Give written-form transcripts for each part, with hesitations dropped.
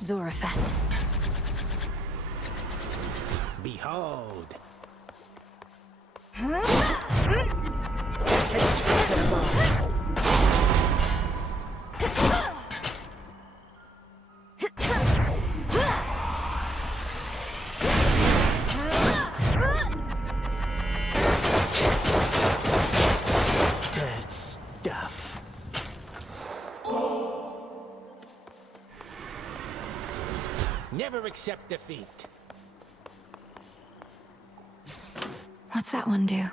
Zorafat. Behold. Good stuff. Never accept defeat. What's that one do?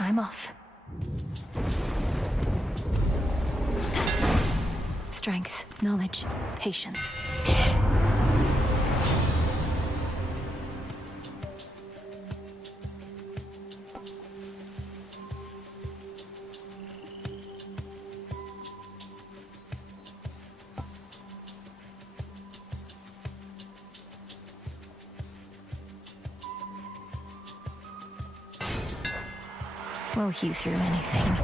I'm off. Strength, knowledge, patience. We'll hew through anything.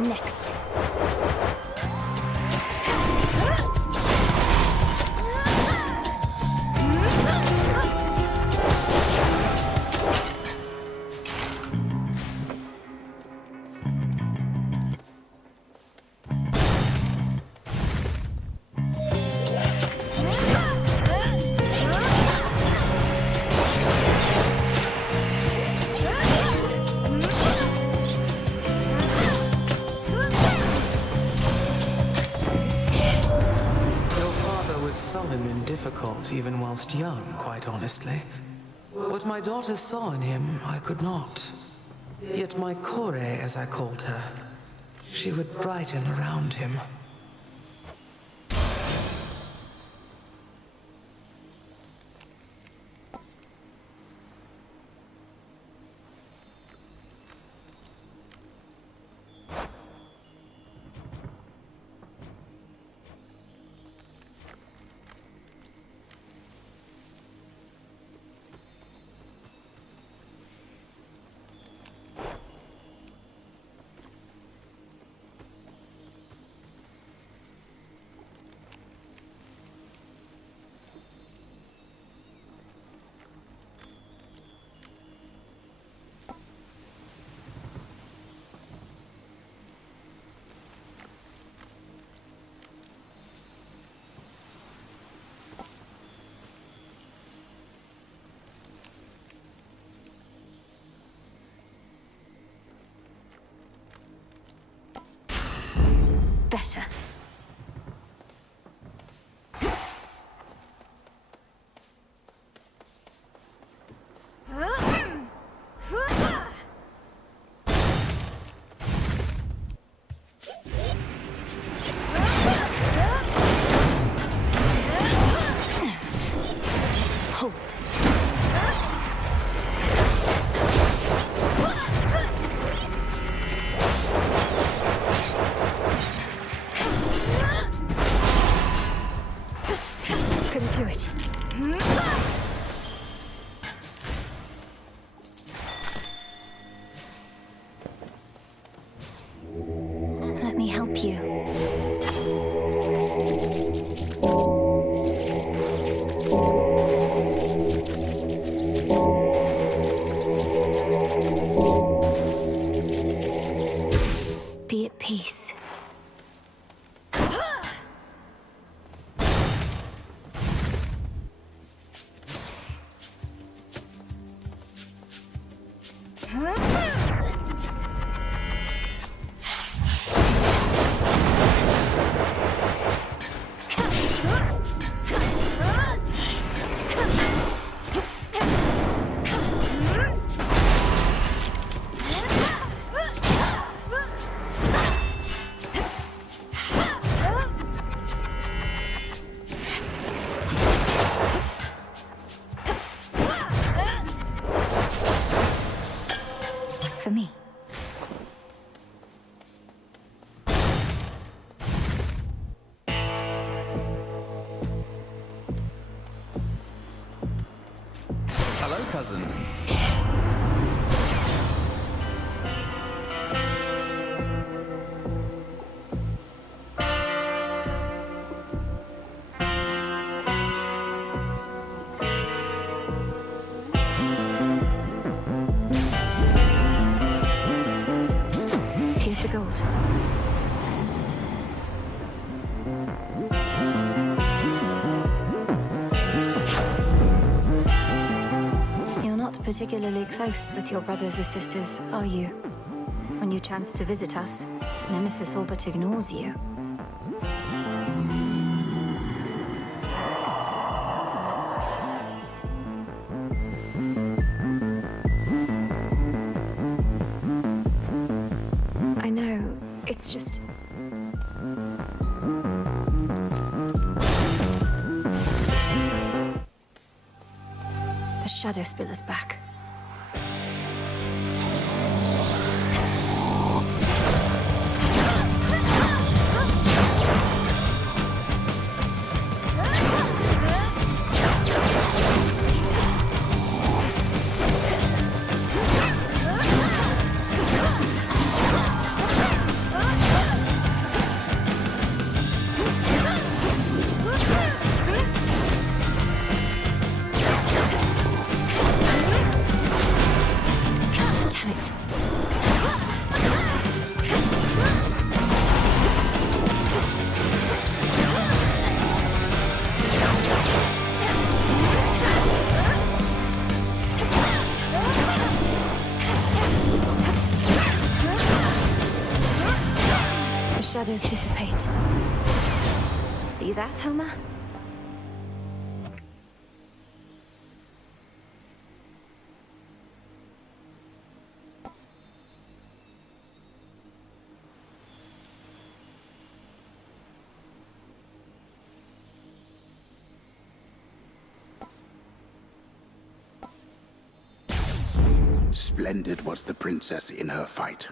Next. Sullen and difficult even whilst young, quite honestly. What my daughter saw in him, I could not. Yet my Kore, as I called her, she would brighten around him. Better. Hold. Couldn't do it. Let me help you. Be at peace. cousin. Here's the gold. You're not particularly close with your brothers or sisters, are you? When you chance to visit us, Nemesis all but ignores you. I know, it's just... The Shadow Spiller's back. Damn it. The shadows dissipate. See that, Homer? Splendid was the princess in her fight.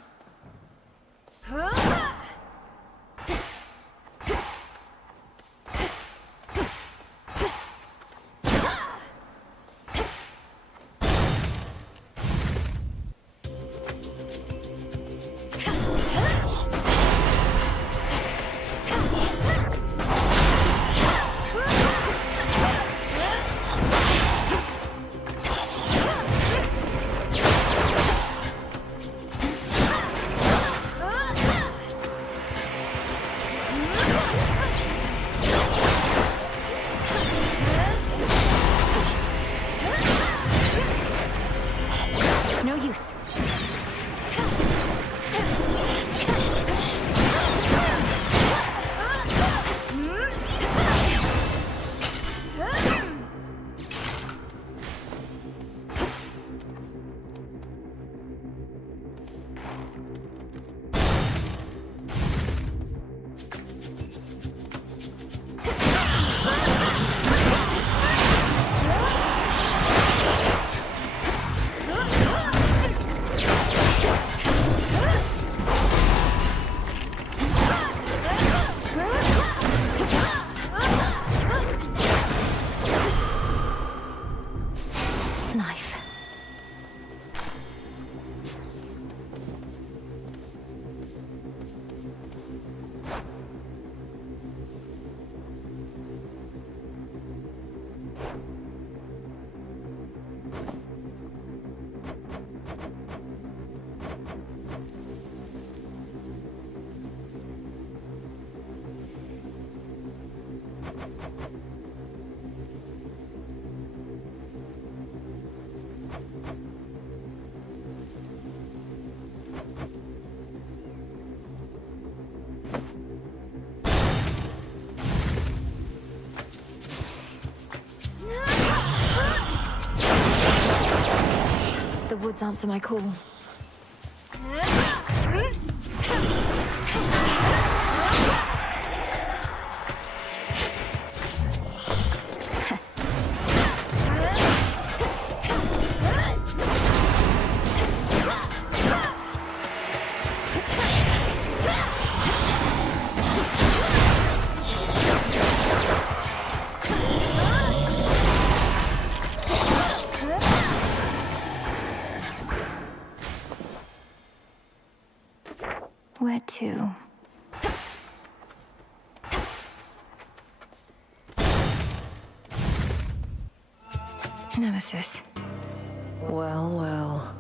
It's no use. Life. The woods answer my call. too. Nemesis. Well, well.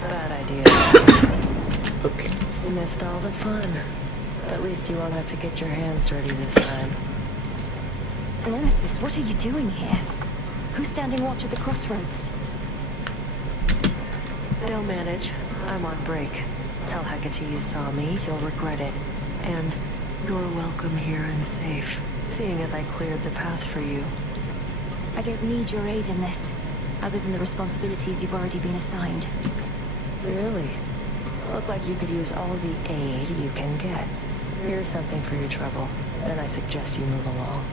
Bad idea. Okay. Missed all the fun. At least you won't have to get your hands dirty this time. Nemesis, what are you doing here? Who's standing watch at the crossroads? They'll manage. I'm on break. Tell Hecate you saw me, you'll regret it. And you're welcome here and safe, seeing as I cleared the path for you. I don't need your aid in this, other than the responsibilities you've already been assigned. Really? Look like you could use all the aid you can get. Here's something for your trouble. Then I suggest you move along.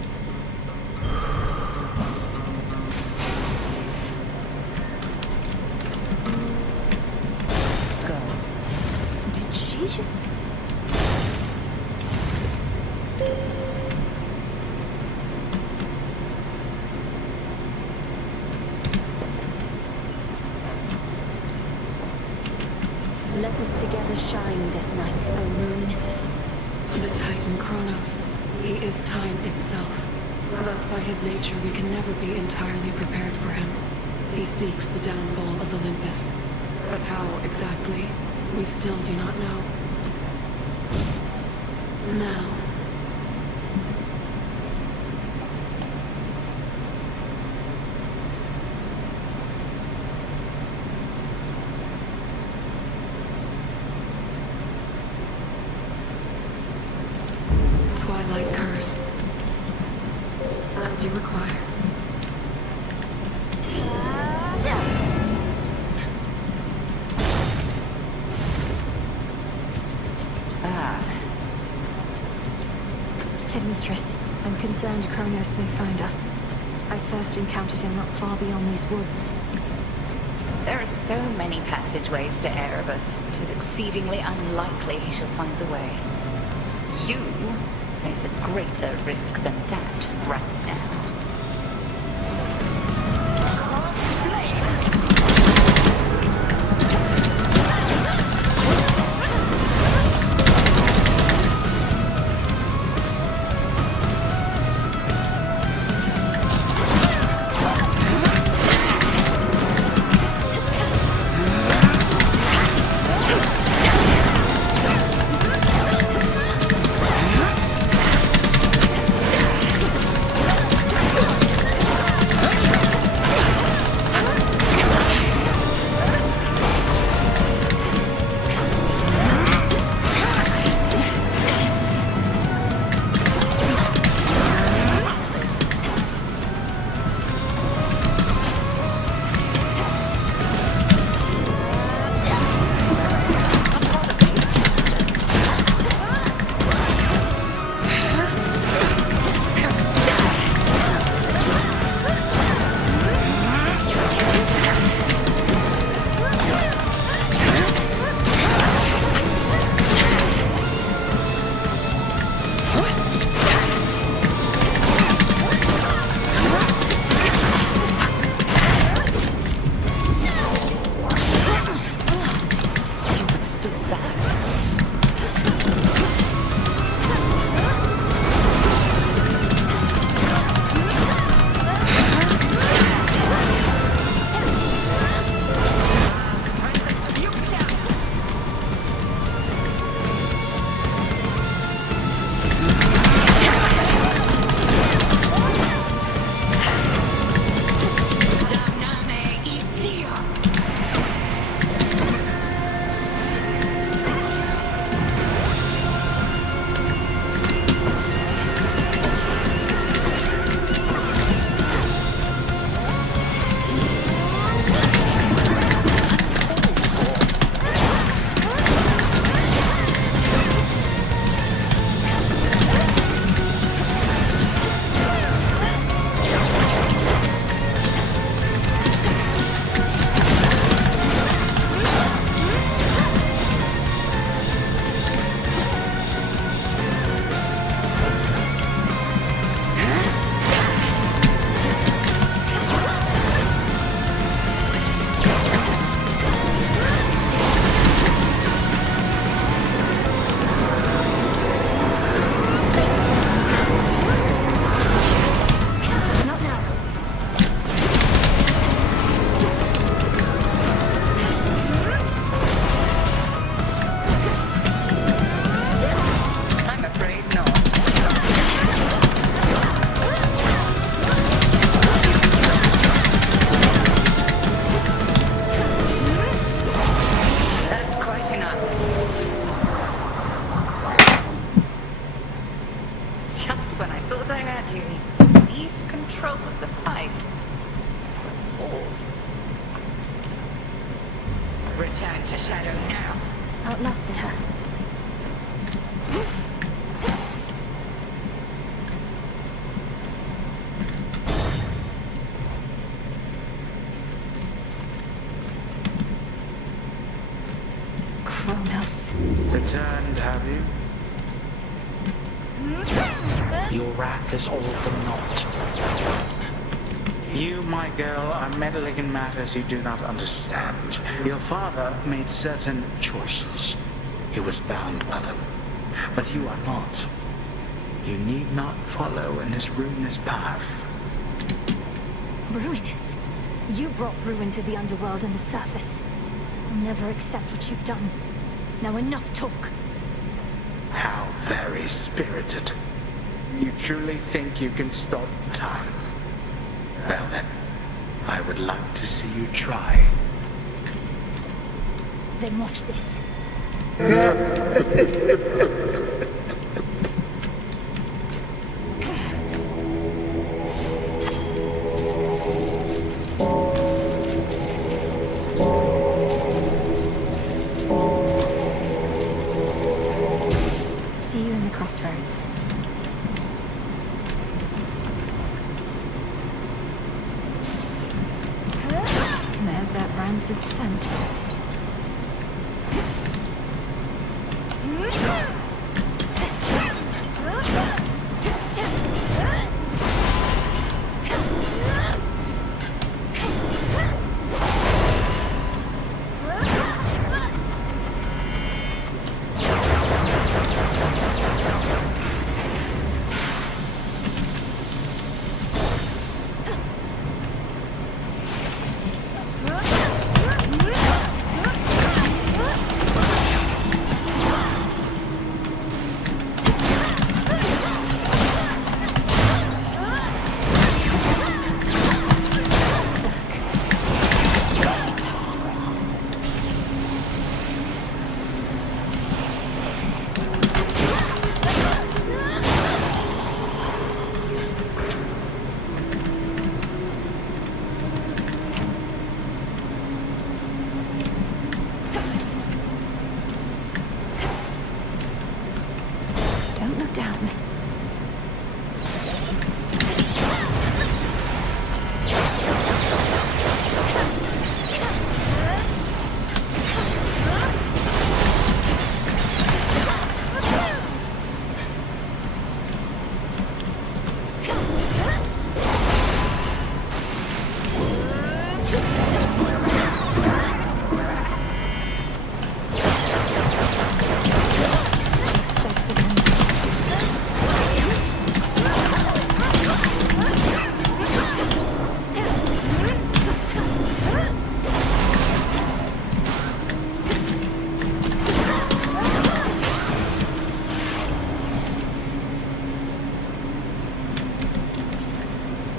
Go. Did she just... Let us together shine this night, O moon. The Titan Kronos. He is time itself. Thus, by his nature, we can never be entirely prepared for him. He seeks the downfall of Olympus. But how exactly, we still do not know. Now, Twilight Curse. As you require. Headmistress, I'm concerned Kronos may find us. I first encountered him not far beyond these woods. There are so many passageways to Erebus, 'tis exceedingly unlikely he shall find the way. You face a greater risk than that right now. gradually seized control of the fight. Fought. Return to Shadow now. Outlasted her. Kronos. Returned, have you? Your wrath is all for naught. You, my girl, are meddling in matters you do not understand. Your father made certain choices. He was bound by them. But you are not. You need not follow in his ruinous path. Ruinous? You brought ruin to the underworld and the surface. I'll never accept what you've done. Now enough talk. How very spirited. You truly think you can stop time? Well then, I would like to see you try. Then watch this. See you in the crossroads. There's that rancid scent. Don't look down. Those specks again.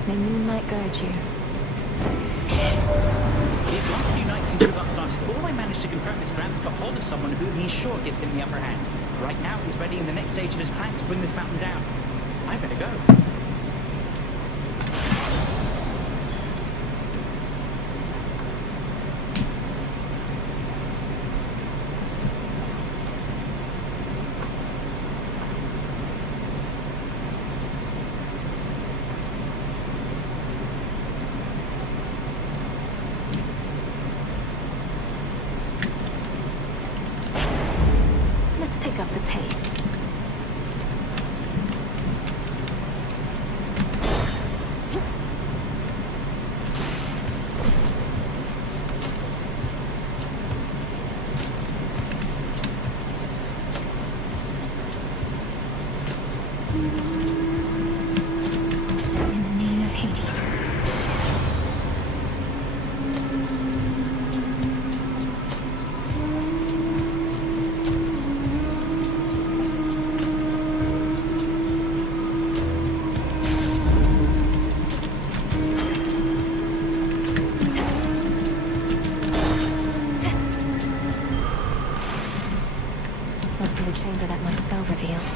May moonlight guide you. These last few nights since we got started, all I managed to confirm is Gramps got hold of someone who he's sure gives him the upper hand. Right now, he's readying the next stage of his plan to bring this mountain down. I better go. Let's pick up the pace. In the name of Hades. Must be the chamber that my spell revealed.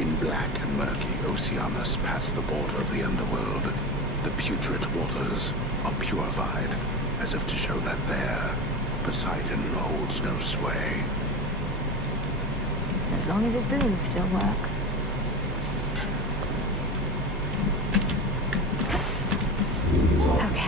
In black and murky Oceanus past the border of the underworld, the putrid waters are purified, as if to show that there, Poseidon holds no sway. As long as his boons still work. Okay.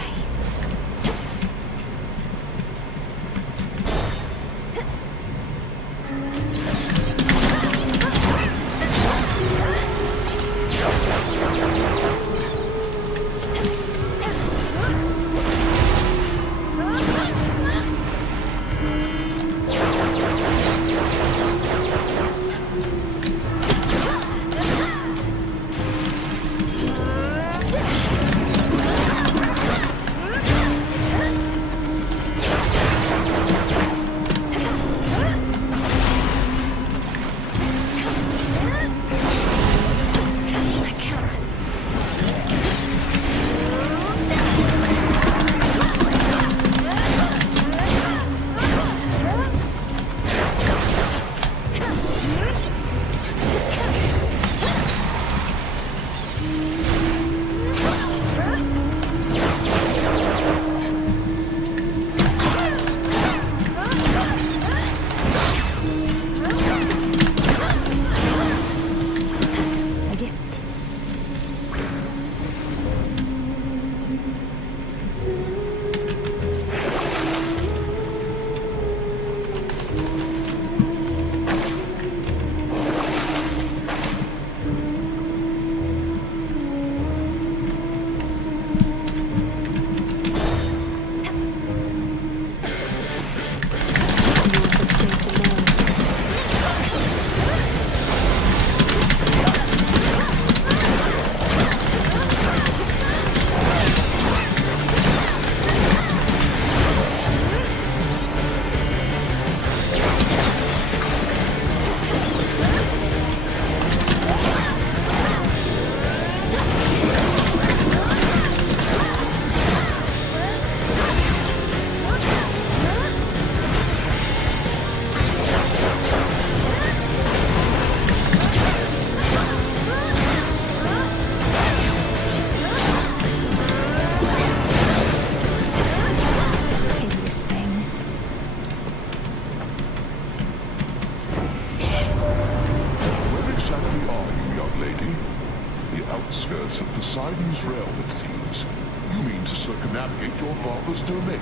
Poseidon's realm, it seems. You mean to circumnavigate your father's domain?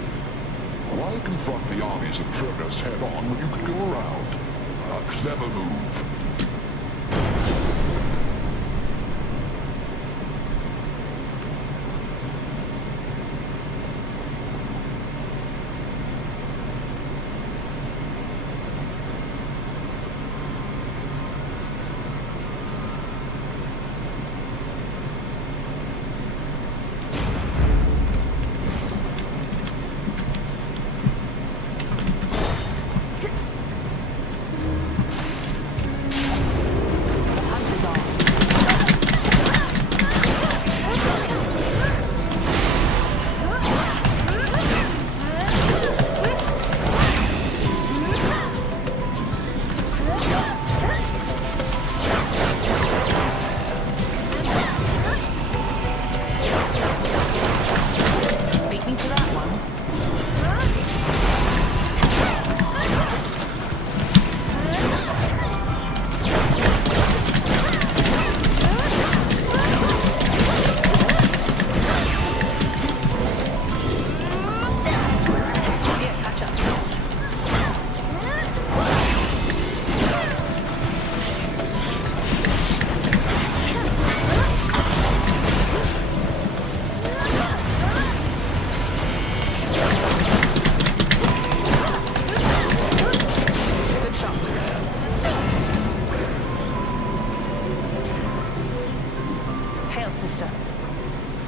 Why confront the armies of Kronos head-on when you could go around? A clever move.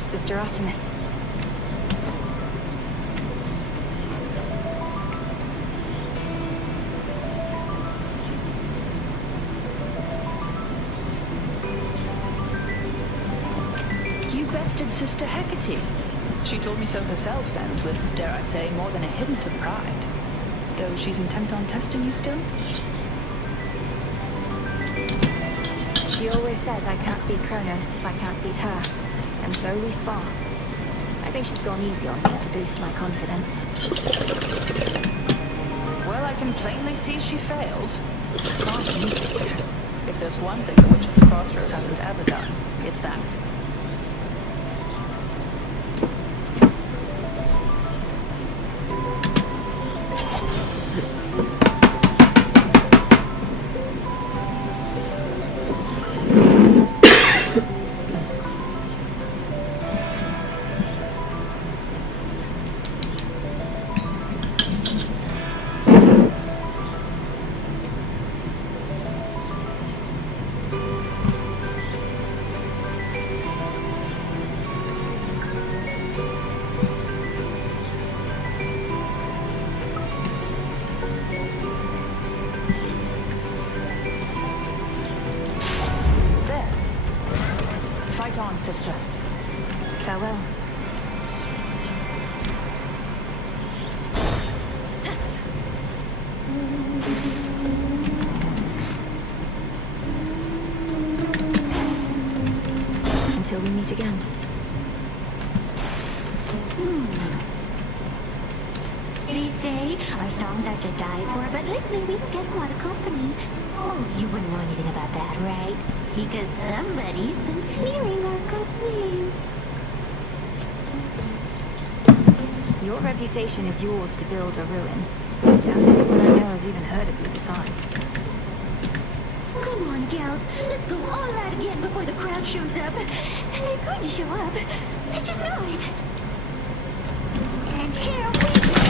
Sister Artemis. You bested Sister Hecate. She told me so herself, and with, dare I say, more than a hint of pride. Though she's intent on testing you still? She She always said I can't beat Kronos if I can't beat her. And so we spar. I think she's gone easy on me to boost my confidence. Well, I can plainly see she failed. Not easy. If there's one thing the Witch of the Crossroads hasn't ever done, it's that. Fight on, sister. Farewell. Until we meet again. They say our songs are to die for, but lately we get quite a company. Oh, you wouldn't know anything about that, right? Because somebody's been smearing our good name. Your reputation is yours to build or ruin. I doubt anyone I know has even heard of you besides. Come on, gals. Let's go all out again before the crowd shows up. And they're going to show up. I just know it. And here we go.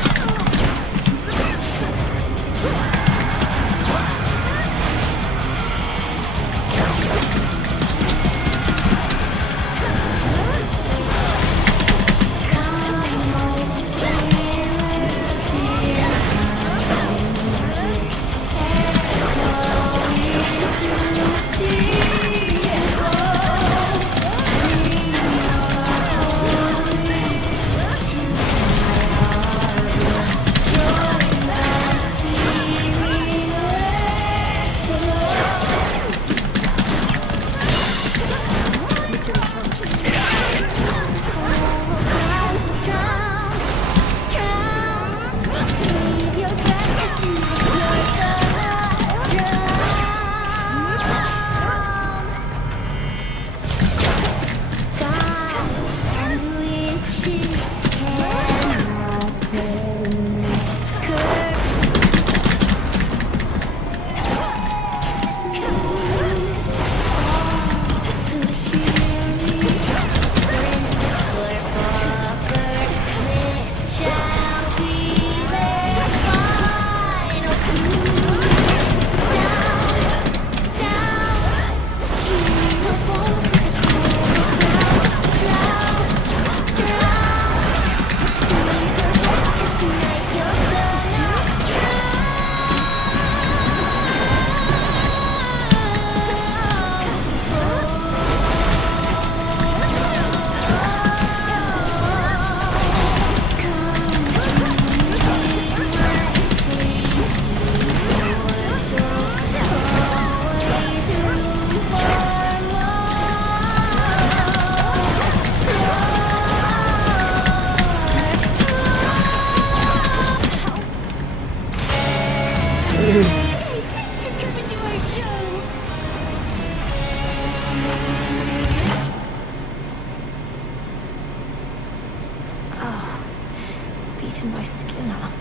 Beaten my skin up.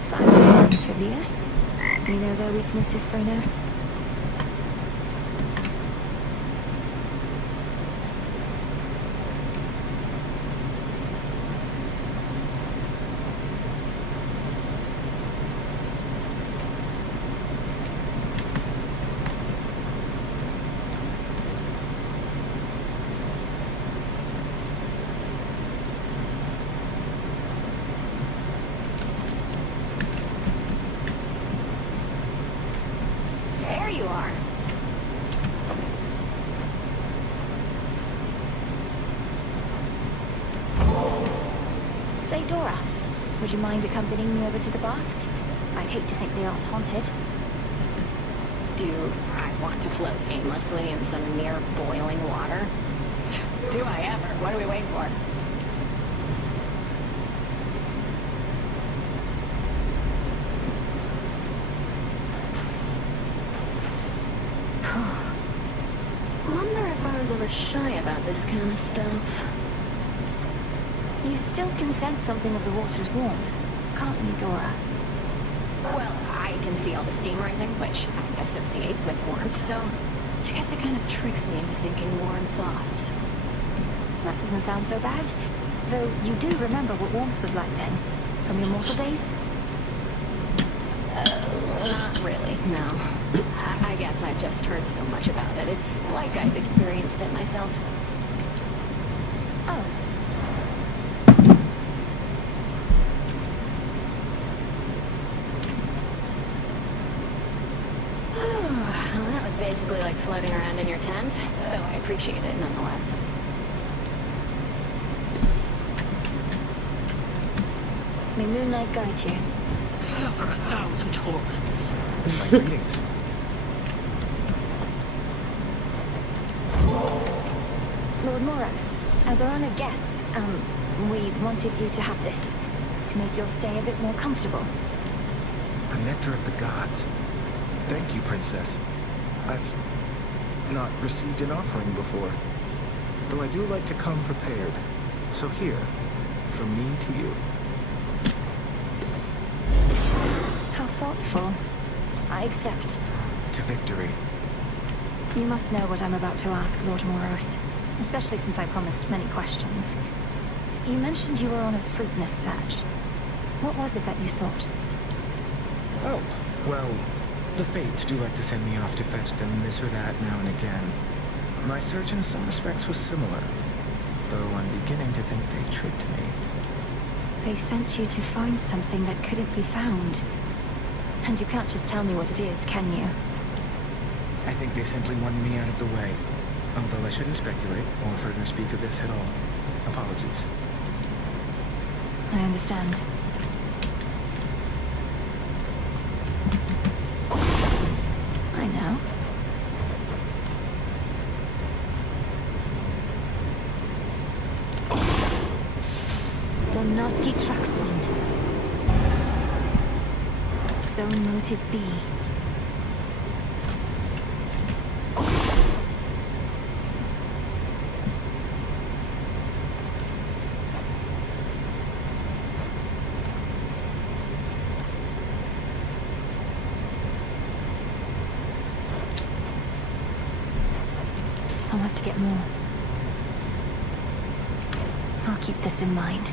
Silence amphibious. You know their weaknesses, Phrenos? Eudora, would you mind accompanying me over to the baths? I'd hate to think they aren't haunted. Do I want to float aimlessly in some near boiling water? Do I ever? What are we waiting for? Wonder if I was ever shy about this kind of stuff. You still can sense something of the water's warmth, can't you, Dora? Well, I can see all the steam rising, which I associate with warmth, so I guess it kind of tricks me into thinking warm thoughts. That doesn't sound so bad. Though you do remember what warmth was like then, from your mortal days? Not really, no. I guess I've just heard so much about it. It's like I've experienced it myself. Oh. Well, that was basically like floating around in your tent, though I appreciate it nonetheless. May Moonlight guide you. Suffer 1,000 torments. My greetings. Lord Moros, as our honored guest, we wanted you to have this, to make your stay a bit more comfortable. The nectar of the gods. Thank you, Princess. I've not received an offering before, though I do like to come prepared. So here, from me to you. How thoughtful. I accept. To victory. You must know what I'm about to ask, Lord Moros, especially since I promised many questions. You mentioned you were on a fruitless search. What was it that you sought? Oh, well, the Fates do like to send me off to fetch them this or that now and again. My search in some respects was similar, though I'm beginning to think they tricked me. They sent you to find something that couldn't be found. And you can't just tell me what it is, can you? I think they simply wanted me out of the way, although I shouldn't speculate or further speak of this at all. Apologies. I understand. I know. Domnoski Traxon. So mote it be. I'll have to get more. I'll keep this in mind.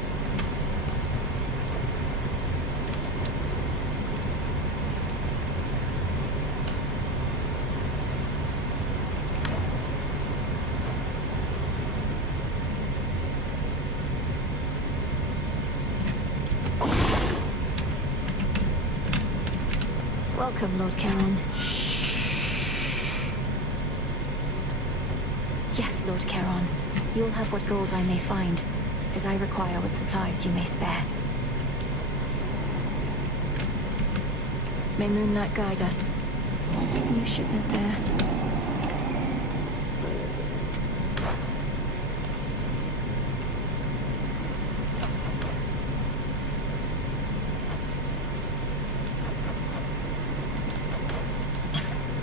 Welcome, Lord Charon. Yes, Lord Charon. You'll have what gold I may find, as I require what supplies you may spare. May Moonlight guide us. New shipment there.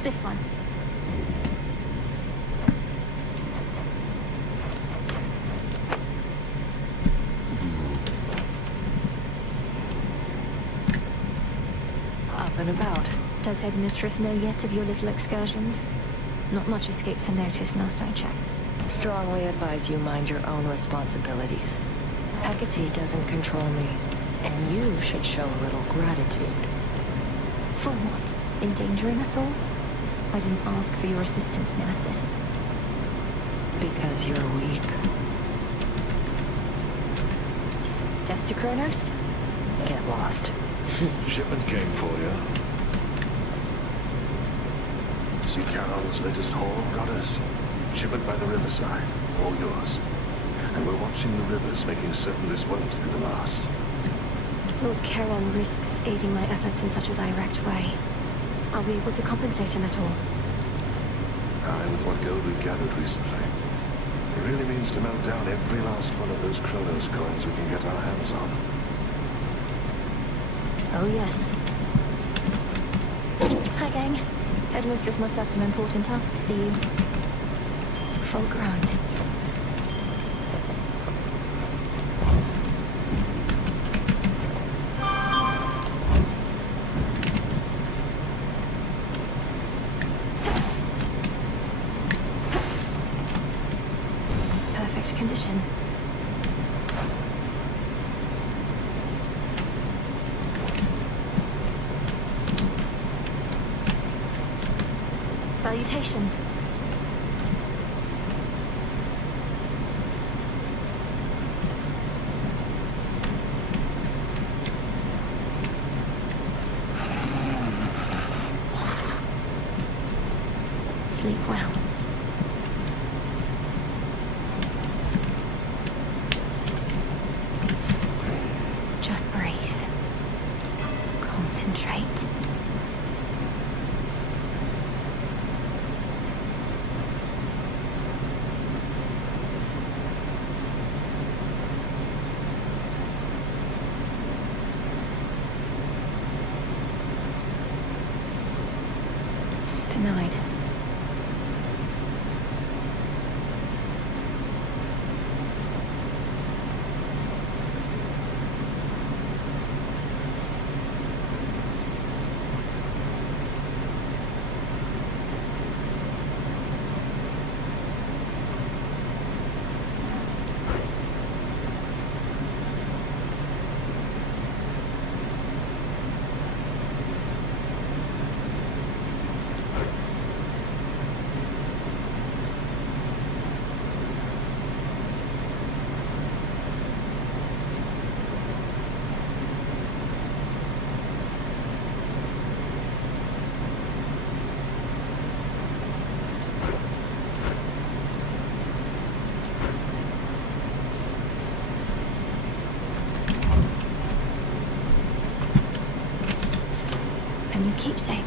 This one. Up and about. Does Headmistress know yet of your little excursions? Not much escapes her notice last I checked. Strongly advise you mind your own responsibilities. Hecate doesn't control me, and you should show a little gratitude. For what? Endangering us all? I didn't ask for your assistance, Nemesis. Because you're weak. Death to Kronos? Get lost. Shipment came for you. See Charon's latest haul, Brothers? Shipment by the riverside. All yours. and we're watching the rivers, making certain this won't be the last. Lord Charon risks aiding my efforts in such a direct way. Are we able to compensate him at all? Aye, with what gold we've gathered recently. It really means to melt down every last one of those Kronos coins we can get our hands on. Oh, yes. Hi, gang. Headmistress must have some important tasks for you. Full grown. Perfect condition. Salutations. Sleep well. Just breathe. Concentrate. Denied. A new keepsake.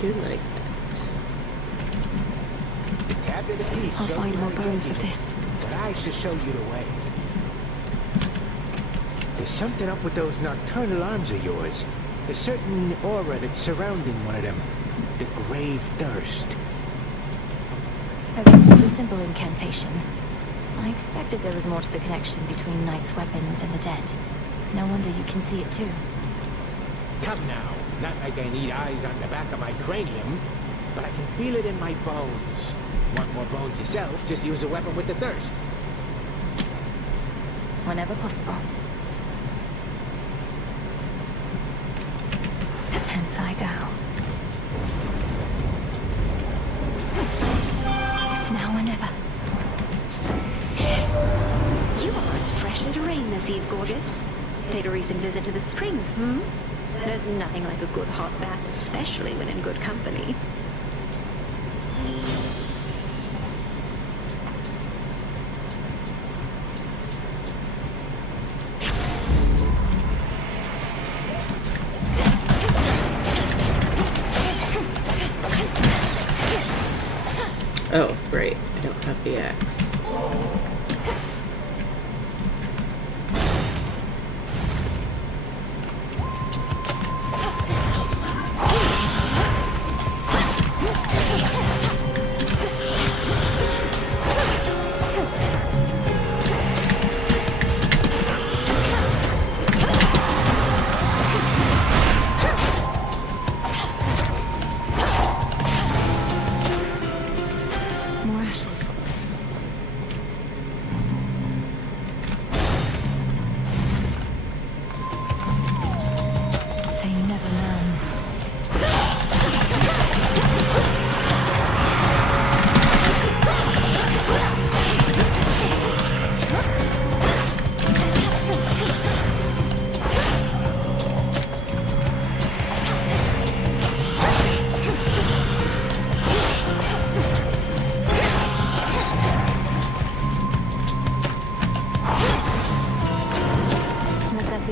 Good night. The tablet of peace. I'll showed find you more how to bones get with it, this. But I should show you the way. There's something up with those nocturnal arms of yours. A certain aura that's surrounding one of them. The grave thirst. A relatively simple incantation. I expected there was more to the connection between Knight's weapons and the dead. No wonder you can see it too. Come now. Not like I need eyes on the back of my cranium, but I can feel it in my bones. Want more bones yourself, just use a weapon with the thirst. Whenever possible. Hence I go. It's now or never. You are as fresh as rain this eve, gorgeous. Paid a recent visit to the springs, hmm? There's nothing like a good hot bath, especially when in good company. Oh, right. I don't have the axe.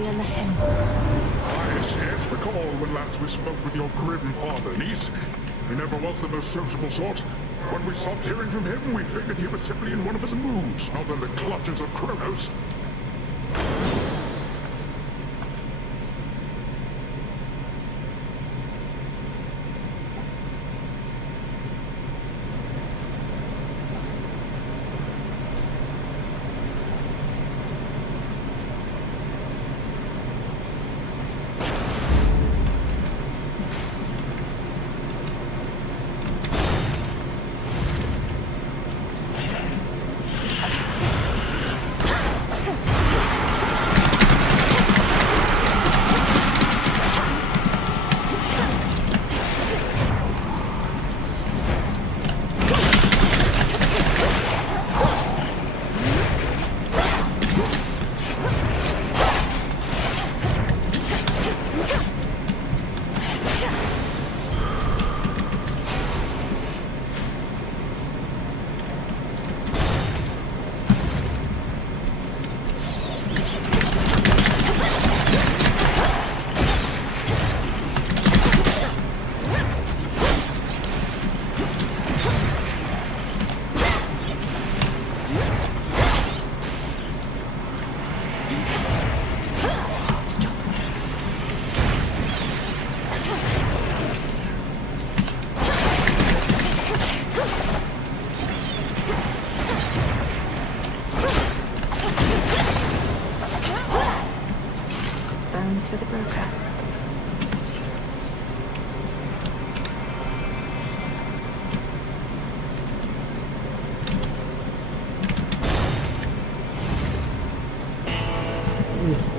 a lesson. Yes, recall when last we spoke with your grim father, niece. He never was the most sociable sort. When we stopped hearing from him, we figured he was simply in one of his moods, not in the clutches of Kronos. For the broker.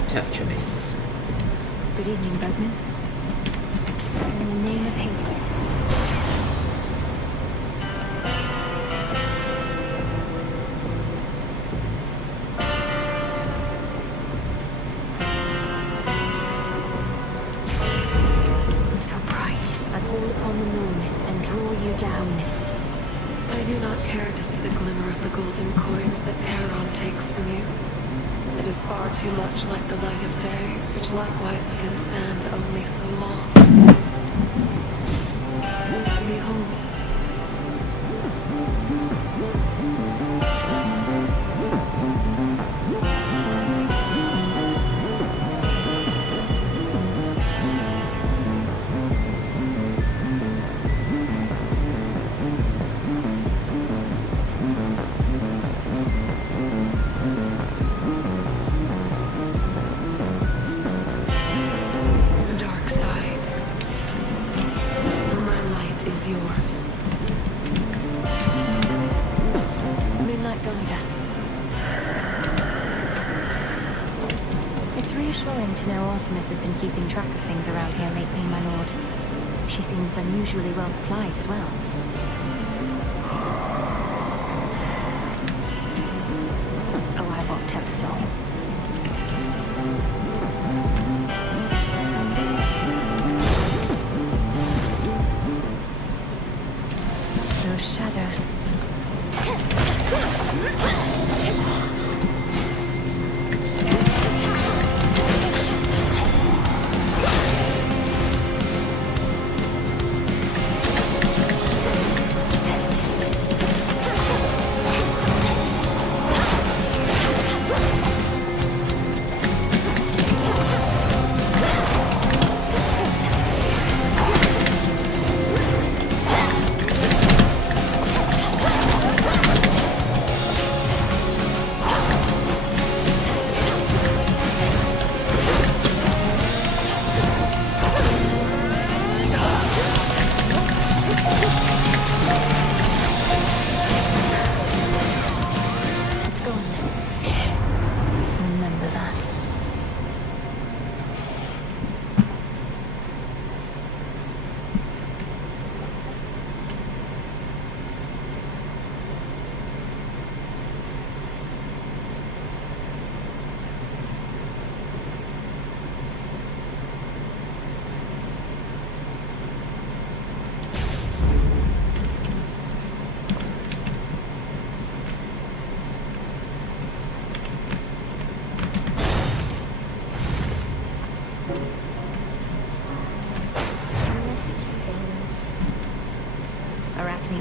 Tough choice. Good evening, boatman. In the name of Hades. I do not care to see the glimmer of the golden coins that Charon takes from you. It is far too much like the light of day, which likewise can stand only so long. Behold. Yours. Moonlight, guide us. It's reassuring to know Artemis has been keeping track of things around here lately, my lord. She seems unusually well supplied as well. Oh, I won't tell the soul. Shadows.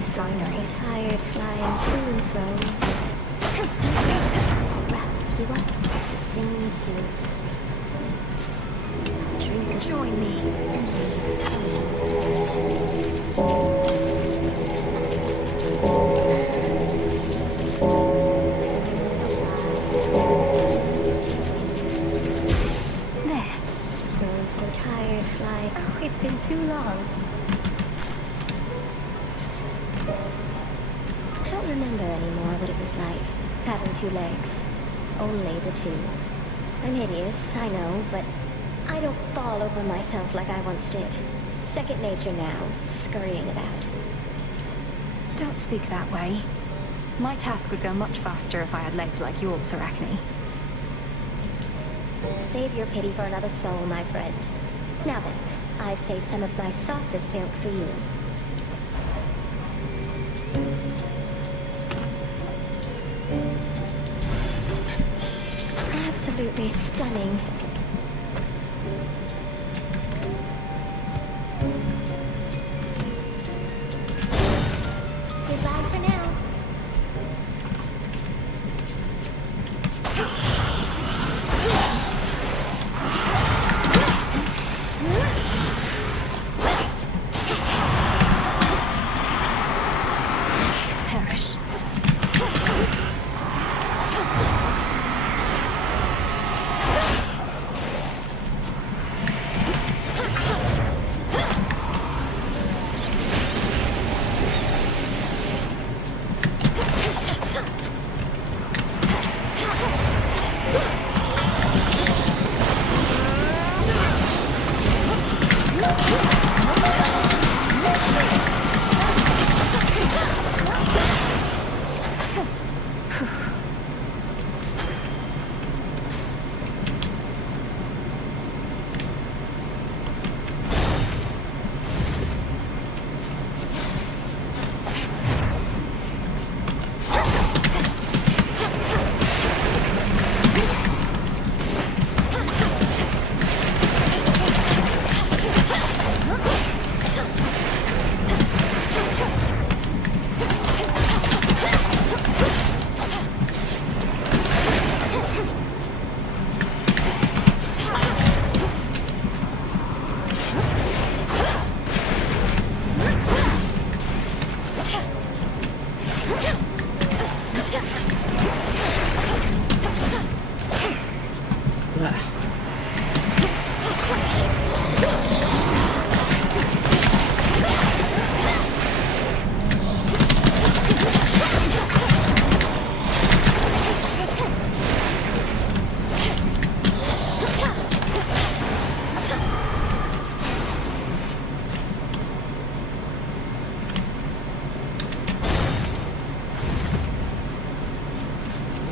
These fineries. So tired flying to and fro. Wrap you up, sing you soon to sleep. Drink, Join me. and There. grown so tired flying. Oh, it's been too long. I don't remember anymore what it was like, having two legs. Only the two. I'm hideous, I know, but I don't fall over myself like I once did. Second nature now, scurrying about. Don't speak that way. My task would go much faster if I had legs like yours, Arachne. Save your pity for another soul, my friend. Now then, I've saved some of my softest silk for you. Absolutely stunning. Goodbye for now. Perish.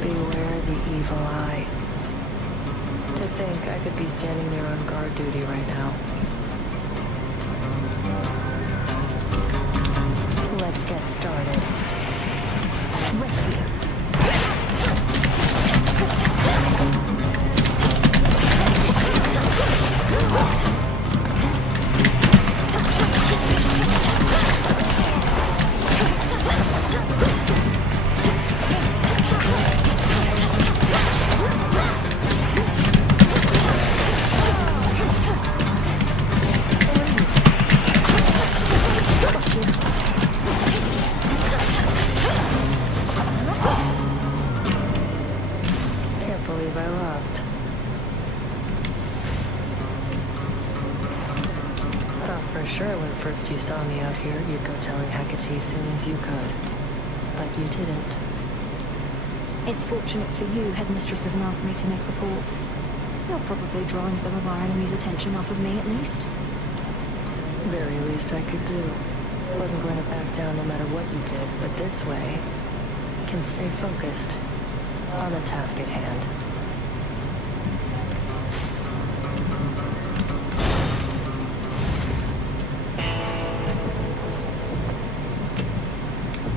Beware the evil eye. To think I could be standing there on guard duty right now. Let's get started. Recio. Can't believe I lost. Thought for sure when first you saw me out here, you'd go telling Hecate as soon as you could. But you didn't. It's fortunate for you, Headmistress doesn't ask me to make reports. You're probably drawing some of our enemy's attention off of me, at least. Very least I could do. Wasn't going to back down no matter what you did, but this way, can stay focused on the task at hand.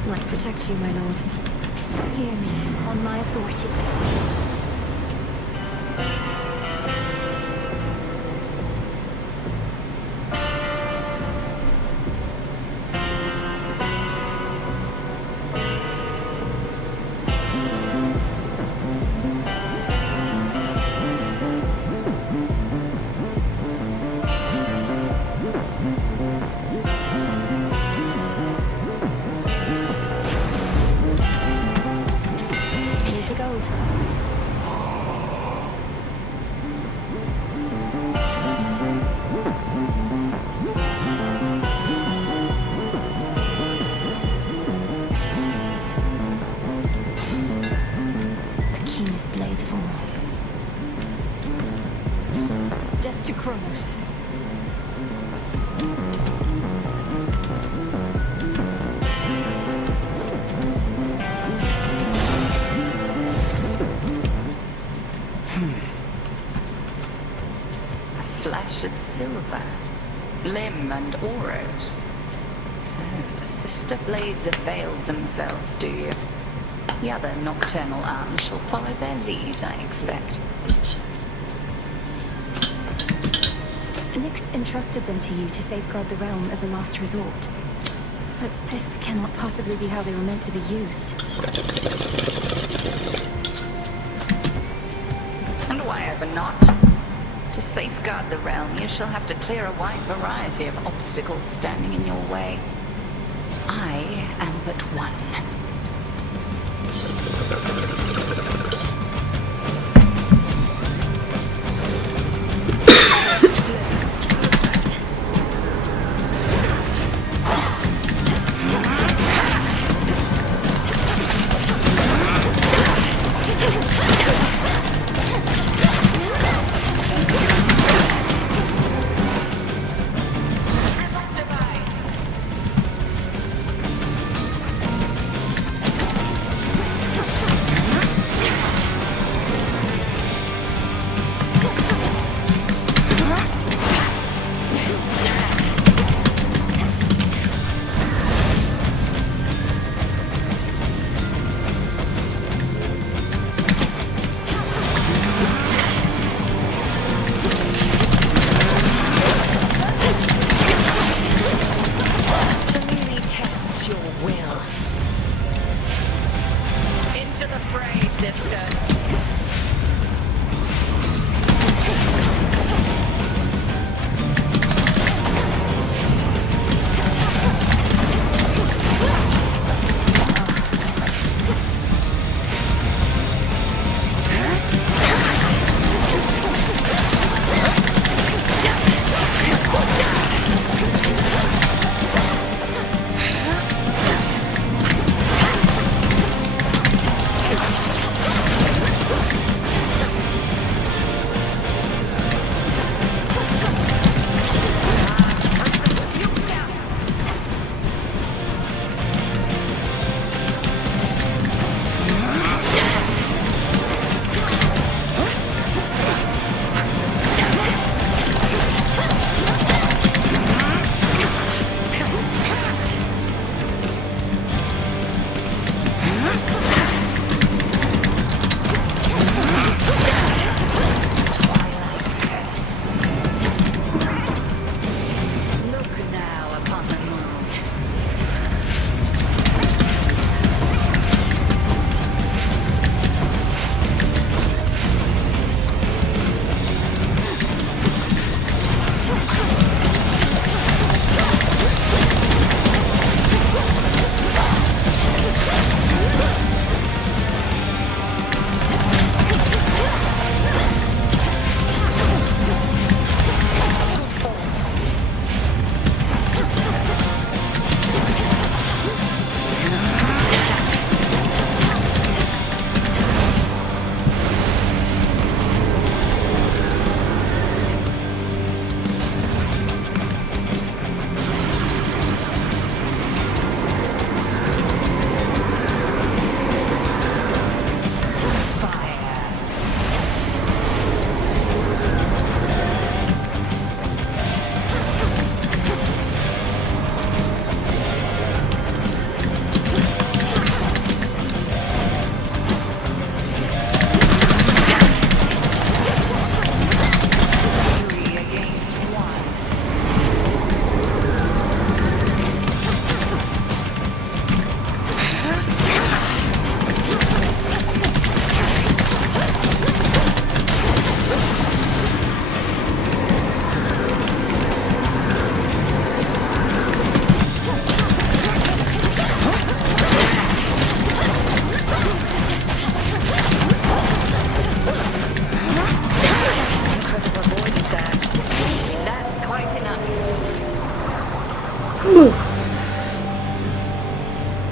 Light protect you, my lord. Hear me, on my authority. Death to Kronos. A flash of silver. Lim and Oros. So, the sister blades have veiled themselves, do you? The other nocturnal arms shall follow their lead, I expect. Nyx entrusted them to you to safeguard the realm as a last resort. But this cannot possibly be how they were meant to be used. And why ever not? To safeguard the realm, you shall have to clear a wide variety of obstacles standing in your way. I am but one.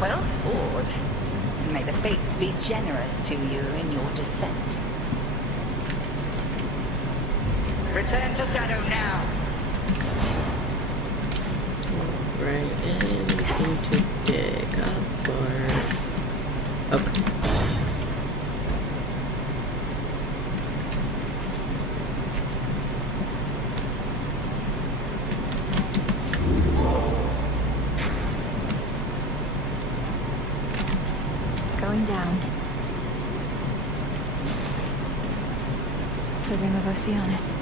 Well fought. And may the fates be generous to you in your descent. Return to Shadow now. Right, anything to dig up or... Okay. Going down. The Ring of Oceanus.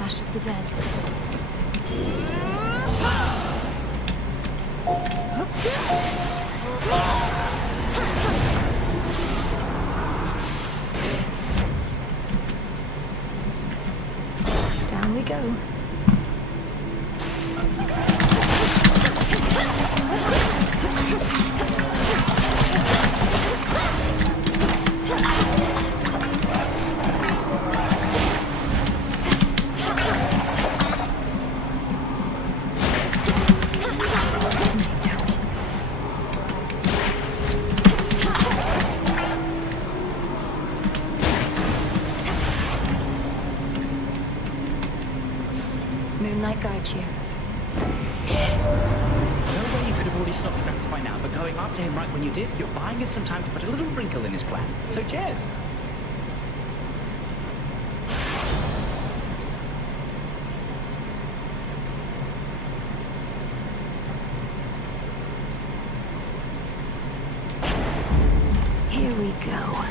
Ash of the Dead. Down we go. Moonlight guides you. No way you could have already stopped Gramps by now, but going after him right when you did, you're buying us some time to put a little wrinkle in his plan. So cheers. Here we go.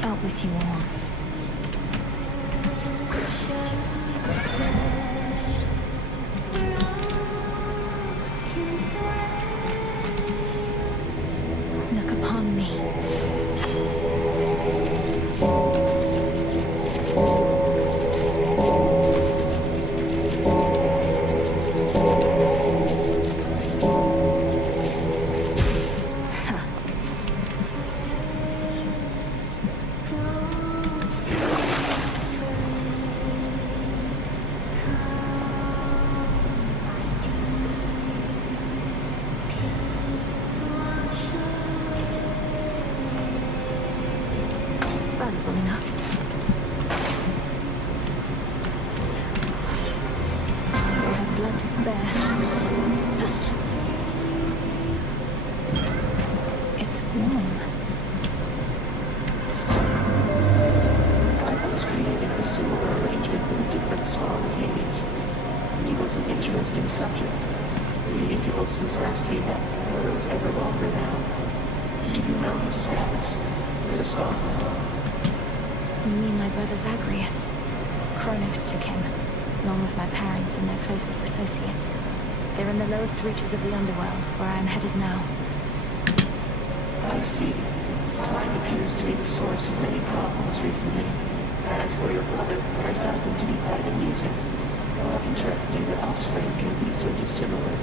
Out with you all. Look upon me. Valuable enough. I have blood to spare. It's warm. I once created a similar arrangement with a different spawn of Hades. He was an interesting subject. The interval since last we met was ever longer now. Do you know his status? The spawn? You mean my brother Zagreus? Kronos took him, along with my parents and their closest associates. They're in the lowest reaches of the underworld, where I am headed now. I see. Time appears to be the source of many problems recently. As for your brother, I found him to be quite amusing. Interesting that offspring can be so dissimilar.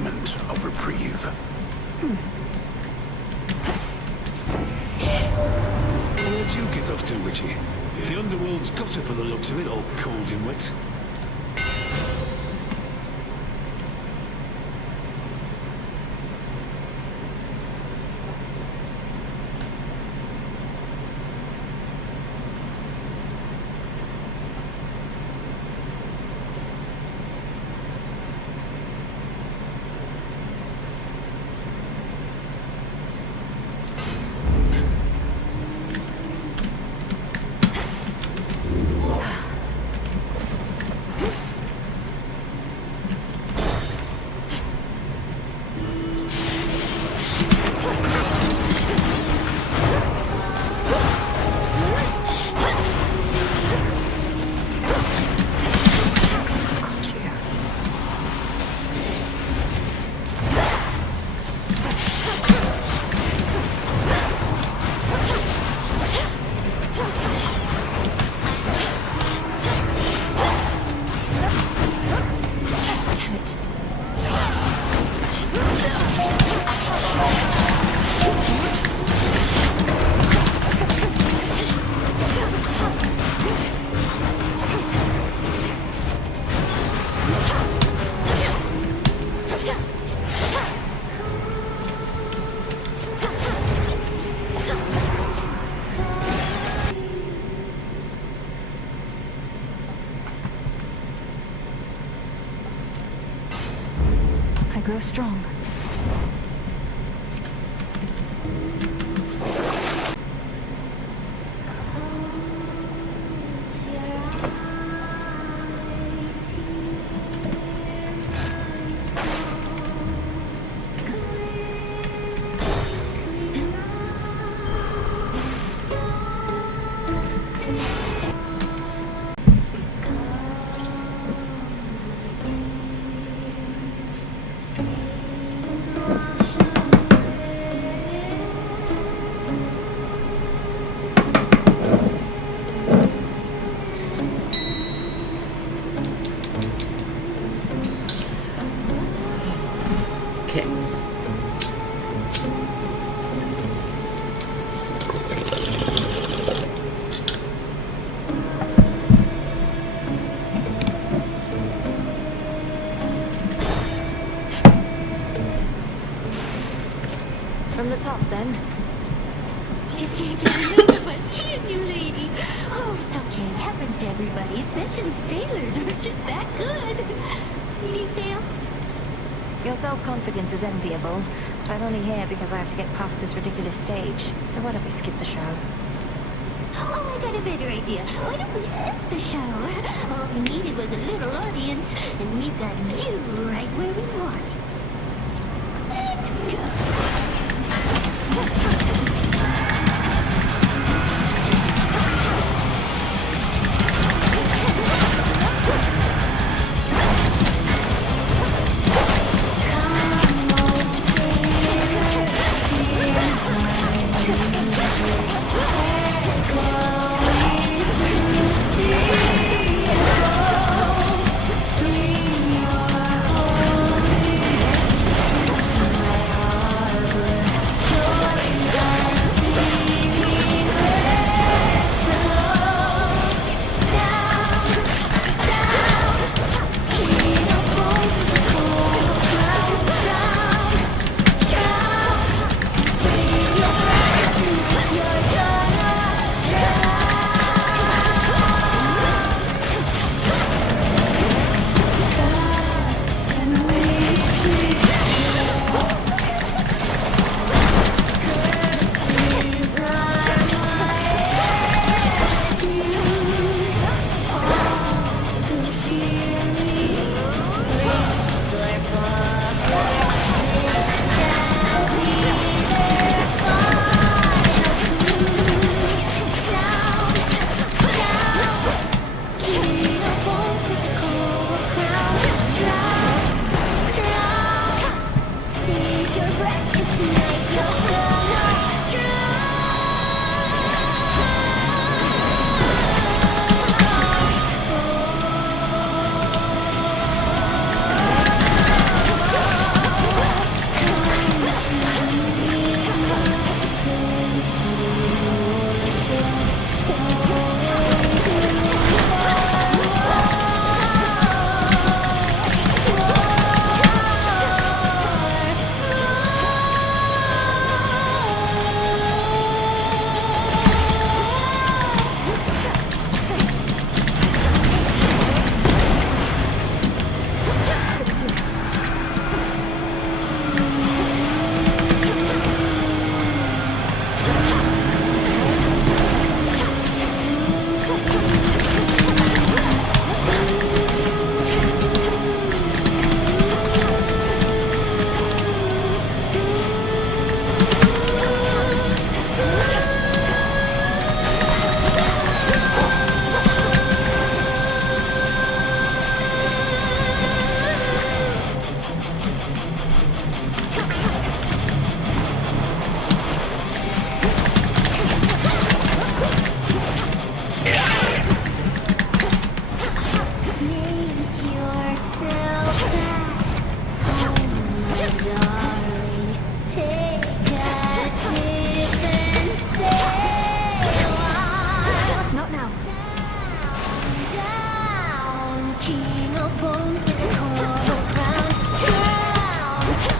moment of reprieve. Where'd you get off to, Richie? The underworld's gossip for the looks of it, all cold and wet. I grow strong. Okay. From the top, then. Just can't get enough of us, can you, lady? Oh, it's okay. It happens to everybody, especially sailors. We're just that good. You sail? Your self-confidence is enviable, but I'm only here because I have to get past this ridiculous stage. So why don't we skip the show? Oh, I got a better idea. Why don't we start the show? All we needed was a little audience, and we've got you right where we want. And go. king of bones with a coral crown. Drown,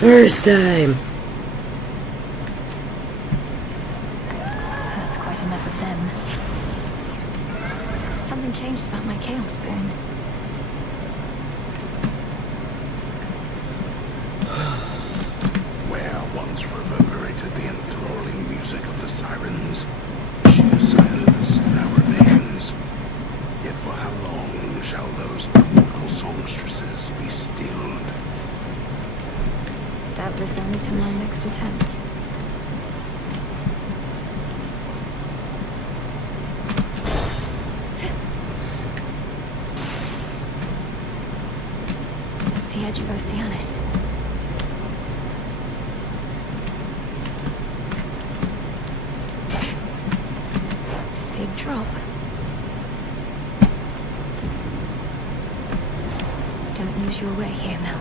First time. That's quite enough of them. Something changed about my Chaos Spoon. Where once reverberated the enthralling music of the sirens, sheer silence now remains. Yet for how long shall those immortal songstresses be stilled? Doubtless only till my next attempt. The edge of Oceanus. Big drop. Don't lose your way here, Mel.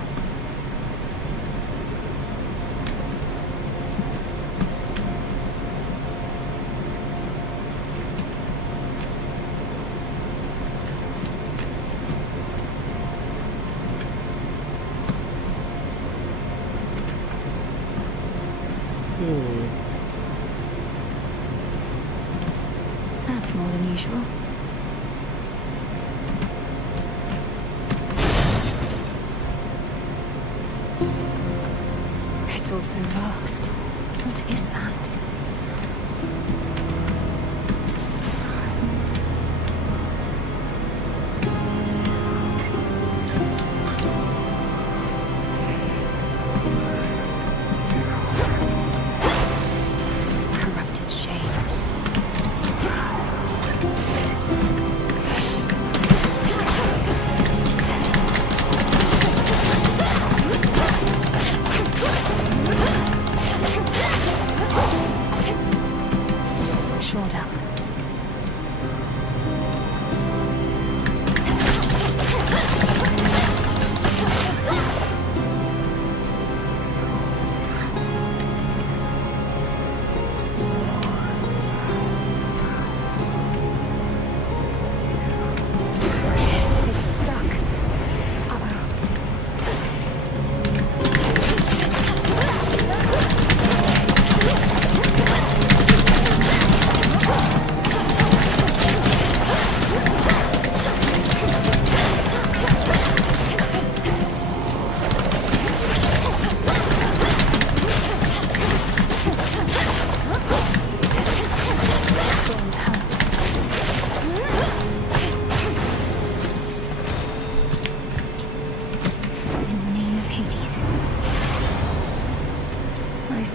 That's more than usual. It's all so vast. What is that? Corrupted shades.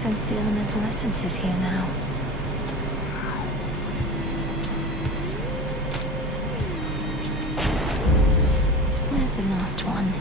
Sense the elemental essences here now. Where's the last one?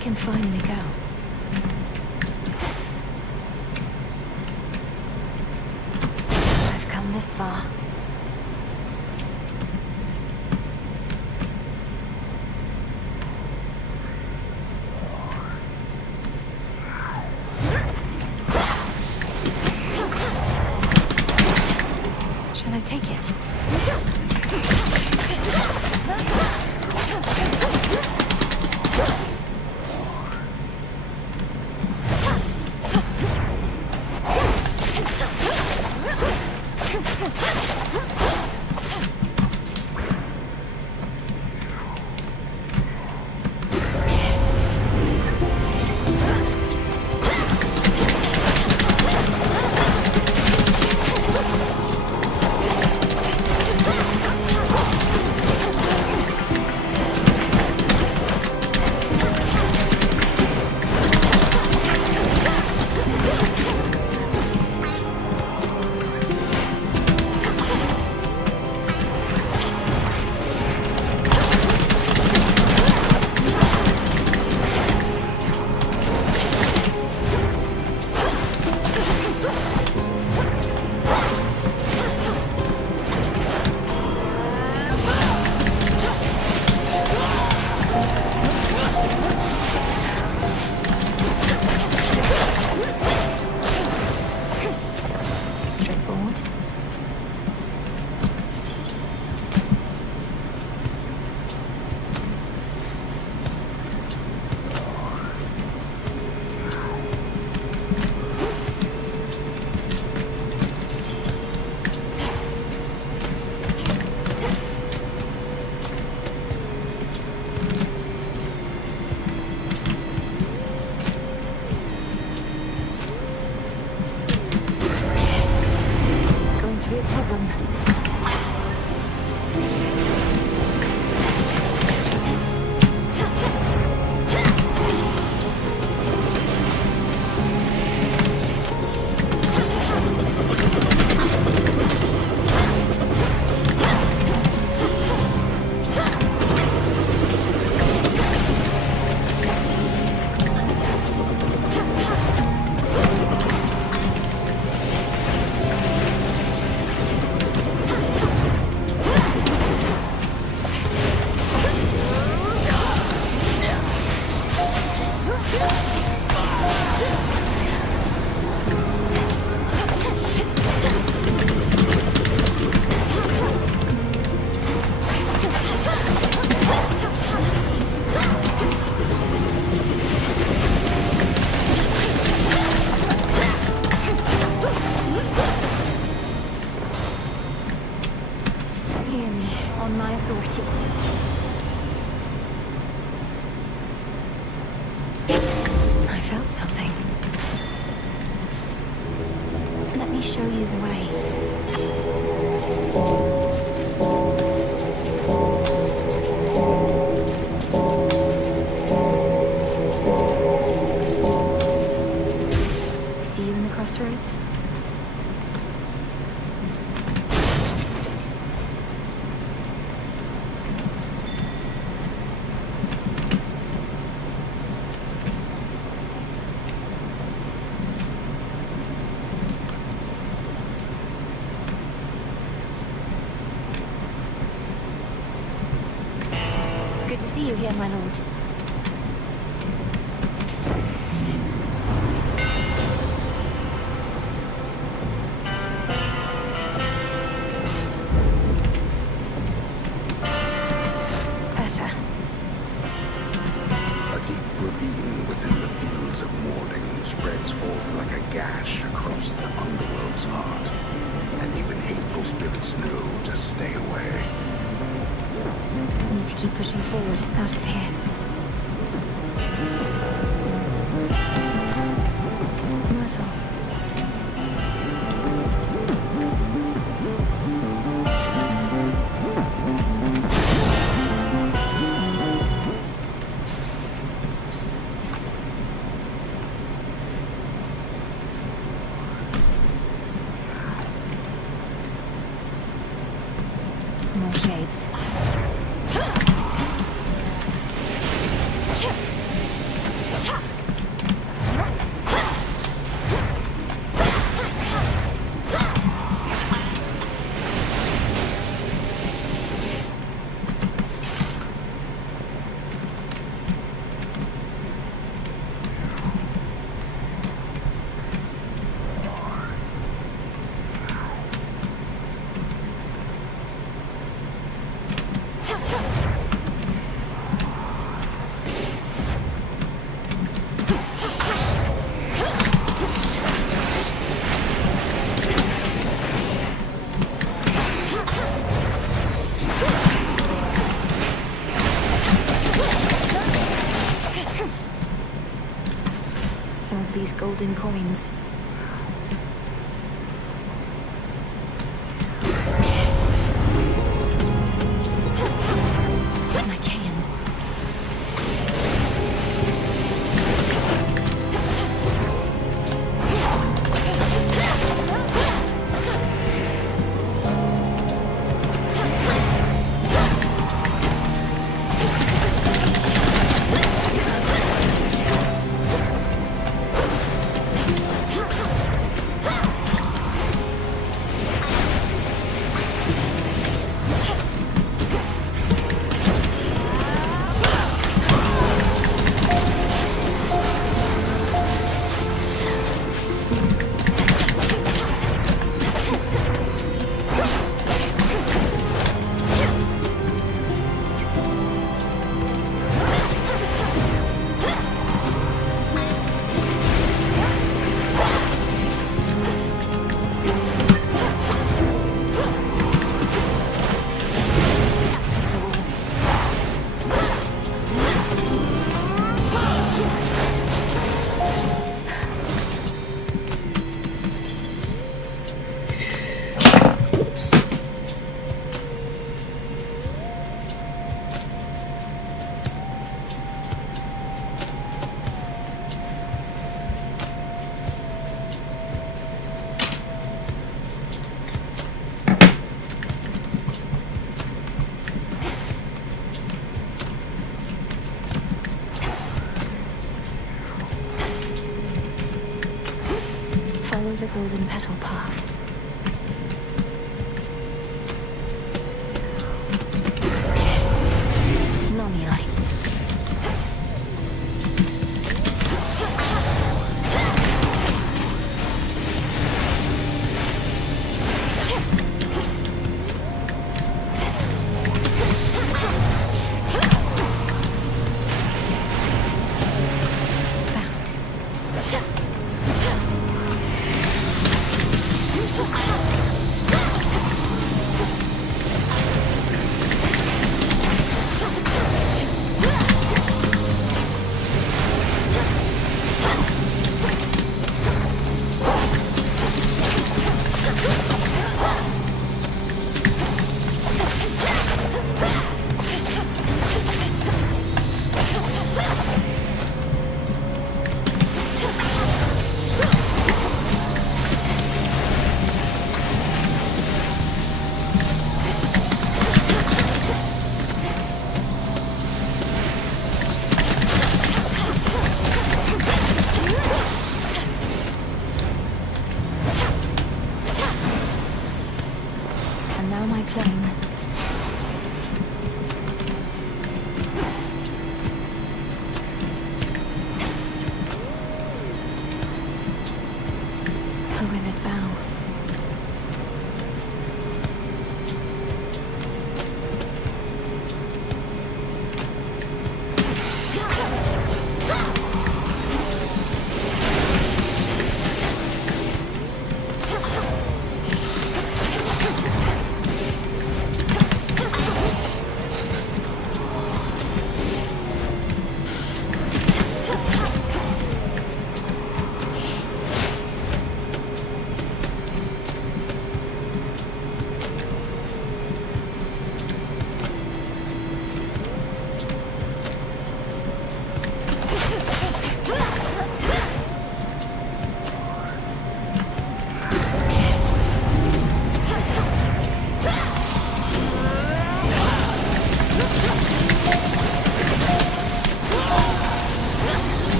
Can finally go. I've come this far. Shall I take it? something. Let me show you the way. See you in the crossroads? Good to see you here, my lord. Better. A deep ravine within the fields of mourning spreads forth like a gash across the underworld's heart, and even hateful spirits know to stay away. Need to keep pushing forward, out of here. Myrtle. More shades. Some of these golden coins. Lycaeans. Follow the golden petal path. Nomiai. Bound.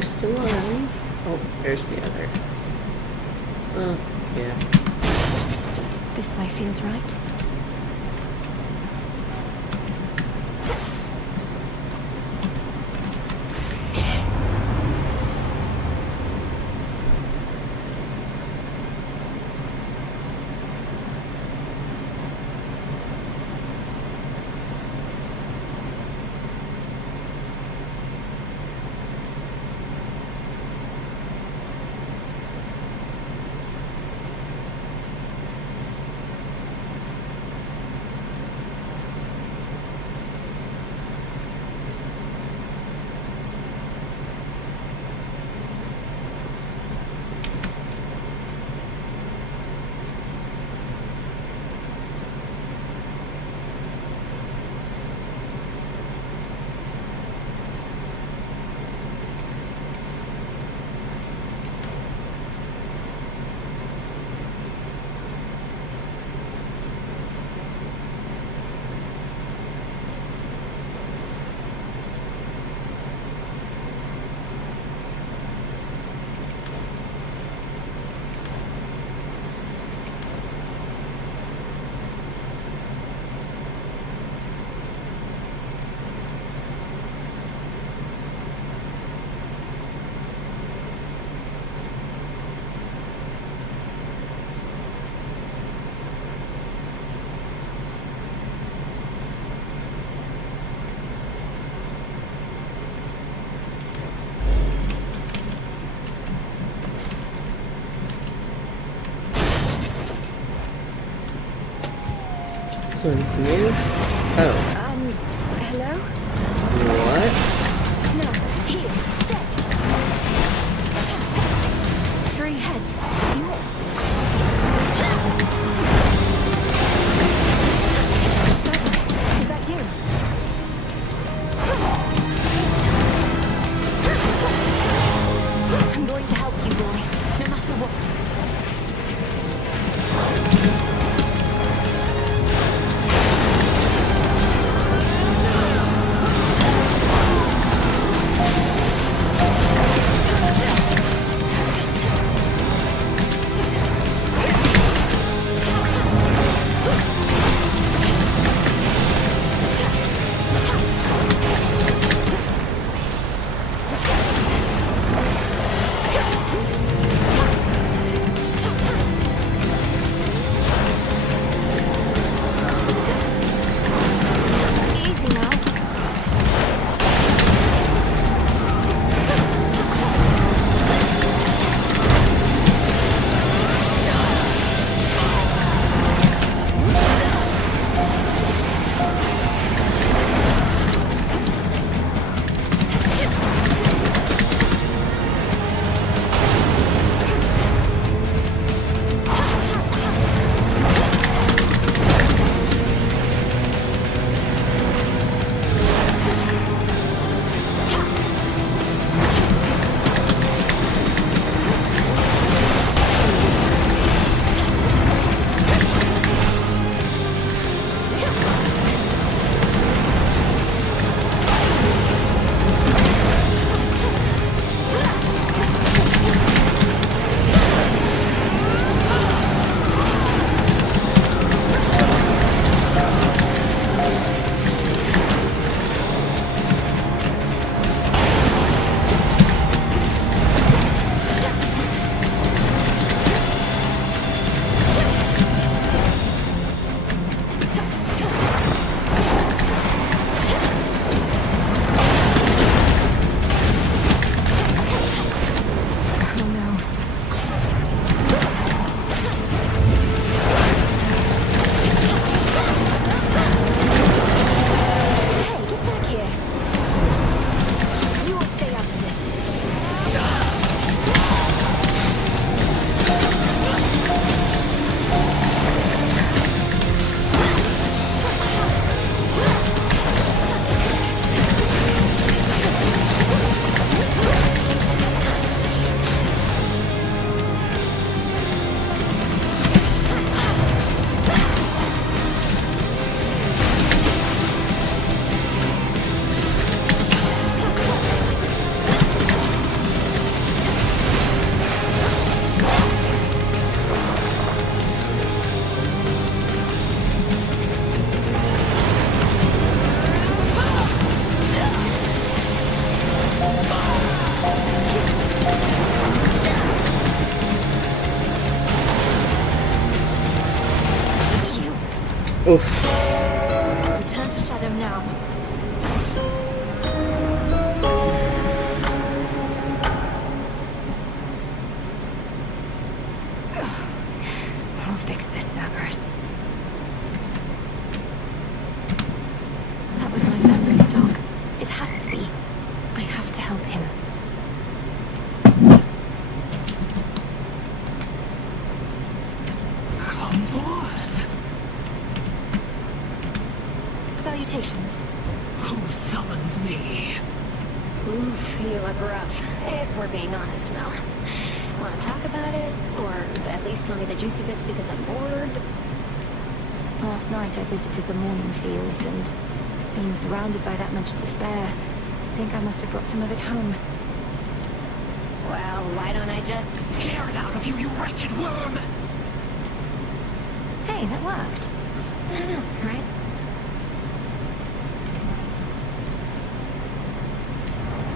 just the one. Oh, there's the other. Oh, yeah. This way feels right. This one's new. Oh. Hello? What? No, here, stay. 3 heads. Cerberus, is that you? I'm going to help you, boy, no matter what. Oof. Return to Shadow now. I'll fix this, Cerberus. That was my family's dog. It has to be. I have to help him. Come forth. Salutations. Who summons me? Oof, you look rough. If we're being honest, Mel. Want to talk about it? Or at least tell me the juicy bits because I'm bored? Last night I visited the Morning Fields and being surrounded by that much despair, I think I must have brought some of it home. Well, why don't I just... Scared out of you, you wretched worm! Hey, that worked. I know, right?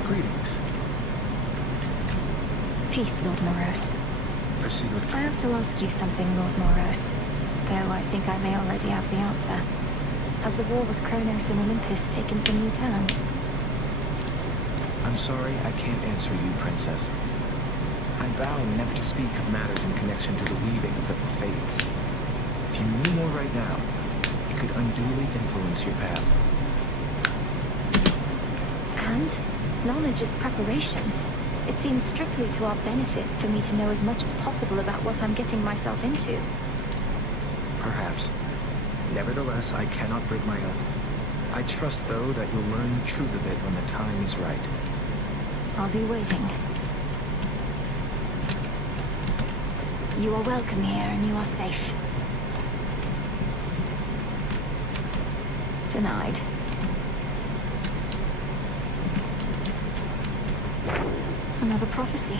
Greetings. Peace, Lord Moros. Proceed with... I have to ask you something, Lord Moros. Though I think I may already have the answer. Has the war with Kronos and Olympus taken some new turn? I'm sorry, I can't answer you, Princess. I'm bound never to speak of matters in connection to the weavings of the Fates. If you knew more right now, it could unduly influence your path. And knowledge is preparation. It seems strictly to our benefit for me to know as much as possible about what I'm getting myself into. Perhaps. Nevertheless, I cannot break my oath. I trust, though, that you'll learn the truth of it when the time is right. I'll be waiting. You are welcome here, and you are safe. Denied. Another prophecy.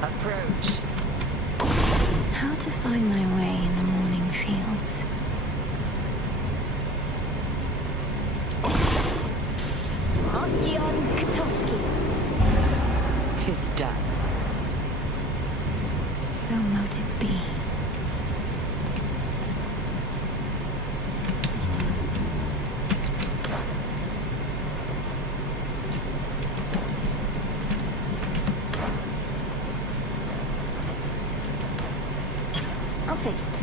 Approach. How to find my way in the morning fields. Oskion Katoski. 'Tis done. So mote it be. I'll take it.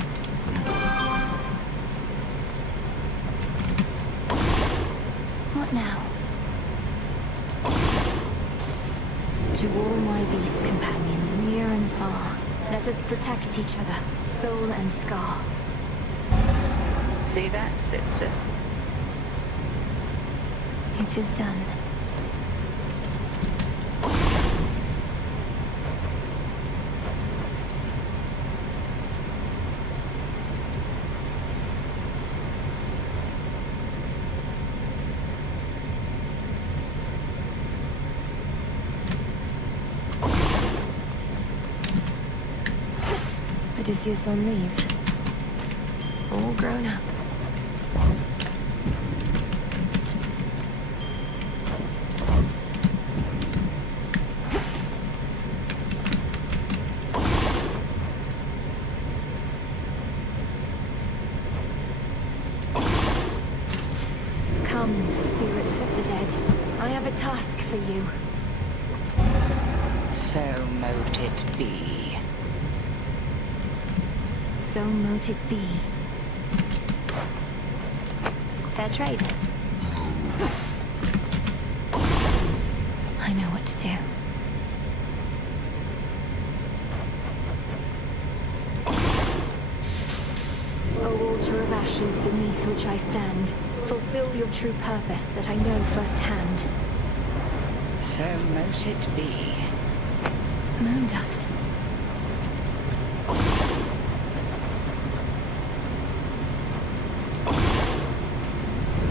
What now? To all my beast companions, near and far, let us protect each other, soul and scar. See that, sisters? It is done. Odysseus on leave. All grown up. Come, spirits of the dead. I have a task for you. So mote it be. So mote it be. Fair trade. I know what to do. O altar of ashes beneath which I stand, fulfill your true purpose that I know firsthand. So mote it be. Moondust.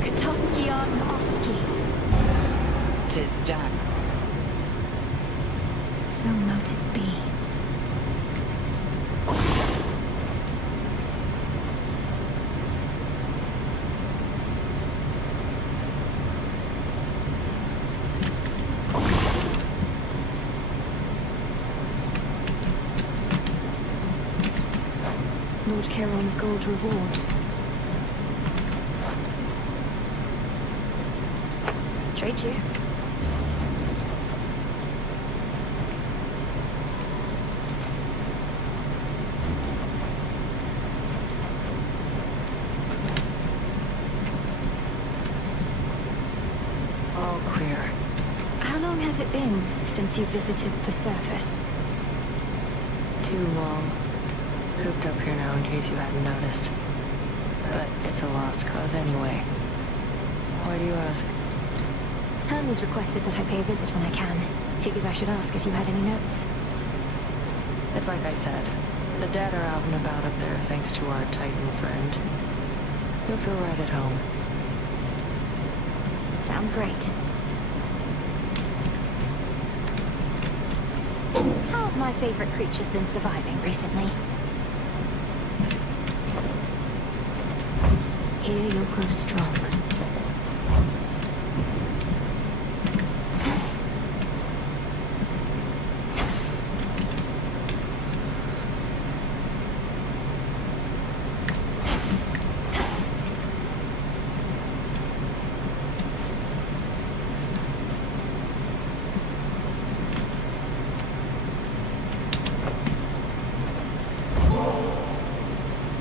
Katoskion Oski. 'Tis done. So mote it be. Lord Charon's gold rewards. Trade you. All clear. How long has it been since you visited the surface? Too long. Cooped up here now in case you hadn't noticed. But it's a lost cause anyway. Why do you ask? Hermes requested that I pay a visit when I can. Figured I should ask if you had any notes. It's like I said. The dead are out and about up there thanks to our Titan friend. You'll feel right at home. Sounds great. How have my favorite creatures been surviving recently? Here you'll grow strong.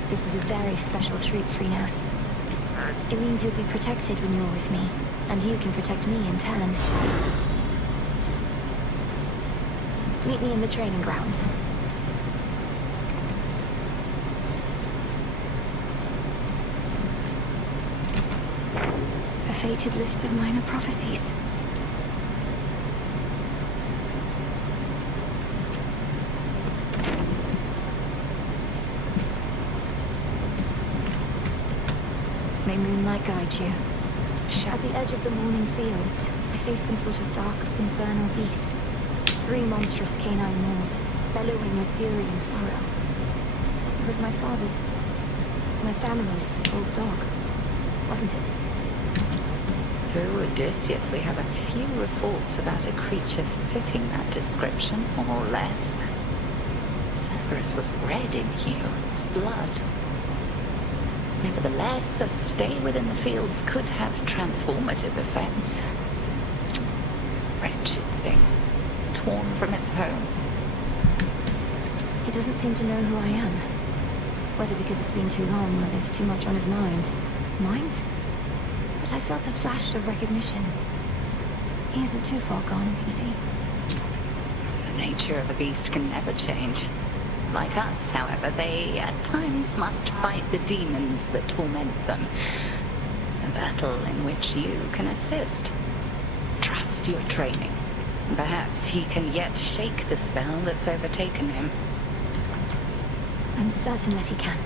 This is a very special treat, Threnos. It means you'll be protected when you're with me, and you can protect me in turn. Meet me in the training grounds. A fated list of minor prophecies. May moonlight guide you. At the edge of the morning fields, I faced some sort of dark, infernal beast. 3 monstrous canine maws, bellowing with fury and sorrow. It was my family's old dog, wasn't it? Through Odysseus, we have a few reports about a creature fitting that description, more or less. Cerberus was red in hue, his blood. Nevertheless, a stay within the fields could have transformative effects. Wretched thing, torn from its home. He doesn't seem to know who I am. Whether because it's been too long or there's too much on his mind. Mind? But I felt a flash of recognition. He isn't too far gone, is he? The nature of a beast can never change. Like us, however, they at times must fight the demons that torment them. A battle in which you can assist. Trust your training. Perhaps he can yet shake the spell that's overtaken him. I'm certain that he can.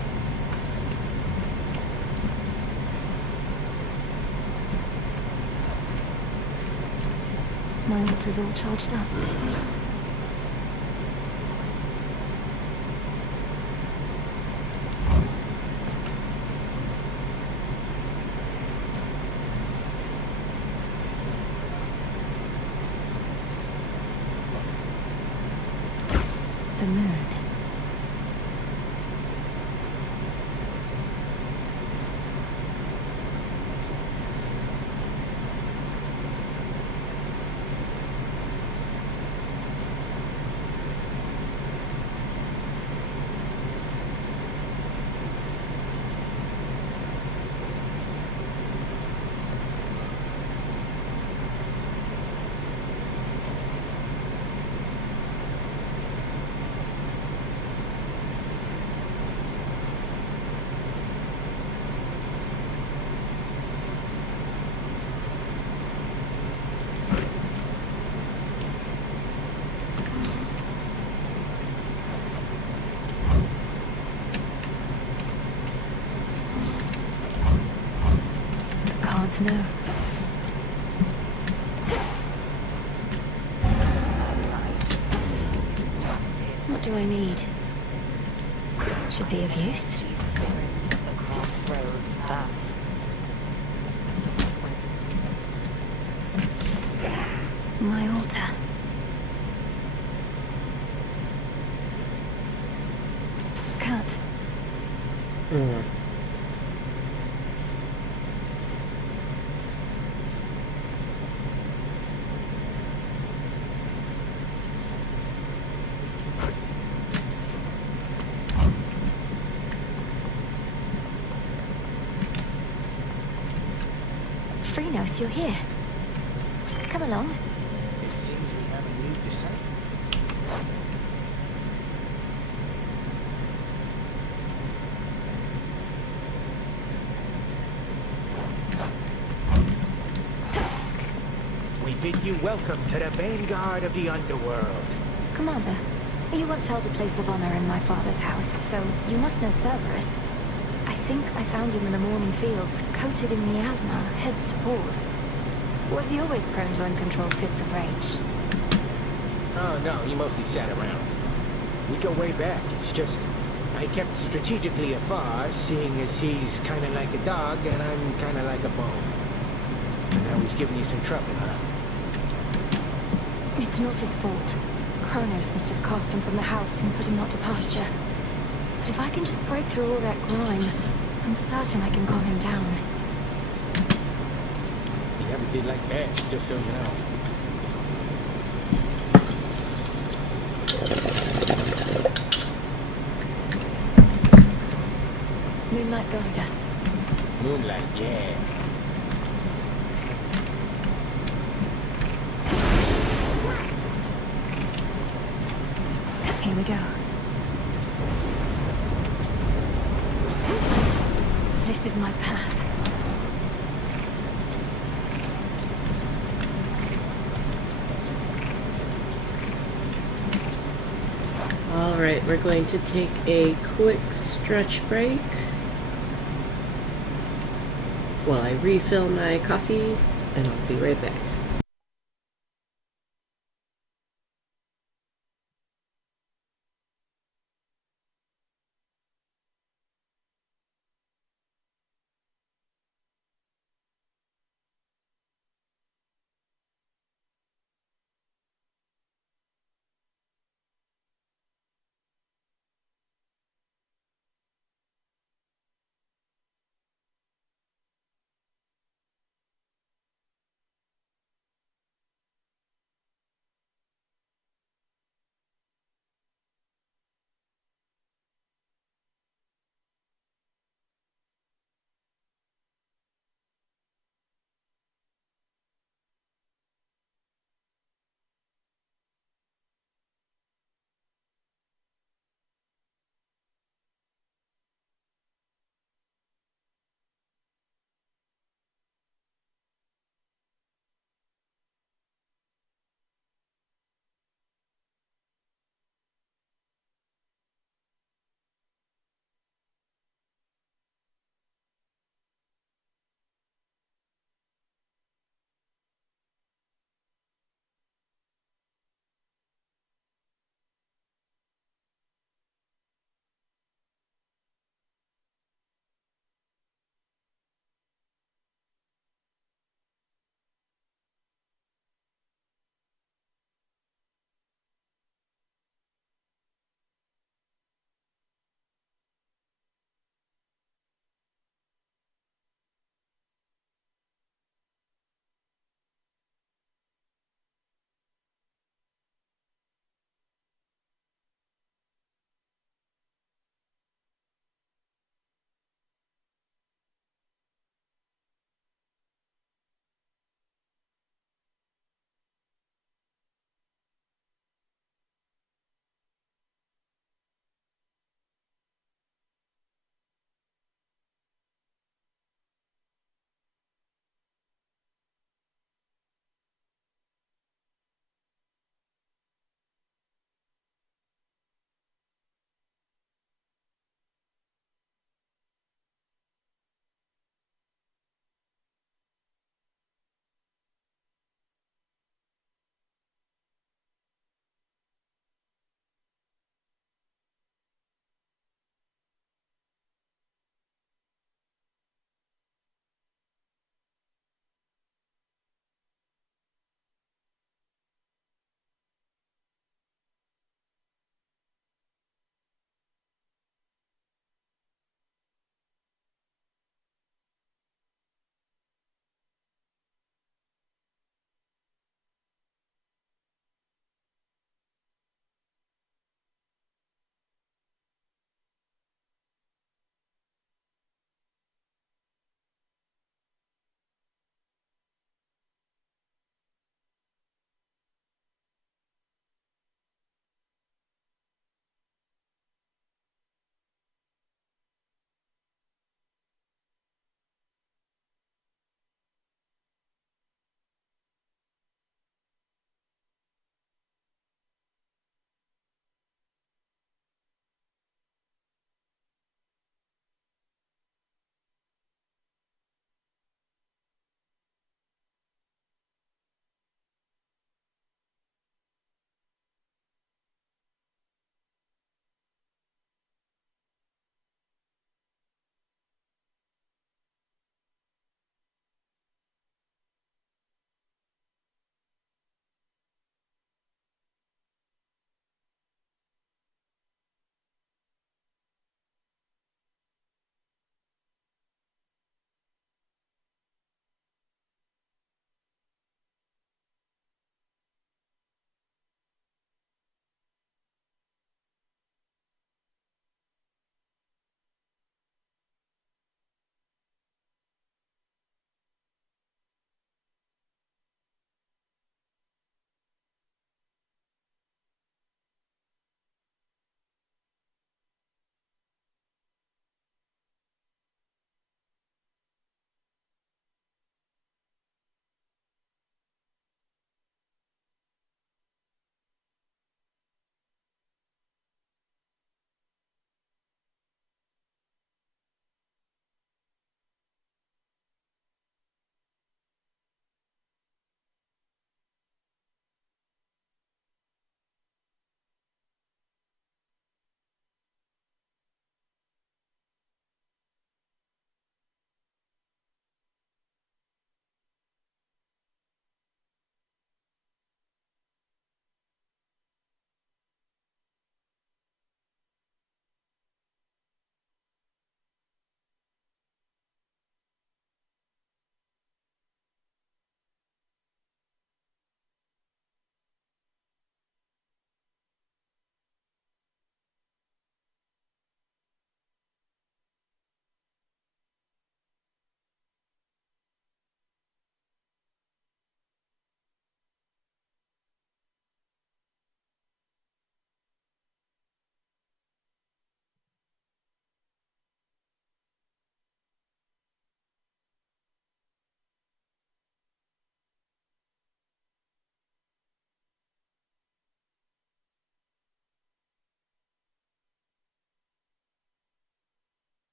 My altar's all charged up. The moon. No. What do I need? Should be of use. The crossroads thus. My altar. Cut. Mm. Phrynos, you're here. Come along. It seems we have a new disciple. We bid you welcome to the vanguard of the underworld. Commander, you once held a place of honor in my father's house, so you must know Cerberus. I think I found him in the morning fields, coated in miasma, heads to paws. Was he always prone to uncontrolled fits of rage? Oh, no, he mostly sat around. We go way back. It's just, I kept strategically afar, seeing as he's kind of like a dog and I'm kind of like a bone. And now he's giving you some trouble, huh? It's not his fault. Kronos must have cast him from the house and put him out to pasture. But if I can just break through all that grime, I'm certain I can calm him down. He never did like that, just so you know. Moonlight guide us. Moonlight, yeah. Here we go. This is my path. Alright, we're going to take a quick stretch break while I refill my coffee, and I'll be right back.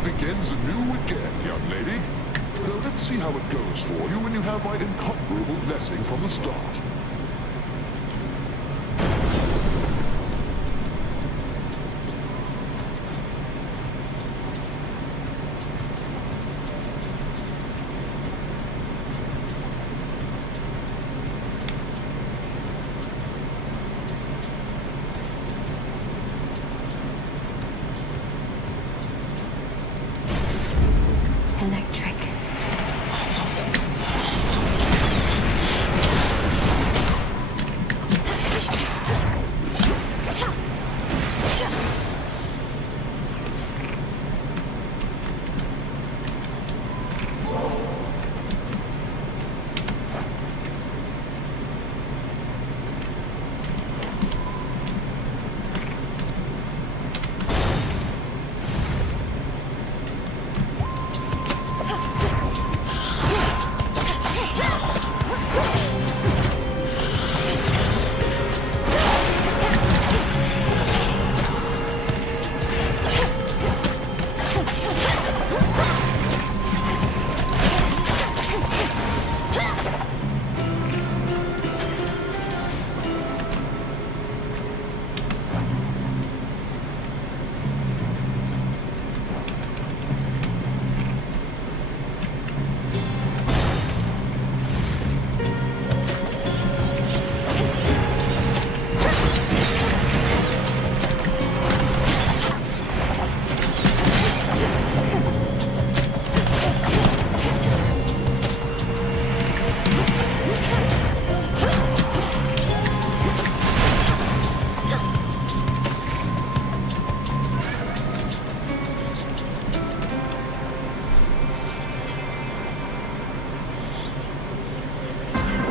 day begins anew again, young lady. Though let's see how it goes for you when you have my incomparable blessing from the start. Electric.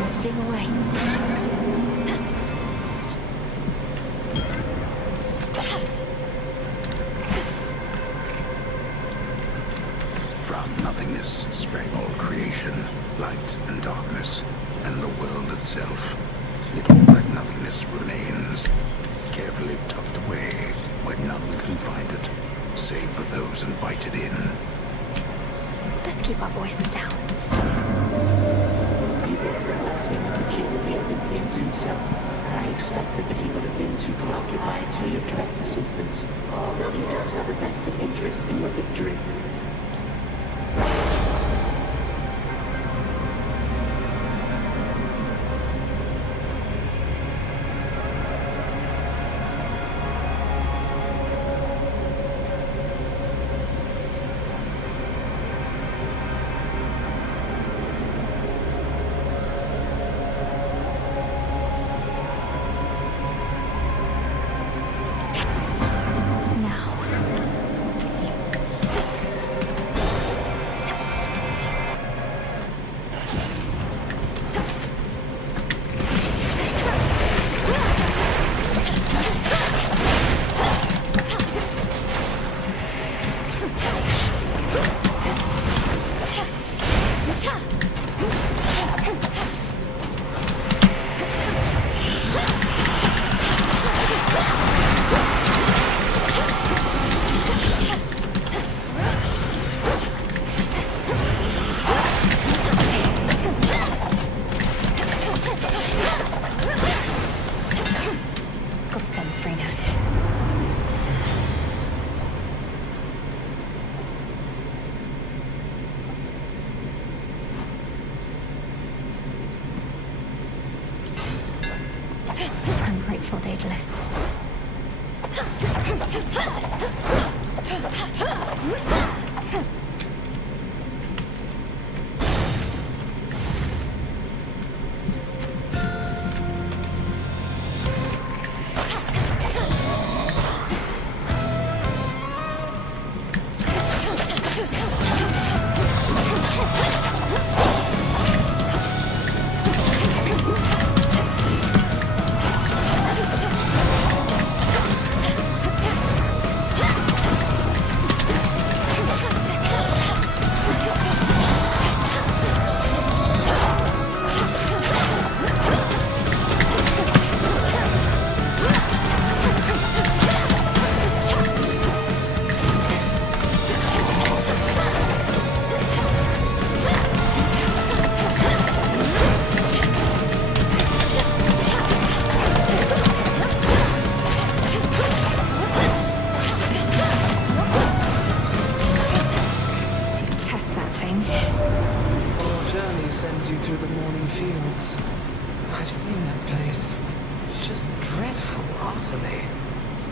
Sting away. From nothingness sprang all creation, light and darkness, and the world itself. Yet all that nothingness remains, carefully tucked away where none can find it, save for those invited in. Let's keep our voices down. You bear the blessing of the King of the Olympians himself. I expected that he would have been too preoccupied to your direct assistance, although he does have a vested interest in your victory. I'm grateful, Daedalus. morning fields. I've seen that place. Just dreadful, utterly.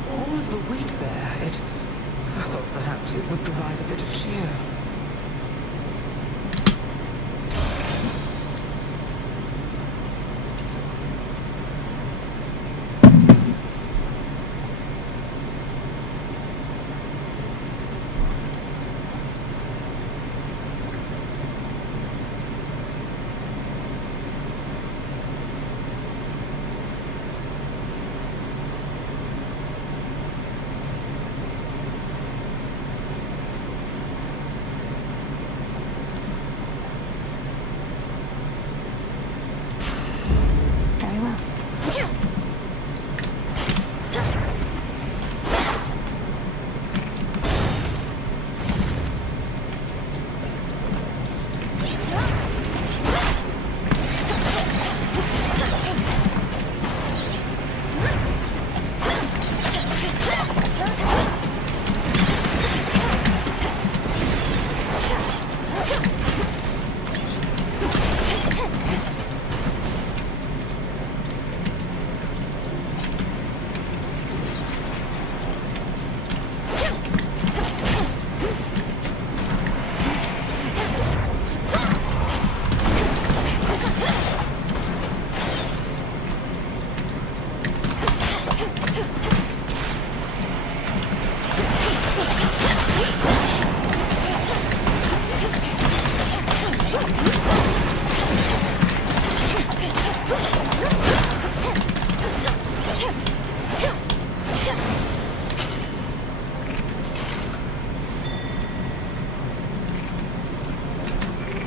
All of the wheat there, I thought perhaps it would provide a bit of cheer.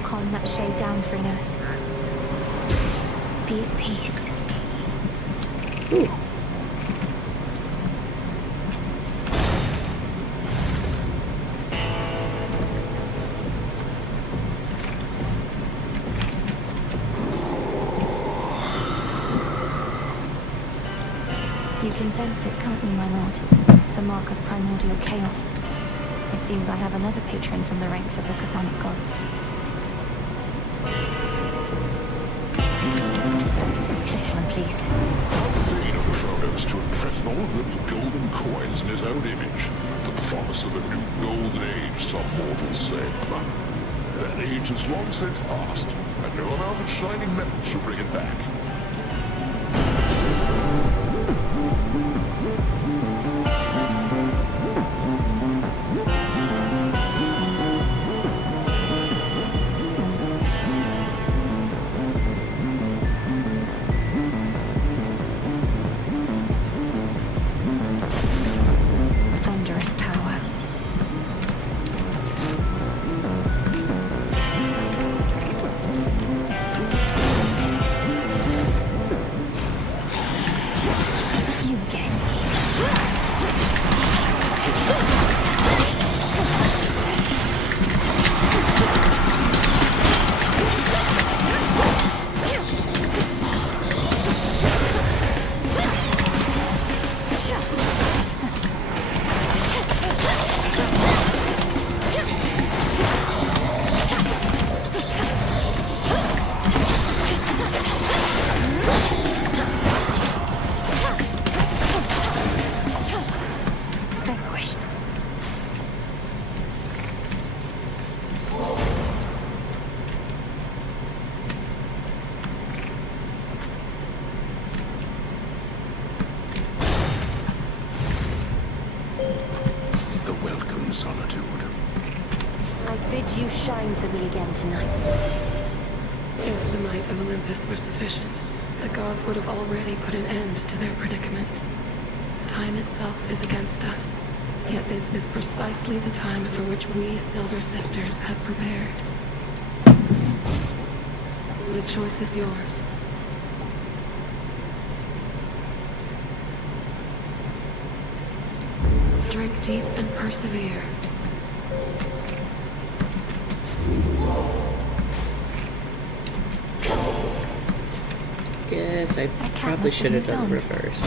Calm that shade down, Phrynos. Be at peace. Ooh. You can sense it, can't you, my lord? The mark of primordial chaos. It seems I have another patron from the ranks of the Chthonic gods. This one, please. Vain of Chronos to imprison all of those golden coins in his own image. The promise of a new golden age, some mortals say. That age has long since passed, and no amount of shining metal shall bring it back. Thunderous power. You again. Vanquished. The welcome solitude. I bid you shine for me again tonight. If the might of Olympus were sufficient, the gods would have already put an end to their predicament. Time itself is against us, yet this is precisely the time for which we Silver Sisters have prepared. The choice is yours. Drink deep and persevere. Guess I probably should have done reverse.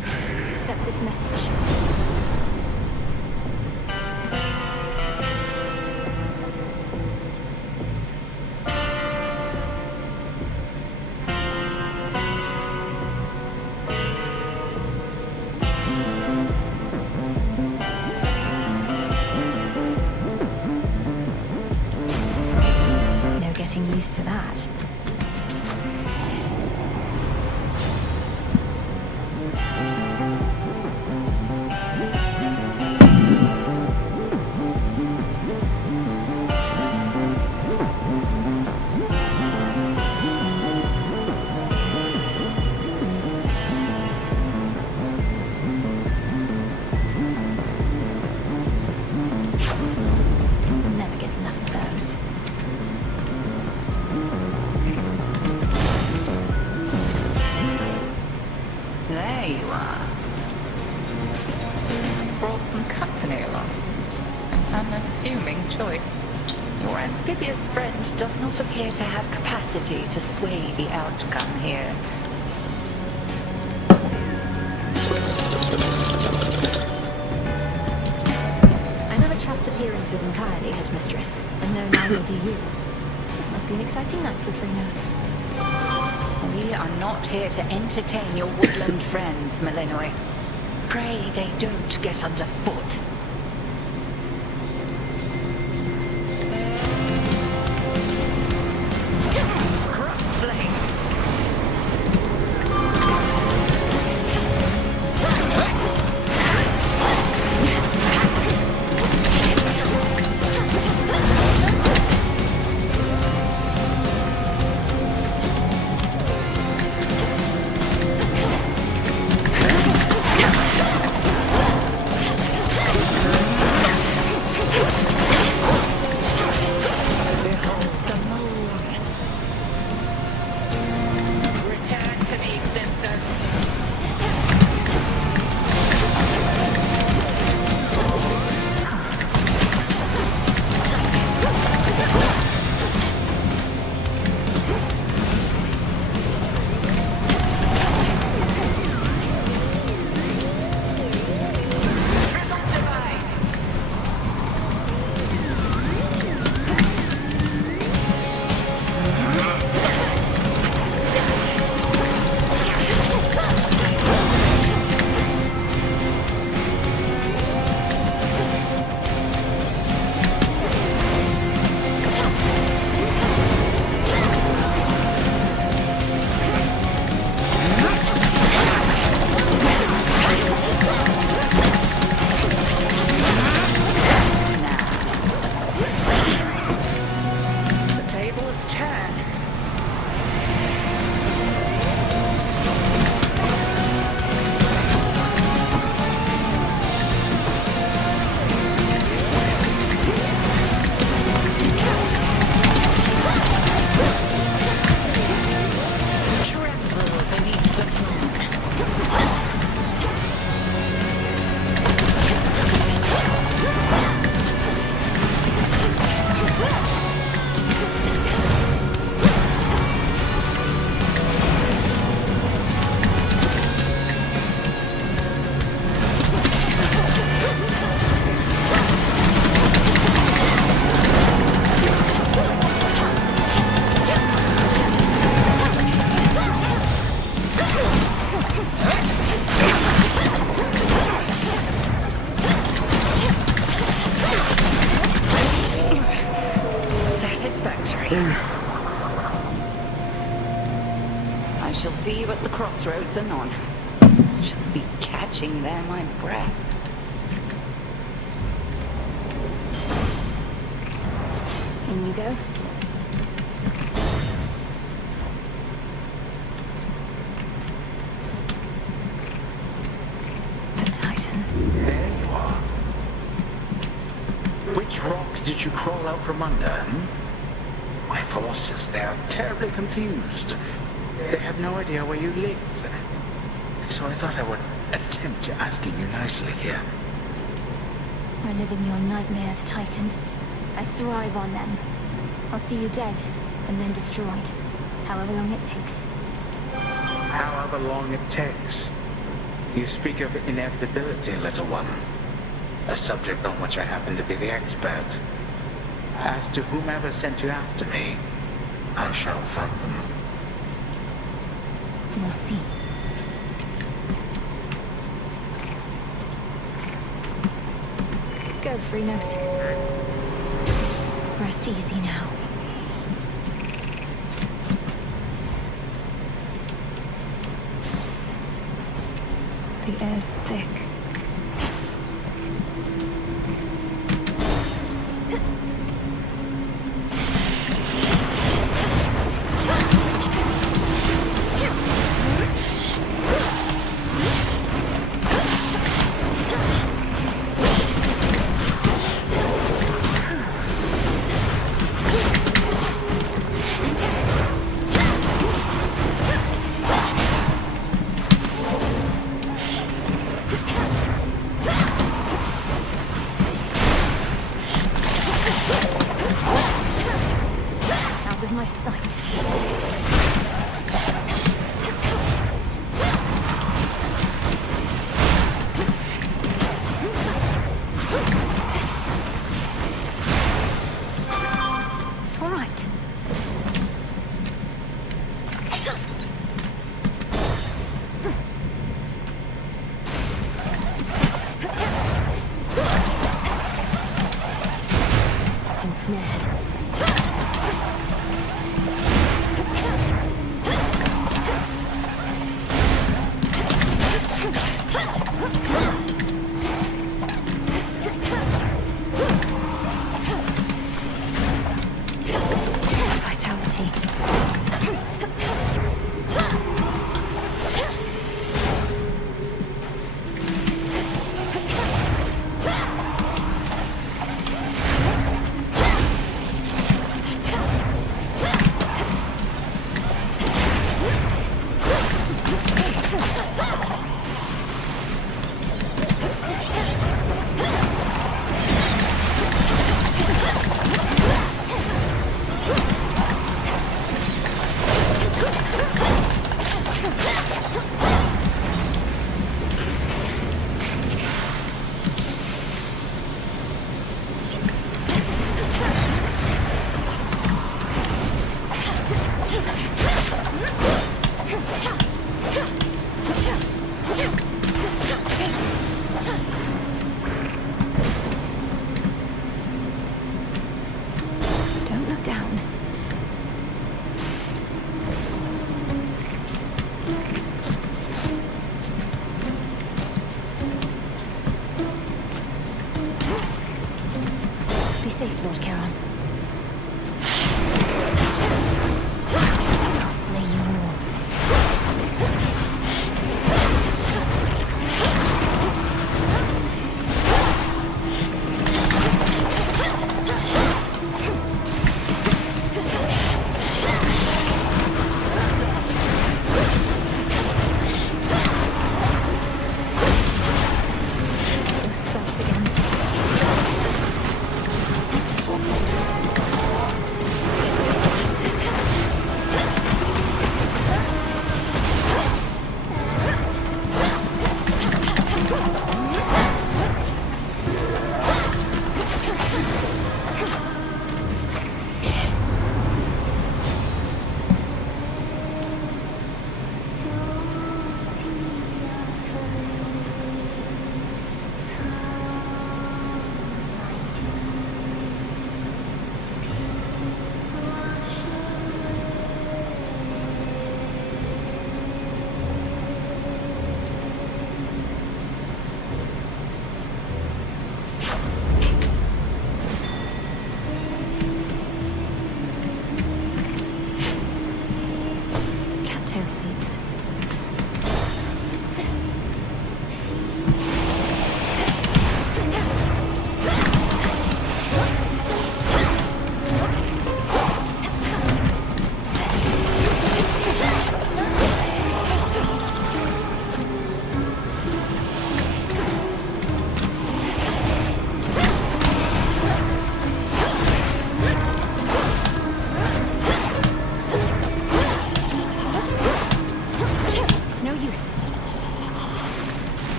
Olympus, except this message. No getting used to that. Never get enough of those. There you are. Brought some company along. An unassuming choice. Your amphibious friend does not appear to have capacity to sway the outcome here. I never trust appearances entirely, Headmistress, and no, neither do you. This must be an exciting night for Threnos. We are not here to entertain your woodland friends, Malinois. Pray they don't get underfoot. Cross flames. Return to me, sisters. Triple divide. The tables turn. Tremble beneath the moon. Satisfactory. I shall see you at the crossroads anon. Shall be catching there my breath. In you go. The Titan. There you are. Which rock did you crawl out from under, My forces, they are terribly confused. They have no idea where you live. So I thought I would attempt asking you nicely here. I live in your nightmares, Titan. I thrive on them. I'll see you dead, and then destroyed. However long it takes. However long it takes. You speak of inevitability, little one. A subject on which I happen to be the expert. As to whomever sent you after me, I shall find them. We'll see. Go, Freenos. Rest easy now. The air's thick. My sight. All right. Ensnared. Don't look down. Be safe, Lord Charon. I'll slay you all. Those spells again.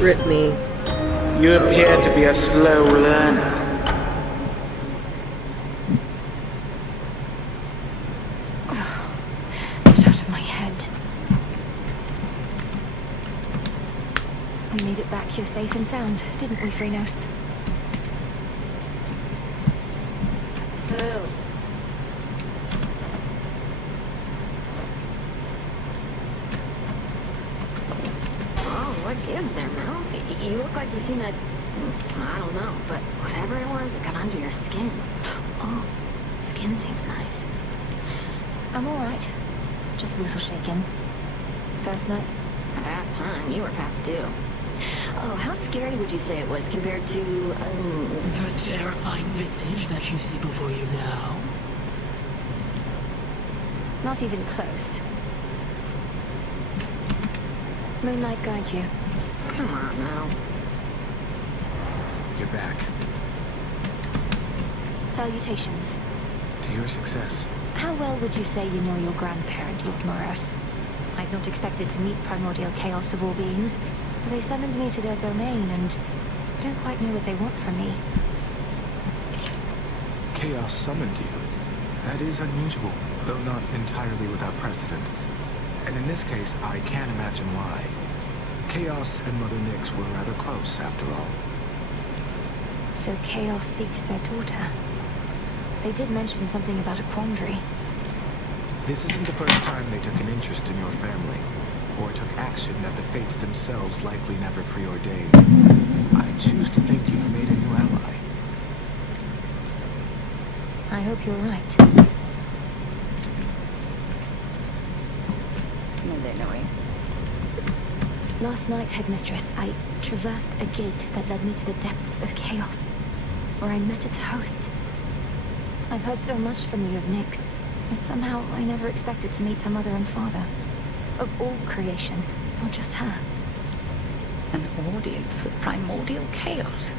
Rip me. You appear to be a slow learner. Get out of my head. We made it back here safe and sound, didn't we, Phrenos? Oh. Oh, what gives there, Mel? You look like you've seen a... I don't know, but whatever it was, it got under your skin. Oh, skin seems nice. I'm alright. Just a little shaken. First night? About time. You were past due. Oh, how scary would you say it was compared to, The terrifying visage that you see before you now? Not even close. Moonlight guide you. Come on now. You're back. Salutations. To your success. How well would you say you know your grandparent, Yugmoros? I'd not expected to meet primordial chaos of all beings, but they summoned me to their domain, and I don't quite know what they want from me. Chaos summoned you. That is unusual, though not entirely without precedent. And in this case, I can't imagine why. Chaos and Mother Nyx were rather close, after all. So Chaos seeks their daughter. They did mention something about a quandary. This isn't the first time they took an interest in your family, or took action that the fates themselves likely never preordained. I choose to think you've made a new ally. I hope you're right. Last night, Headmistress, I traversed a gate that led me to the depths of chaos, where I met its host. I've heard so much from you of Nyx, yet somehow I never expected to meet her mother and father. Of all creation, not just her. An audience with primordial chaos.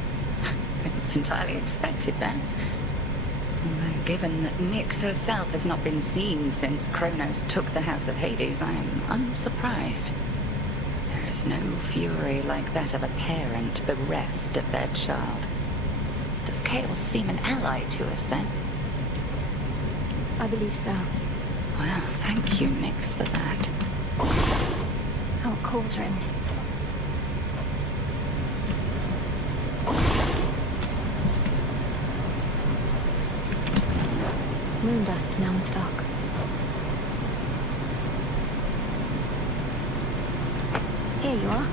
It was entirely expected then. Although given that Nyx herself has not been seen since Kronos took the House of Hades, I am unsurprised. There is no fury like that of a parent bereft of their child. Does chaos seem an ally to us then? I believe so. Well, thank you, Nyx, for that. Our cauldron. Moondust now in stock. Here you are.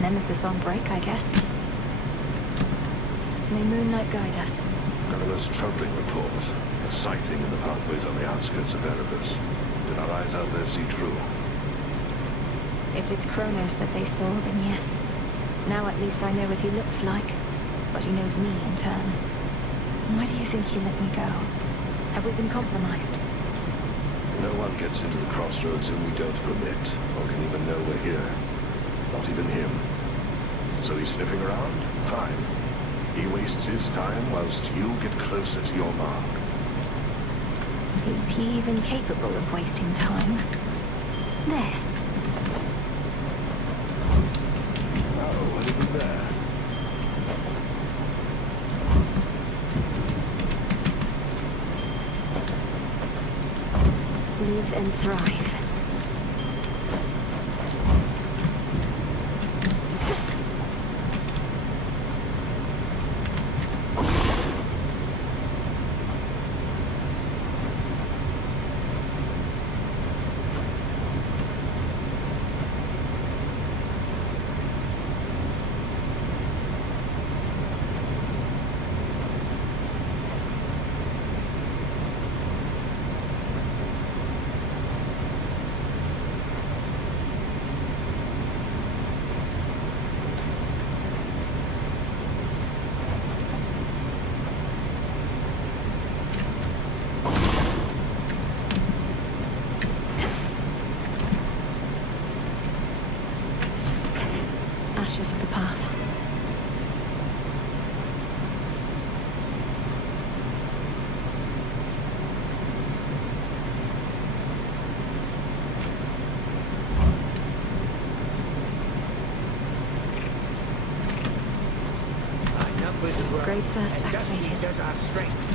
Nemesis on break, I guess. May Moonlight guide us. Got a most troubling report. A sighting in the pathways on the outskirts of Erebus. Did our eyes out there see true? If it's Kronos that they saw, then yes. Now at least I know what he looks like. But he knows me in turn. Why do you think he let me go? Have we been compromised? No one gets into the crossroads whom we don't permit, or can even know we're here. Not even him. So he's sniffing around? Fine. He wastes his time whilst you get closer to your mark. Is he even capable of wasting time? There. Oh, what have we there? Live and thrive. Ashes of the past. Grave thirst And activated. dusting does our strength.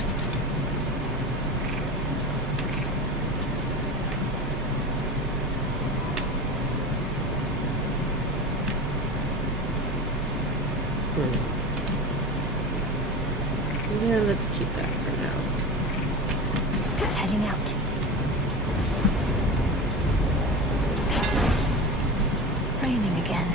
Yeah, let's keep that for now. Heading out. Raining again.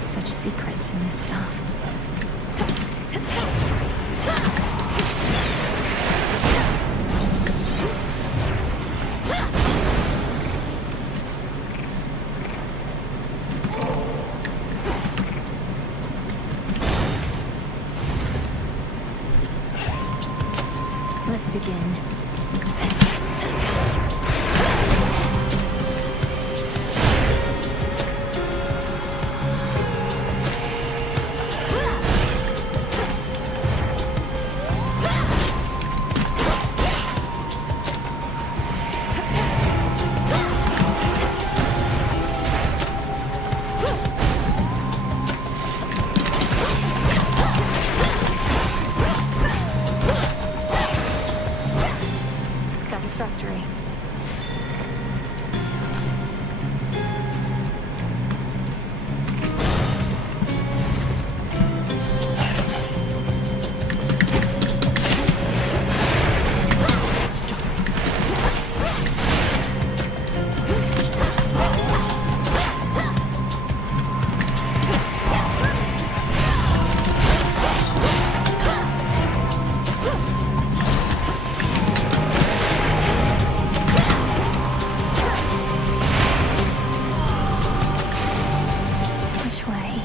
Such secrets in this stuff. Let's begin. Satisfactory. Which way?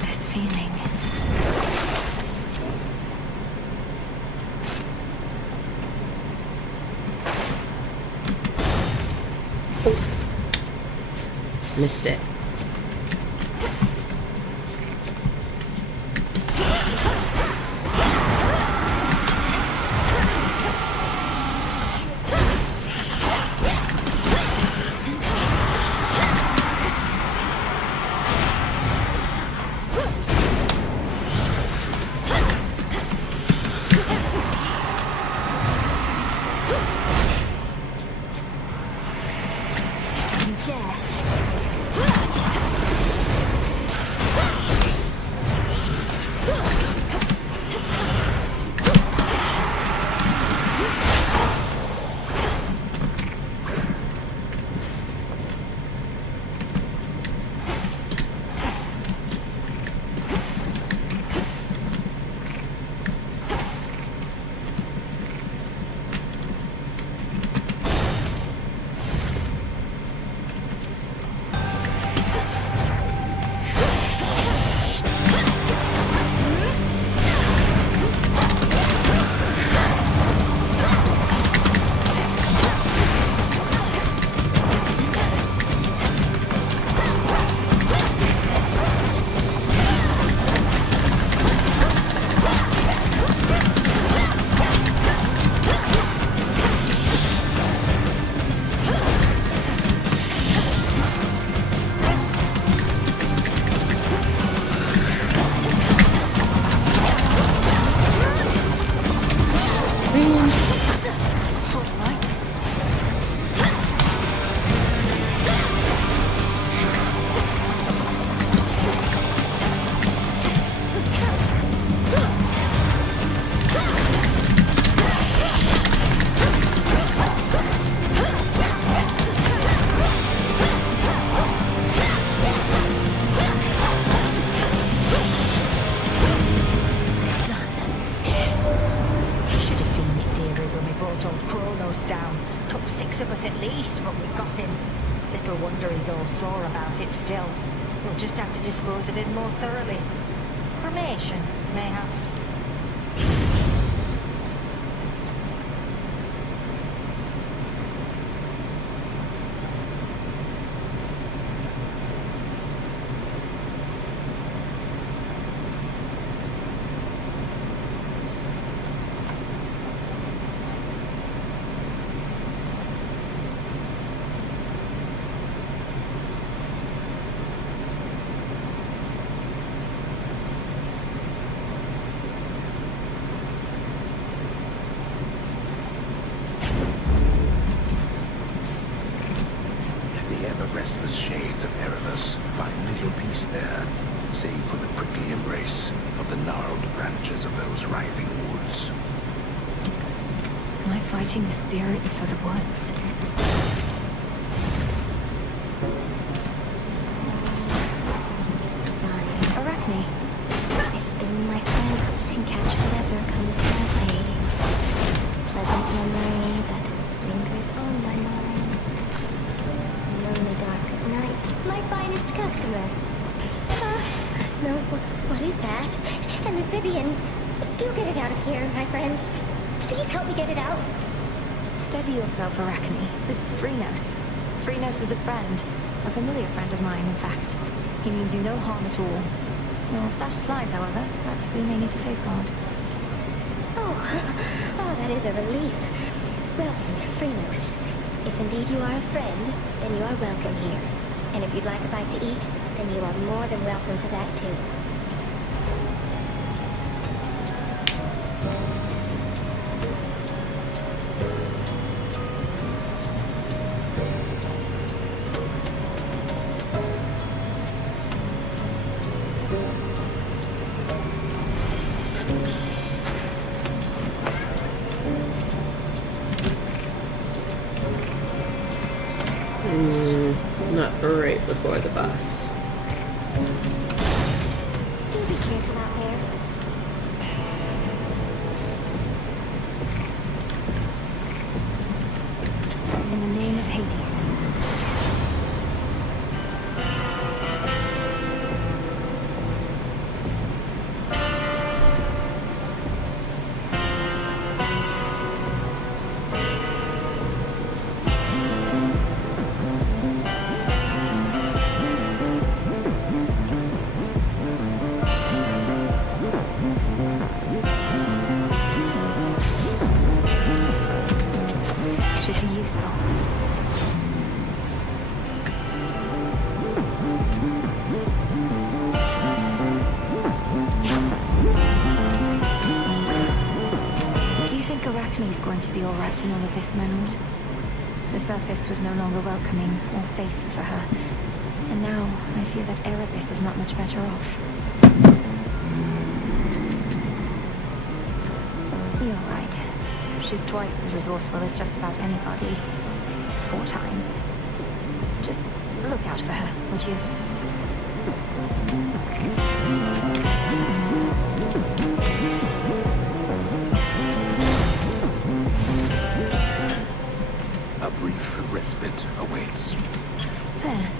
This feeling. Missed it. You dare. sore about it still. We'll just have to dispose of it more thoroughly. Cremation, mayhaps. Restless shades of Erebus find little peace there, save for the prickly embrace of the gnarled branches of those writhing woods. Am I fighting the spirits or the woods? Arachne. I spin my threads and catch whatever comes my way. Pleasant memory that lingers on my mind. Lonely dark of night, my finest customer. No, what is that? An amphibian. Do get it out of here, my friend. Please help me get it out. Steady yourself, Arachne. This is Phrynos. Phrynos is a friend. A familiar friend of mine, in fact. He means you no harm at all. Your stash of flies, however, that we may need to safeguard. Oh, that is a relief. Well then, Phrynos, if indeed you are a friend, then you are welcome here. And if you'd like a bite to eat, then you are more than welcome to that too. Not right before the bus. Do be careful out there. In the name of Hades. Should be useful. Do you think Arachne's going to be alright in all of this, my lord? The surface was no longer welcoming or safe for her. And now I fear that Erebus is not much better off. You're right. She's twice as resourceful as just about anybody. 4 times. Just look out for her, would you? A brief respite awaits. There.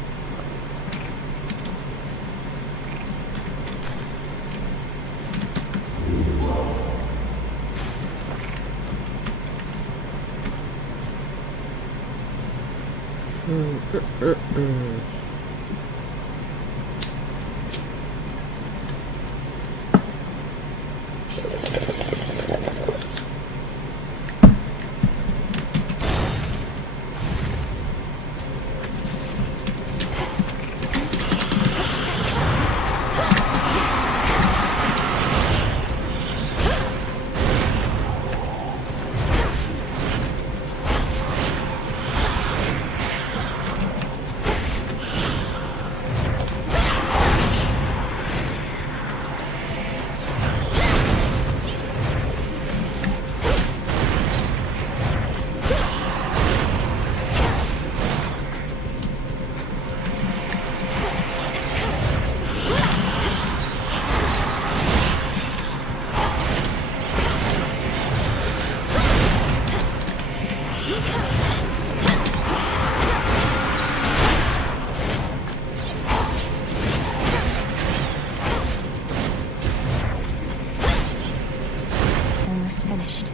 almost finished.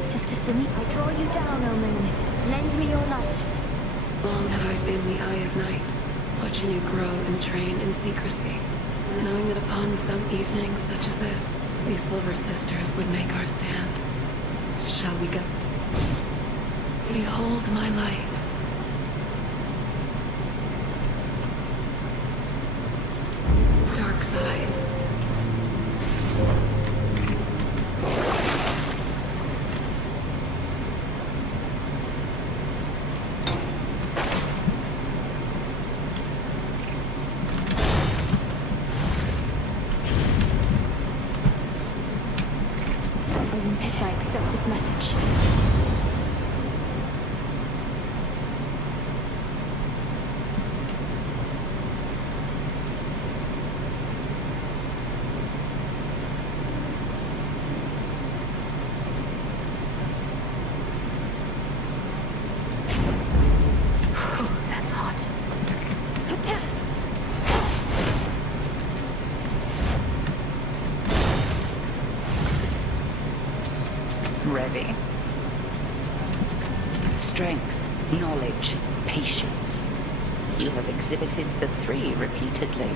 Sister Sunny, I draw you down, O moon. Lend me your light. Long have I been the eye of night, watching you grow and train in secrecy, knowing that upon some evening such as this, these Silver Sisters would make our stand. Shall we go? Behold my light. Dark side. Olympus, I accept this message. That's hot. Ready. Strength, knowledge, patience. You have exhibited the three repeatedly.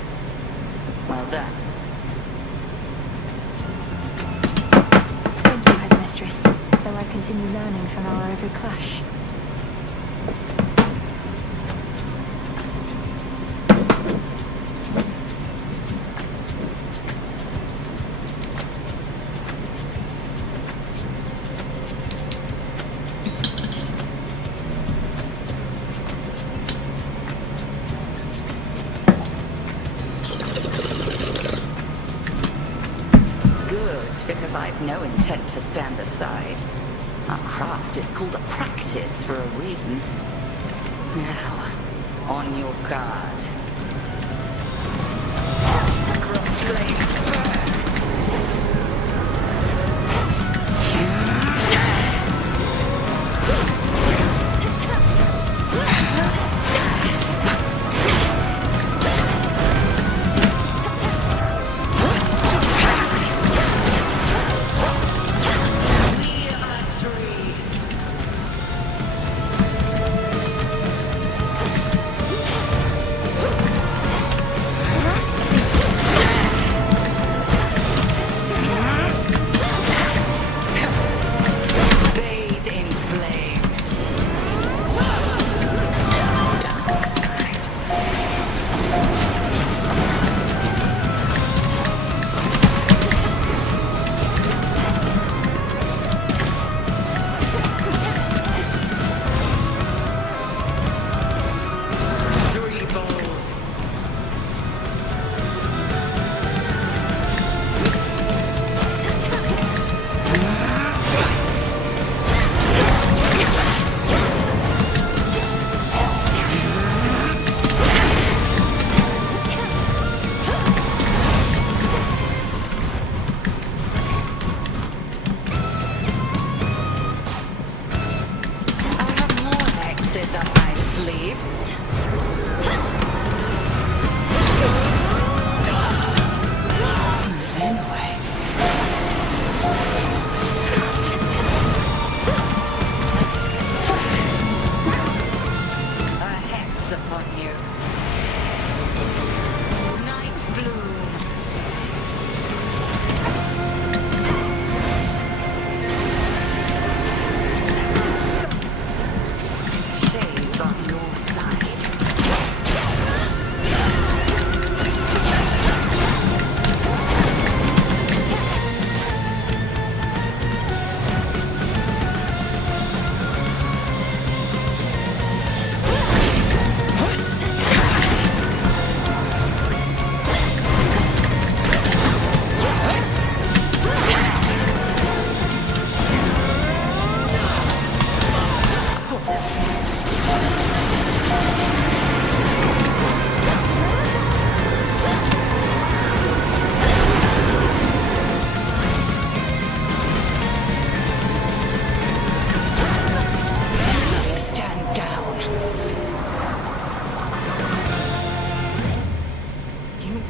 Well done. Thank you, Headmistress, though I continue learning from our every clash. Because I've no intent to stand aside. Our craft is called a practice for a reason. Now, on your guard. Crossblades burn.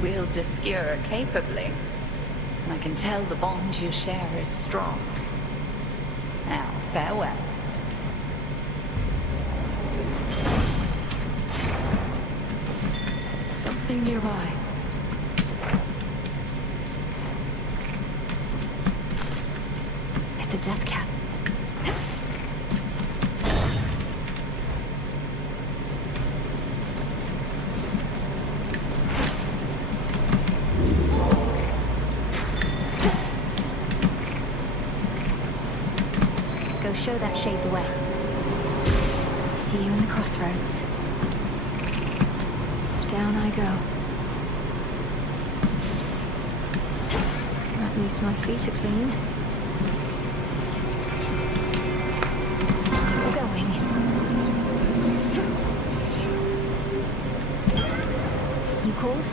Wield Skira capably. And I can tell the bond you share is strong. Now, farewell. Something nearby. It's a death cap. Go show that shade the way. See you in the crossroads. Down I go. At least my feet are clean. Going. You called?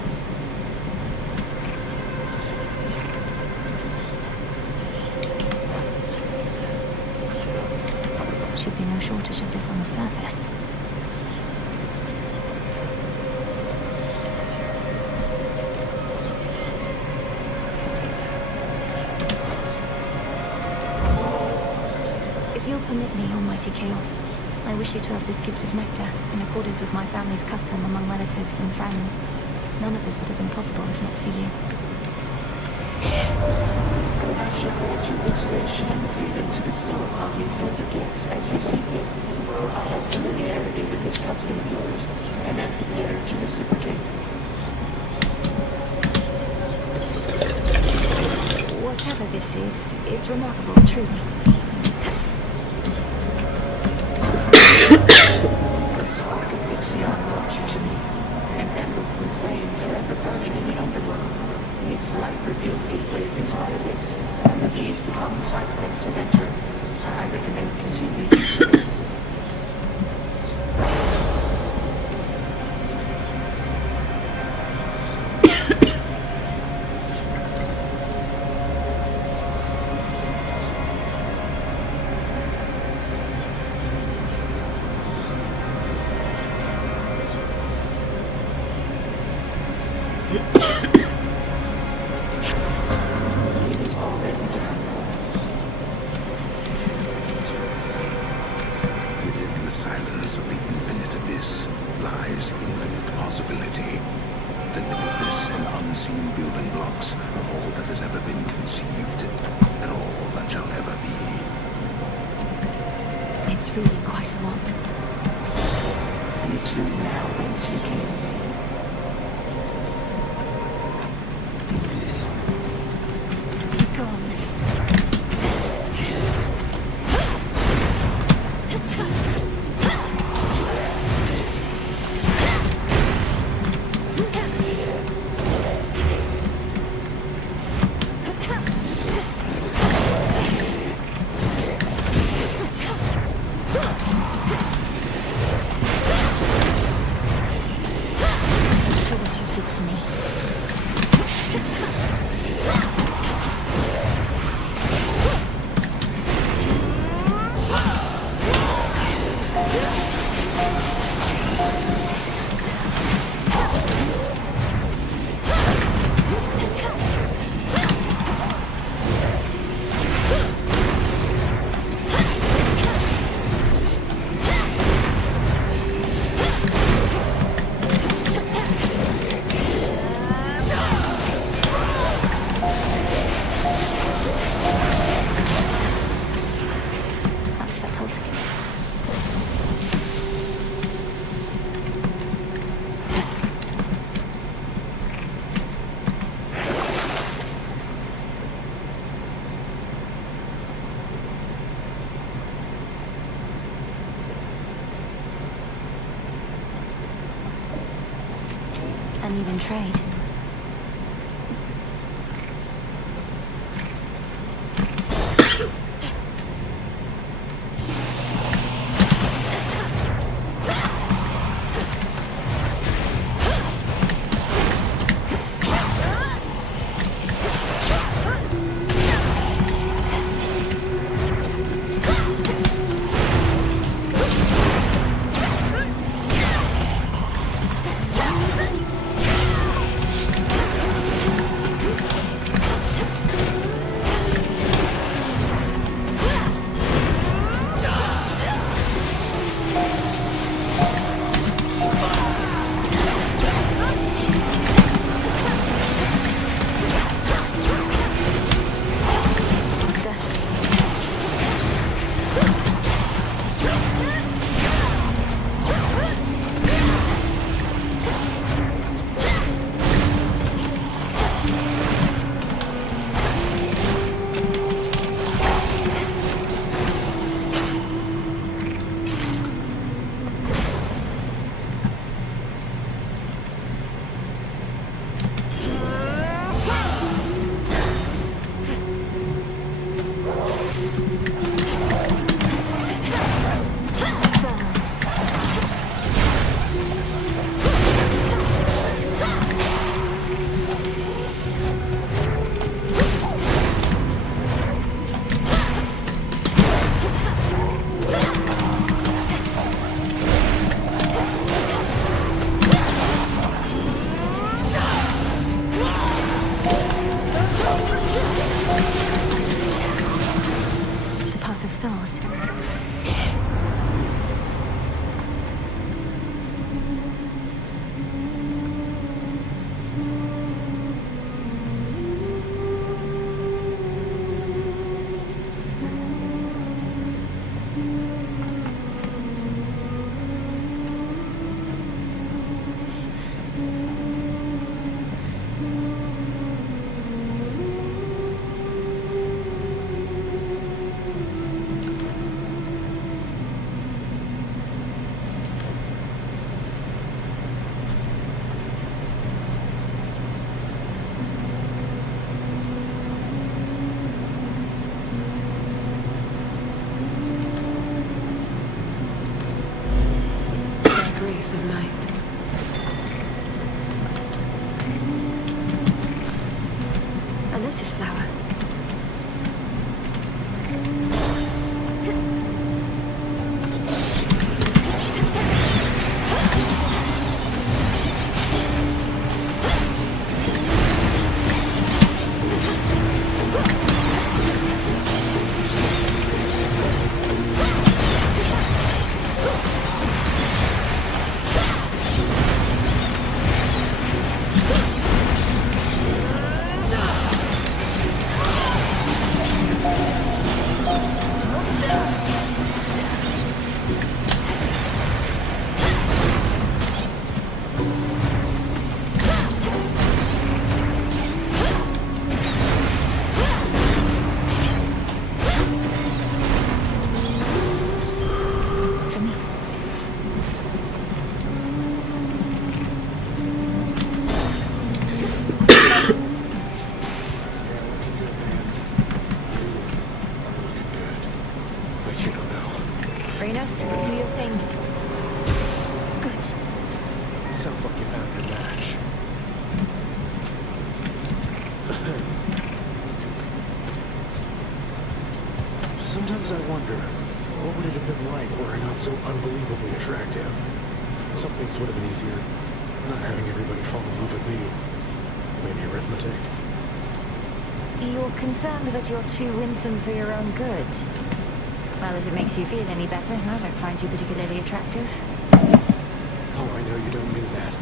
Should be no shortage of this on the surface. If you'll permit me, Almighty Chaos, I wish you to have this gift of nectar, in accordance with my family's custom among relatives and friends. None of this would have been possible if not for you. I shall grant you this wish and freedom to bestow upon you further gifts as you see fit, for I have familiarity with this custom of yours, and am prepared to reciprocate. Whatever this is, it's remarkable, truly. The spark of Ixion brought you to me, an emerald flame forever burning in the underworld. Its light reveals gateways into my abyss, and the leaves become side effects of enter. I recommend continuing use of it. Within the silence of the infinite abyss lies infinite possibility. The limitless and unseen building blocks of all that has ever been conceived, and all that shall ever be. It's really quite a lot. You too now whence you came. And even trade. lotus flower. Reynos, do your thing. Good. Sounds like you found your match. Sometimes I wonder, what would it have been like were I not so unbelievably attractive? Some things would have been easier. Not having everybody fall in love with me. Maybe arithmetic. You're concerned that you're too winsome for your own good. Well, if it makes you feel any better, I don't find you particularly attractive. Oh, I know you don't mean that.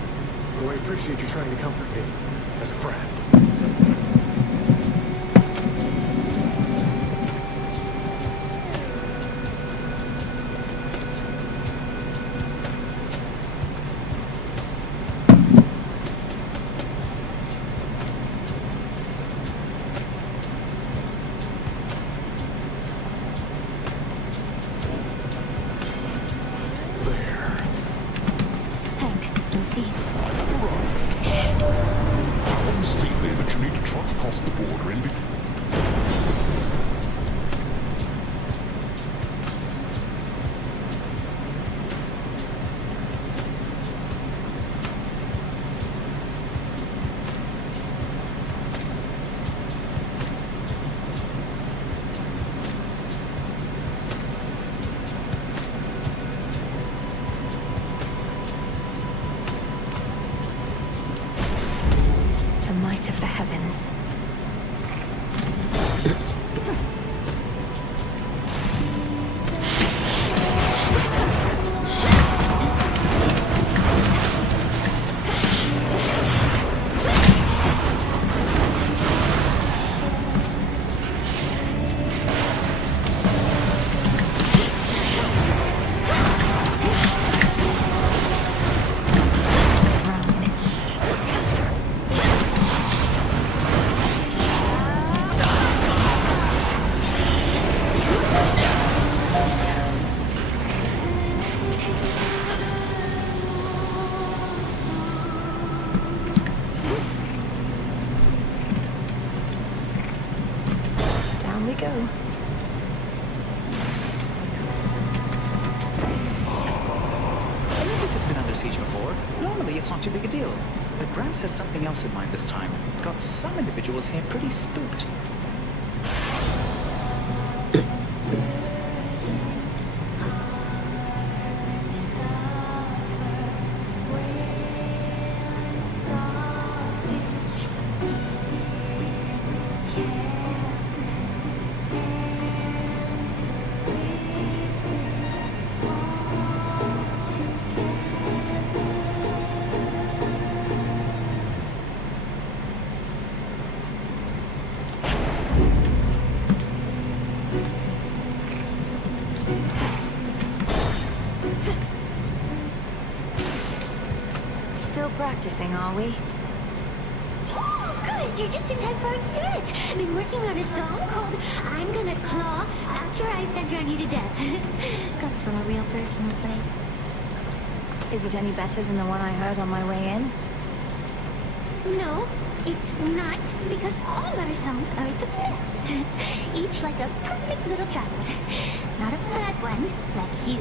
Though I appreciate you trying to comfort me, as a friend. Some seeds. One state there that you need to trot across the border in between. Of the heavens. Go. Olympus has been under siege before. Normally, it's not too big a deal. But Gramps has something else in mind this time. Got some individuals here pretty spooked. Still practicing, are we? Oh, good! You're just in time for a set! I've been working on a song called I'm Gonna Claw Out Your Eyes Then Drown You to Death. Comes from a real personal place. Is it any better than the one I heard on my way in? No, it's not, because all our songs are the best. Each like a perfect little child. Not a bad one, like you.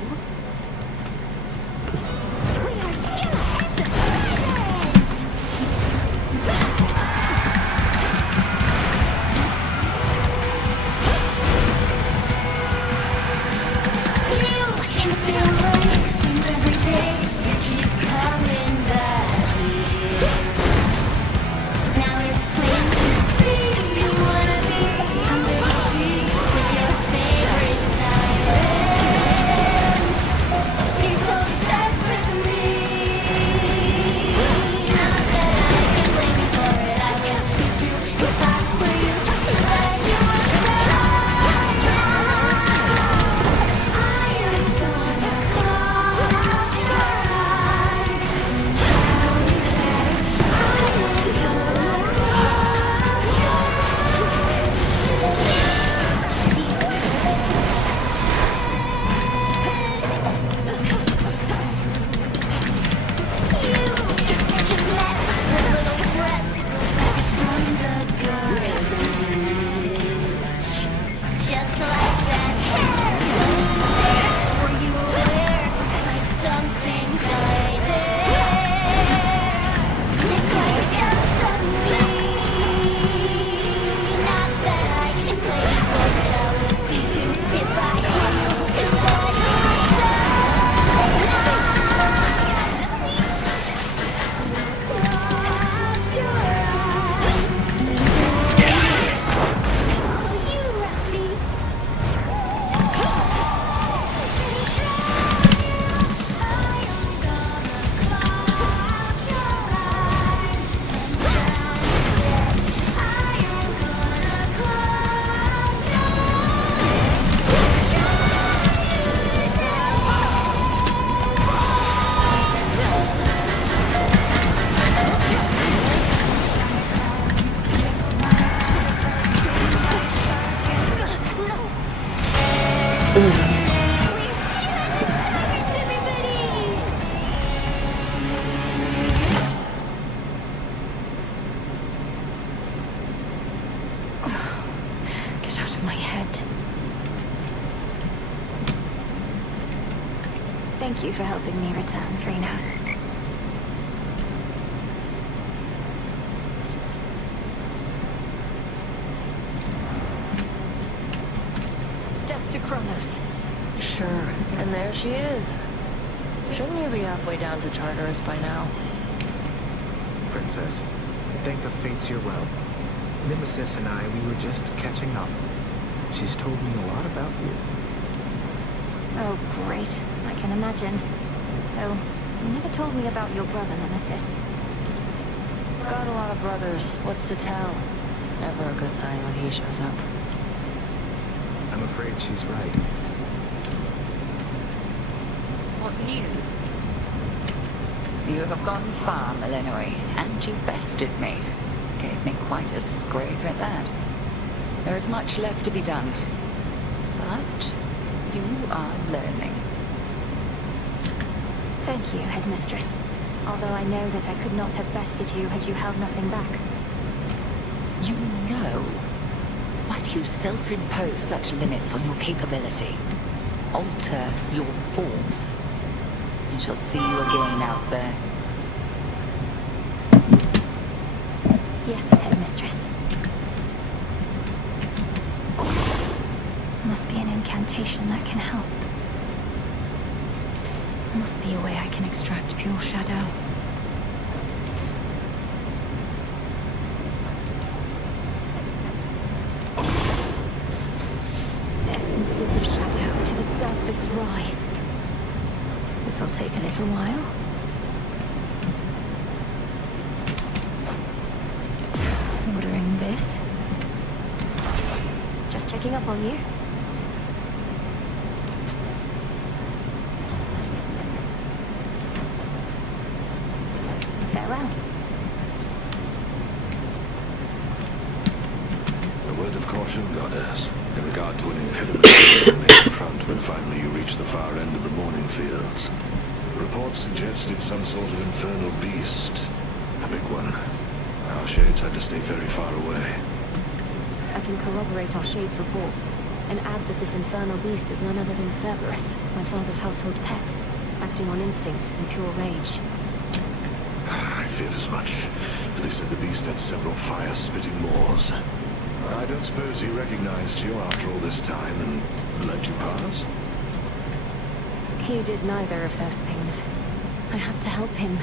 We are still at the silence! Thank you for helping me return, Phrenos. Death to Kronos. Sure, and there she is. Shouldn't you be halfway down to Tartarus by now? Princess, thank the fates you're well. Nemesis and I, we were just catching up. She's told me a lot about you. Oh, great. I can imagine. Though, you never told me about your brother, Nemesis. Got a lot of brothers. What's to tell? Never a good sign when he shows up. I'm afraid she's right. What news? You have gone far, Malinois, and you bested me. Gave me quite a scrape at that. There is much left to be done. But you are learning. Thank you, Headmistress. Although I know that I could not have bested you had you held nothing back. You know. Why do you self-impose such limits on your capability? Alter your forms. I shall see you again out there. Yes, Headmistress. Must be an incantation that can help. Must be a way I can extract pure shadow. Essences of shadow to the surface rise. This'll take a little while. Ordering this. Just checking up on you. Farewell. A word of caution, Goddess, in regard to an impediment in front when finally you reach the far end of the morning fields. Reports suggest it's some sort of infernal beast. A big one. Our shades had to stay very far away. I can corroborate our Shade's reports, and add that this infernal beast is none other than Cerberus, my father's household pet, acting on instinct and pure rage. I feared as much, for they said the beast had several fire-spitting maws. I don't suppose he recognized you after all this time and let you pass? He did neither of those things. I have to help him.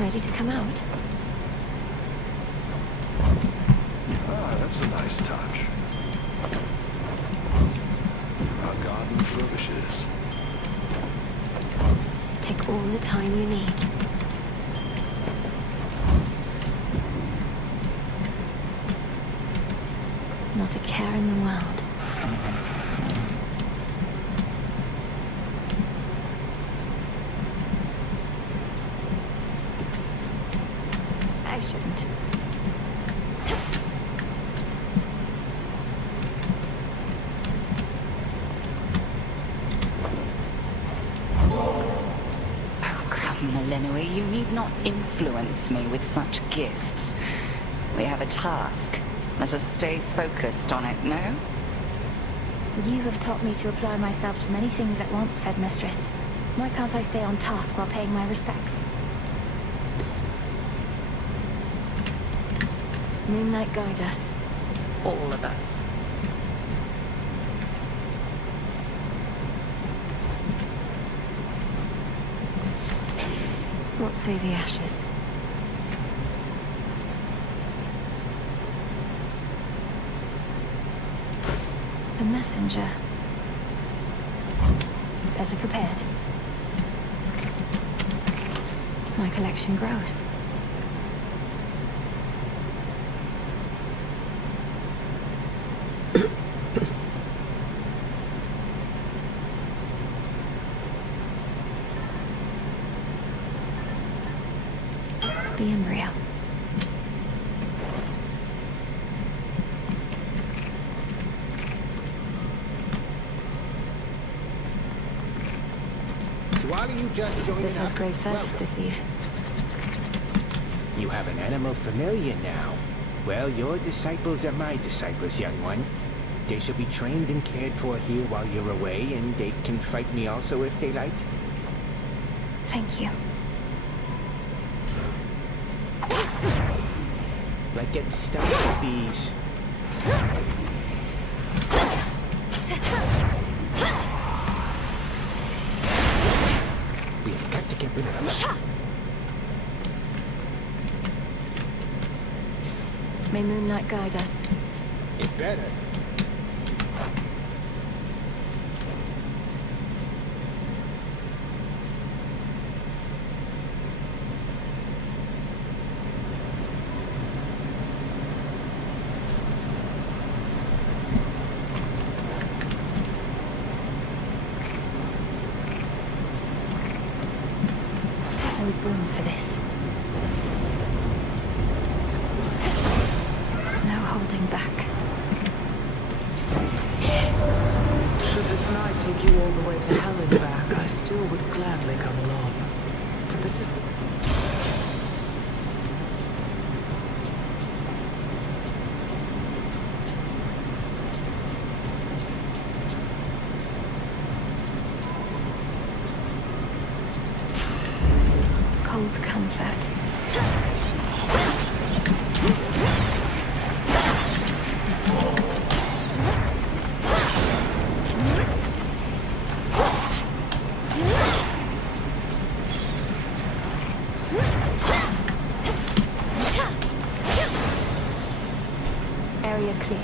Ready to come out? Ah, that's a nice touch. Our garden flourishes. Take all the time you need. Not a care in the world. I shouldn't. Malinois, you need not influence me with such gifts. We have a task. Let us stay focused on it, no? You have taught me to apply myself to many things at once, Headmistress. Why can't I stay on task while paying my respects? Moonlight, guide us. All of us. What say the ashes? The messenger. Better prepared. My collection grows. The embryo. So all of you just joining This has up? grave thirst Welcome. this eve. You have an animal familiar now. Well, your disciples are my disciples, young one. They shall be trained and cared for here while you're away, and they can fight me also if they like. Thank you. Like getting stung with bees. We've got to get rid of them. May moonlight guide us. It better. I was born for this. No holding back. Should this night take you all the way to hell and back, I still would gladly come along. But this is the... Cold comfort. Area clear.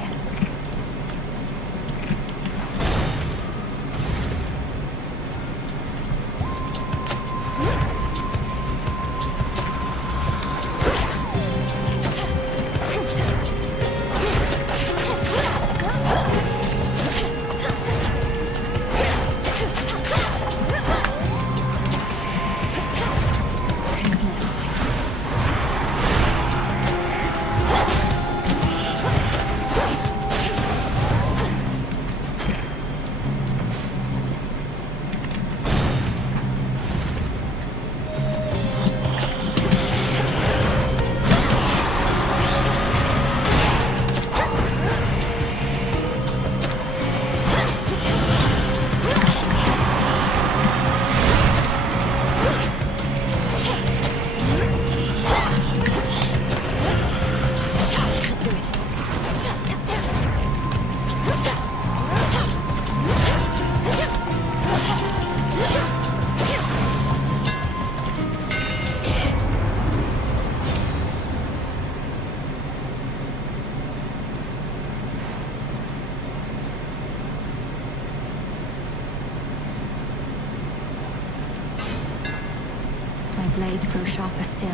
My blades grow sharper still.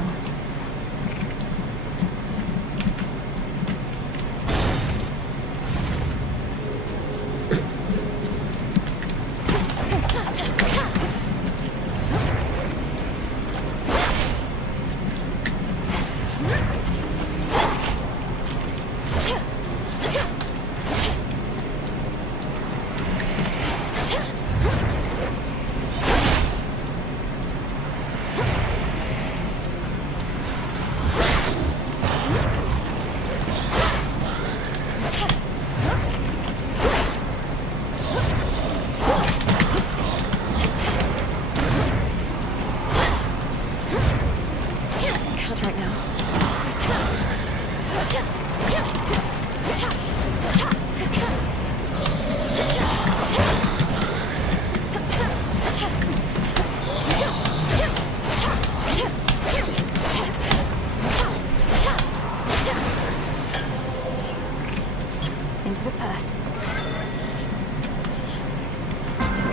Into the purse.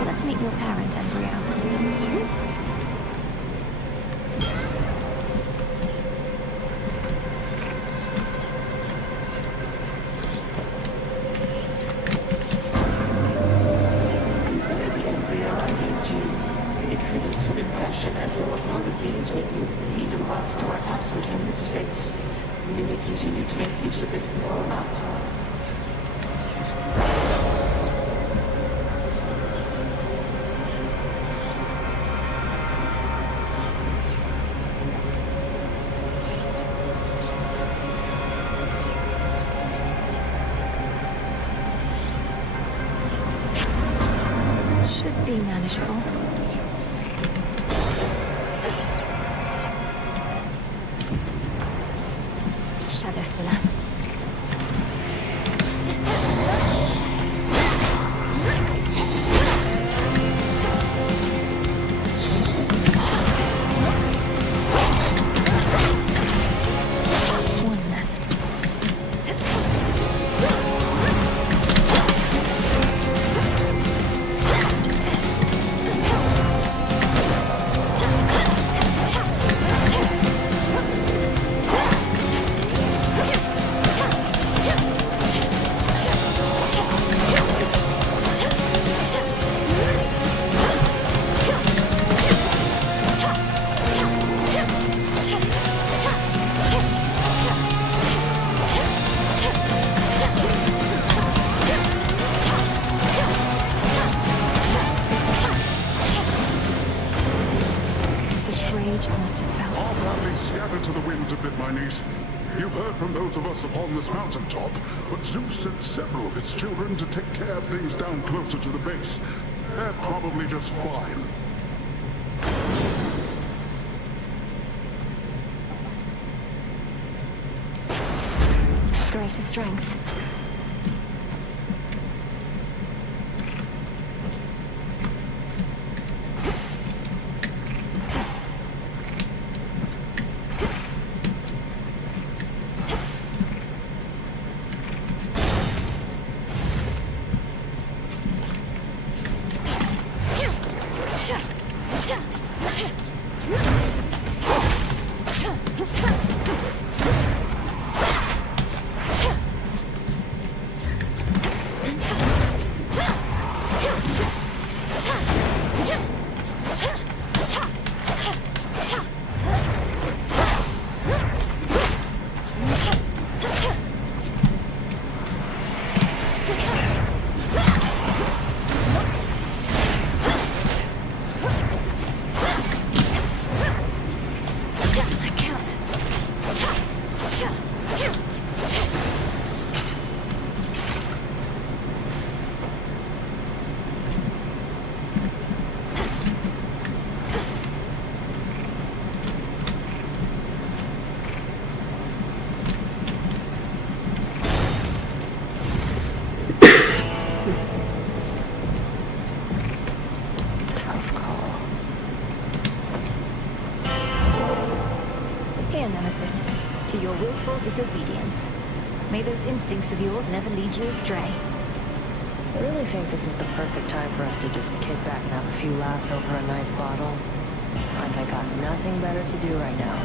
Let's meet your parent, Embryo. Some impression as though a part of me is with you, even whilst you are absent from this space. You may continue to make use of it or not. Shadow Spiller. One left. Such rage I must have felt. Our family scattered to the winds a bit, my niece. You've heard from those of us upon this mountaintop, but Zeus sent several of his children to take care of things down closer to the base. They're probably just fine. Greater strength. Here, Nemesis, to your willful disobedience. May those instincts of yours never lead you astray. I really think this is the perfect time for us to just kick back and have a few laughs over a nice bottle. Like I got nothing better to do right now.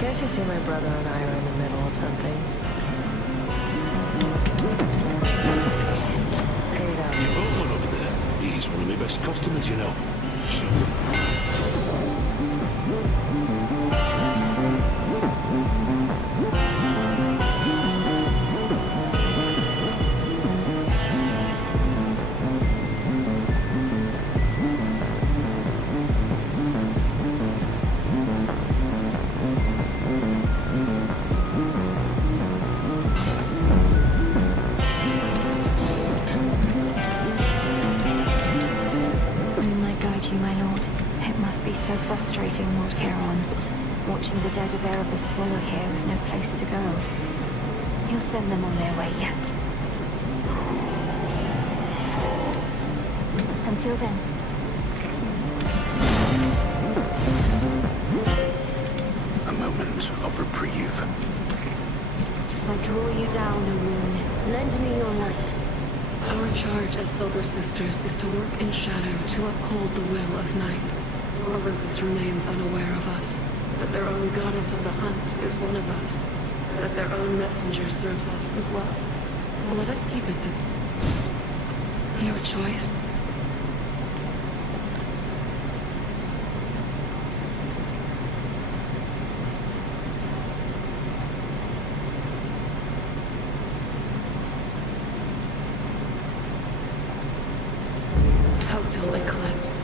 Can't you see my brother and I are in the middle of something? Hey, Over there. He's one of my best customers, you know. So frustrating, Lord Charon. Watching the dead of Erebus swallow here with no place to go. He'll send them on their way yet. Until then. A moment of reprieve. I draw you down, O moon. Lend me your light. Our charge as Silver Sisters is to work in shadow to uphold the will of night. Olympus remains unaware of us, that their own goddess of the hunt is one of us, that their own messenger serves us as well. Let us keep it this. Your choice. Total eclipse.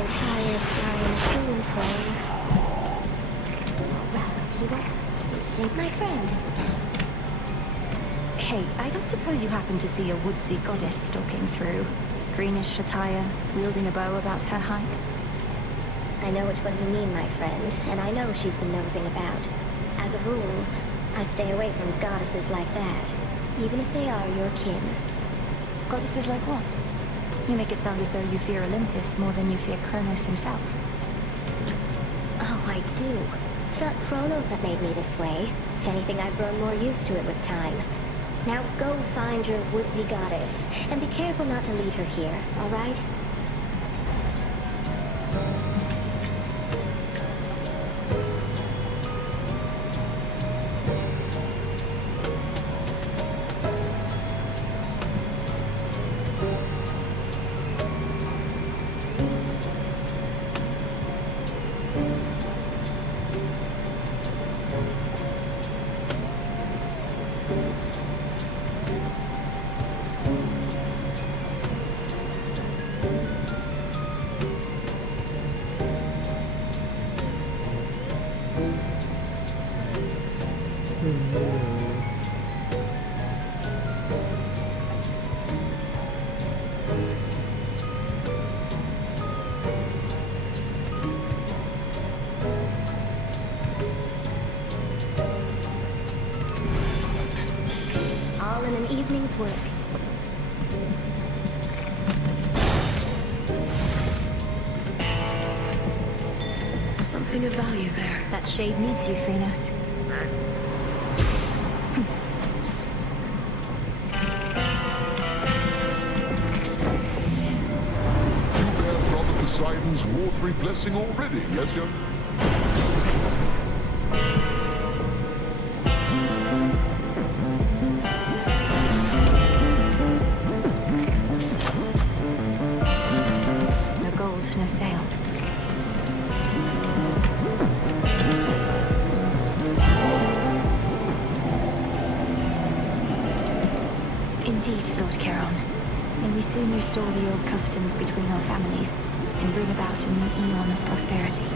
so tired of flying to and fro. Wrap up, Hero, and save my friend. Hey, I don't suppose you happen to see a woodsy goddess stalking through? Greenish attire, wielding a bow about her height? I know which one you mean, my friend, and I know she's been nosing about. As a rule, I stay away from goddesses like that, even if they are your kin. Goddesses like what? You make it sound as though you fear Olympus more than you fear Kronos himself. Oh, I do. It's not Kronos that made me this way. If anything, I've grown more used to it with time. Now go find your woodsy goddess, and be careful not to lead her here, all right? All in an evening's work. Something of value there. That shade needs you, Phrenos. You bear Brother Poseidon's watery blessing already, yes, young? No gold, no sail. Indeed, Lord Charon. May we soon restore the old customs between our families and bring about a new eon of prosperity.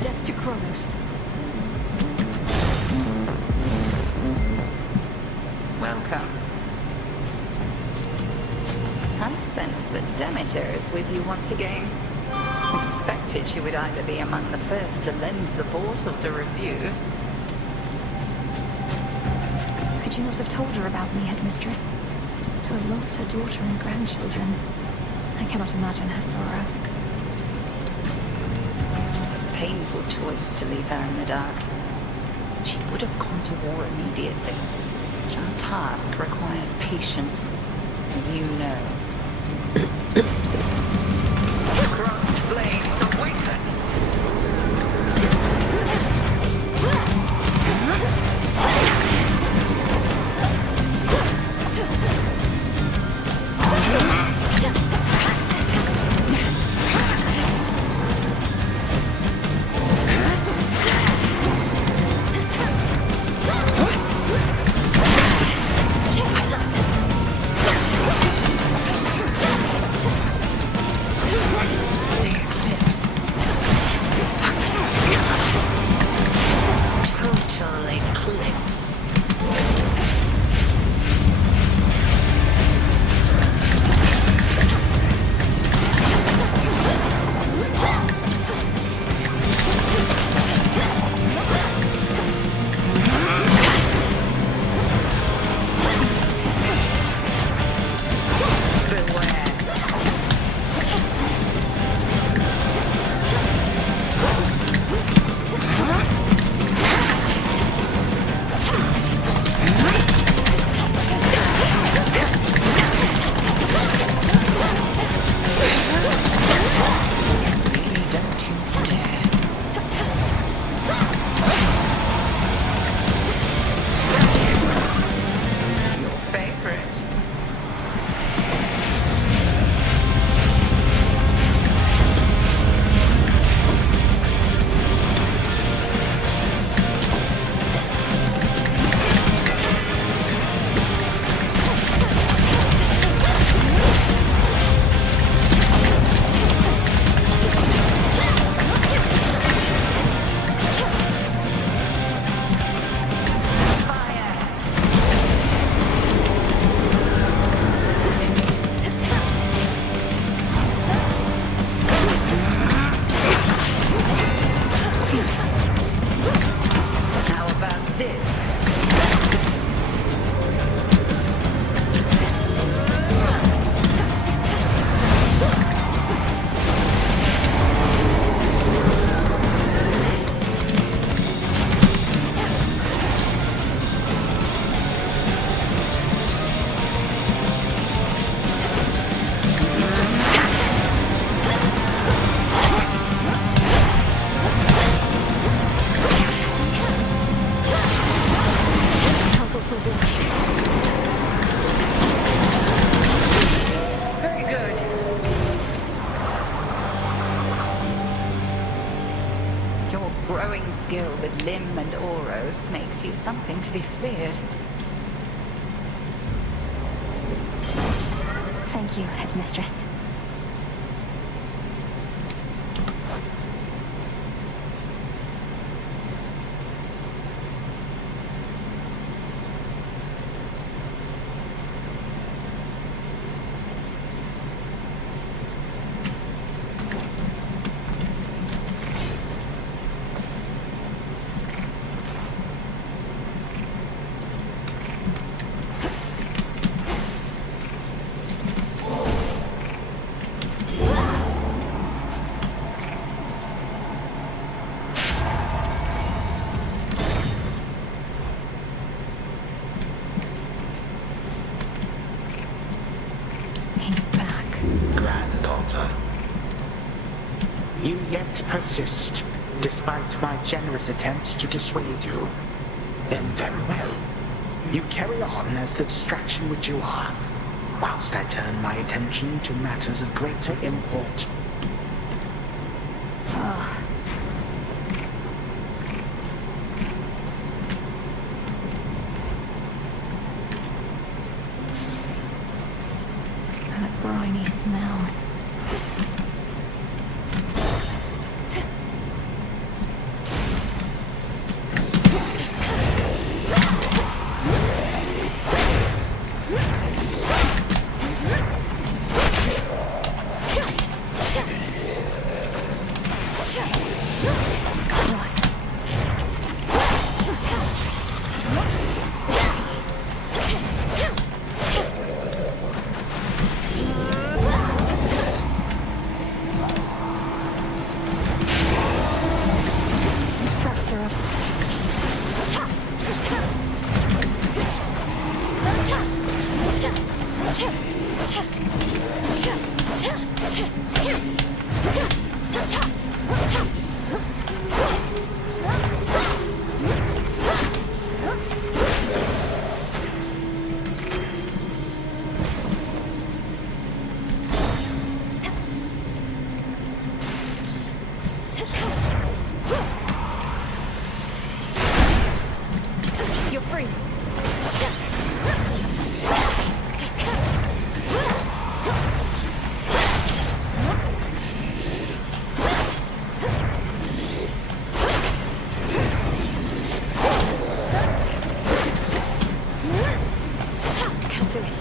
Death to Kronos. Welcome. I sense that Demeter is with you once again. I suspected she would either be among the first to lend support or to refuse. Could you not have told her about me, Headmistress? To have lost her daughter and grandchildren. I cannot imagine her sorrow. It was a painful choice to leave her in the dark. She would have gone to war immediately. Our task requires patience, as you know. Crossed flames awaken! you something to be feared. Thank you, Headmistress. He's back. Granddaughter. You yet persist, despite my generous attempts to dissuade you. Then very well. You carry on as the distraction which you are, whilst I turn my attention to matters of greater import. Oh. That briny smell. Sprouts are up. You're free. Can't do it.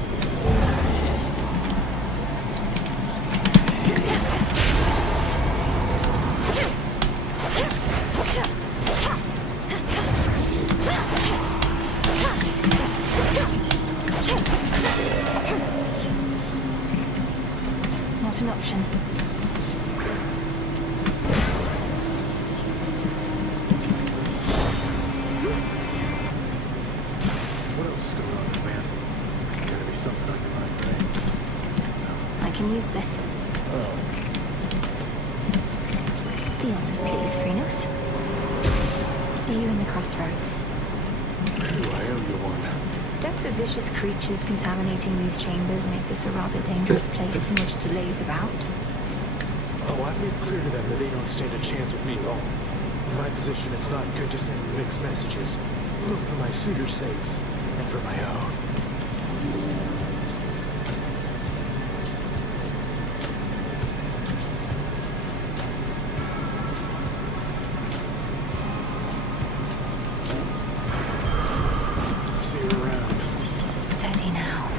Not an option. What else is going on, man? Gotta be something on your mind, right? I can use this. Oh. The honors, please, Phrenos. See you in the crossroads. Phew, I owe you one. Don't the vicious creatures contaminating these chambers make this a rather dangerous place in which to laze about? Oh, I've made clear to them that they don't stand a chance with me at all. In my position, it's not good to send mixed messages. Both for my suitor's sakes and for my own. See you around. Steady now.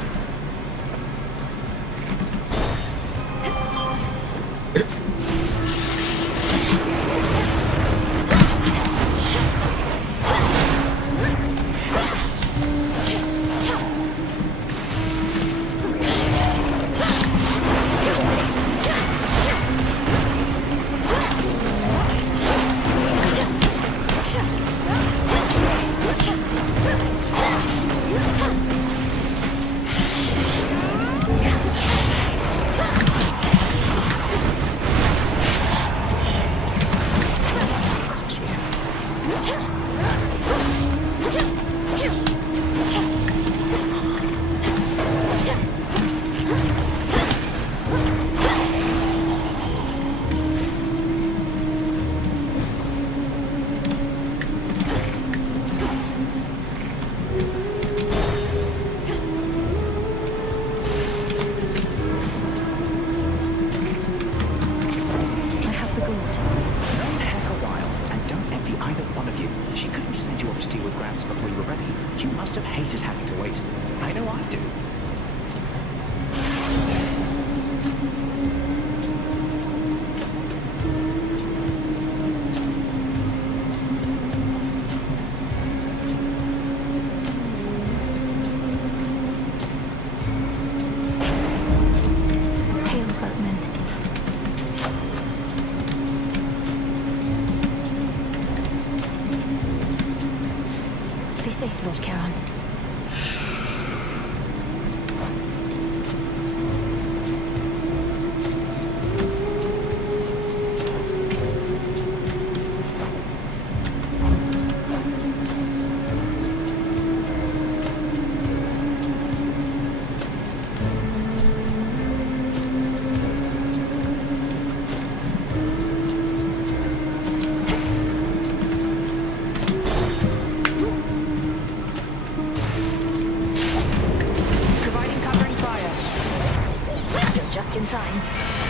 time.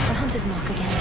The hunter's mark again.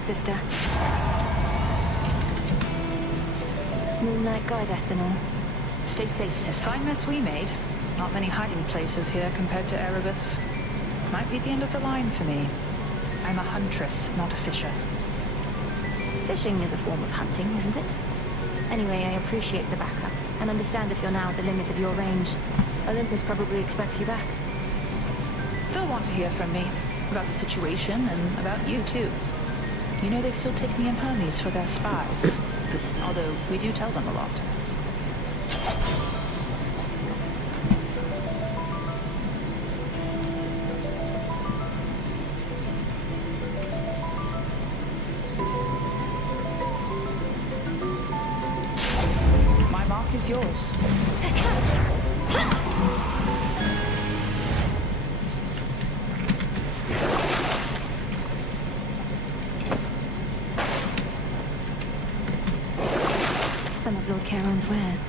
Sister. Moonlight guide us and all. Stay safe, sis. Fine mess we made. Not many hiding places here compared to Erebus. Might be the end of the line for me. I'm a huntress, not a fisher. Fishing is a form of hunting, isn't it? Anyway, I appreciate the backup, and understand if you're now at the limit of your range. Olympus probably expects you back. They'll want to hear from me. About the situation, and about you, too. You know they still take me and Hermes for their spies. Although, we do tell them a lot. My mark is yours. Some of Lord Charon's wares.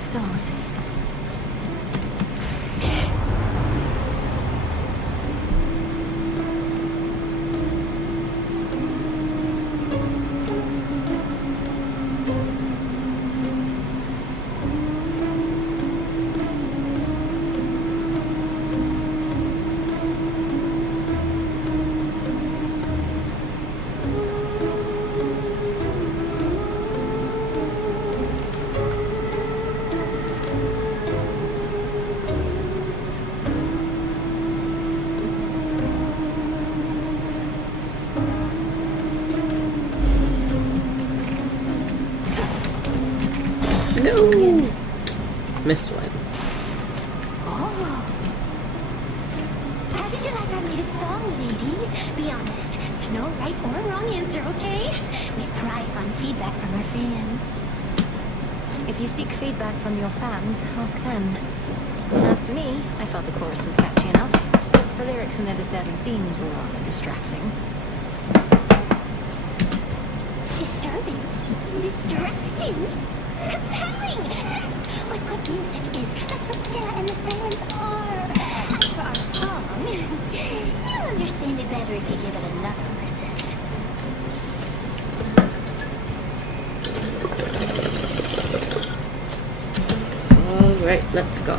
Stars. No! Missed one. Oh. How did you like our latest song, lady? Be honest. There's no right or wrong answer, okay? We thrive on feedback from our fans. If you seek feedback from your fans, ask them. As for me, I felt the chorus was catchy enough. The lyrics and their disturbing themes were rather distracting. Disturbing? Distracting? Compelling! That's what good music is. That's what Stella and the Sirens are. As for our song, you'll understand it better if you give it another listen. Alright, let's go.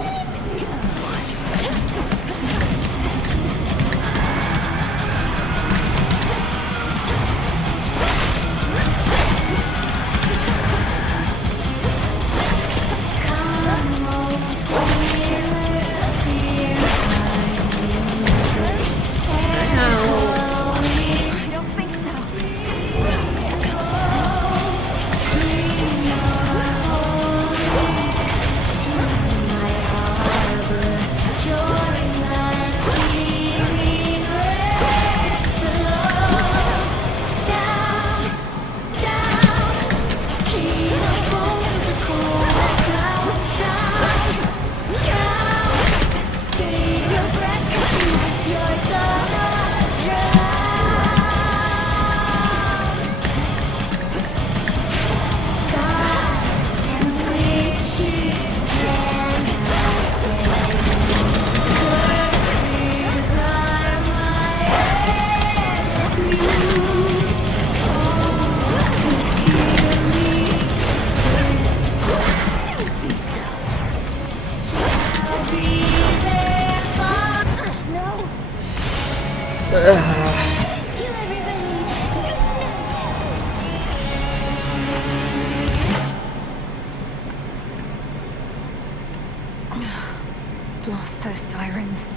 Blast those sirens.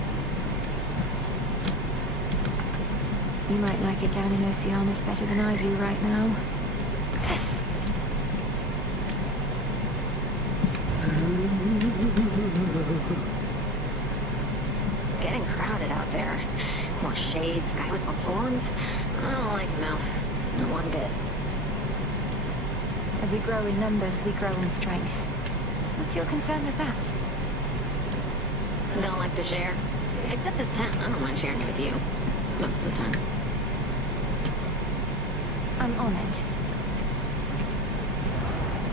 You might like it down in Oceanus better than I do right now. Getting crowded out there. More shades, guy with the horns. I don't like him out. Not one bit. As we grow in numbers, we grow in strength. What's your concern with that? Don't like to share. Except this tent. I don't mind sharing it with you. Most of the time. I'm honored.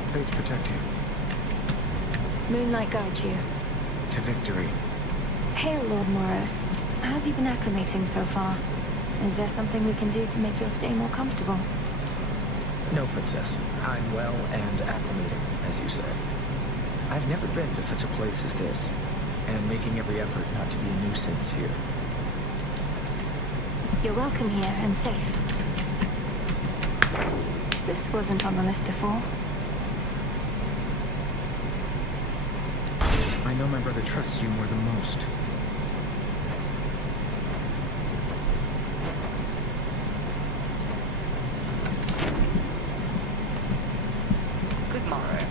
Fates protect you. Moonlight guides you. To victory. Hail, Lord Moros. How have you been acclimating so far? Is there something we can do to make your stay more comfortable? No, Princess. I'm well and acclimating, as you say. I've never been to such a place as this, and making every effort not to be a nuisance here. You're welcome here and safe. This wasn't on the list before. I know my brother trusts you more than most. Good morrow.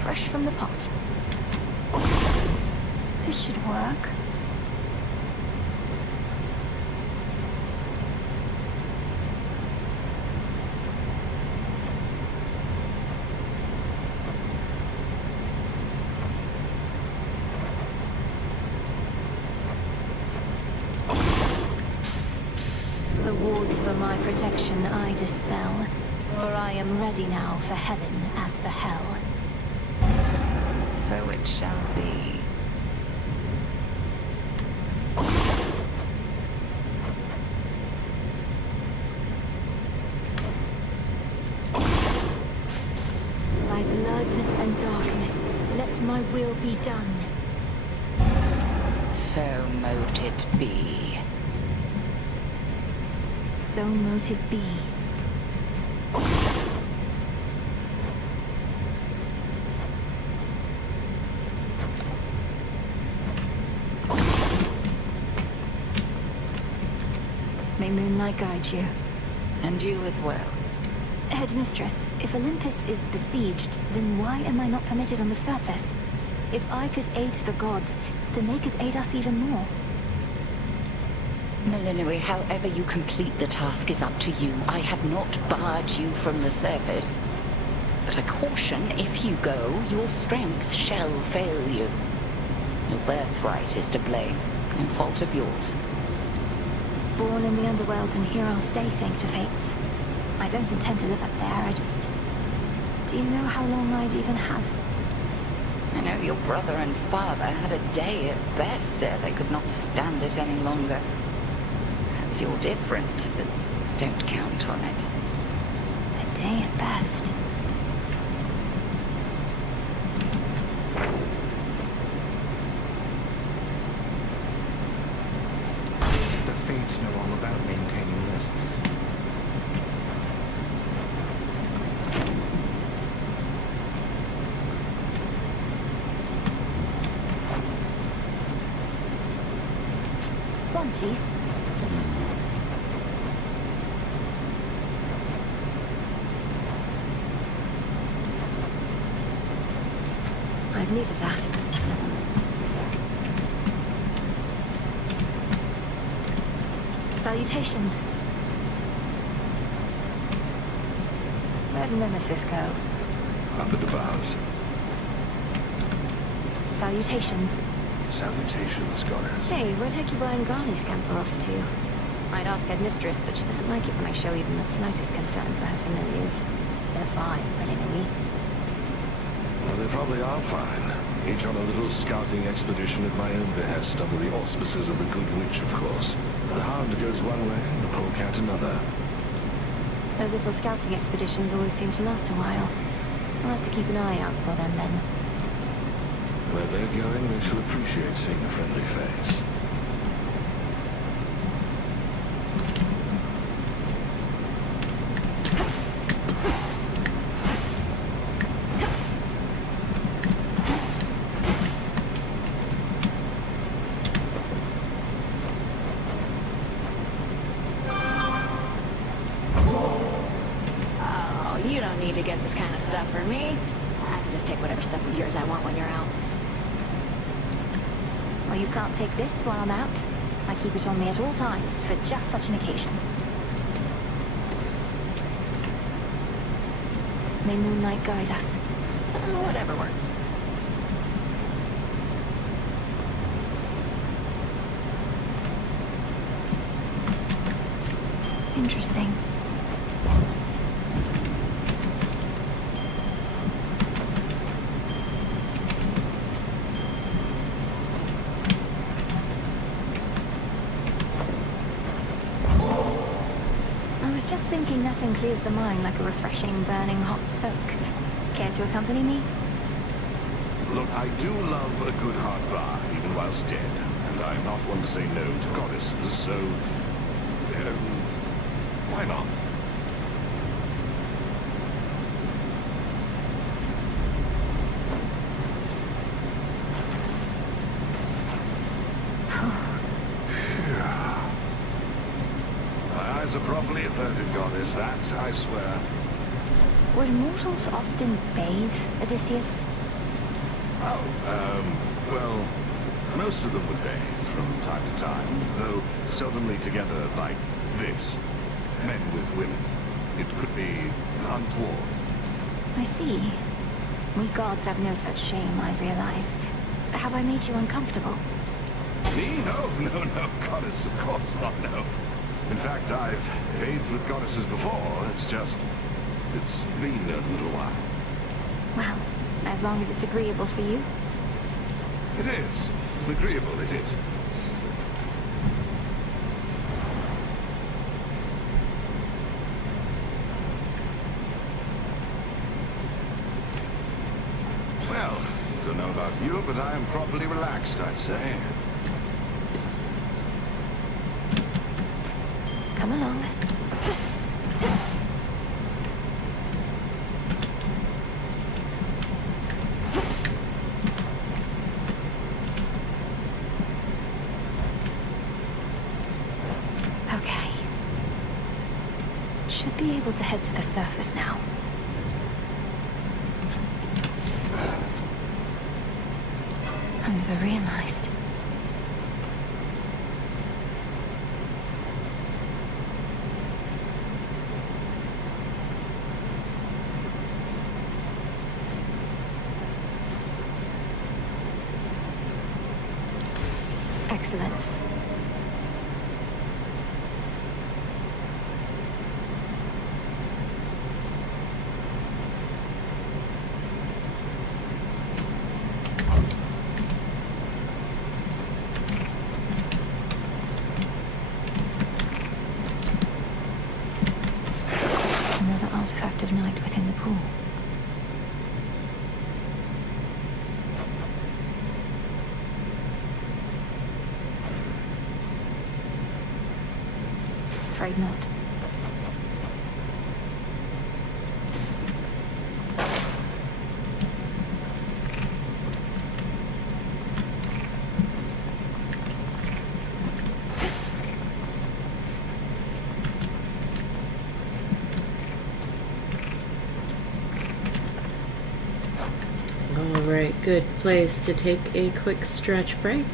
Fresh from the pot. This should work. The wards for my protection I dispel, for I am ready now for heaven as for hell. So it shall be. By blood and darkness, let my will be done. So mote it be. So mote it be. May moonlight guide you. And you as well. Headmistress, if Olympus is besieged, then why am I not permitted on the surface? If I could aid the gods, then they could aid us even more. Melinoi, however you complete the task is up to you. I have not barred you from the surface. But I caution, if you go, your strength shall fail you. Your birthright is to blame. No fault of yours. Born in the underworld and here I'll stay, thank the fates. I don't intend to live up there, I just... Do you know how long I'd even have? I know your brother and father had a day at best ere they could not stand it any longer. Perhaps you're different, but don't count on it. A day at best. on, please. I've news of that. Salutations. Where'd Nemesis go? Up and about. Salutations. Salutations, Goddess. Hey, where'd Hecuba and Garly scamper off to? I'd ask Headmistress, but she doesn't like it when I show even the slightest concern for her familiars. They're fine, willy-nilly. Well, they probably are fine. Each on a little scouting expedition at my own behest, under the auspices of the Good Witch, of course. The Hound goes one way, the Polecat another. Those little scouting expeditions always seem to last a while. I'll have to keep an eye out for them then. Where they're going, they shall appreciate seeing a friendly face. Oh, you don't need to get this kind of stuff for me. I can just take whatever stuff of yours I want when you're out. Well, you can't take this while I'm out. I keep it on me at all times for just such an occasion. May moonlight guide us. Whatever works. Interesting. I was just thinking nothing clears the mind like a refreshing, burning hot soak. Care to accompany me? Look, I do love a good hot bath, even whilst dead. And I'm not one to say no to goddesses, so... why not? My eyes are properly averted, goddess, that I swear. Would mortals often bathe, Odysseus? Well, most of them would bathe from time to time, though seldomly together like this. Men with women. It could be untoward. I see. We gods have no such shame, I realize. Have I made you uncomfortable? Me? No, goddess, of course not, no. In fact, I've bathed with goddesses before. It's been a little while. Well, as long as it's agreeable for you. It is. Agreeable, it is. Well, don't know about you, but I am properly relaxed, I'd say. Come along. Okay. Should be able to head to the surface now. I never realized. Excellence. Another artifact of night within the pool. Afraid not. Alright, good place to take a quick stretch break.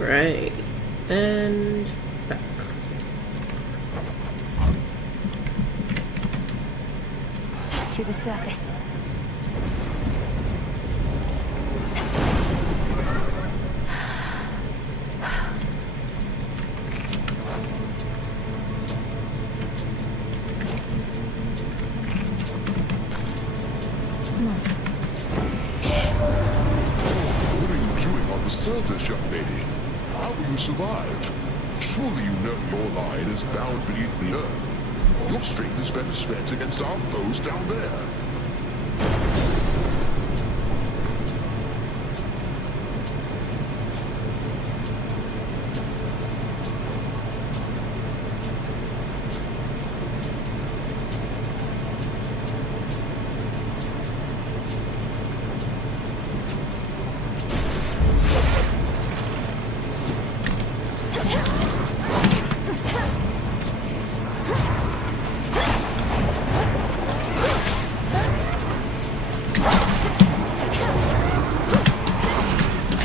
Right. And back. To the surface. Moss. What are you doing on the surface, young lady? How will you survive? Surely you know your line is bound beneath the earth. Your strength is better spent against our foes down there.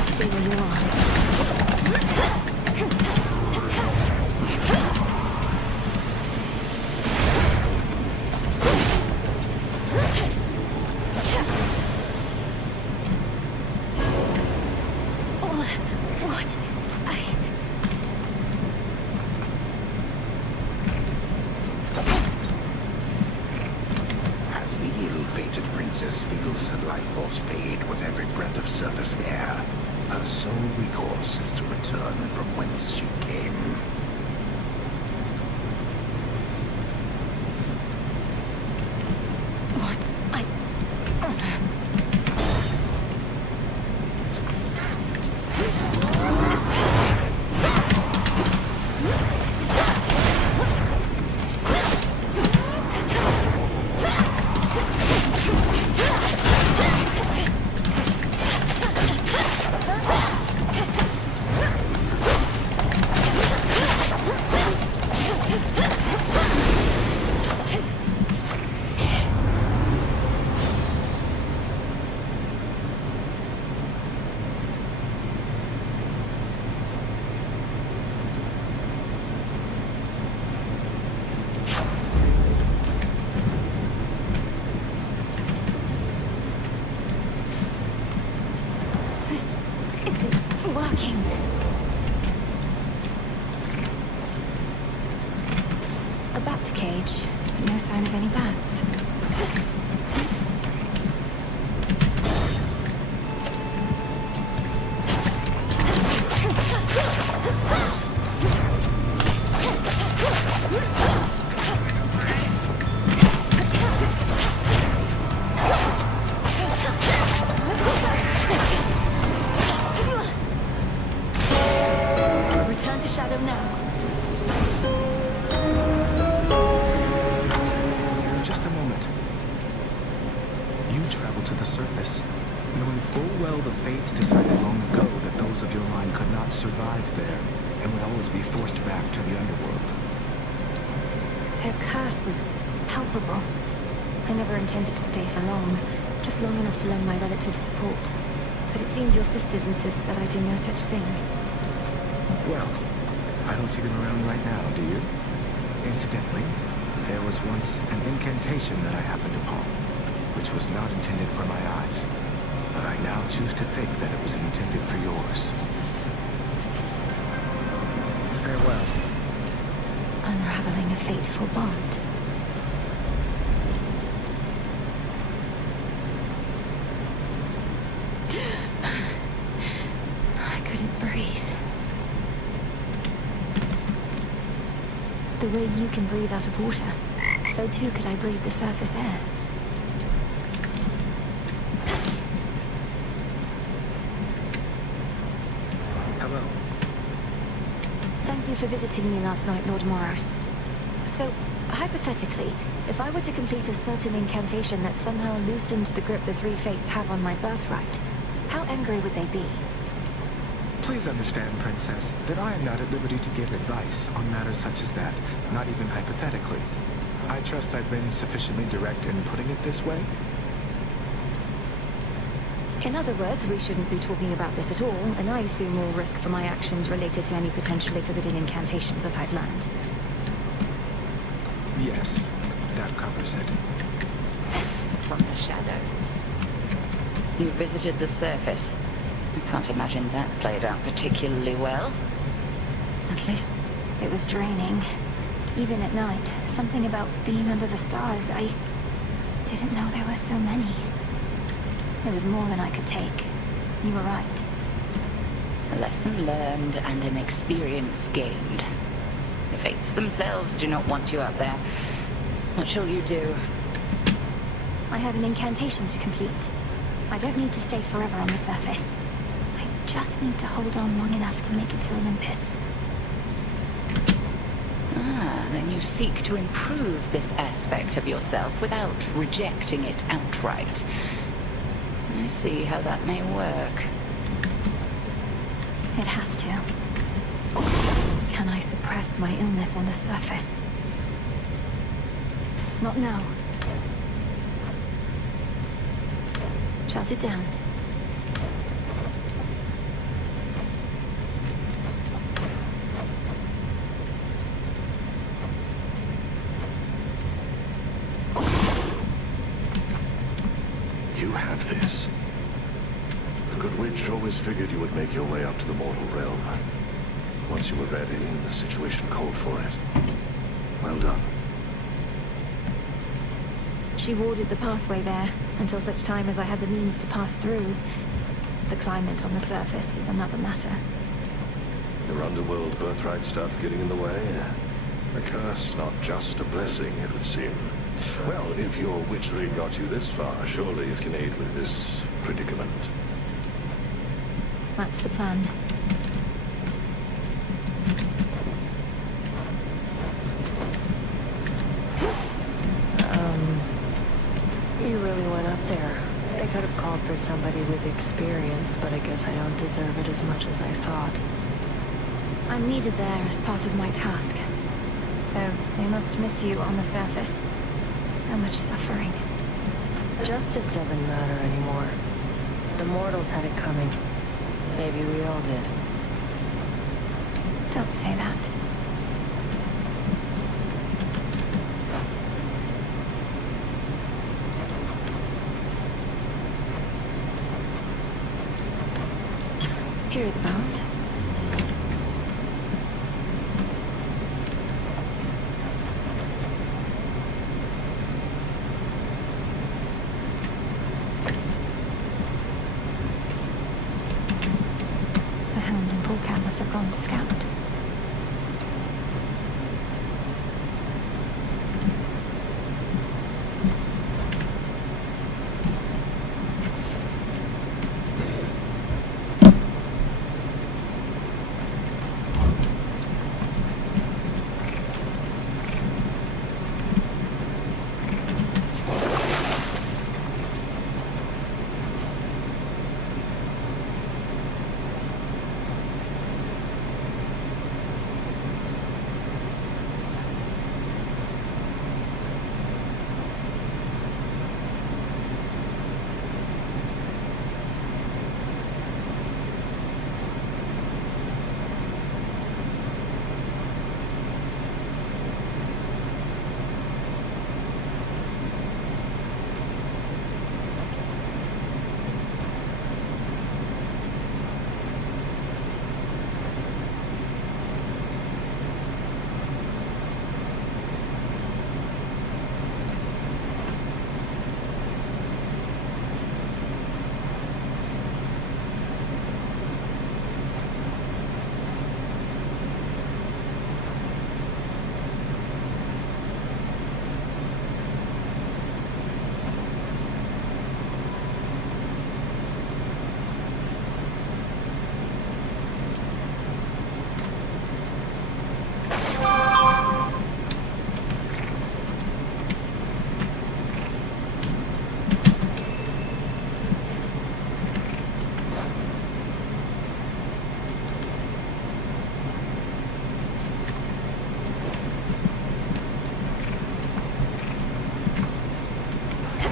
Stay where you are. What? As the ill-fated princess feels her life force fade with every breath of surface air, her sole recourse is to return from whence she came. What? Working. A bat cage, but no sign of any bats. Return to Shadow now. Just a moment. You travel to the surface, knowing full well the fates decided long ago that those of your line could not survive there and would always be forced back to the underworld. Their curse was palpable. I never intended to stay for long, just long enough to lend my relatives support. But it seems your sisters insist that I do no such thing. Well, I don't see them around right now, do you? Incidentally, there was once an incantation that I happened upon, which was not intended for my eyes, but I now choose to think that it was intended for yours. Farewell. Unraveling a fateful bond. I couldn't breathe. The way you can breathe out of water, so too could I breathe the surface air. Hello. Thank you for visiting me last night, Lord Moros. So, hypothetically, if I were to complete a certain incantation that somehow loosened the grip the three fates have on my birthright, how angry would they be? Please understand, Princess, that I am not at liberty to give advice on matters such as that, not even hypothetically. I trust I've been sufficiently direct in putting it this way. In other words, we shouldn't be talking about this at all, and I assume all risk for my actions related to any potentially forbidden incantations that I've learned. Yes, that covers it. From the shadows. You visited the surface. I can't imagine that played out particularly well. At least... It was draining. Even at night, something about being under the stars, I didn't know there were so many. It was more than I could take. You were right. A lesson learned and an experience gained. The fates themselves do not want you out there. What shall you do? I have an incantation to complete. I don't need to stay forever on the surface. I just need to hold on long enough to make it to Olympus. Then you seek to improve this aspect of yourself without rejecting it outright. I see how that may work. It has to. Can I suppress my illness on the surface? Not now. Shut it down. You have this. The Good Witch always figured you would make your way up to the mortal realm. Once you were ready and the situation called for it. Well done. She warded the pathway there, until such time as I had the means to pass through. The climate on the surface is another matter. Your underworld birthright stuff getting in the way? A curse, not just a blessing, it would seem. Well, if your witchery got you this far, surely it can aid with this predicament. That's the plan. You really went up there. They could have called for somebody with experience, but I guess I don't deserve it as much as I thought. I'm needed there as part of my task. Though they must miss you on the surface. So much suffering. Justice doesn't matter anymore. The mortals had it coming. Maybe we all did. Don't say that. Here are the bones. The Hound and Polecat must have gone to scout.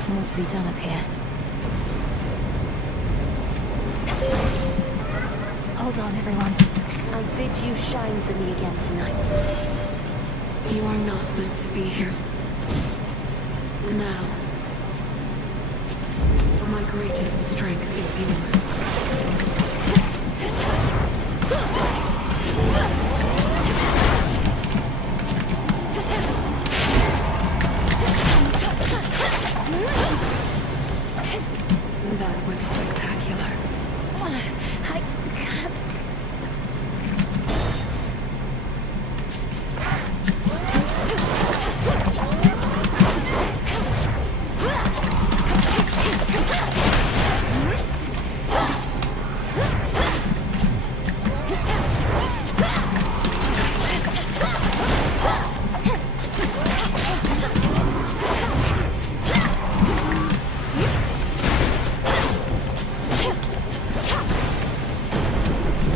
More to be done up here. on, everyone. I bid you shine for me again tonight. You are not meant to be here. Now. My greatest strength is yours. That was spectacular. I can't...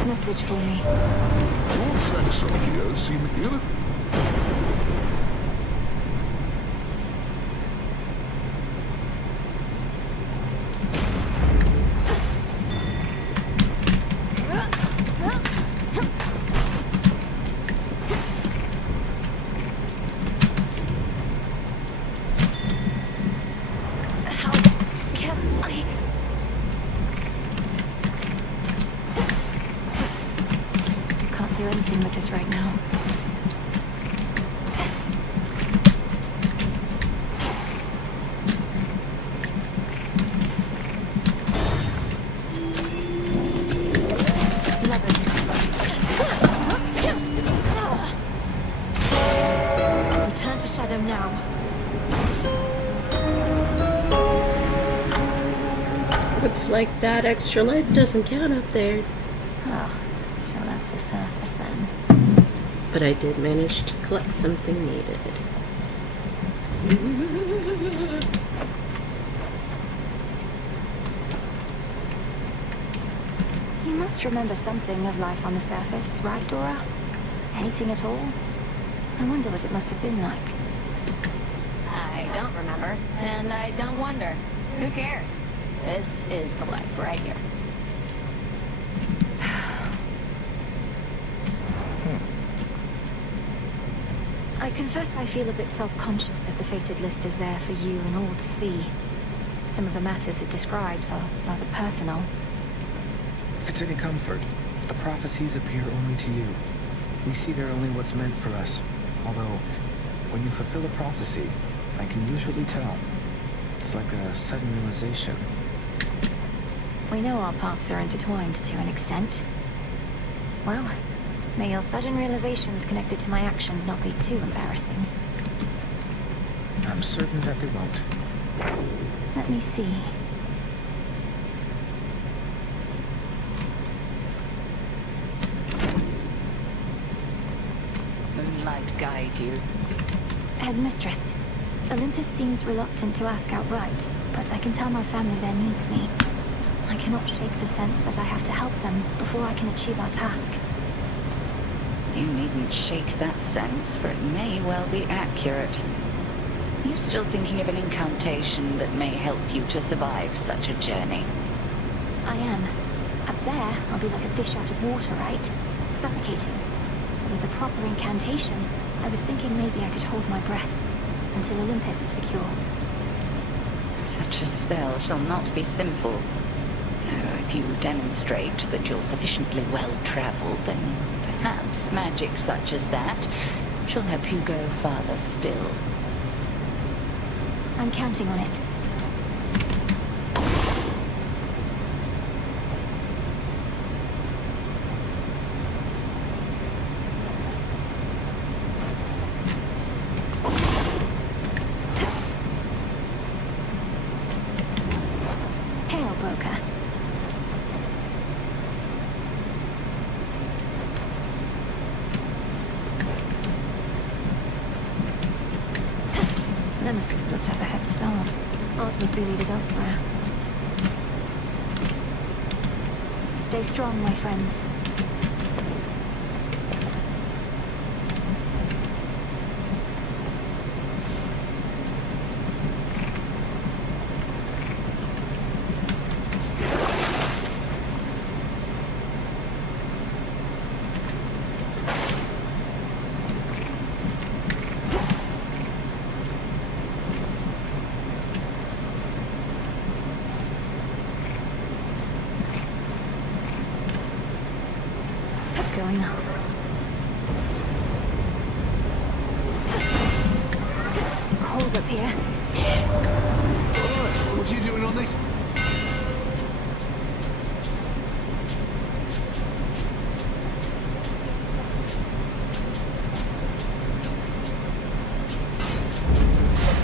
Message for me. Your effects up here seem ill. How can I... Can't do anything with this right now. Return to Shadow now. Looks like that extra light doesn't count up there. Oh, so that's the surface then. But I did manage to collect something needed. You must remember something of life on the surface, right, Dora? Anything at all? I wonder what it must have been like. I don't remember, and I don't wonder. Who cares? This is the life right here. I confess I feel a bit self-conscious that the fated list is there for you and all to see. Some of the matters it describes are rather personal. If it's any comfort, the prophecies appear only to you. We see there only what's meant for us. Although, when you fulfill a prophecy, I can usually tell. It's like a sudden realization. We know our paths are intertwined to an extent. Well, may your sudden realizations connected to my actions not be too embarrassing. I'm certain that they won't. Let me see. Moonlight guide you. Headmistress, Olympus seems reluctant to ask outright, but I can tell my family there needs me. I cannot shake the sense that I have to help them before I can achieve our task. You needn't shake that sense, for it may well be accurate. You still thinking of an incantation that may help you to survive such a journey? I am. Up there, I'll be like a fish out of water, right? Suffocating. With a proper incantation, I was thinking maybe I could hold my breath until Olympus is secure. Such a spell shall not be simple. If you demonstrate that you're sufficiently well-traveled, then perhaps magic such as that shall help you go farther still. I'm counting on it. Hail, Broker. Nemesis must have a head start. Art must be needed elsewhere. Stay strong, my friends. going up. Hold up here. What are you doing on this?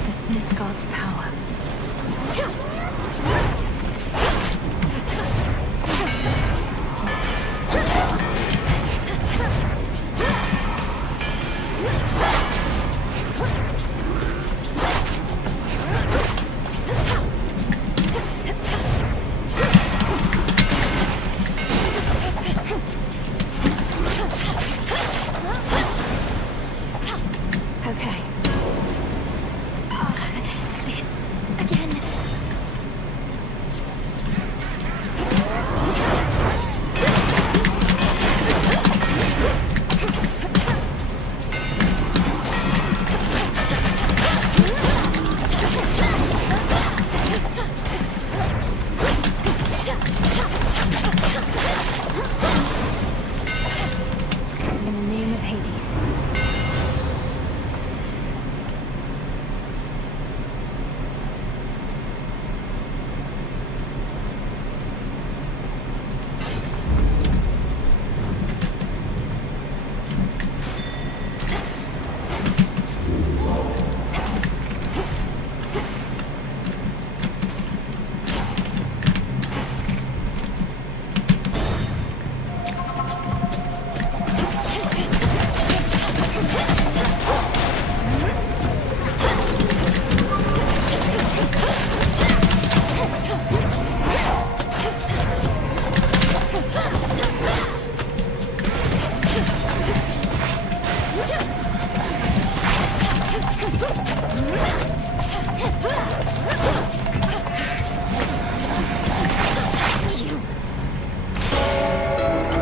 The Smith God's power. Okay. This again. In the name of Hades.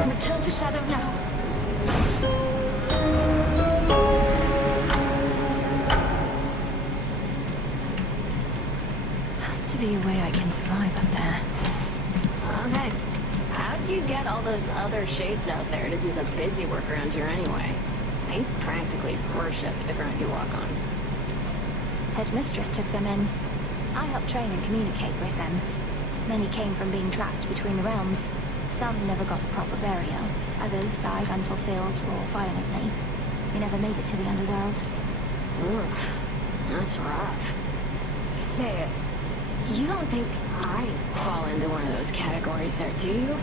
Return to Shadow now. Has to be a way I can survive up there. Okay. How'd you get all those other shades out there to do the busy work around here anyway? They practically worship the ground you walk on. Headmistress took them in. I helped train and communicate with them. Many came from being trapped between the realms. Some never got a proper burial. Others died unfulfilled or violently. They never made it to the underworld. Oof. That's rough. Say it. You don't think I fall into one of those categories there, do you?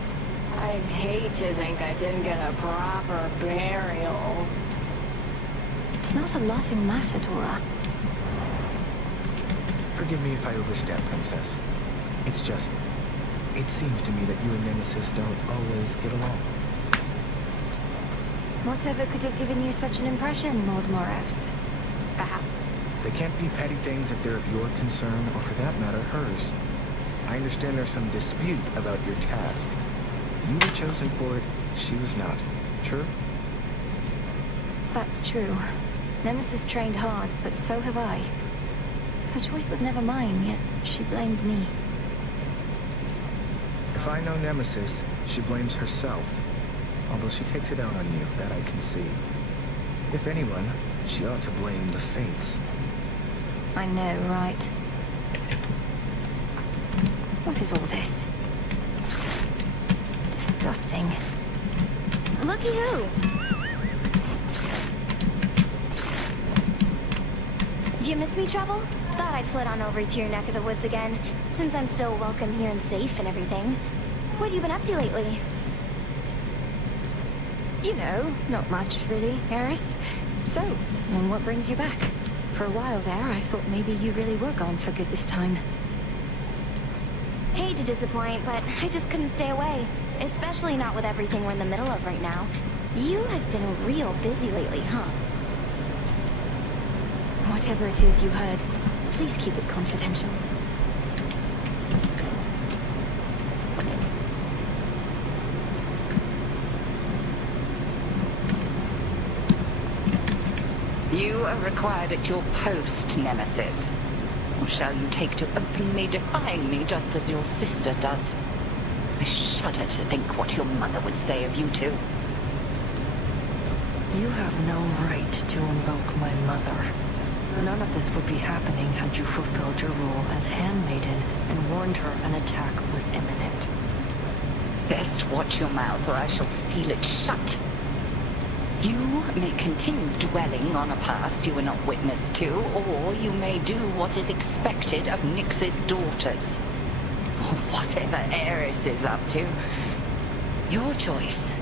I'd hate to think I didn't get a proper burial. It's not a laughing matter, Dora. Forgive me if I overstep, Princess. It's just... it seems to me that you and Nemesis don't always get along. Whatever could have given you such an impression, Lord Morehouse? Perhaps. They can't be petty things if they're of your concern, or for that matter, hers. I understand there's some dispute about your task. You were chosen for it, she was not. True? That's true. Nemesis trained hard, but so have I. The choice was never mine, yet she blames me. If I know Nemesis, she blames herself. Although she takes it out on you, that I can see. If anyone, she ought to blame the Fates. I know, right? What is all this? Disgusting. Looky who! Do you miss me, Trouble? Thought I'd flit on over to your neck of the woods again, since I'm still welcome here and safe and everything. What have you been up to lately? You know, not much, really, Eris. So, then what brings you back? For a while there, I thought maybe you really were gone for good this time. Hate to disappoint, but I just couldn't stay away. Especially not with everything we're in the middle of right now. You have been real busy lately, huh? Whatever it is you heard, please keep it confidential. You are required at your post, Nemesis. Or shall you take to openly defying me just as your sister does? I shudder to think what your mother would say of you two. You have no right to invoke my mother. None of this would be happening had you fulfilled your role as handmaiden and warned her an attack was imminent. Best watch your mouth or I shall seal it shut. You may continue dwelling on a past you were not witness to, or you may do what is expected of Nyx's daughters. Or whatever Eris is up to. Your choice.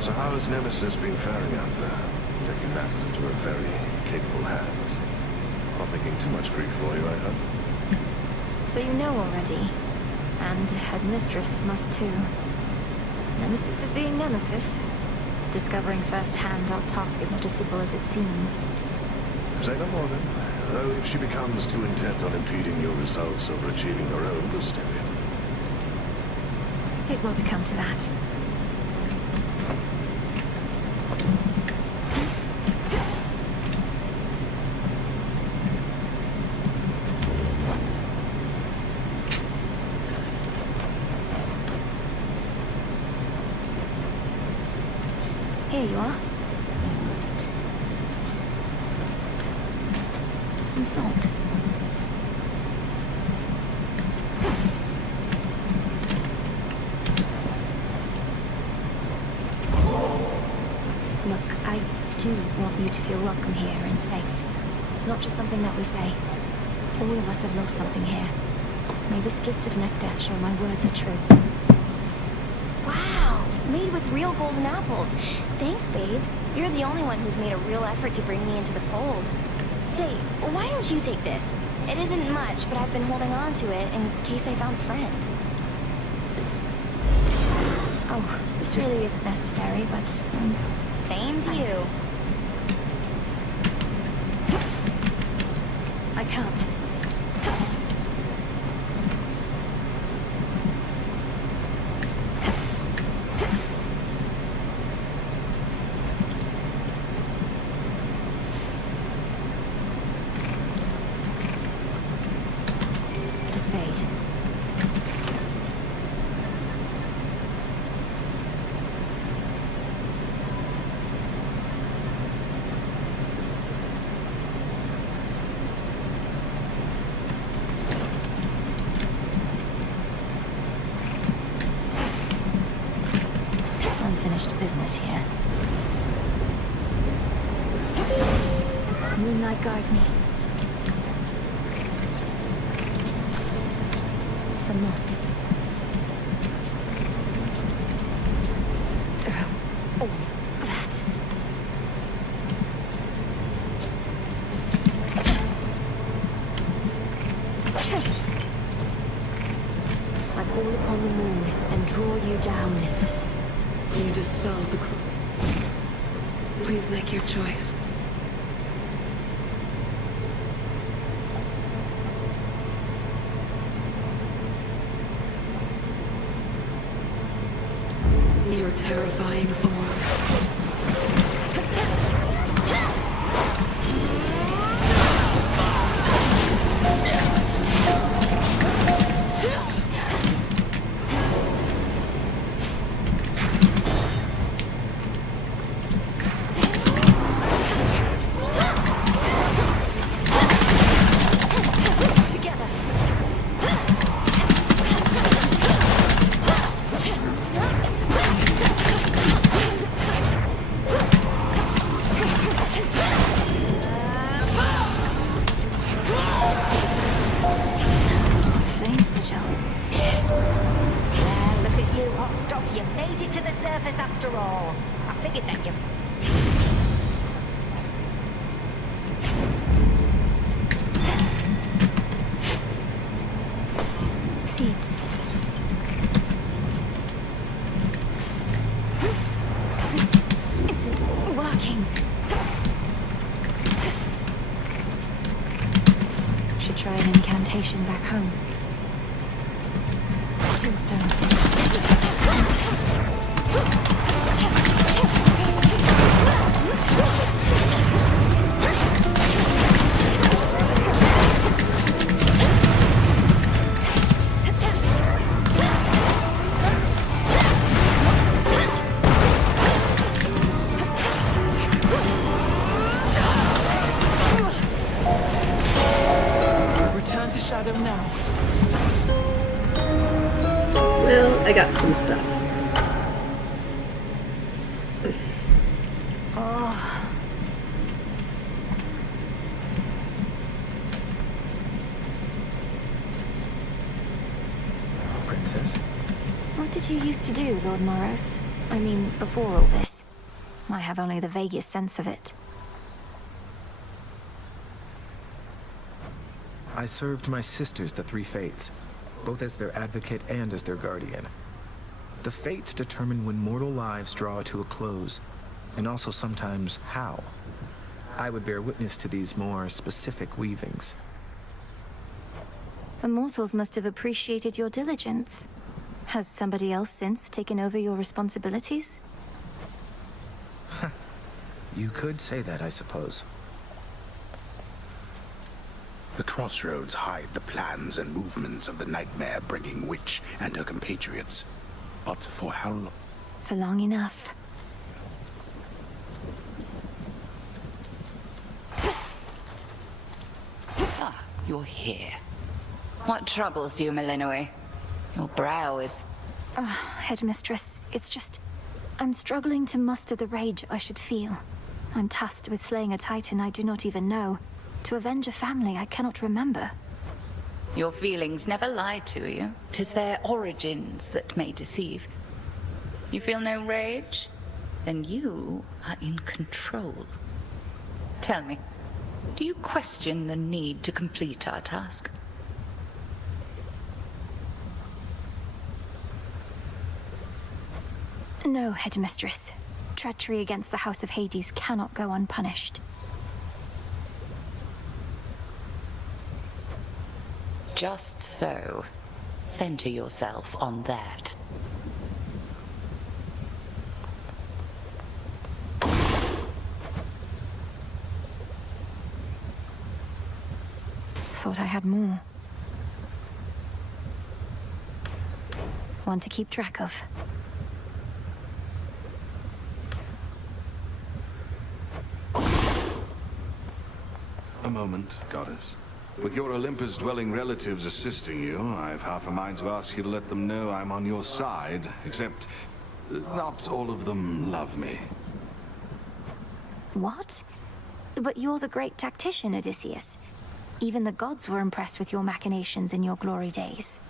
So how has Nemesis been faring out there? Taking matters into her very capable hands. Not making too much grief for you, I hope. So you know already. And Headmistress must too. Nemesis is being Nemesis. Discovering firsthand our task is not as simple as it seems. Say no more then. Though if she becomes too intent on impeding your results over achieving her own, we'll step in. It won't come to that. Here you are. Some salt. Look, I do want you to feel welcome here and safe. It's not just something that we say. All of us have lost something here. May this gift of nectar show my words are true. Wow, made with real golden apples. Thanks, babe. You're the only one who's made a real effort to bring me into the fold. Say, why don't you take this? It isn't much, but I've been holding on to it in case I found a friend. Oh, this really isn't necessary, but... Same to you. I can't. The spade. Unfinished business here. Moonlight guide me. Some moss. Oh, that. I'm all upon the moon and draw you down. You dispelled the crows. Please make your choice. Your terrifying form. Seeds. This isn't working. Should try an incantation back home. Tombstone. I got some stuff. Oh. Princess? What did you used to do, Lord Moros? I mean, before all this. I have only the vaguest sense of it. I served my sisters, the Three Fates, both as their advocate and as their guardian. The Fates determine when mortal lives draw to a close, and also sometimes how. I would bear witness to these more specific weavings. The mortals must have appreciated your diligence. Has somebody else since taken over your responsibilities? You could say that, I suppose. The crossroads hide the plans and movements of the nightmare-bringing witch and her compatriots. But for how long? For long enough. Ah, you're here. What troubles you, Malinois? Your brow is... Headmistress, it's just... I'm struggling to muster the rage I should feel. I'm tasked with slaying a titan I do not even know, to avenge a family I cannot remember. Your feelings never lie to you. 'Tis their origins that may deceive. You feel no rage? Then you are in control. Tell me, do you question the need to complete our task? No, Headmistress. Treachery against the House of Hades cannot go unpunished. Just so. Center yourself on that. Thought I had more. One to keep track of. A moment, Goddess. With your Olympus-dwelling relatives assisting you, I've half a mind to ask you to let them know I'm on your side, except not all of them love me. What? But you're the great tactician, Odysseus. Even the gods were impressed with your machinations in your glory days.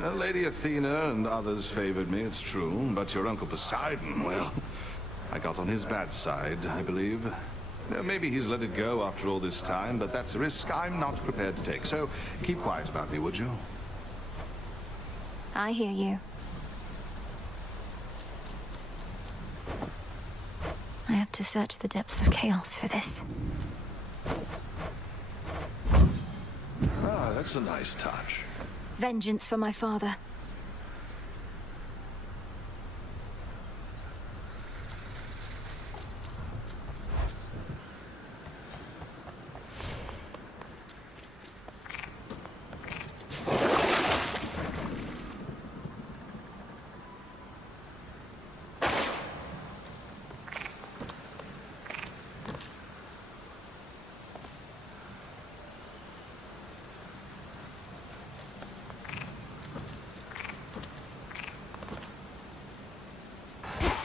Lady Athena and others favored me, it's true, but your Uncle Poseidon, well, I got on his bad side, I believe. Maybe he's let it go after all this time, but that's a risk I'm not prepared to take. So keep quiet about me, would you? I hear you. I have to search the depths of chaos for this. Ah, that's a nice touch. Vengeance for my father.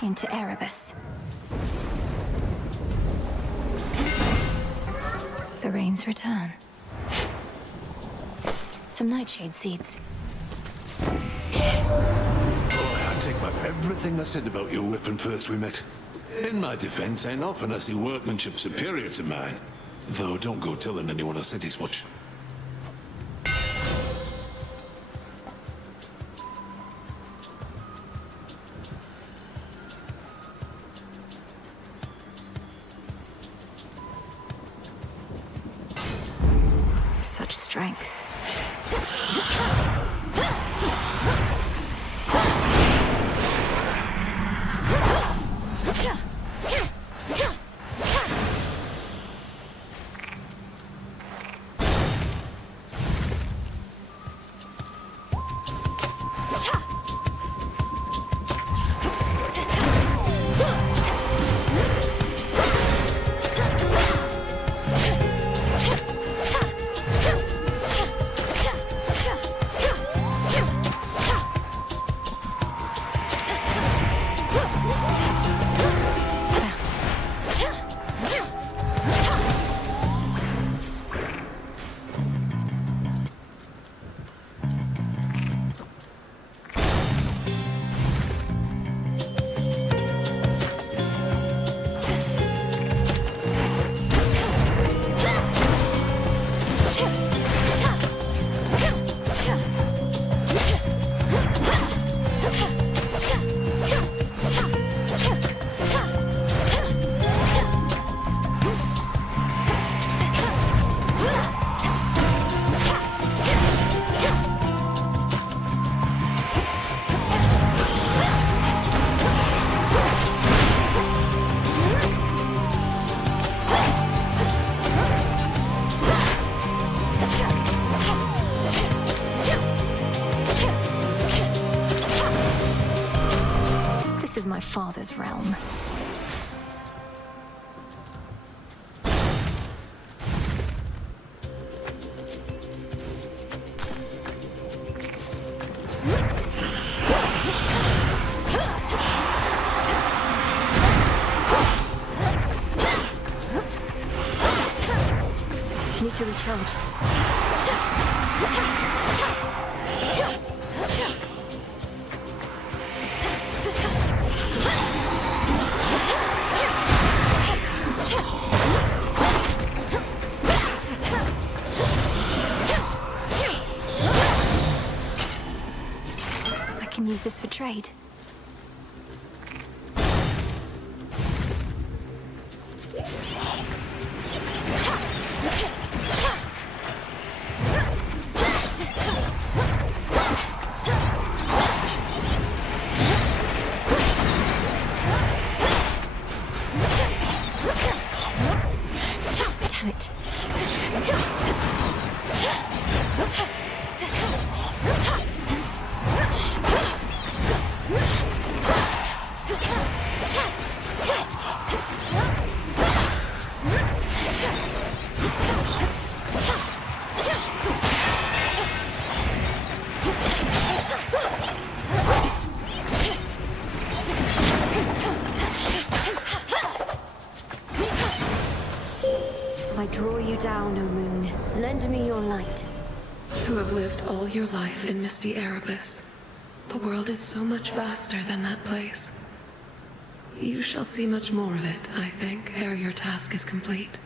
Into Erebus. The rains return. Some nightshade seeds. Boy, I take back everything I said about your weapon first we met. In my defense, ain't often I see workmanship superior to mine. Though don't go telling anyone I said as much. Such strength. my father's realm. Need to recharge. I can use this for trade. Damn it. If I draw you down, O moon, lend me your light. To have lived all your life in Misty Erebus, the world is so much vaster than that place. You shall see much more of it, I think, ere your task is complete.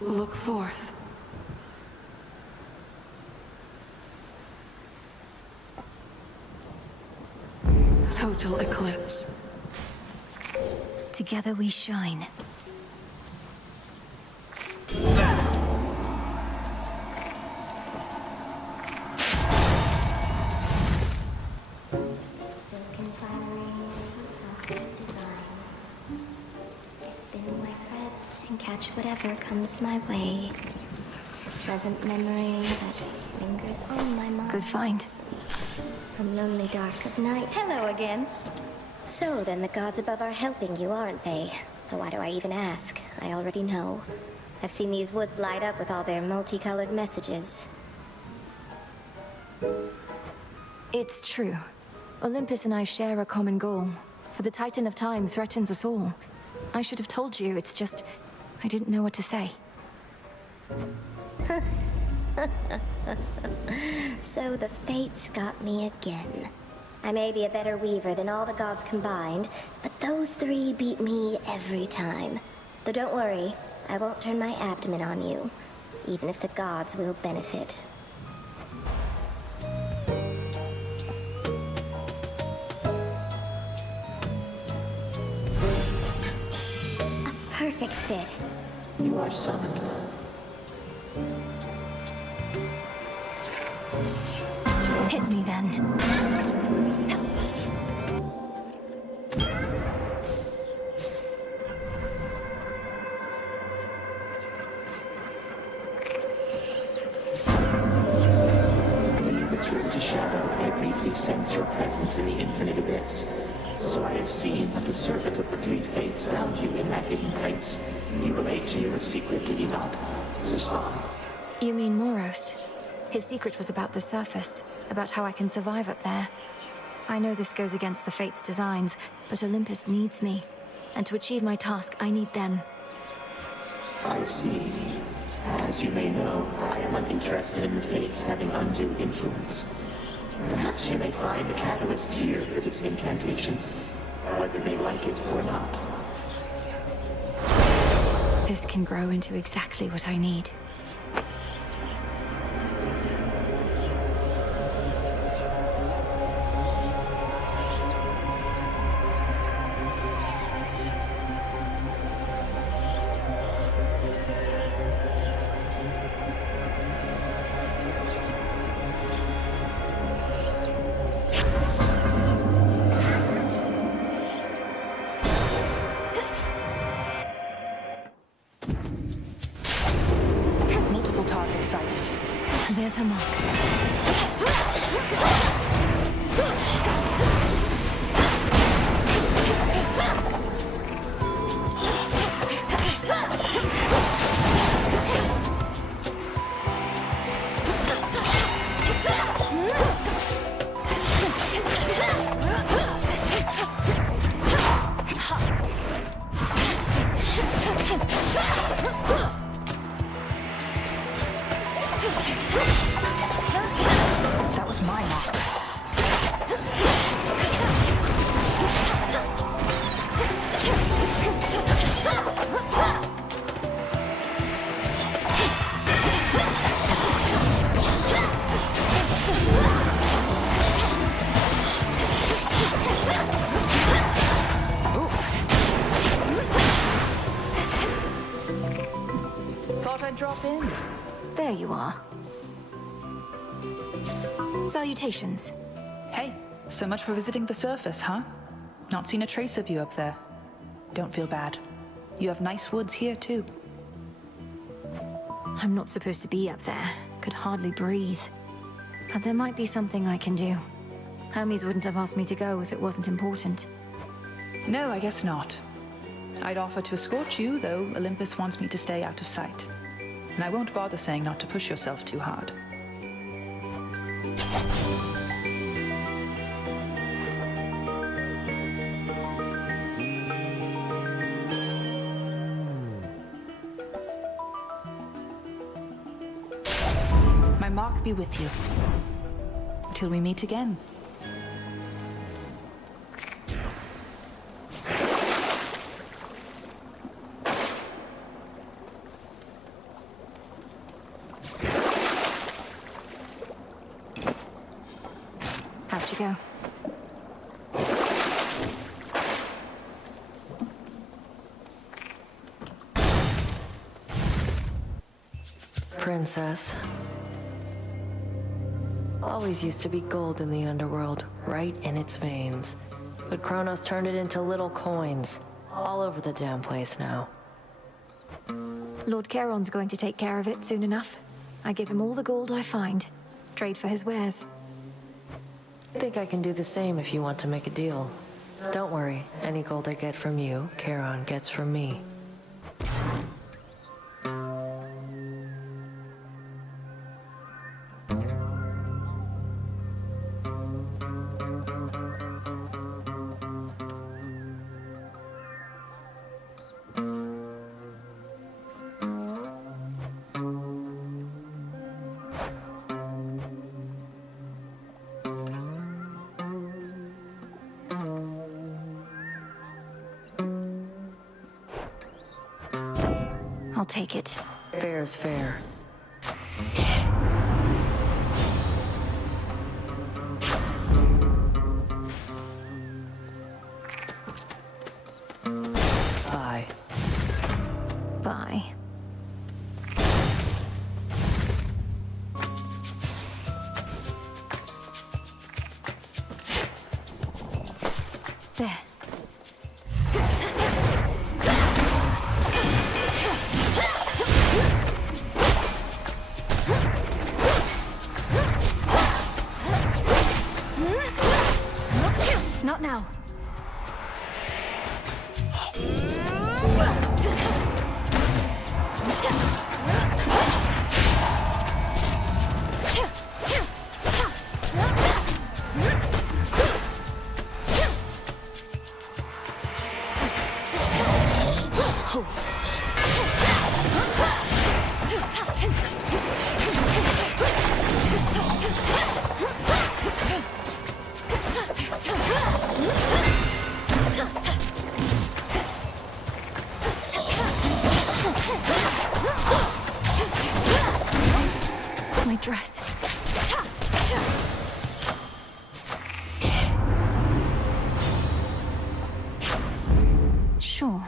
Look forth. Total eclipse. Together we shine. Silken fiery, so soft, divine. I spin my threads and catch whatever comes my way. Pleasant memory that lingers on my mind. Good find. From lonely dark of night. Hello again. So then the gods above are helping you, aren't they? Though why do I even ask? I already know. I've seen these woods light up with all their multicolored messages. It's true. Olympus and I share a common goal. For the Titan of Time threatens us all. I should have told you, it's just... I didn't know what to say. So the fates got me again. I may be a better weaver than all the gods combined, but those three beat me every time. Though don't worry, I won't turn my abdomen on you, even if the gods will benefit. A perfect fit. You are summoned. Hit me then. When you return to Shadow, I briefly sense your presence in the infinite abyss. So I have seen that the servant of the three fates found you in that hidden place. He relayed to you a secret, did he not? Respond. You mean Moros? His secret was about the surface, about how I can survive up there. I know this goes against the Fates' designs, but Olympus needs me. And to achieve my task, I need them. I see. As you may know, I am uninterested in the Fates having undue influence. Perhaps you may find a catalyst here for this incantation, whether they like it or not. This can grow into exactly what I need. Multiple targets sighted. There's her mark. That was my mark. Thought I'd drop in. There you are. Salutations. Hey, so much for visiting the surface, huh? Not seen a trace of you up there. Don't feel bad. You have nice woods here, too. I'm not supposed to be up there. Could hardly breathe. But there might be something I can do. Hermes wouldn't have asked me to go if it wasn't important. No, I guess not. I'd offer to escort you, though Olympus wants me to stay out of sight. And I won't bother saying not to push yourself too hard. My mark be with you. Till we meet again. How'd you go? Princess. Always used to be gold in the underworld, right in its veins. But Kronos turned it into little coins. All over the damn place now. Lord Charon's going to take care of it soon enough. I give him all the gold I find. Trade for his wares. I think I can do the same if you want to make a deal. Don't worry, any gold I get from you, Charon gets from me. I'll take it. Fair is fair. Bye. Bye. There. Not now. My dress. Sure.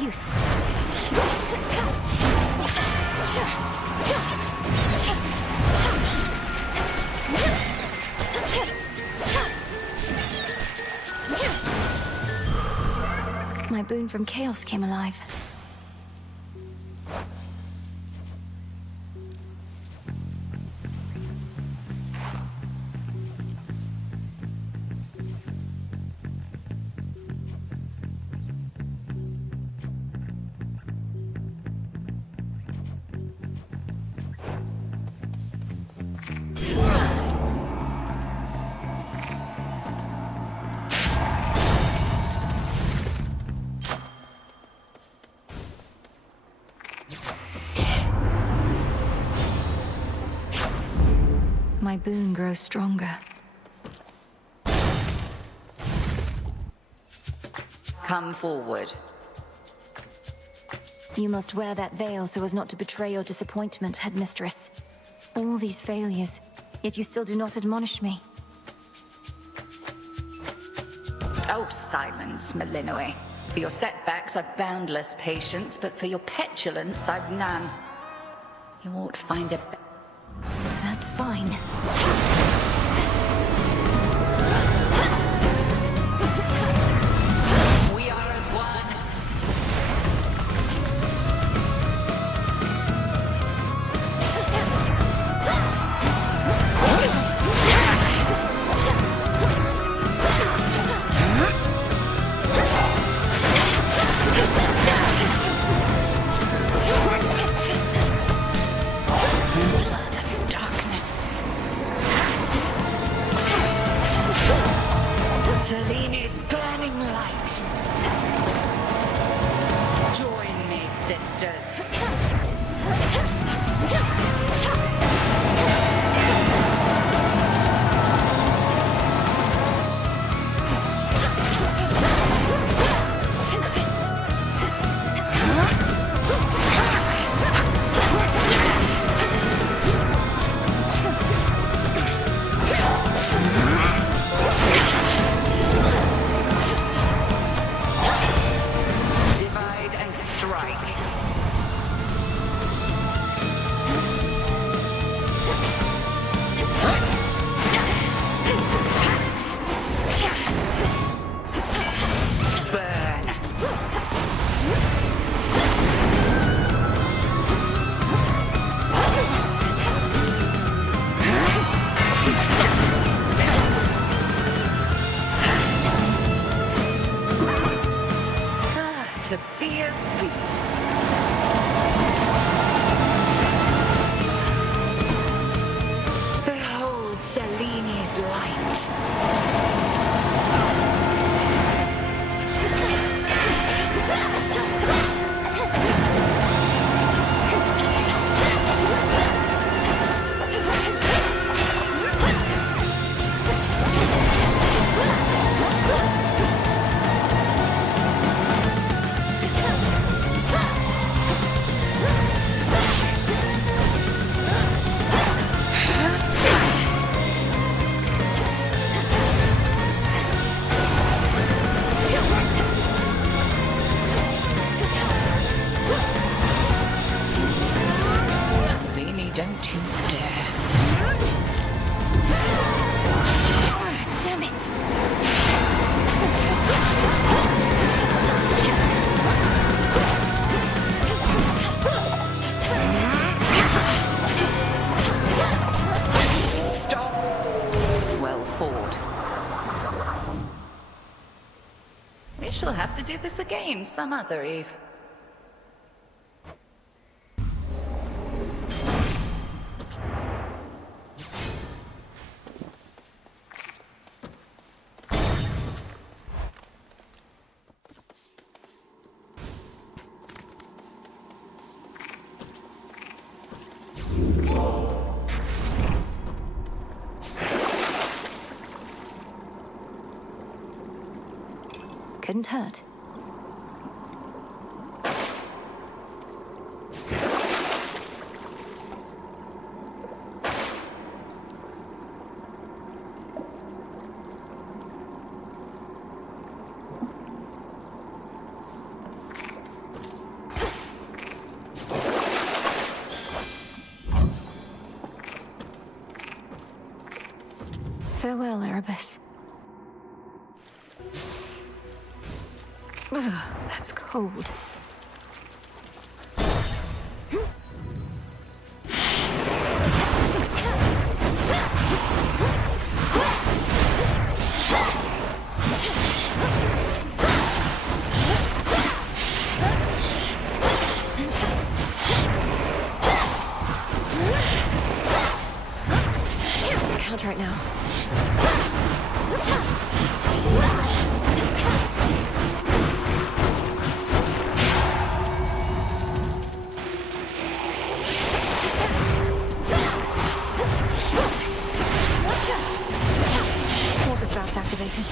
use. My boon from Chaos came alive. My boon grows stronger. Come forward. You must wear that veil so as not to betray your disappointment, Headmistress. All these failures, yet you still do not admonish me. Oh, silence, Malinoe. For your setbacks, I've boundless patience, but for your petulance, I've none. You ought to find a... That's fine. We are as one. Seleni's burning light. Join me, sisters. Divide and strike. Burn. To be a beast. Behold Seleni's light. Selene, don't you dare. Damn it! Stop. Well fought. We shall have to do this again some other eve. Couldn't hurt. Erebus. Ugh, that's cold. Count right now. Water spouts activated.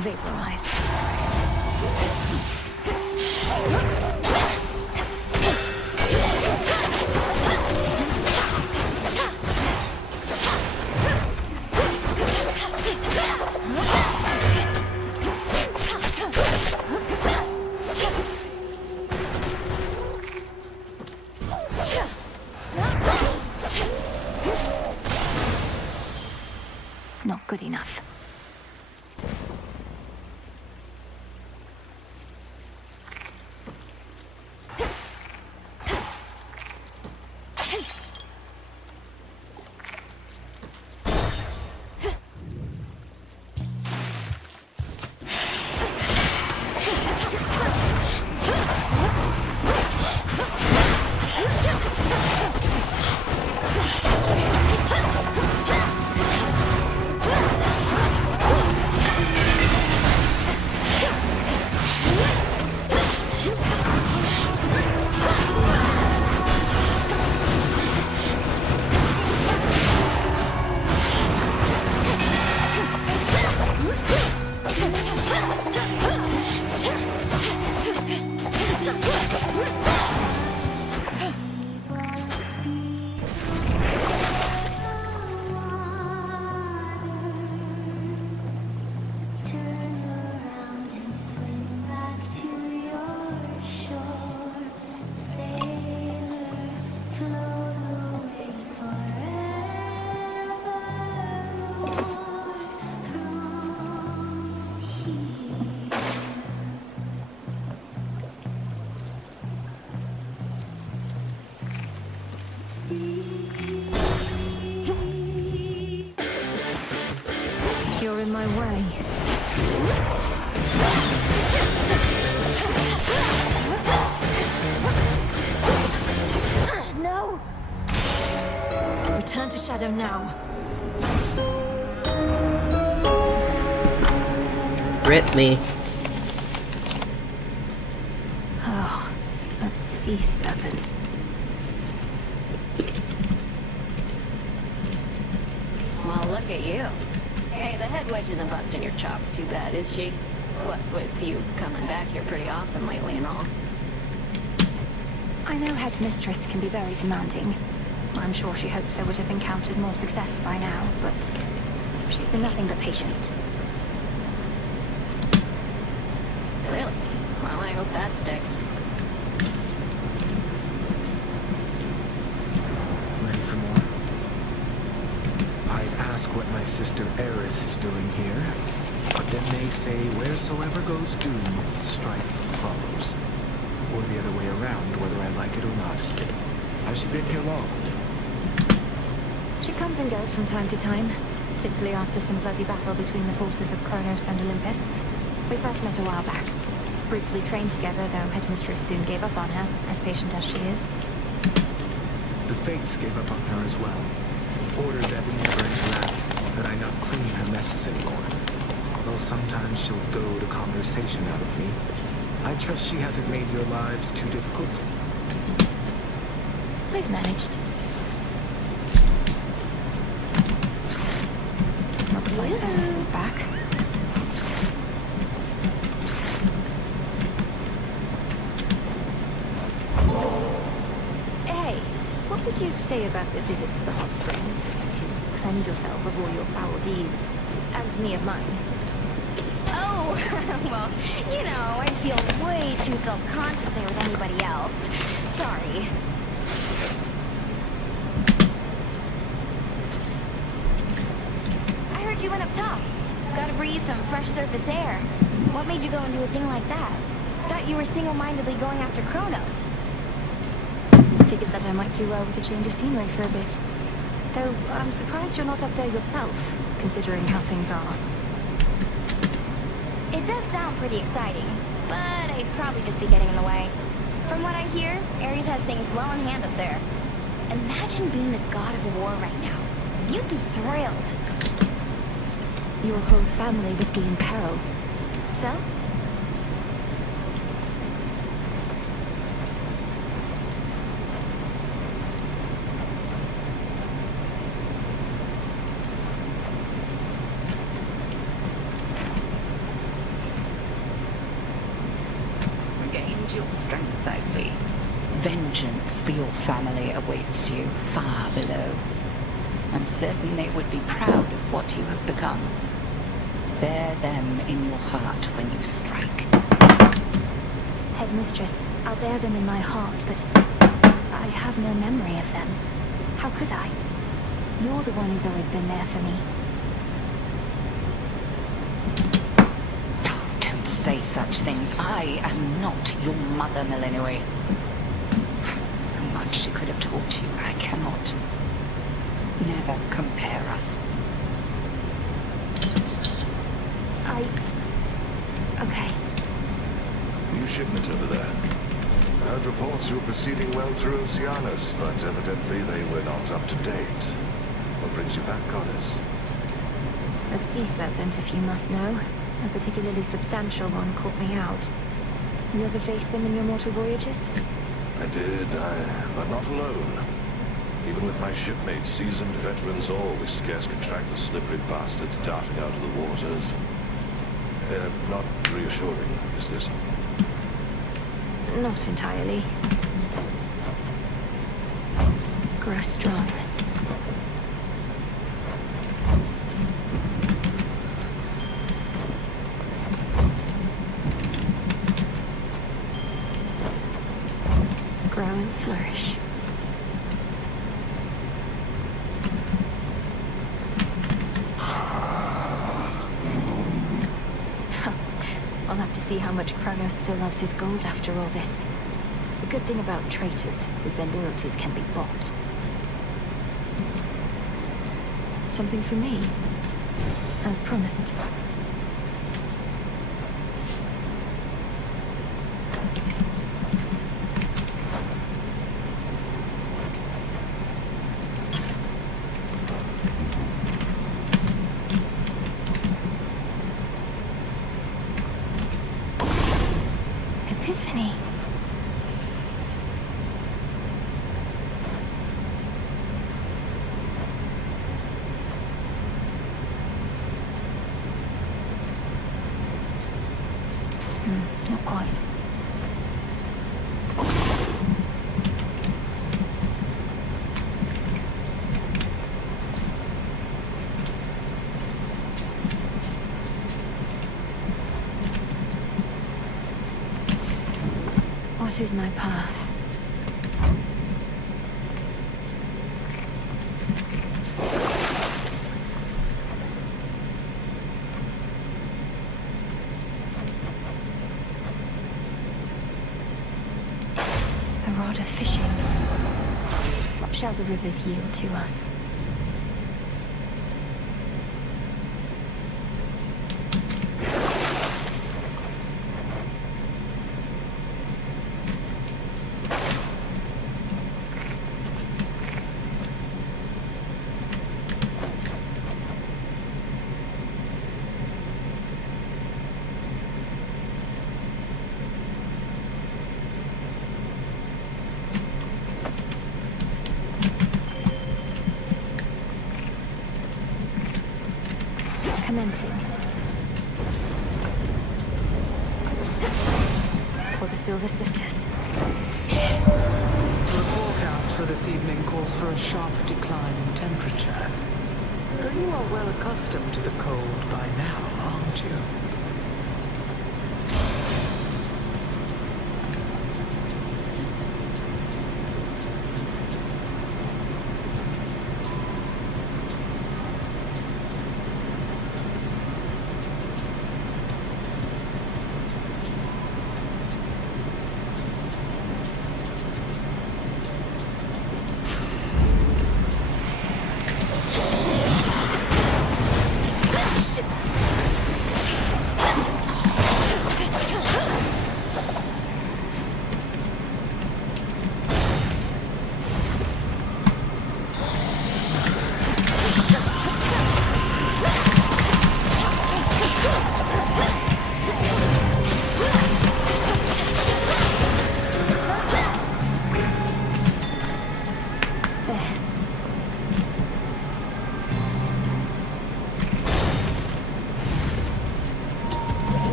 Vaporized. Not good enough. You're in my way. No! Return to Shadow now. Rip me. Oh, that sea serpent. Well, look at you. Hey, the head wedge isn't busting your chops too bad, is she? What with you coming back here pretty often lately and all? I know Headmistress can be very demanding. I'm sure she hopes I would have encountered more success by now, but she's been nothing but patient. Really? Well, I hope that sticks. Ready for more? I'd ask what my sister Eris is doing here, but then they say wheresoever goes doom, strife follows. Or the other way around, whether I like it or not. Has she been here long? She comes and goes from time to time, typically after some bloody battle between the forces of Kronos and Olympus. We first met a while back. Briefly trained together, though Headmistress soon gave up on her, as patient as she is. The Fates gave up on her as well. Ordered that we never interact. that I not clean her messes anymore. Although sometimes she'll goad a conversation out of me, I trust she hasn't made your lives too difficult. We've managed. Looks like Eris is back. Hey, what would you say about a visit to the hot springs? To cleanse yourself of all your foul deeds, and me of mine? Oh, well, you know, I feel way too self-conscious there with anybody else. Sorry. I heard you went up top. Gotta breathe some fresh surface air. What made you go and do a thing like that? Thought you were single-mindedly going after Kronos. Figured that I might do well with a change of scenery for a bit. Though, I'm surprised you're not up there yourself, considering how things are. It does sound pretty exciting, but I'd probably just be getting in the way. From what I hear, Ares has things well in hand up there. Imagine being the god of war right now. You'd be thrilled. Your whole family would be in peril. So? Regained your strength, I see. Vengeance for your family awaits you far below. I'm certain they would be proud of what you have become. Bear them in your heart when you strike. Headmistress, I'll bear them in my heart, but I have no memory of them. How could I? You're the one who's always been there for me. Oh, don't say such things. I am not your mother, Melinoi. So much she could have taught you. I cannot. Never compare us. Okay. New shipment over there. I heard reports you were proceeding well through Oceanus, but evidently they were not up to date. What brings you back, Goddess? A sea serpent, if you must know. A particularly substantial one caught me out. You ever faced them in your mortal voyages? I did, but not alone. Even with my shipmates, seasoned veterans all, we scarce could track the slippery bastards darting out of the waters. They're not reassuring, is this? Not entirely. Grow strong. Grow and flourish. I'll have to see how much Kronos still loves his gold after all this. The good thing about traitors is their loyalties can be bought. Something for me, as promised. Epiphany. Not quite. What is my path? The rod of fishing. What shall the rivers yield to us? convincing. Or the Silver Sisters. The forecast for this evening calls for a sharp decline in temperature. Though you are well accustomed to the cold by now, aren't you?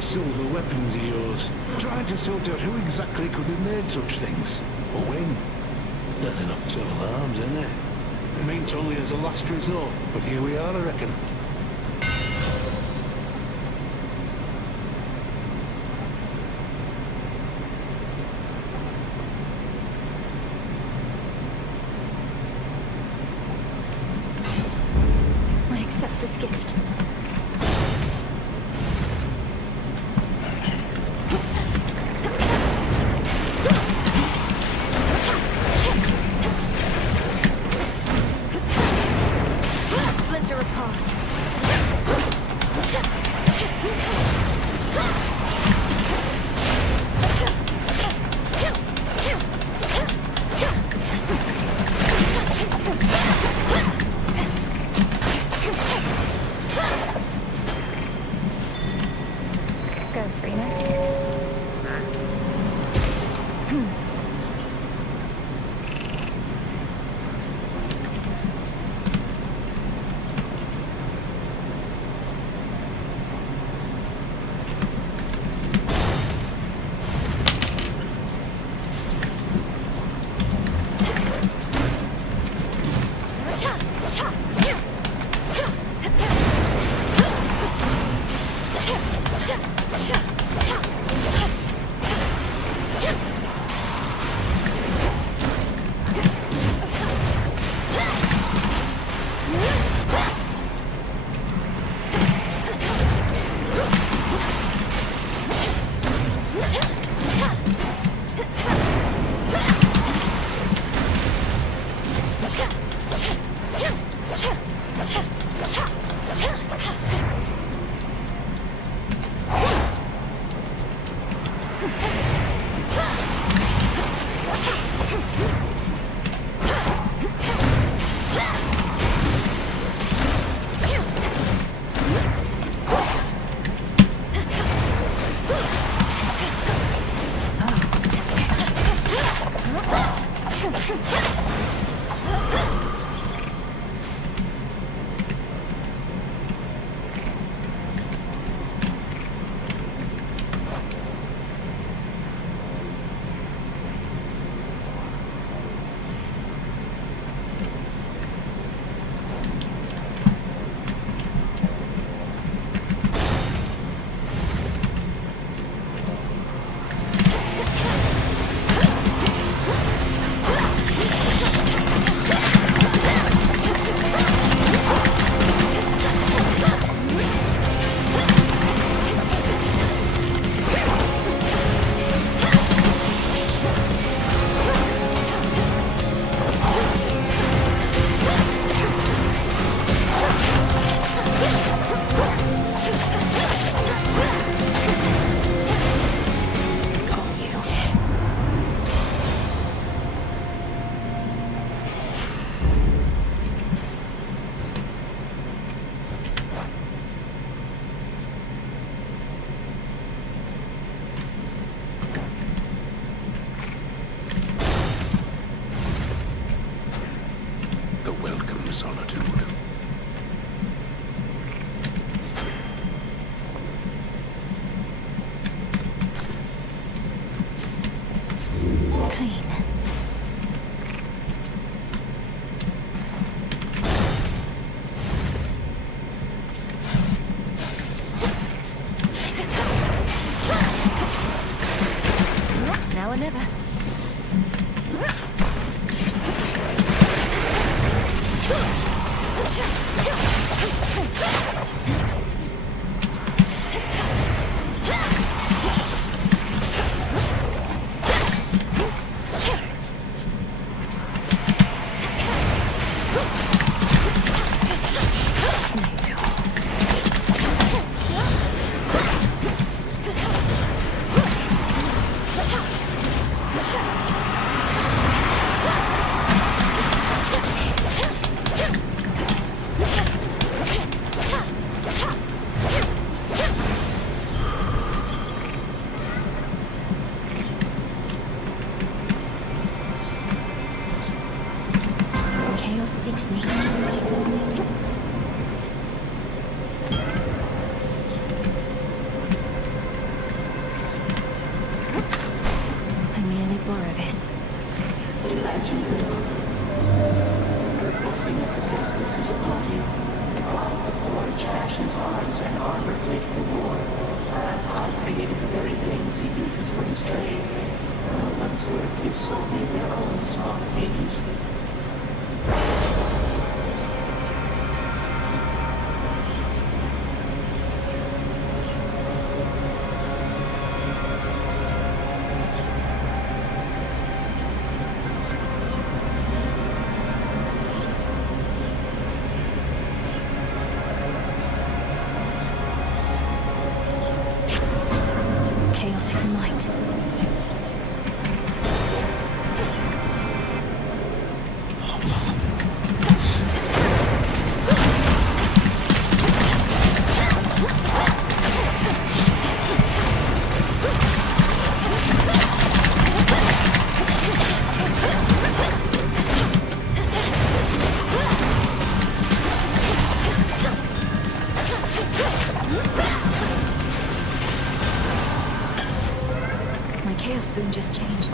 Silver weapons of yours. Trying to sort out who exactly could have made such things. Or when. Nothing up to alarms, isn't it? It meant only as a last resort, but here we are, I reckon. I accept this gift. Splinter apart. Go, Freenos. me. I merely borrow this. As you will. The blessing of Hephaestus is upon you. The God of the Forge fashions arms and armor fit for war. As God created the very things he uses for his trade. No one's work is solely their own small things. Chaotic mind. My Chaos Boon just changed.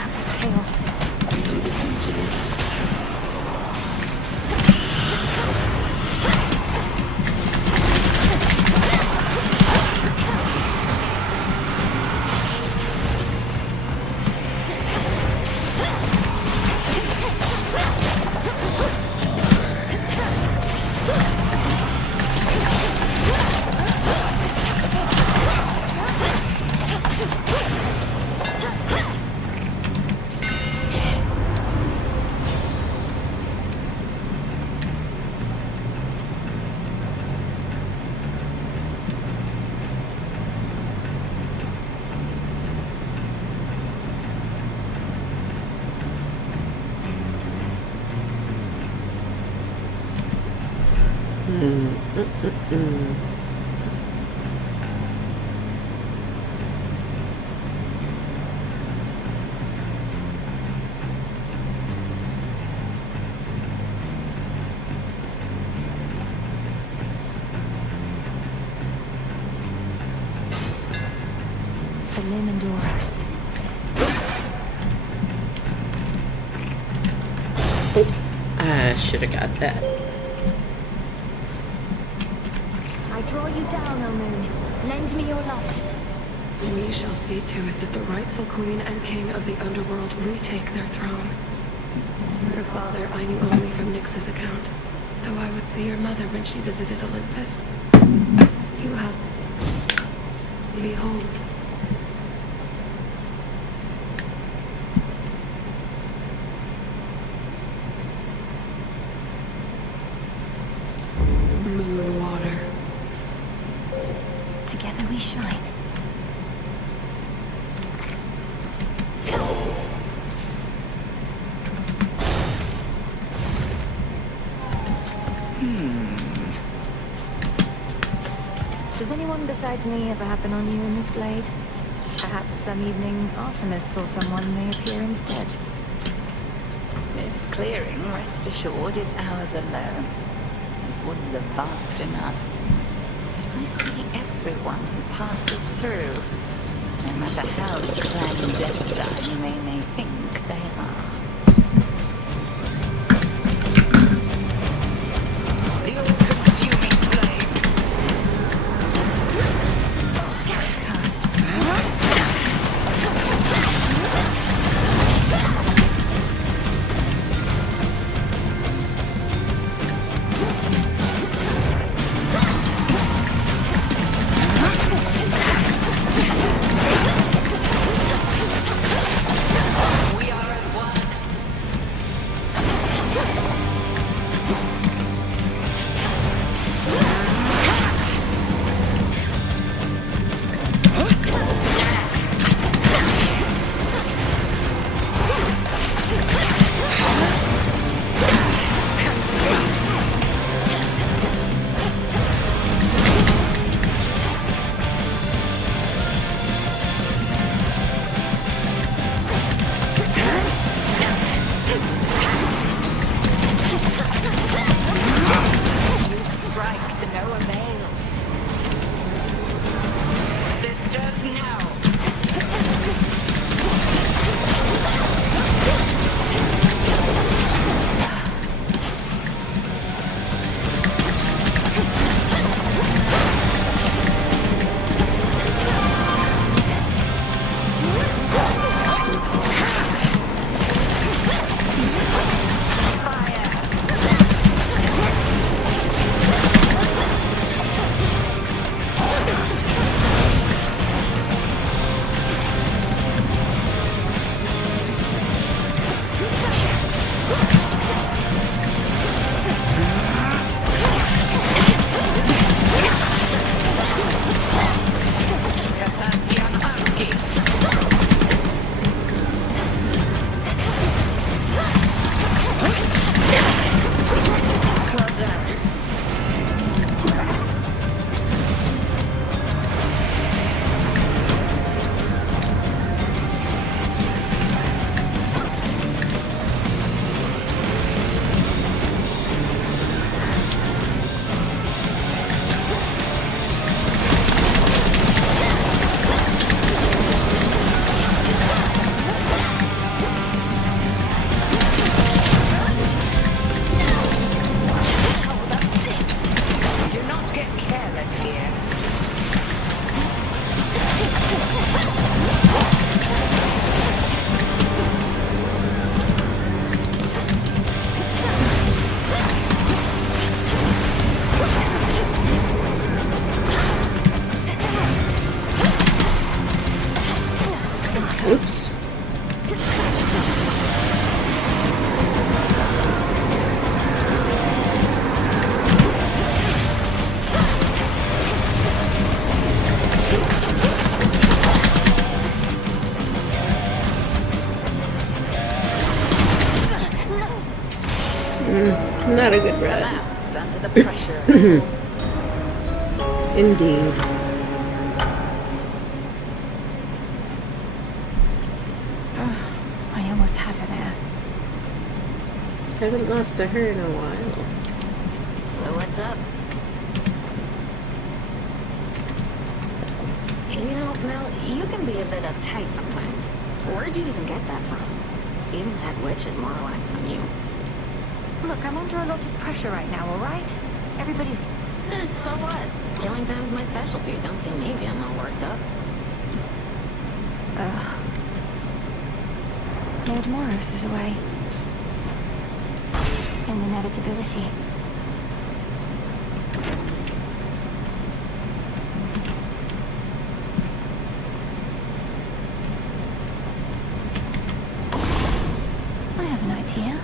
That was chaos. The Limandoros. I should have got that. I draw you down, O Moon. Lend me your light. We shall see to it that the rightful queen and king of the underworld retake their throne. Her father I knew only from Nyx's account, though I would see your mother when she visited Olympus. You have... Behold. Moon water. Together we shine. Does anyone besides me ever happen on you in this glade? Perhaps some evening Artemis or someone may appear instead. This clearing, rest assured, is ours alone. These woods are vast enough. But I see everyone who passes through, no matter how clandestine they may think they are. The all-consuming flame. Cast. We are as one. here. Oops. Not a good run. Collapsed under the pressure. Indeed. I almost had her there. Haven't lost to her in a while. So what's up? You know, Mel, you can be a bit uptight sometimes. Where'd you even get that from? Even that witch is more relaxed than you. Look, I'm under a lot of pressure right now, alright? Everybody's... So what? Killing time's my specialty. Don't see me being all worked up. Ugh. Lord Moros is away. An inevitability. I have an idea.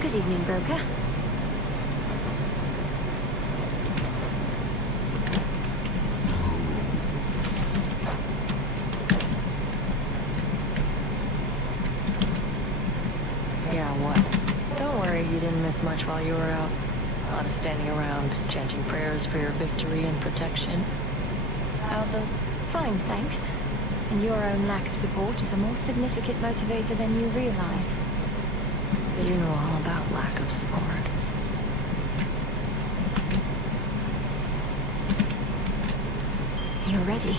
Good evening, broker. Yeah, what? Don't worry, you didn't miss much while you were out. A lot of standing around, chanting prayers for your victory and protection. How the... Fine, thanks. And your own lack of support is a more significant motivator than you realize. You know all about lack of support. You're ready.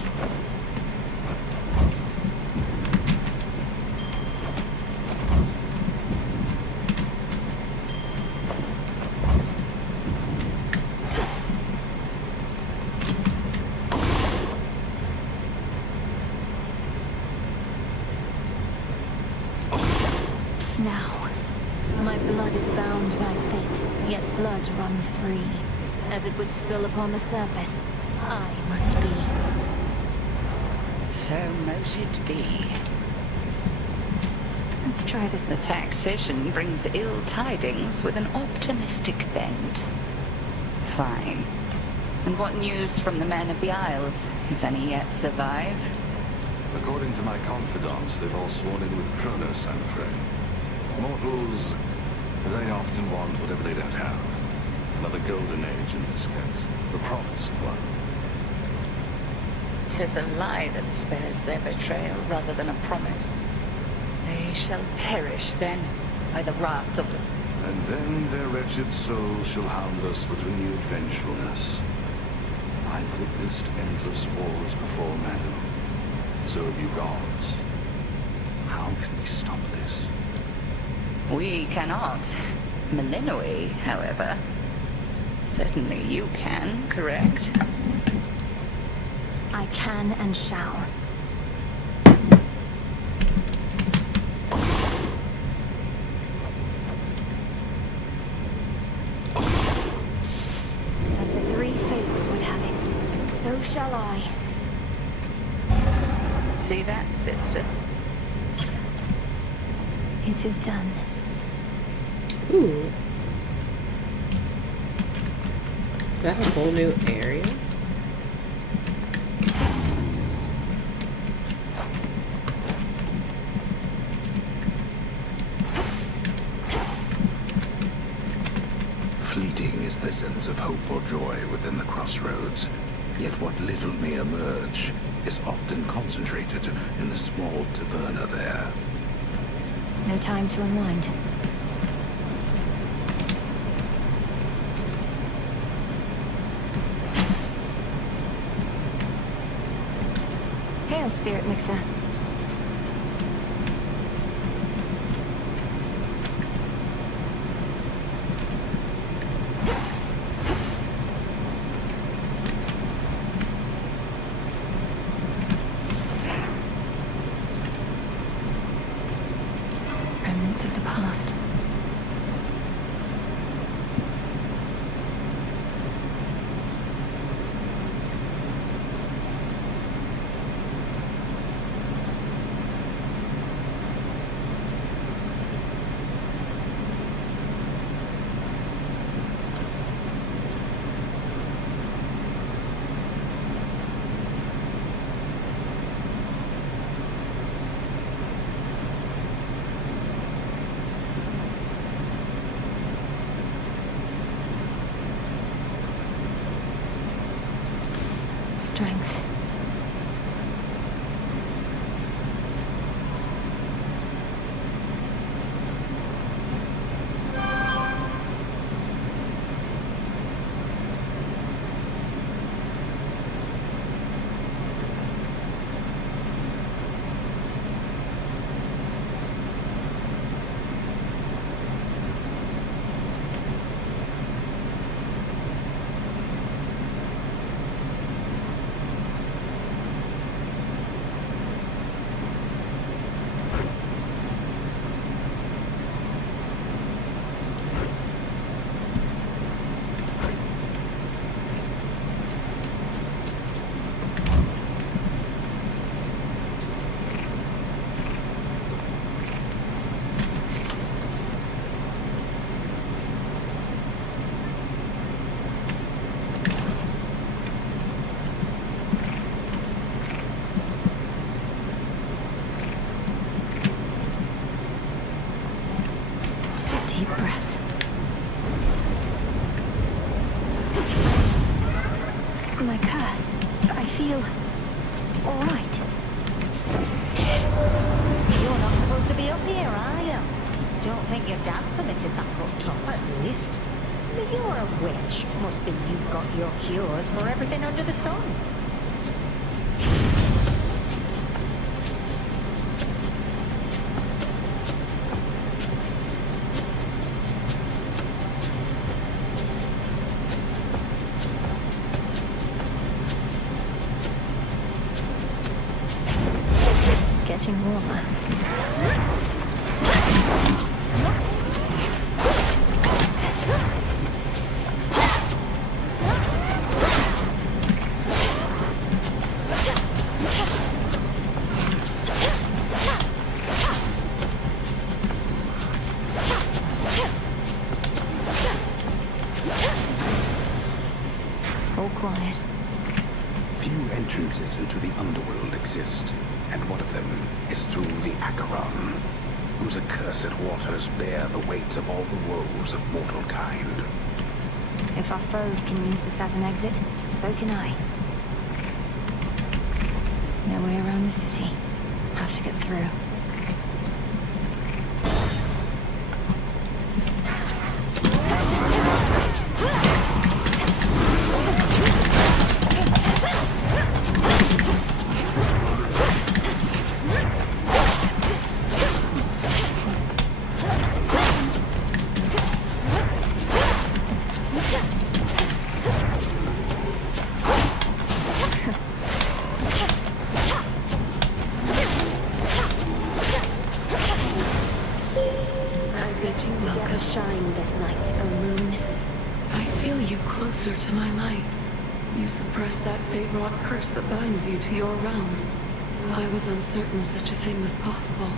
Now, my blood is bound by fate, yet blood runs free. As it would spill upon the surface, I must be. So mote it be. Let's try this. The tactician brings ill tidings with an optimistic bent. Fine. And what news from the men of the Isles, if any yet survive? According to my confidants, they've all sworn in with Kronos, I'm afraid. Mortals, they often want whatever they don't have. Another golden age in this case. The promise of one. 'Tis a lie that spares their betrayal rather than a promise. They shall perish then by the wrath of the... And then their wretched souls shall hound us with renewed vengefulness. I've witnessed endless wars before, madam. So have you gods. How can we stop this? We cannot. Melinoi, however. Certainly you can, correct? I can and shall. As the three fates would have it, so shall I. See that, sisters? It is done. Ooh. Is that a whole new area? Fleeting is the sense of hope or joy within the crossroads. Yet what little may emerge is often concentrated in the small taverna there. No time to unwind. Hail, Spirit Mixer. Remnants of the past. Strength. Deep breath. My curse. I feel all right. You're not supposed to be up here, are you? Don't think your dad's permitted that up top, at least. But you're a witch. Must be you've got your cures for everything under the sun. Getting warmer. All quiet. Few entrances into the underworld exist, and one of them is through the Acheron, whose accursed waters bear the weight of all the woes of mortal kind. If our foes can use this as an exit, so can I. No way around the city. Have to get through. Shine this night, O moon. I feel you closer to my light. You suppress that fate-wrought curse that binds you to your realm. I was uncertain such a thing was possible.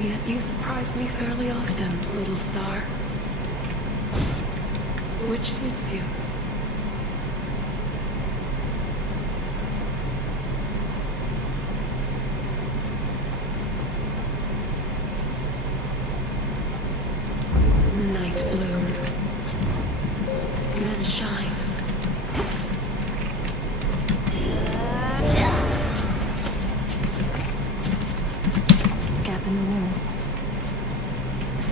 Yet you surprise me fairly often, little star. Which suits you? Night bloom. Then shine. Gap in the wall.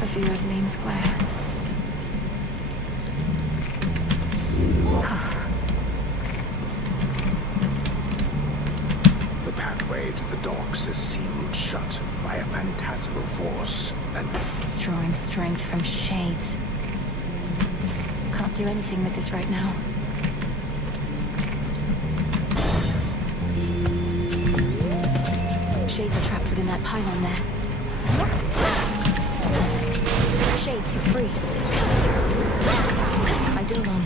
Fafira's main square. The pathway gate at the docks is sealed shut by a phantasmal force, and... It's drawing strength from shades. Can't do anything with this right now. Shades are trapped within that pylon there. Shades, you're free. Eidolon.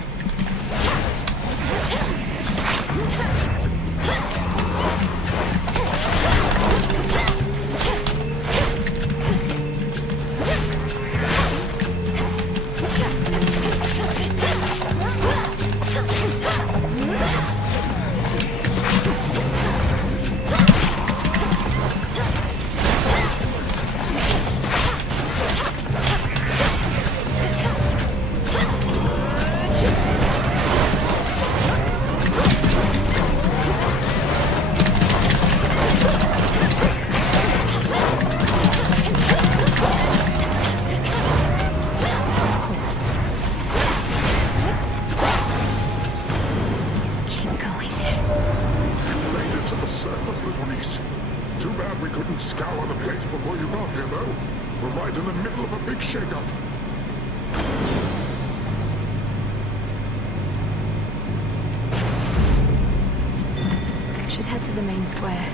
Should head to the main square.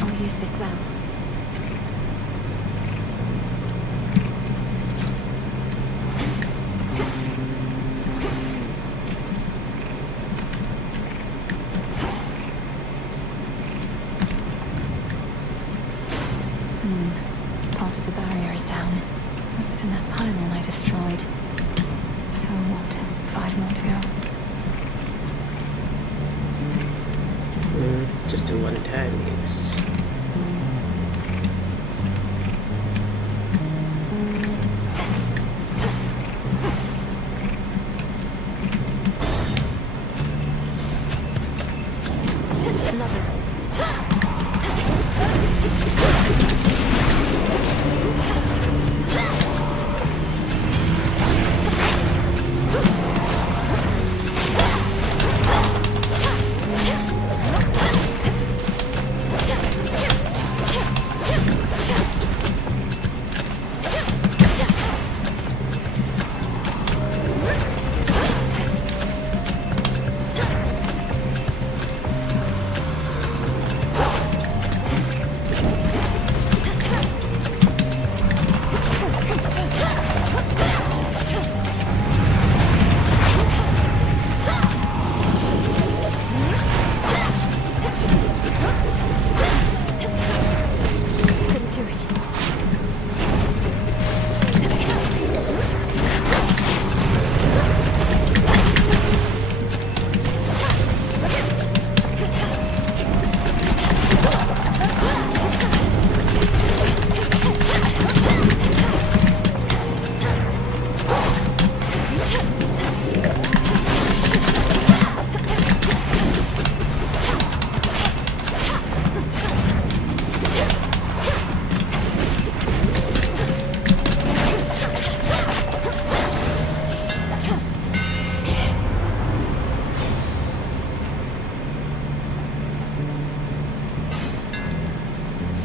I'll use this well. Part of the barrier is down. Must have been that pylon I destroyed. So what? 5 more to go. Just a one-time use.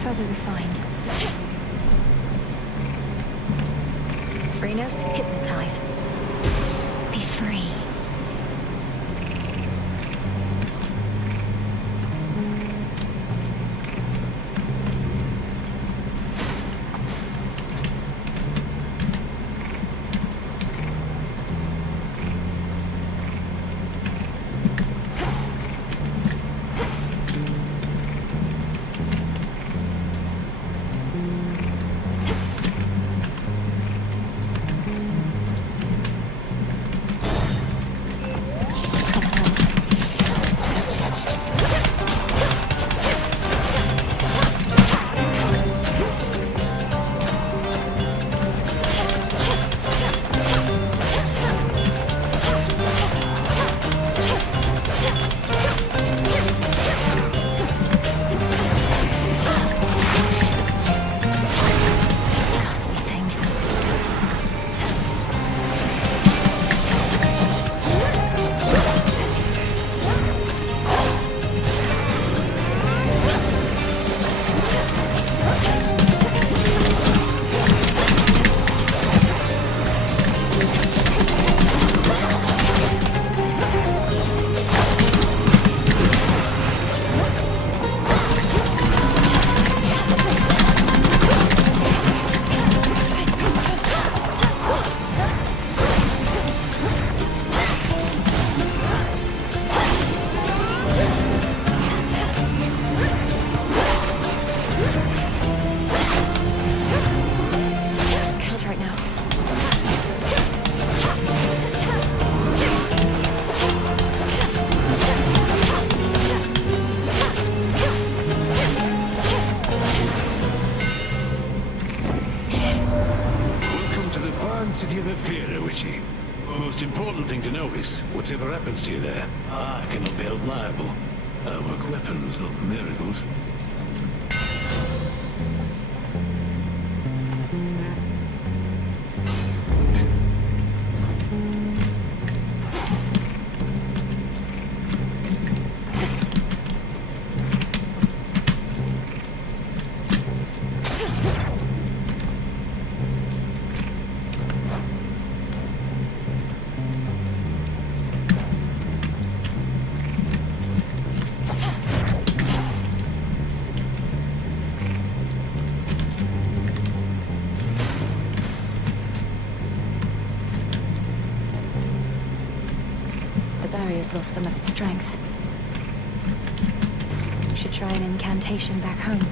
Further refined. Phrenos, hypnotize. Be free. important thing to know is, whatever happens to you there, I cannot be held liable. I work weapons, not miracles. The barrier's lost some of its strength. Should try an incantation back home.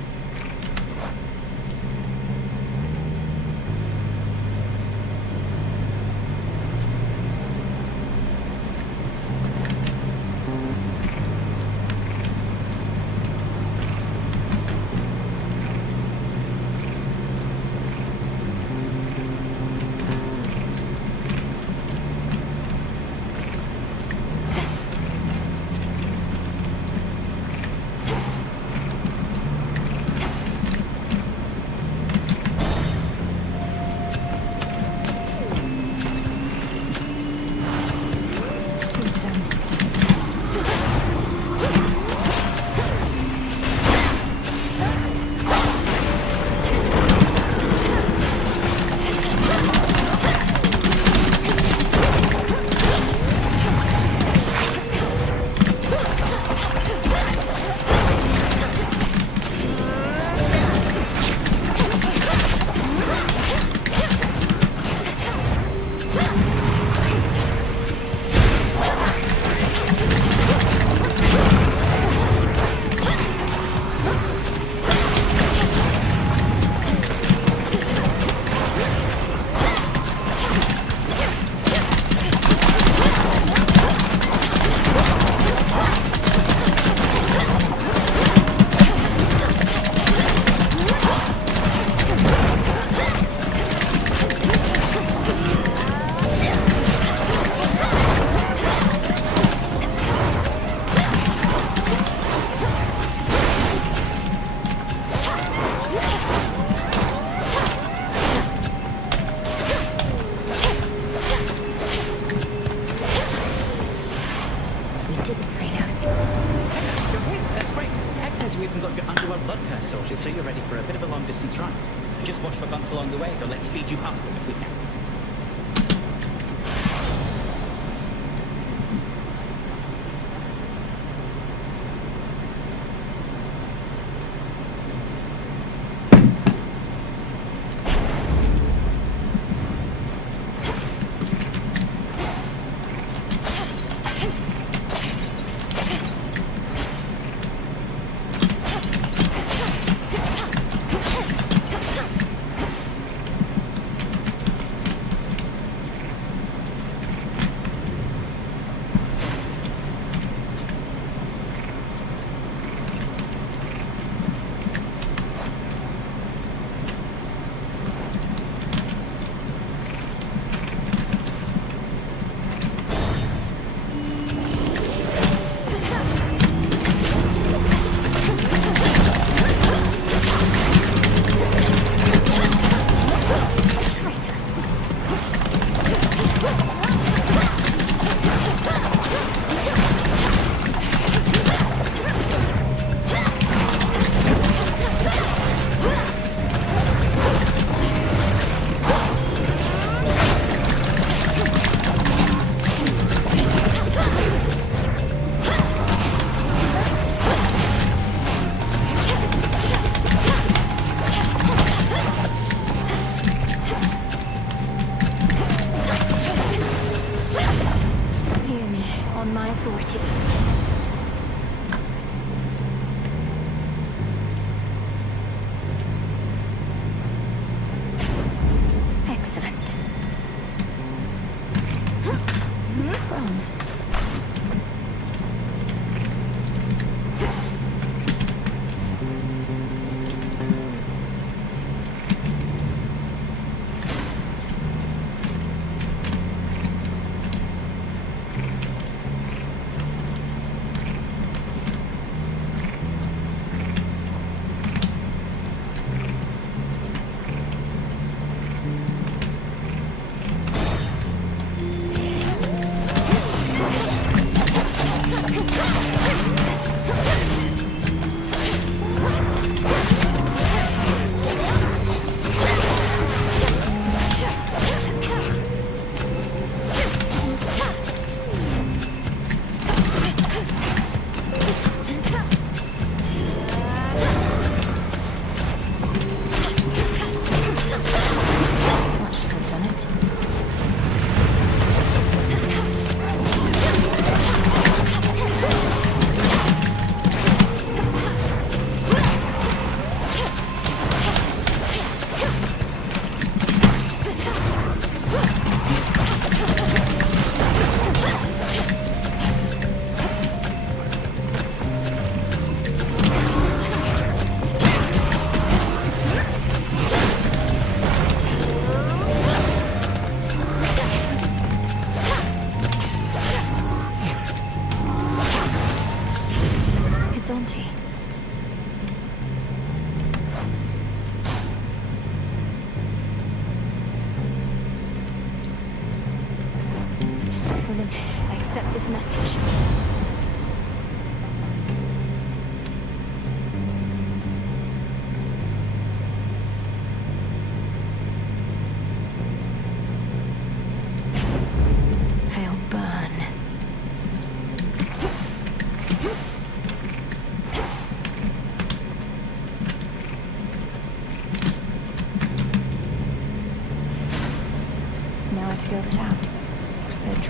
sorted, so you're ready for a bit of a long-distance run. Just watch for bumps along the way, or let's speed you past them if we can.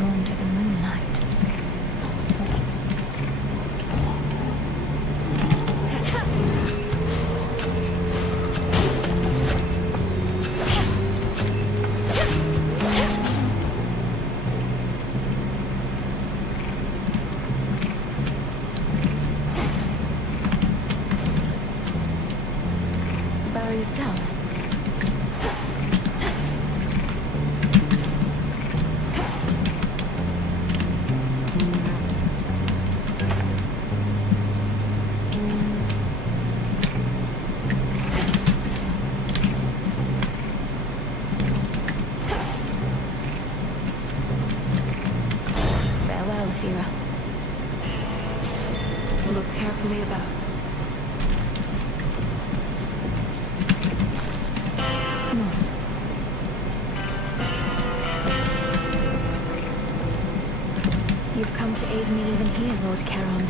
drawn to the moonlight. The barrier's down. Farewell, Athera. Look carefully about. Moss. You've come to aid me even here, Lord Charon.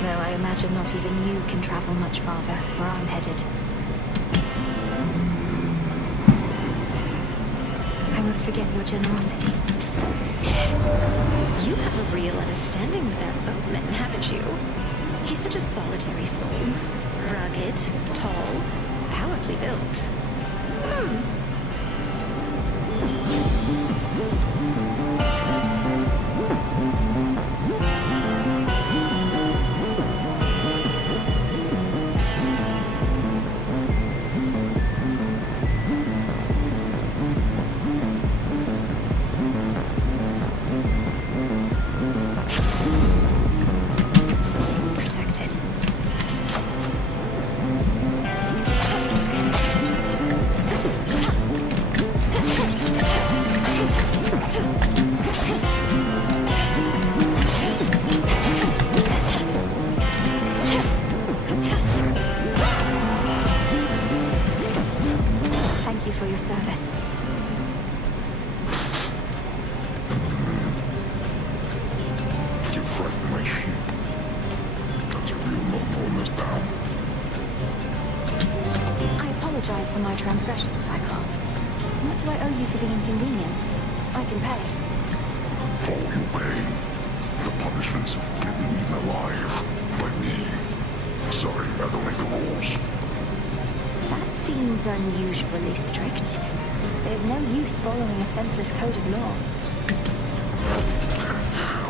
Though I imagine not even you can travel much farther where I'm headed. I won't forget your generosity. You have a real understanding with that boatman, haven't you? He's such a solitary soul. Rugged, tall, powerfully built. Protected. Thank you for your service. You frighten my sheep. That's a real no-no in this town. I apologize for my transgression, Cyclops. What do I owe you for the inconvenience? I can pay. Oh, you pay. The punishment's getting eaten alive by me. Sorry, I don't make the rules. That seems unusually strict. There's no use following a senseless code of law.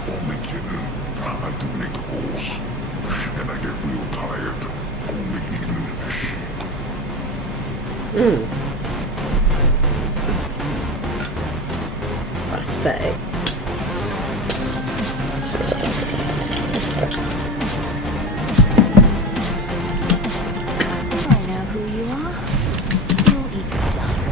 Only kidding. I do make the rules. And I get real tired only eating sheep. That's fake. I know who you are. You'll eat dust.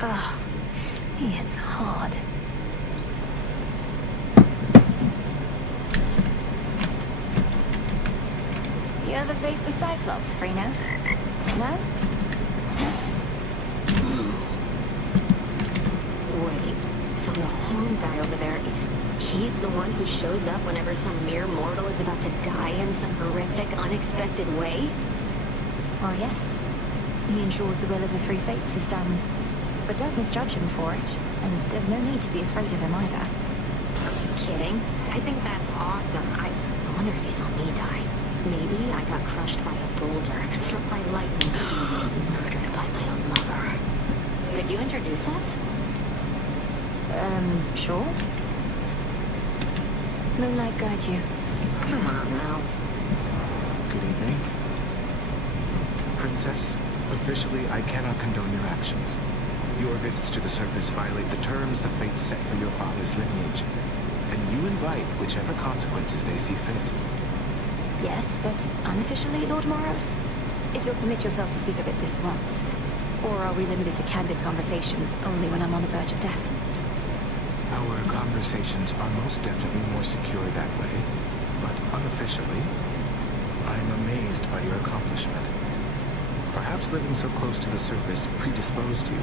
Ugh, he hits hard. You ever faced the Cyclops, Freenos? No? Wait, so the Holm guy over there, he's the one who shows up whenever some mere mortal is about to die in some horrific, unexpected way? Well, yes. He ensures the will of the Three Fates is done. But don't misjudge him for it, and there's no need to be afraid of him either. Are you kidding? I think that's awesome. I wonder if he saw me die. Maybe I got crushed by a boulder, struck by lightning, murdered by my own lover. Could you introduce us? Sure. Moonlight guide you. Come on now. Good evening. Princess, officially I cannot condone your actions. Your visits to the surface violate the terms the fates set for your father's lineage, and you invite whichever consequences they see fit. Yes, but unofficially, Lord Moros? If you'll permit yourself to speak of it this once. Or are we limited to candid conversations only when I'm on the verge of death? Our conversations are most definitely more secure that way, but unofficially, I am amazed by your accomplishment. Perhaps living so close to the surface predisposed you,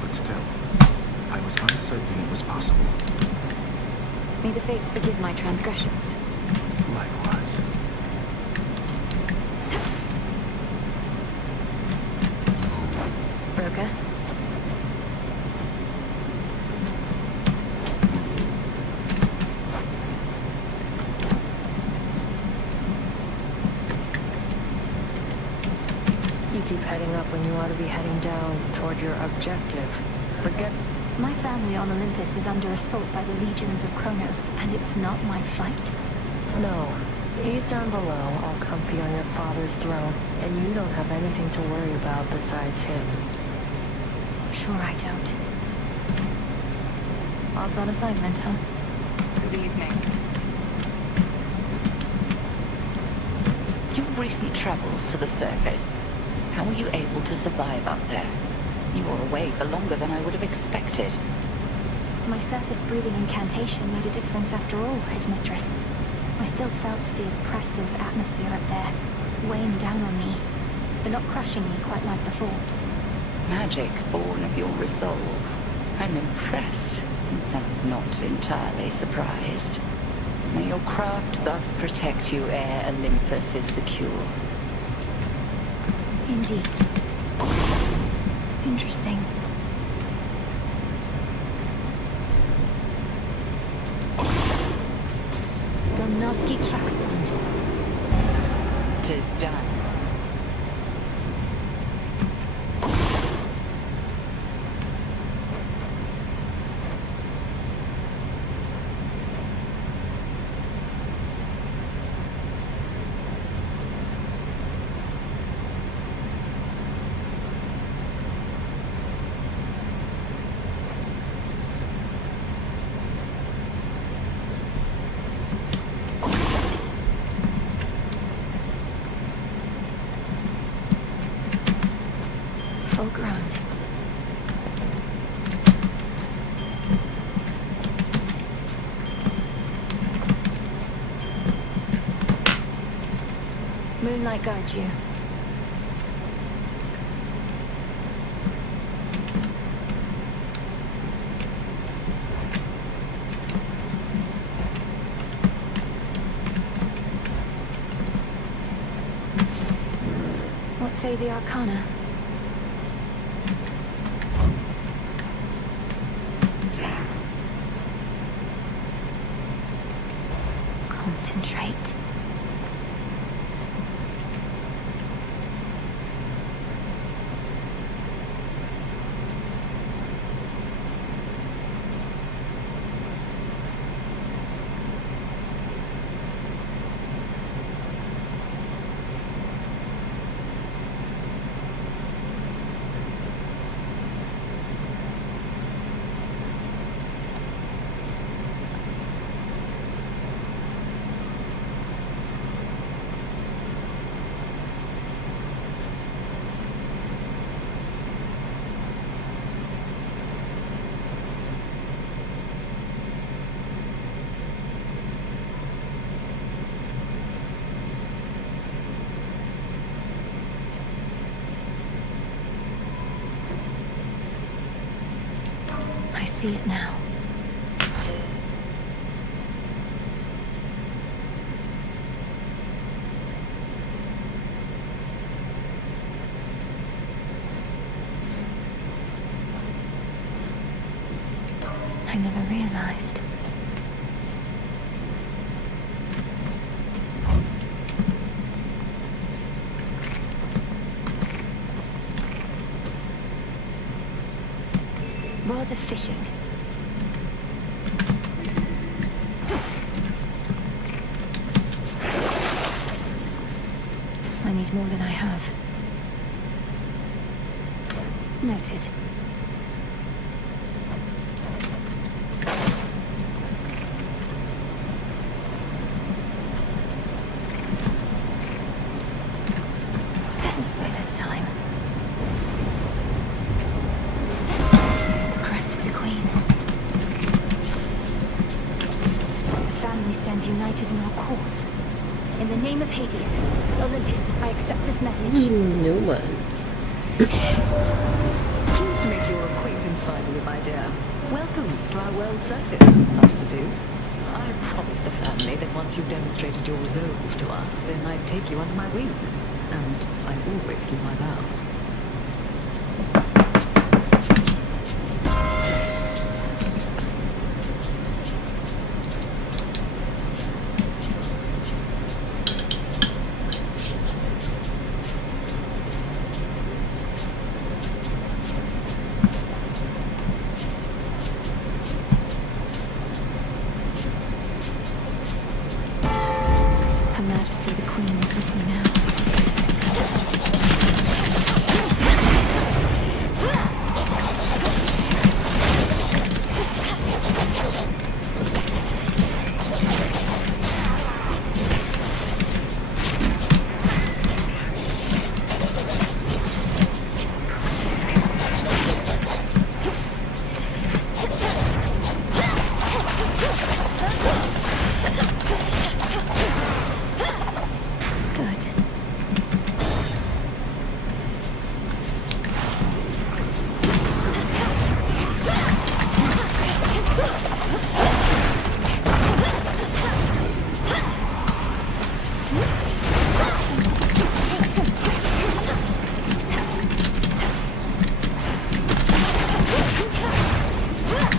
but still, I was uncertain it was possible. May the fates forgive my transgressions. Likewise. Broker? You keep heading up when you ought to be heading down toward your objective. Forget... My family on Olympus is under assault by the legions of Kronos, and it's not my fight. No. He's down below, all comfy on your father's throne, and you don't have anything to worry about besides him. Sure I don't. Odds on assignment, huh? Good evening. Your recent travels to the surface. How were you able to survive up there? You were away for longer than I would have expected. My surface breathing incantation made a difference after all, Headmistress. I still felt the oppressive atmosphere up there, weighing down on me, but not crushing me quite like before. Magic born of your resolve. I'm impressed, though not entirely surprised. May your craft thus protect you ere Olympus is secure. Indeed. Interesting. Domnoski Traxon. 'Tis done. Full grown. Moonlight guide you. What say the Arcana? Concentrate. I see it now. I never realized. Rod of fishing. I need more than I have. Noted. This way this time. The crest of the Queen. The family stands united in our cause. In the name of Hades, Olympus, I accept this message. No one. Pleased to make your acquaintance finally, my dear. Welcome to our world circus, such as it is. I promised the family that once you've demonstrated your resolve to us, then I'd take you under my wing. And I always keep my vows. Her Majesty the Queen is with me now.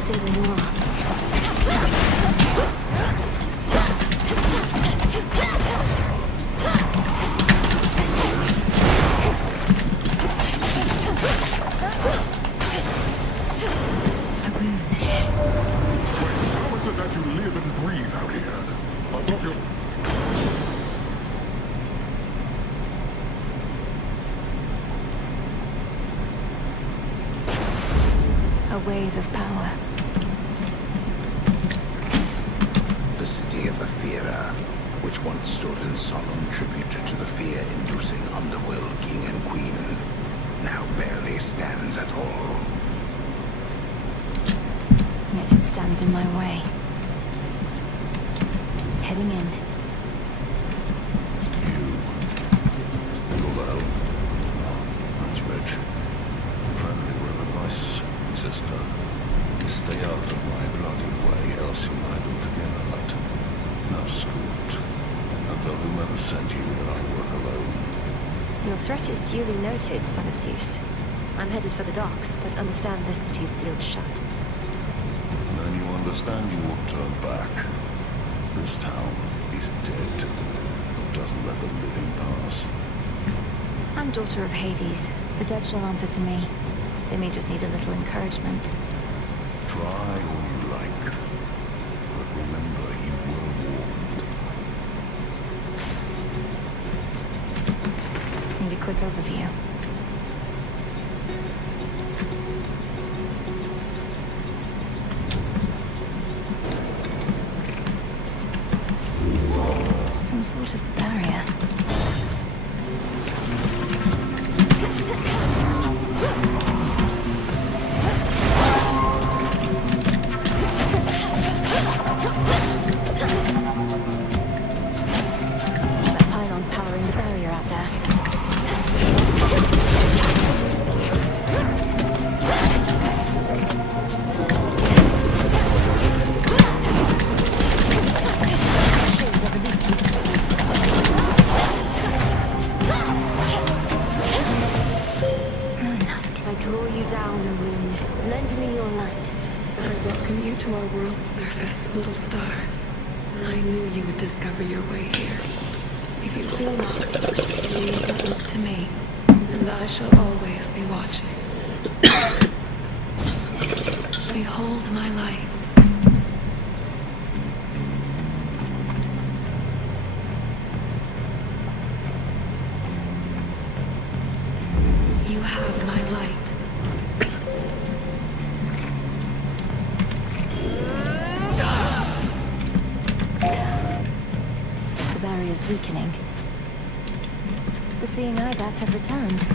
Stay where you are. How is it that you live and breathe out here? I thought you... A wave of power. The city of Athera, which once stood in solemn tribute to the fear-inducing underworld king and queen, now barely stands at all. Yet it stands in my way. Heading in. You're the help. Oh, that's rich. Friendly word of advice, sister. Stay out of my bloody way, else you might altogether hurt. Now scoot. And tell whomever sent you that I work alone. Your threat is duly noted, son of Zeus. I'm headed for the docks, but understand this city's sealed shut. Then you understand you will turn back. This town is dead. Doesn't let the living pass. I'm daughter of Hades. The dead shall answer to me. They may just need a little encouragement. Try all you like. But remember, you were warned. Need a quick overview. Some sort of barrier. That pylon's powering the barrier out there. I draw you down, O moon. Lend me your light. I welcome you to our world's surface, little star. I knew you would discover your way here. If you feel lost, you need but look to me, and I shall always be watching. Behold my light. You have my light. The barrier's weakening. The seeing eye bats have returned.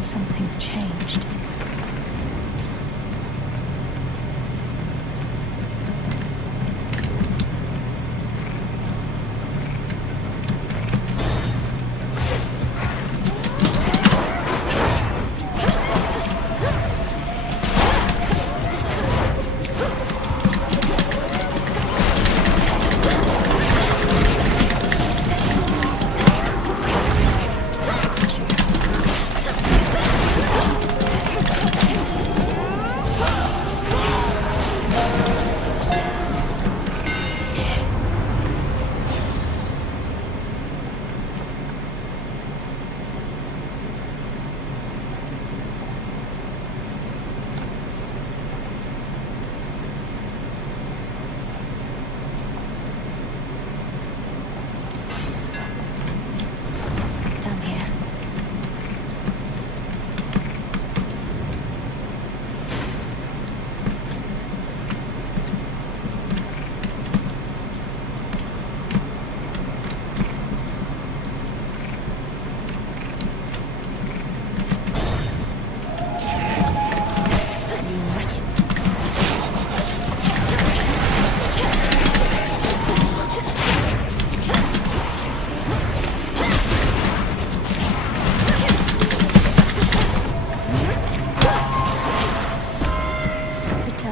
Something's changed.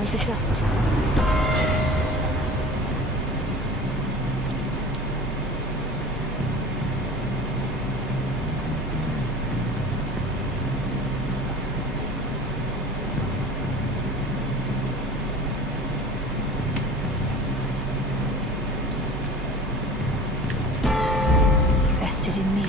To dust. Vested in me.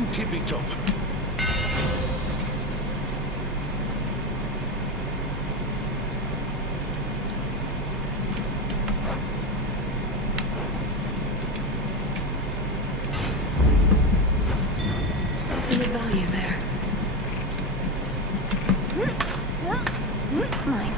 on, tippy top. Something of value there. Mine.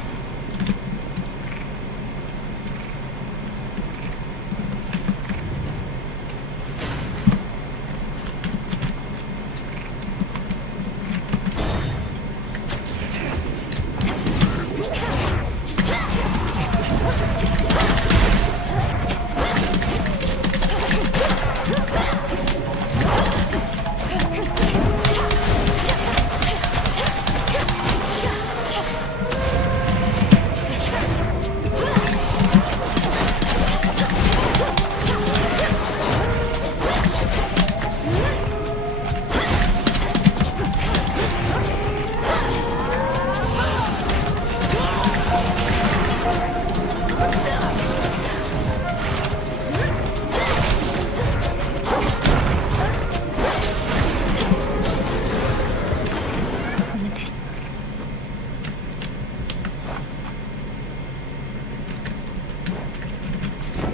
Olympus.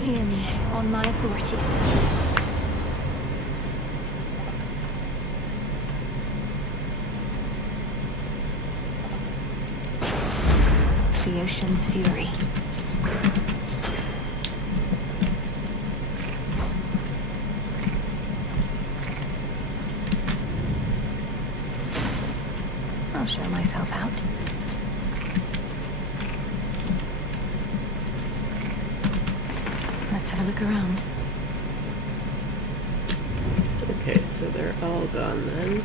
Hear me, on my authority. The ocean's fury. I'll show myself out. Let's have a look around. Okay, so they're all gone then.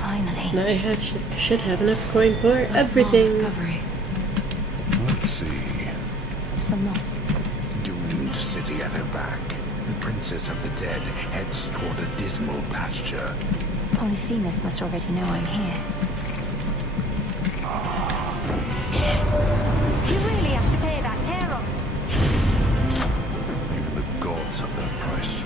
Finally. Now I should have enough coin for A small everything. discovery. Let's see. Some moss. Doomed city at her back. The princess of the dead heads toward a dismal pasture. Polyphemus must already know I'm here. You really have to pay that care off. Even the gods have their price.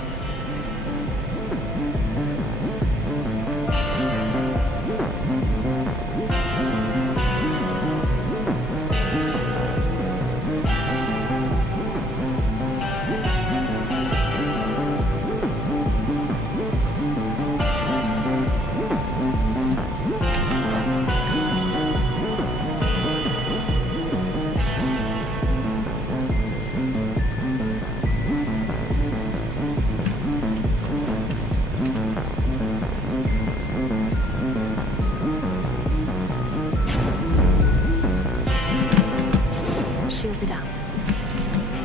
Shielded up.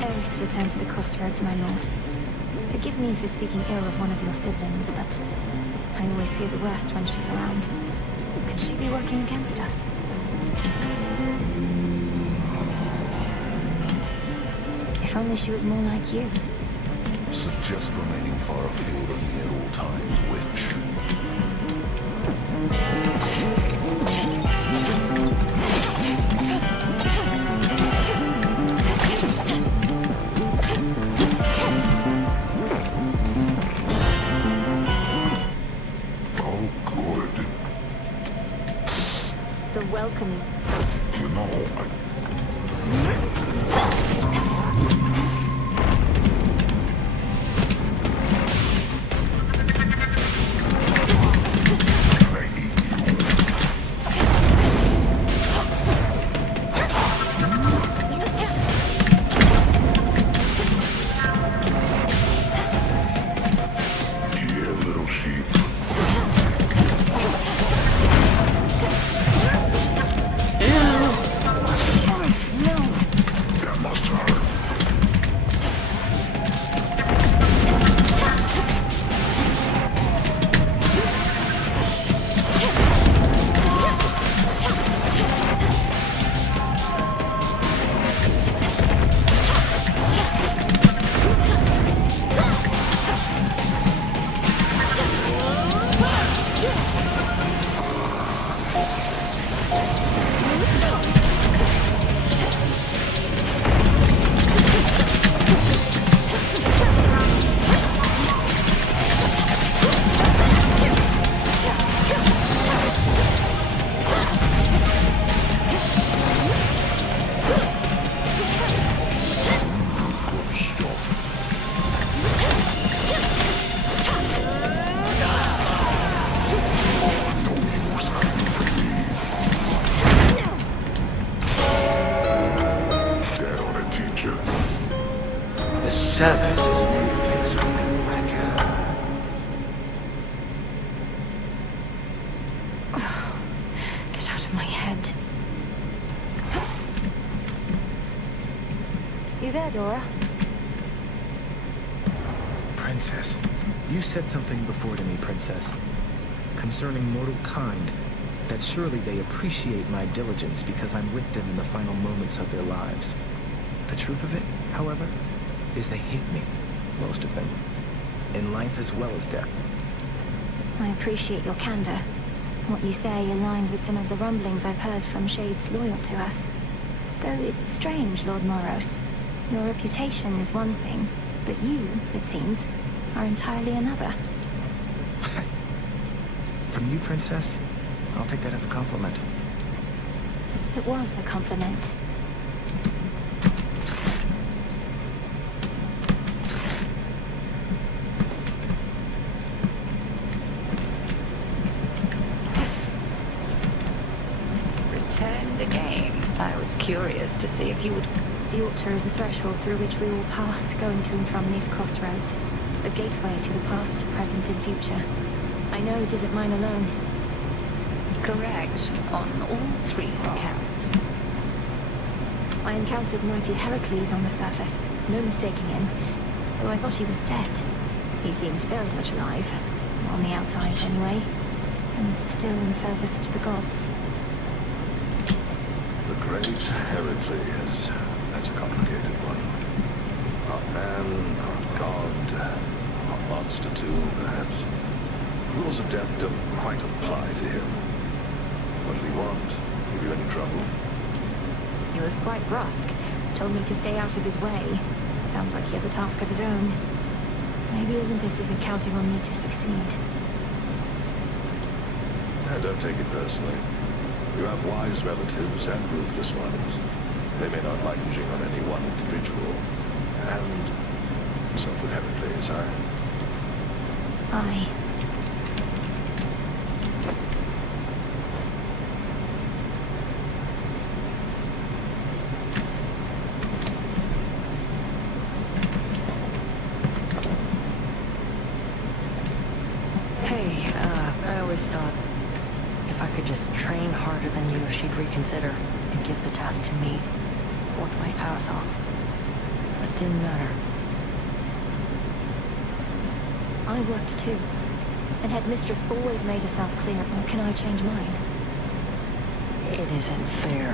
Eris returned to the crossroads, my lord. Forgive me for speaking ill of one of your siblings, but I always fear the worst when she's around. Could she be working against us? If only she was more like you. Suggest remaining far afield of me at all times, witch. Oh, good. The welcoming. You know, yeah, little sheep. No. there, Dora? Princess, you said something before to me, Princess, concerning mortal kind, that surely they appreciate my diligence because I'm with them in the final moments of their lives. The truth of it, however, is they hate me, most of them, in life as well as death. I appreciate your candor. What you say aligns with some of the rumblings I've heard from shades loyal to us. Though it's strange, Lord Moros. Your reputation is one thing, but you, it seems, are entirely another. From you, Princess, I'll take that as a compliment. It was a compliment. Returned again. I was curious to see if you would... The altar is the threshold through which we all pass, going to and from these crossroads. A gateway to the past, present, and future. I know it isn't mine alone. Correct, on all three accounts. I encountered mighty Heracles on the surface, no mistaking him, though I thought he was dead. He seemed very much alive, on the outside anyway, and still in service to the gods. The great Heracles. That's a complicated one. Part man, part god, part monster too, perhaps. Rules of death don't quite apply to him. What did he want? Give you any trouble? He was quite brusque, told me to stay out of his way. Sounds like he has a task of his own. Maybe Olympus isn't counting on me to succeed. Don't take it personally. You have wise relatives and ruthless ones. They may not like hinging on any one individual. And so with Heracles, Aye. Hey, I always thought if I could just train harder than you, she'd reconsider and give the task to me. Work my ass off. But it didn't matter. I worked too. And Headmistress always made herself clear, or can I change mine? It isn't fair.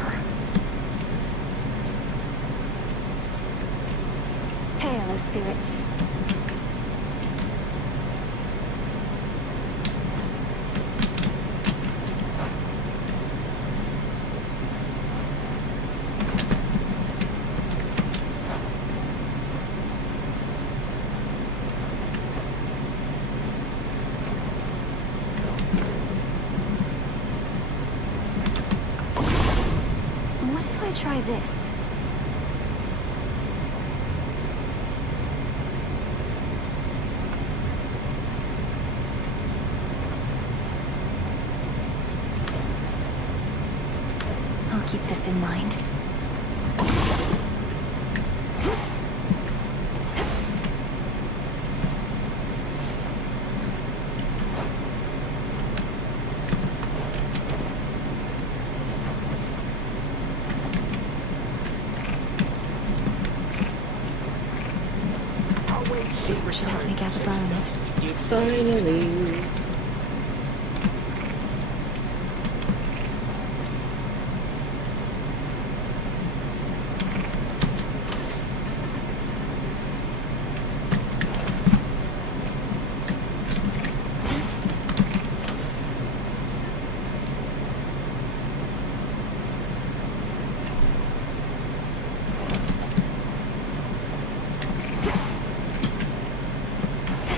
Hello, spirits. What if I try this? I'll keep this in mind. Should help me gather bones. Finally.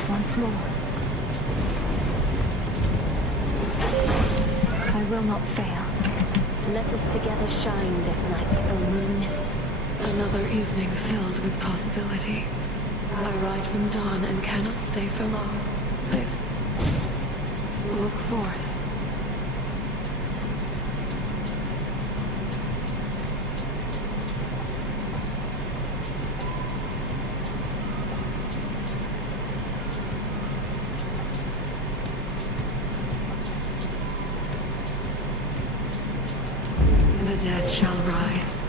Once more. I will not fail. Let us together shine this night, O moon. Another evening filled with possibility. I ride from dawn and cannot stay for long. Look forth. The dead shall rise.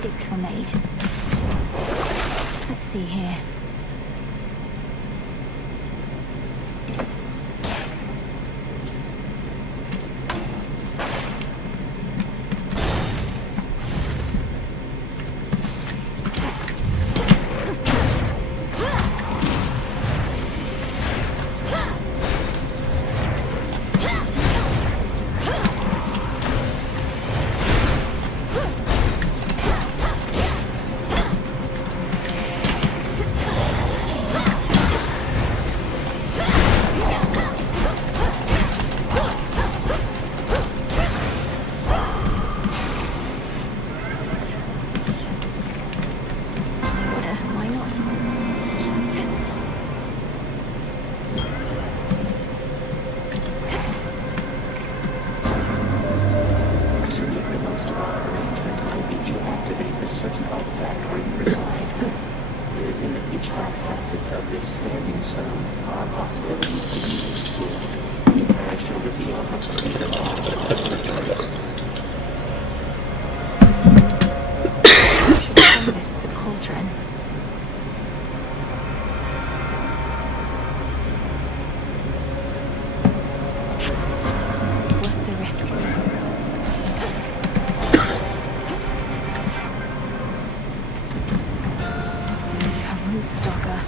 sticks were made. Let's see here. Why not? To make the most of our arrangement, I need you to activate a certain artifact where you reside. Within each black facets of this standing stone are possibilities to be explored. I shall reveal how to see them all first. Should have done this at the cauldron. Worth the risk. A root stalker.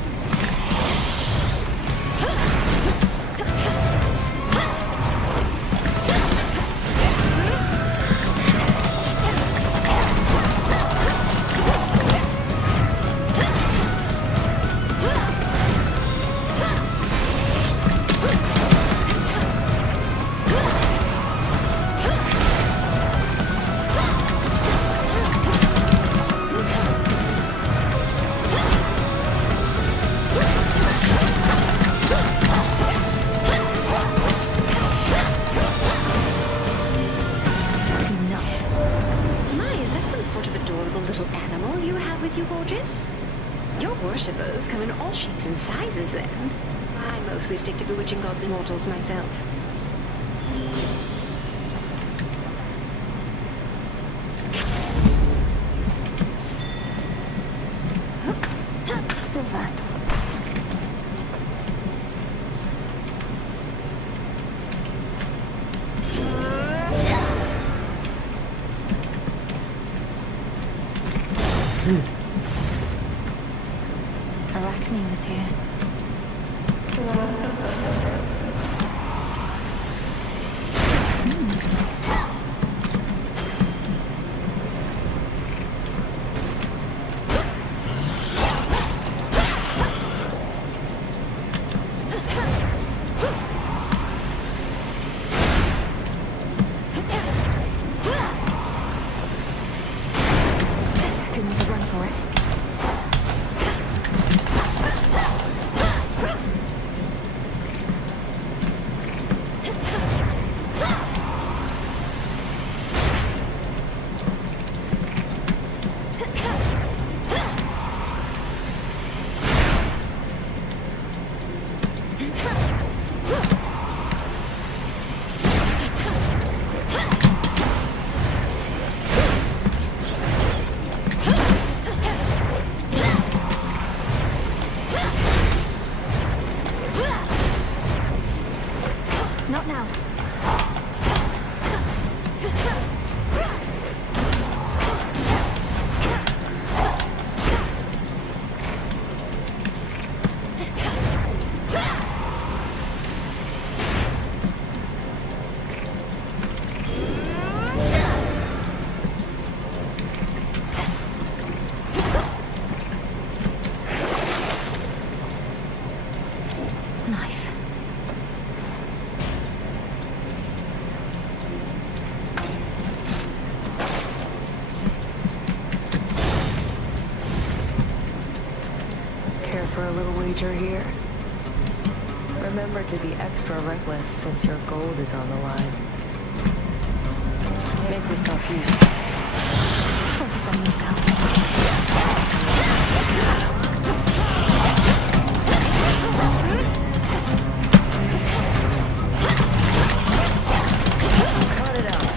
My, is that some sort of adorable little animal you have with you, Gorgeous? Your worshippers come in all shapes and sizes, then. I mostly stick to bewitching gods and mortals myself. Silver. Arachne was here. Could make a run for it. Not now. Knife. Care for a little wager here? Remember to be extra reckless since your gold is on the line. Make yourself useful. Focus on yourself. Cut it out.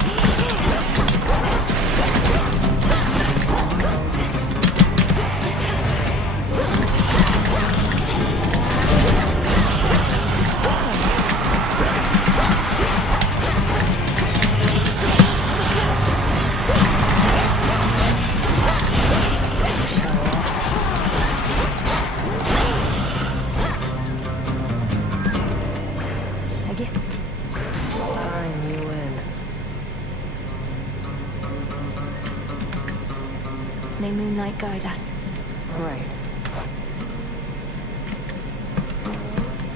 May moonlight guide us. Right.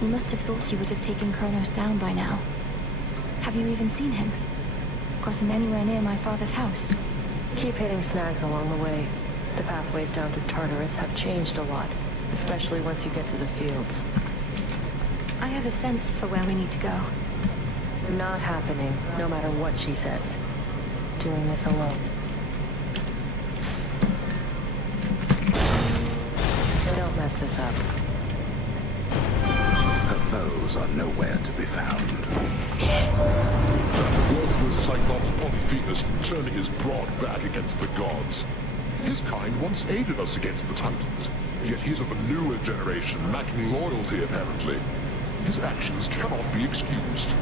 You must have thought you would have taken Kronos down by now. Have you even seen him? Gotten anywhere near my father's house? Keep hitting snags along the way. The pathways down to Tartarus have changed a lot, especially once you get to the fields. I have a sense for where we need to go. Not happening, no matter what she says. Doing this alone. Don't mess this up. Her foes are nowhere to be found. Worthless Cyclops Polyphemus turning his broad back against the gods. His kind once aided us against the Titans, yet he's of a newer generation, lacking loyalty apparently. His actions cannot be excused.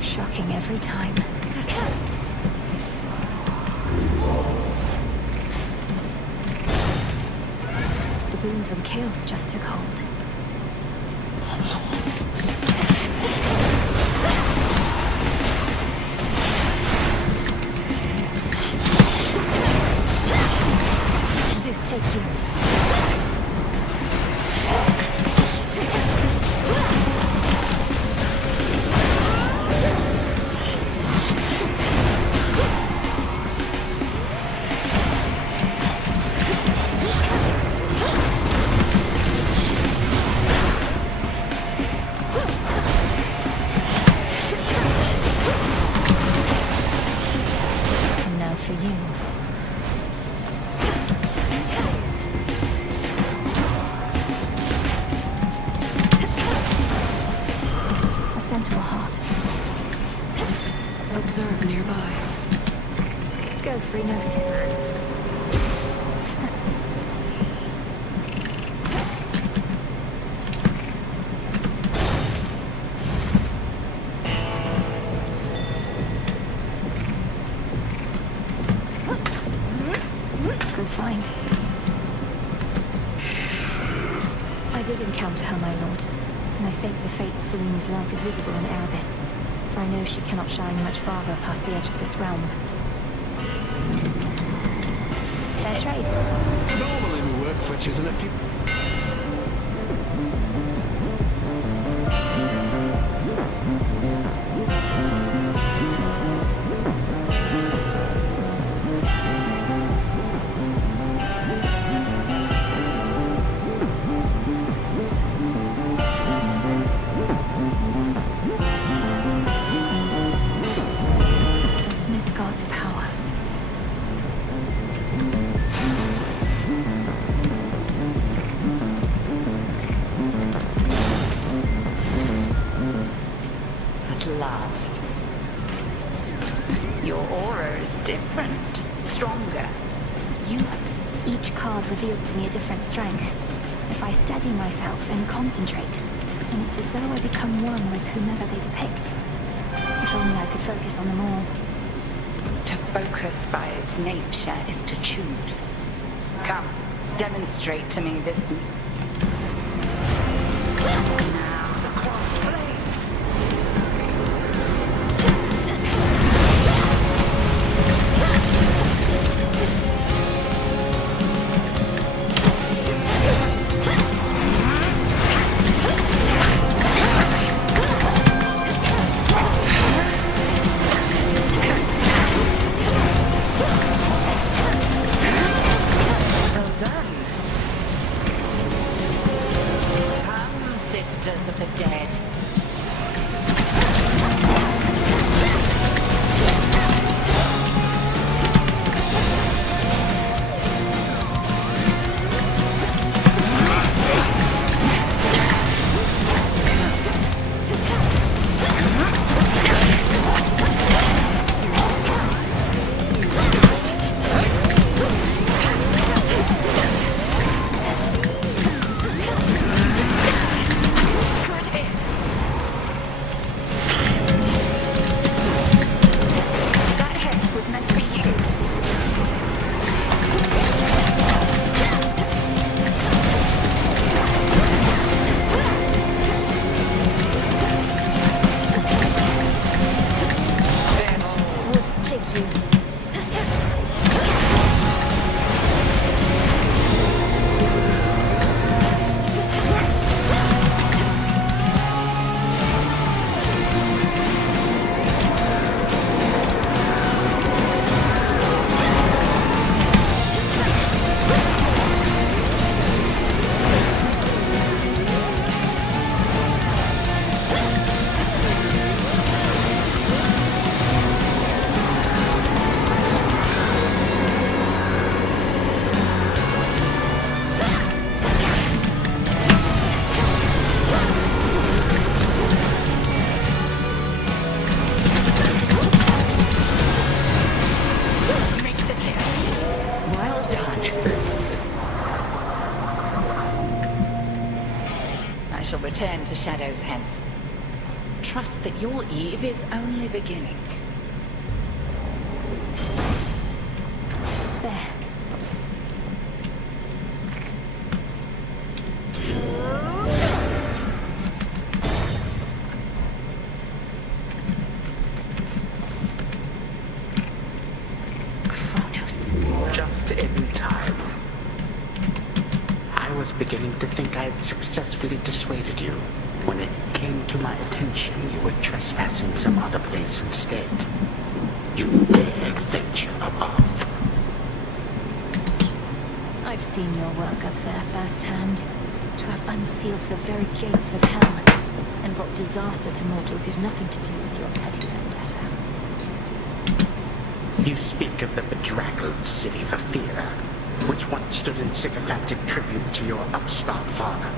Shocking every time. The boon from Chaos just took hold. Zeus, take you. And now for you. A centaur heart. Observe nearby. Go, Phrynos. Good find. I did encounter her, my lord, and I think the fate Selene's light is visible in Erebus, for I know she cannot shine much farther past the edge of this realm. Fair trade. Normally we work fetches and empty. The Smith God's power. At last. Your aura is different, stronger. Each card reveals to me a different strength. If I steady myself and concentrate, and it's as though I become one with whomever they depict. If only I could focus on them all. To focus by its nature is to choose. Come, demonstrate to me this. Now the cloth blades. Well done. Come, sister pretense. Trust that your eve is only beginning. There. Kronos. Just in time. I was beginning to think I had successfully dissuaded you. When it came to my attention, you were trespassing some other place instead. You dared venture above. I've seen your work up there firsthand. To have unsealed the very gates of hell and brought disaster to mortals who've nothing to do with your petty vendetta. You speak of the bedraggled city of Athena, which once stood in sycophantic tribute to your upstart father.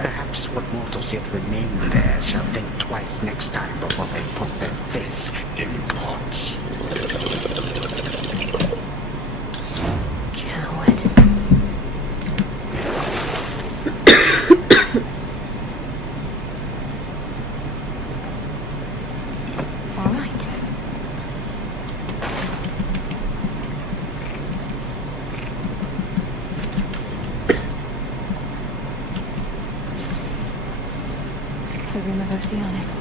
Perhaps what mortals yet remain there shall think twice next time before they put their faith in gods. Coward. All right. The room of Oceanus.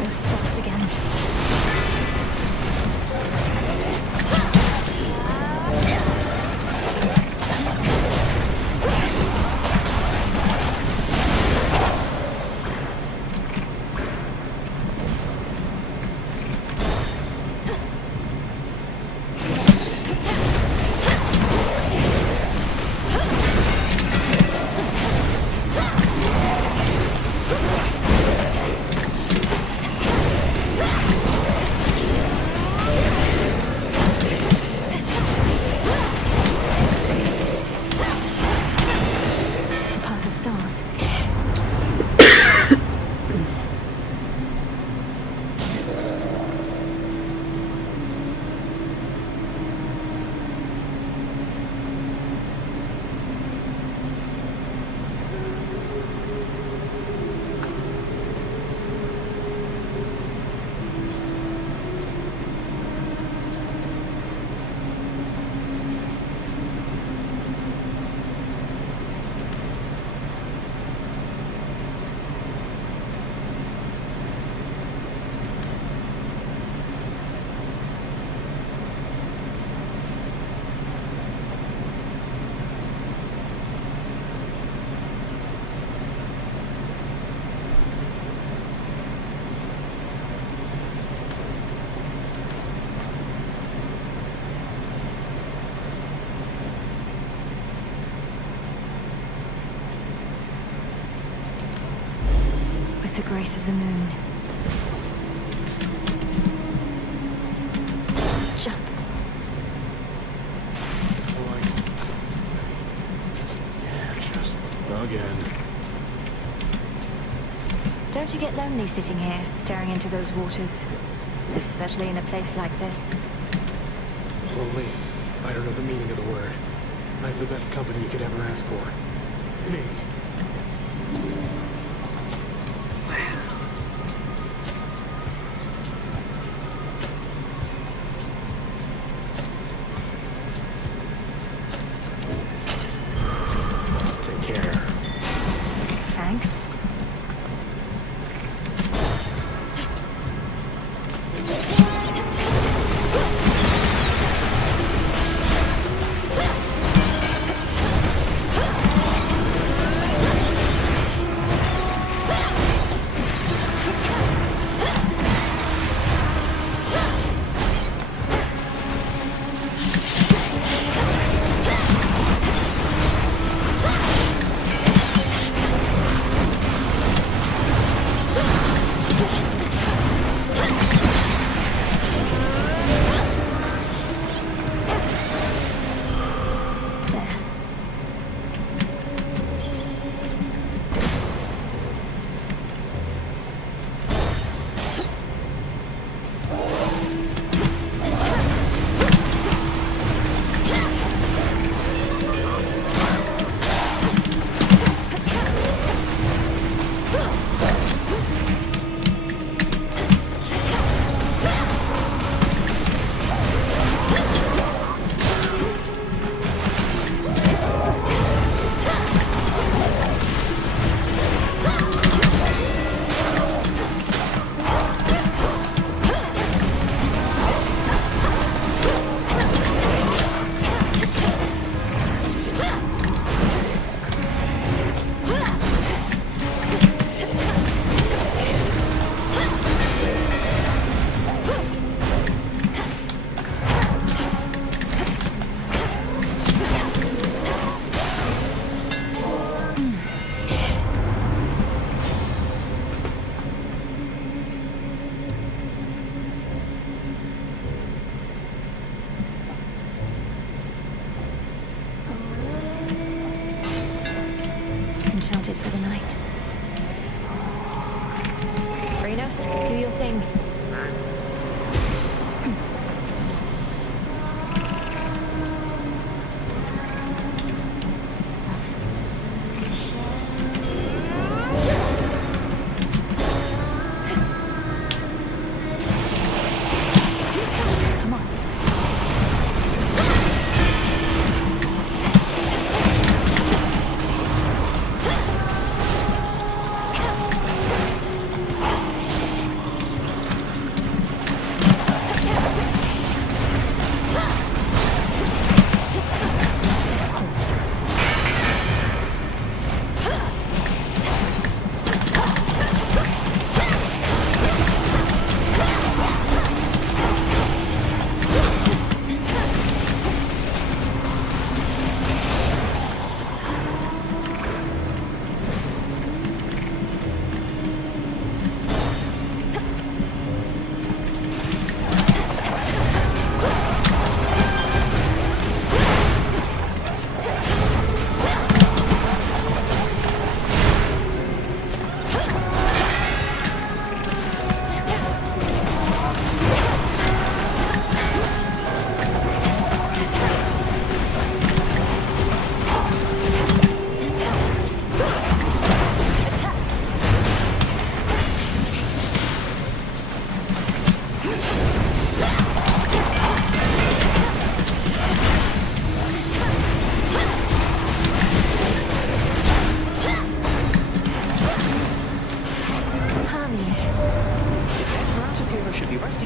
Those spots again. The path of stars. With the grace of the moon. Jump. Yeah, just again. Don't you get lonely sitting here, staring into those waters? Especially in a place like this. Lonely. I don't know the meaning of the word. I have the best company you could ever ask for. Me. Take care. Thanks. enchanted for the night. Reynos, do your thing.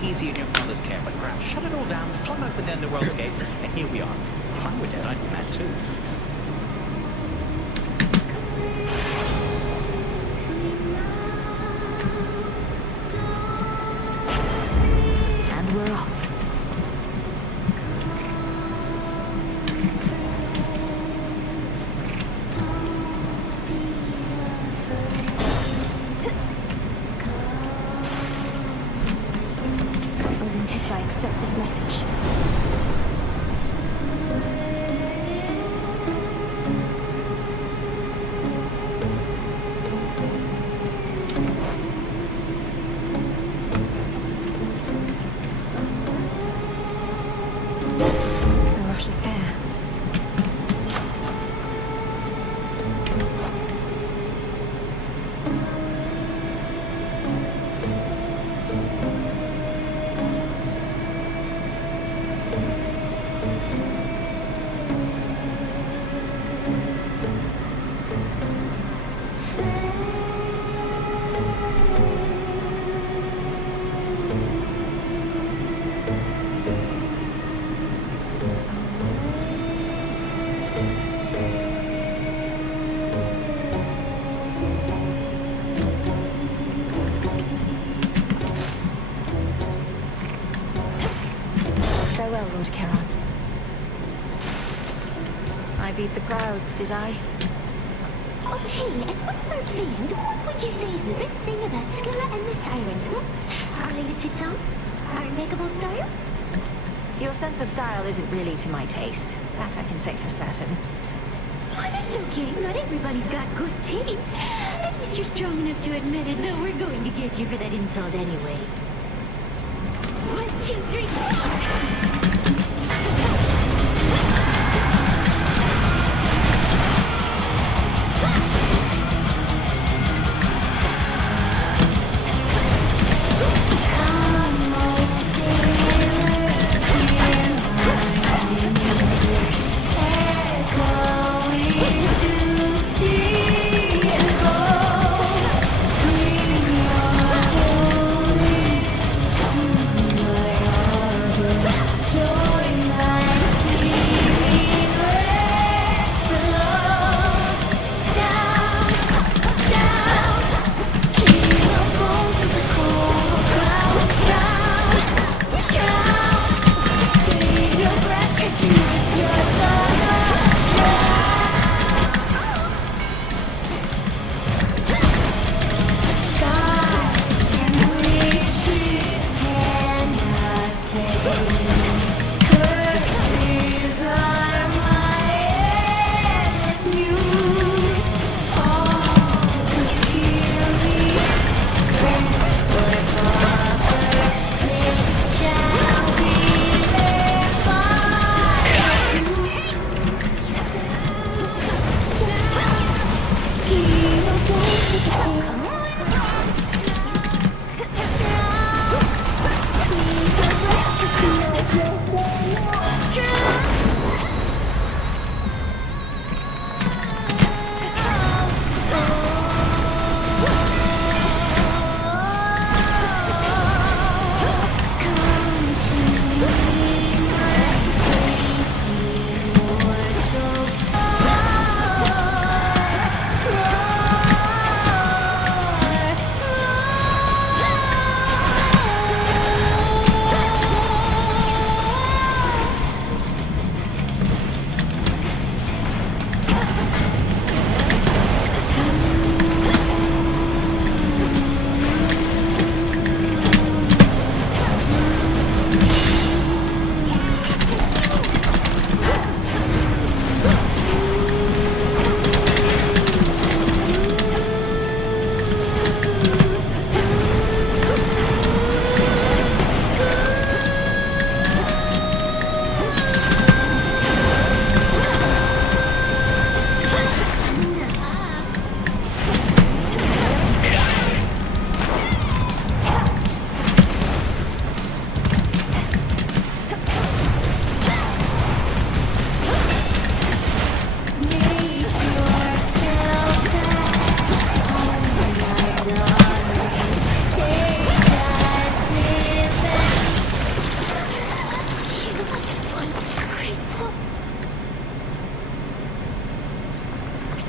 Easy in your father's care, but Graham shut it all down, flung open the underworld's gates, and here we are. If I were dead, I'd be mad too. And we're off. I accept this message. The rush of air. Farewell, Lord Charon. I beat the crowds, did I? Oh, hey, as one of our fans, what would you say is the best thing about Scylla and the Sirens, Our latest hit song? Our impeccable style? Your sense of style isn't really to my taste. That I can say for certain. Oh, that's okay. Not everybody's got good taste. At least you're strong enough to admit it, though we're going to get you for that insult anyway. 1, 2, 3, 4! Don't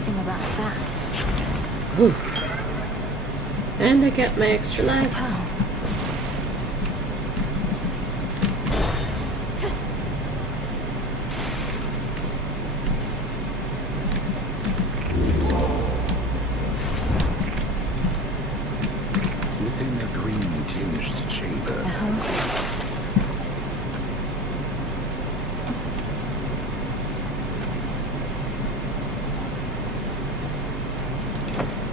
forgetting about that. Ooh. And I get my extra life. Pearl. Within a green-tinged chamber,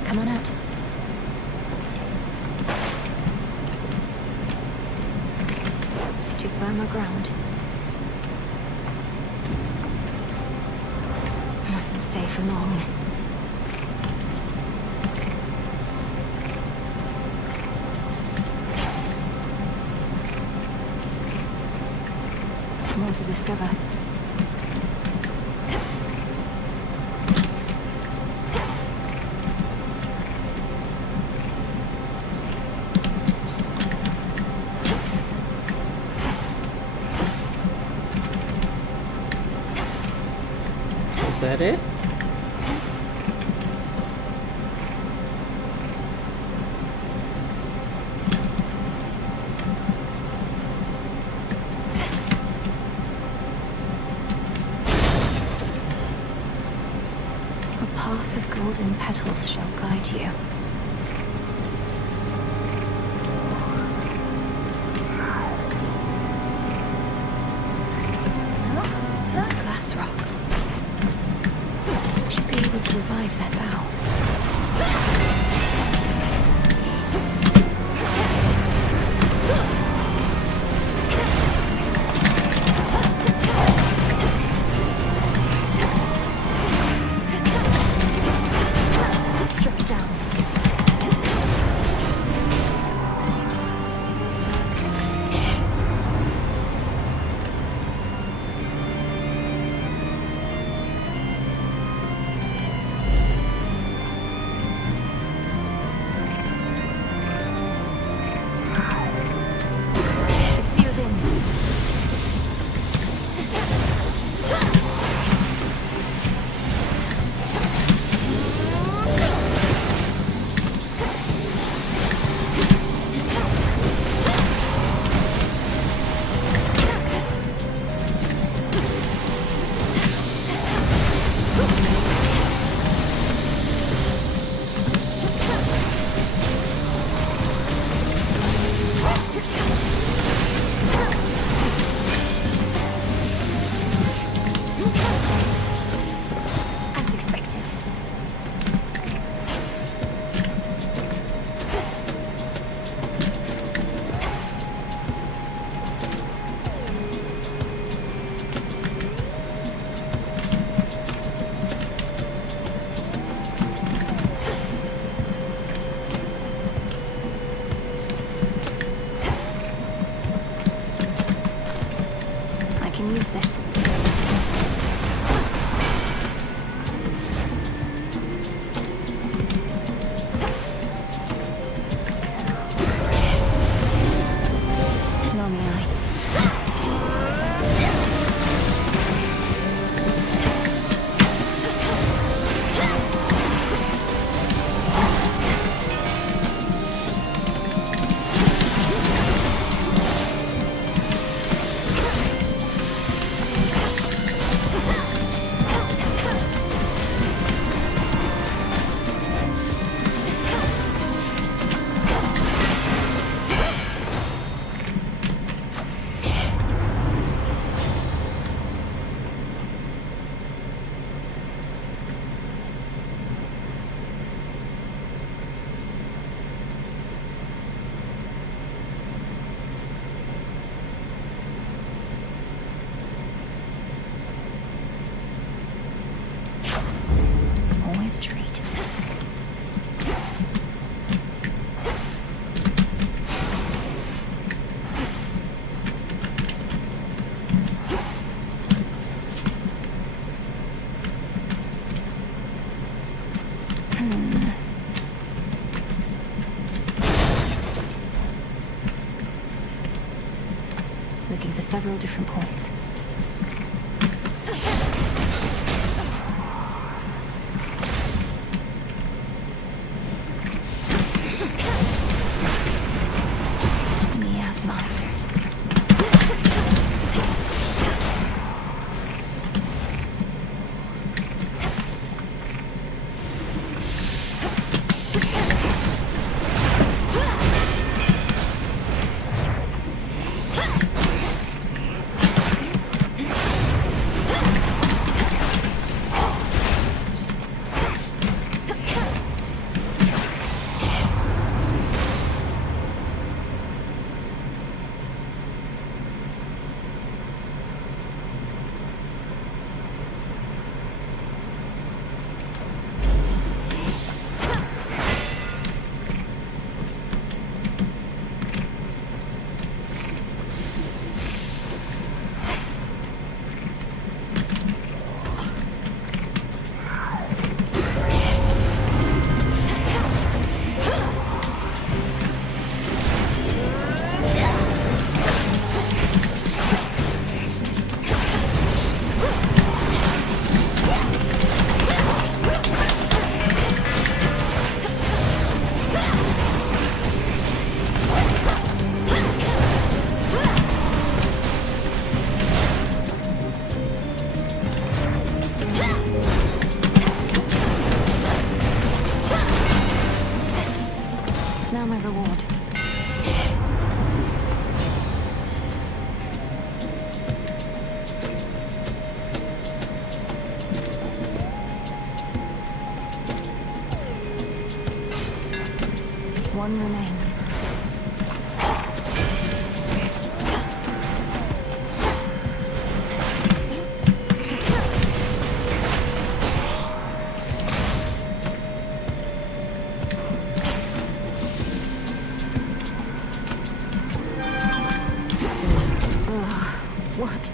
Come on out. To firmer ground. Mustn't stay for long. More to discover. Is that it? A path of golden petals shall guide you. Glass rock. Should be able to revive that bow. Struck down. It's sealed in. As expected. I can use this. Lonely eye. Always a treat. Looking for several different points. One remains. What?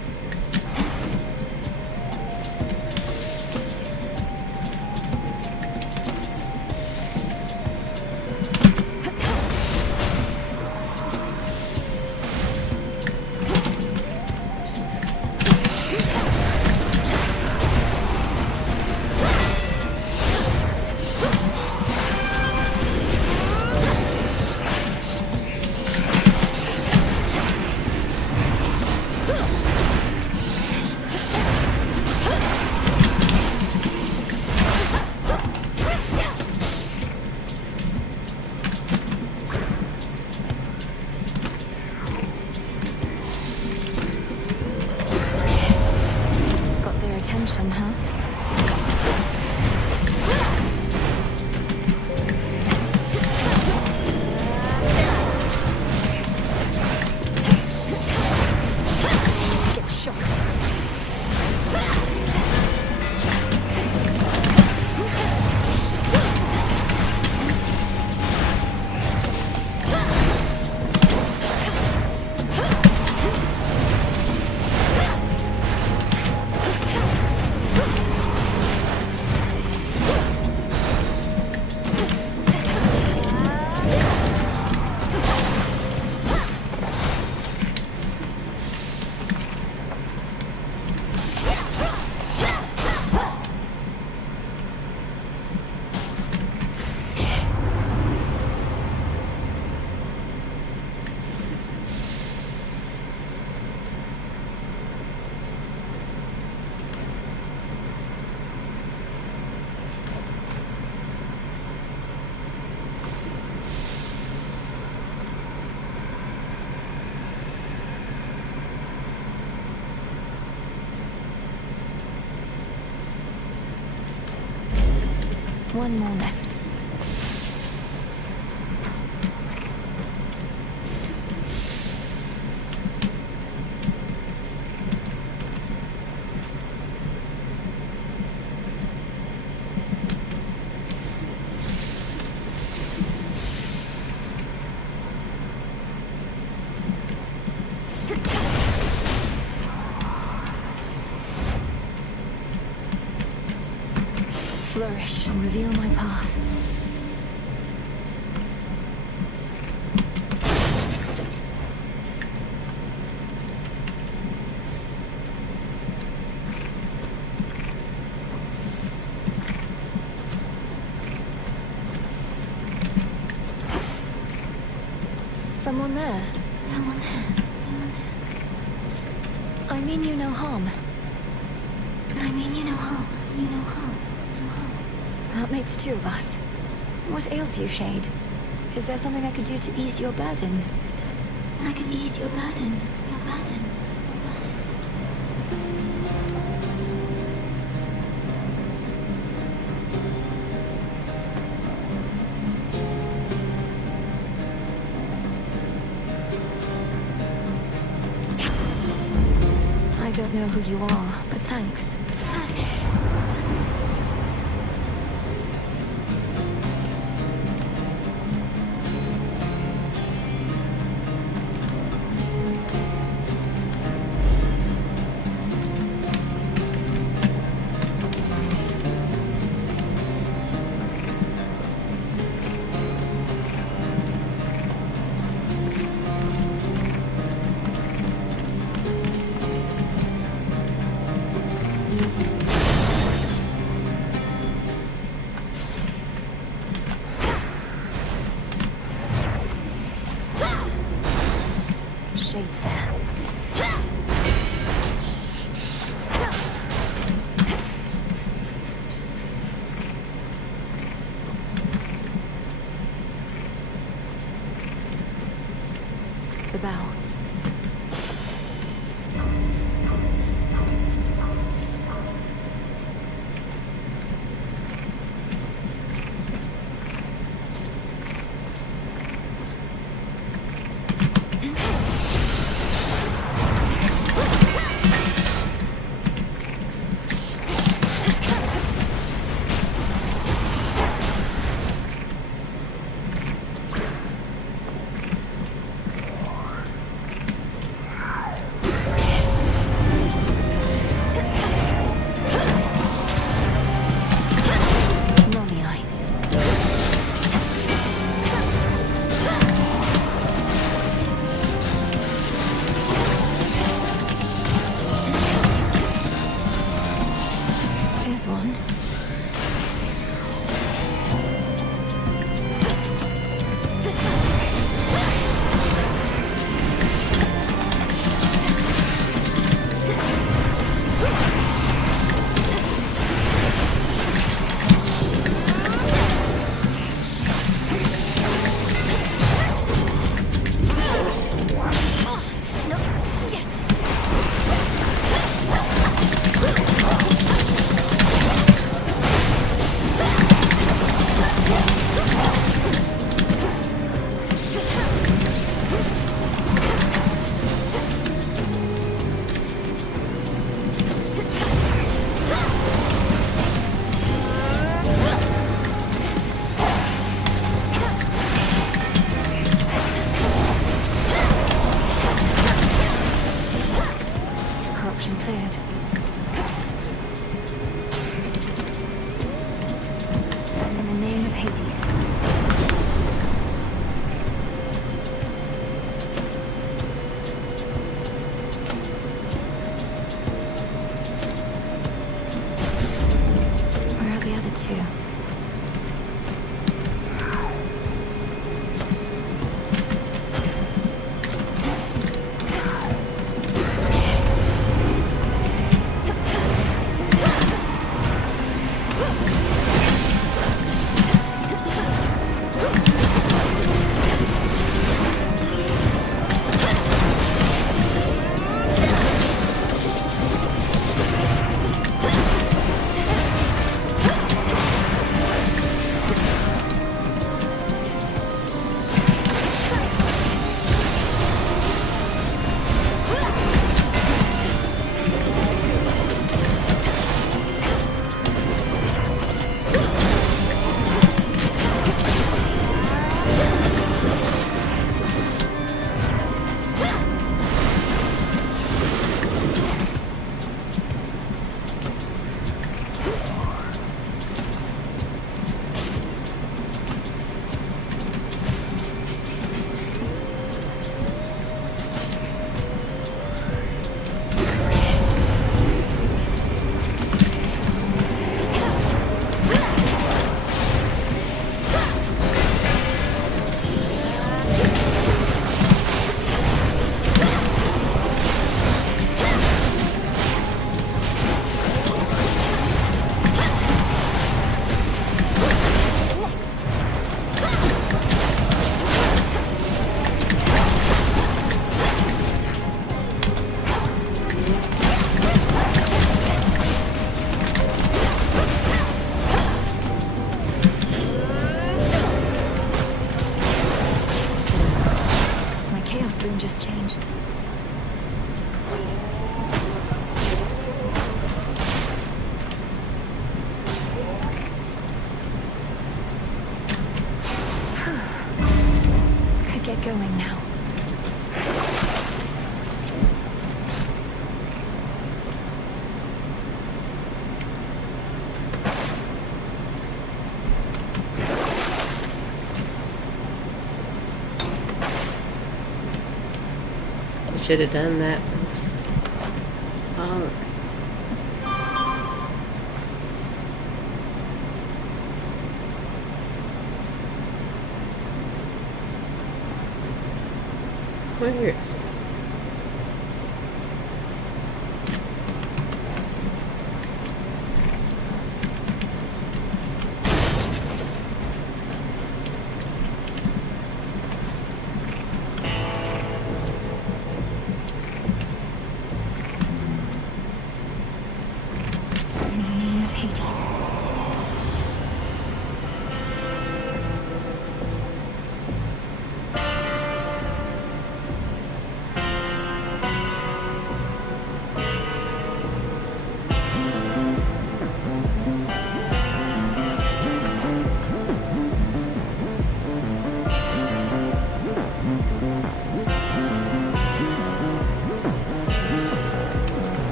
Attention, huh? Get shocked. One more left. Flourish and reveal my path. Someone there. Someone there. Someone there. I mean you no harm. I mean you no harm. You no harm. That makes two of us. What ails you, Shade? Is there something I could do to ease your burden? I could ease your burden. Your burden. Your burden. I don't know who you are, but thanks. Shade's there. The bow. There's one. Corruption cleared. In the name of Hades. Where are the other two? Just changed. Could get going now. Should have done that first. Alright. Where is it?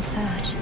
Surge.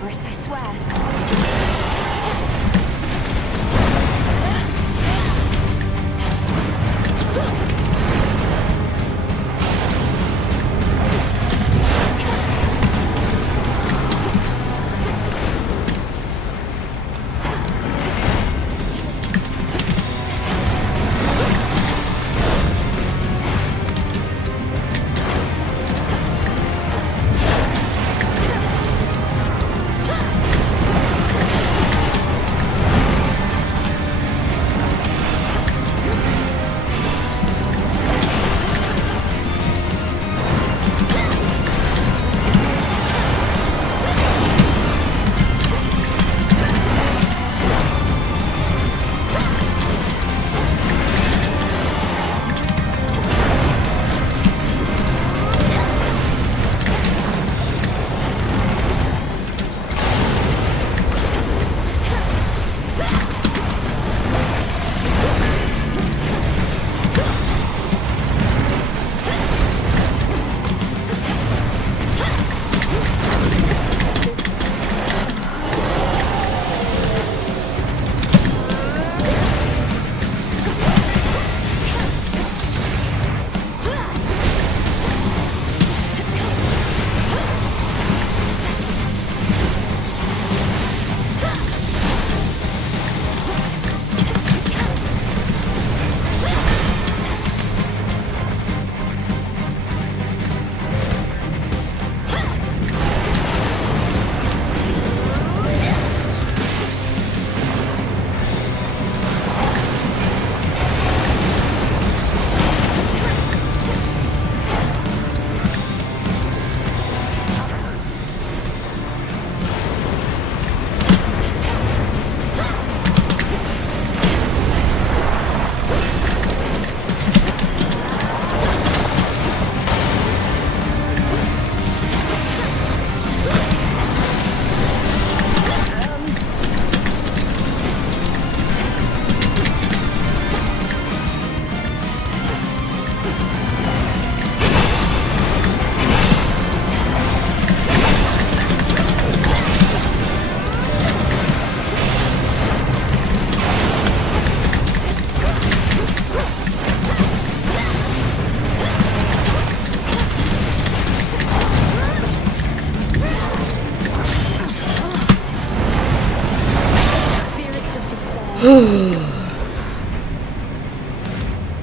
Cerberus, I swear.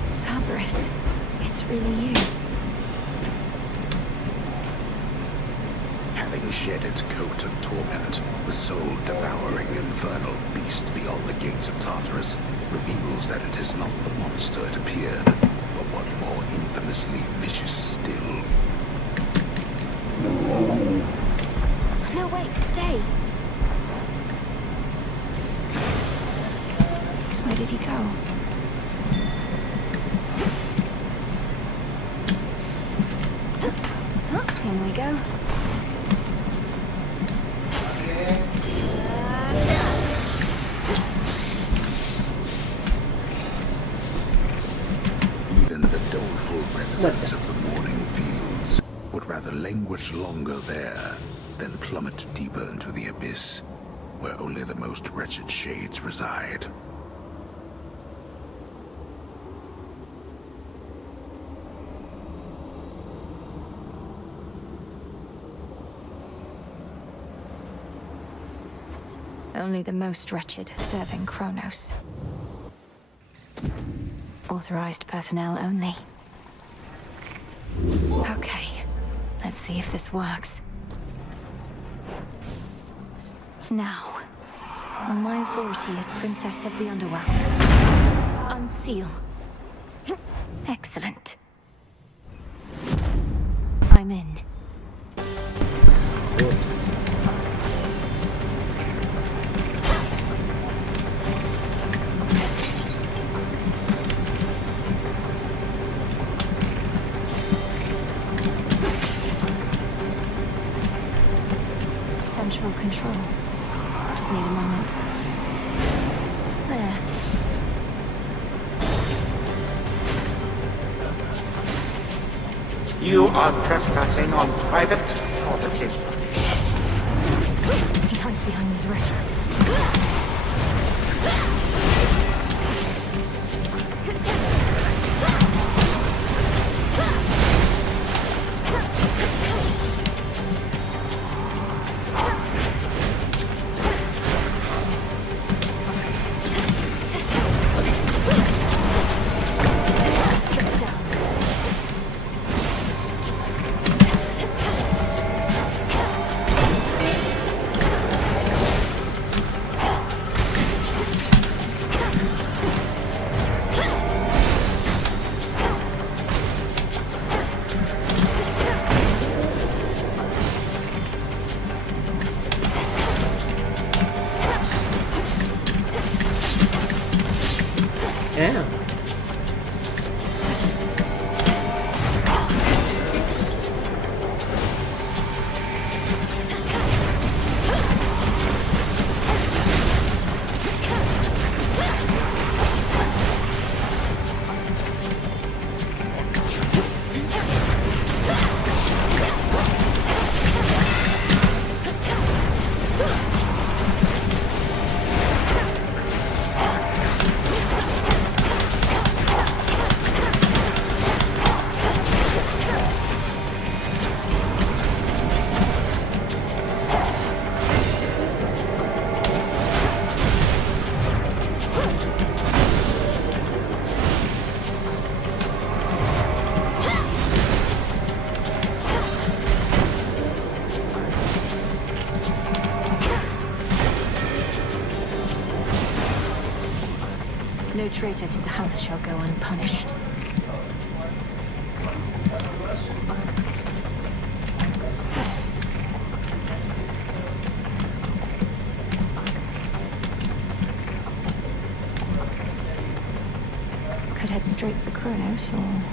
Cerberus, it's really you. Having shed its coat of torment, the soul-devouring infernal beast beyond the gates of Tartarus reveals that it is not the monster it appeared, but one more infamously vicious still. No, wait, stay. Where did he go? In we go. Even the doleful residents of the morning fields would rather languish longer there than plummet deeper into the abyss, where only the most wretched shades reside. Only the most wretched serving Kronos. Authorized personnel only. Okay, let's see if this works. Now, on my authority as Princess of the Underworld, unseal. Excellent. I'm in. Whoops. Central control. Just need a moment. There. You are trespassing on private property. behind these wretches. Damn. No traitor to the house shall go unpunished. Could head straight for Kronos, or...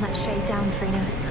that shade down, Phrenos.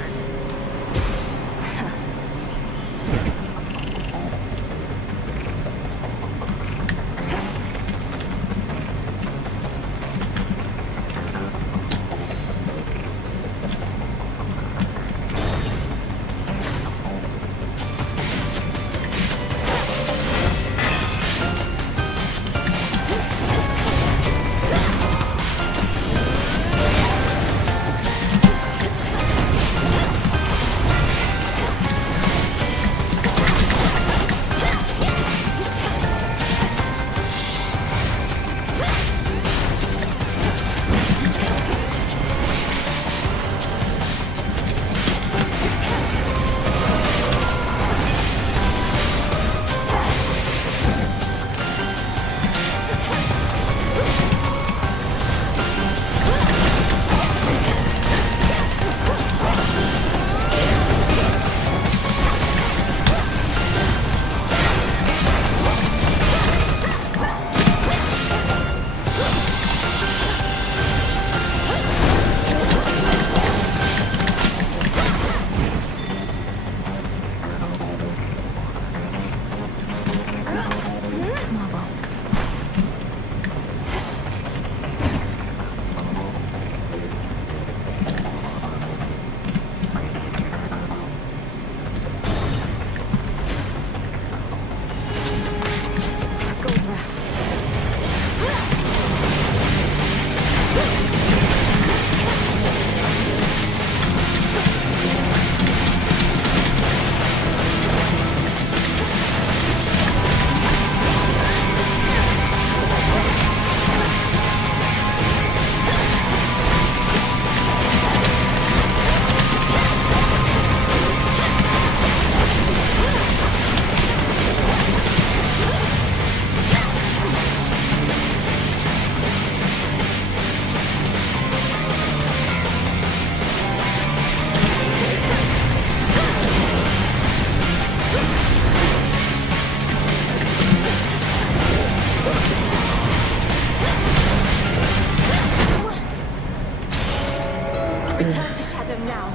now.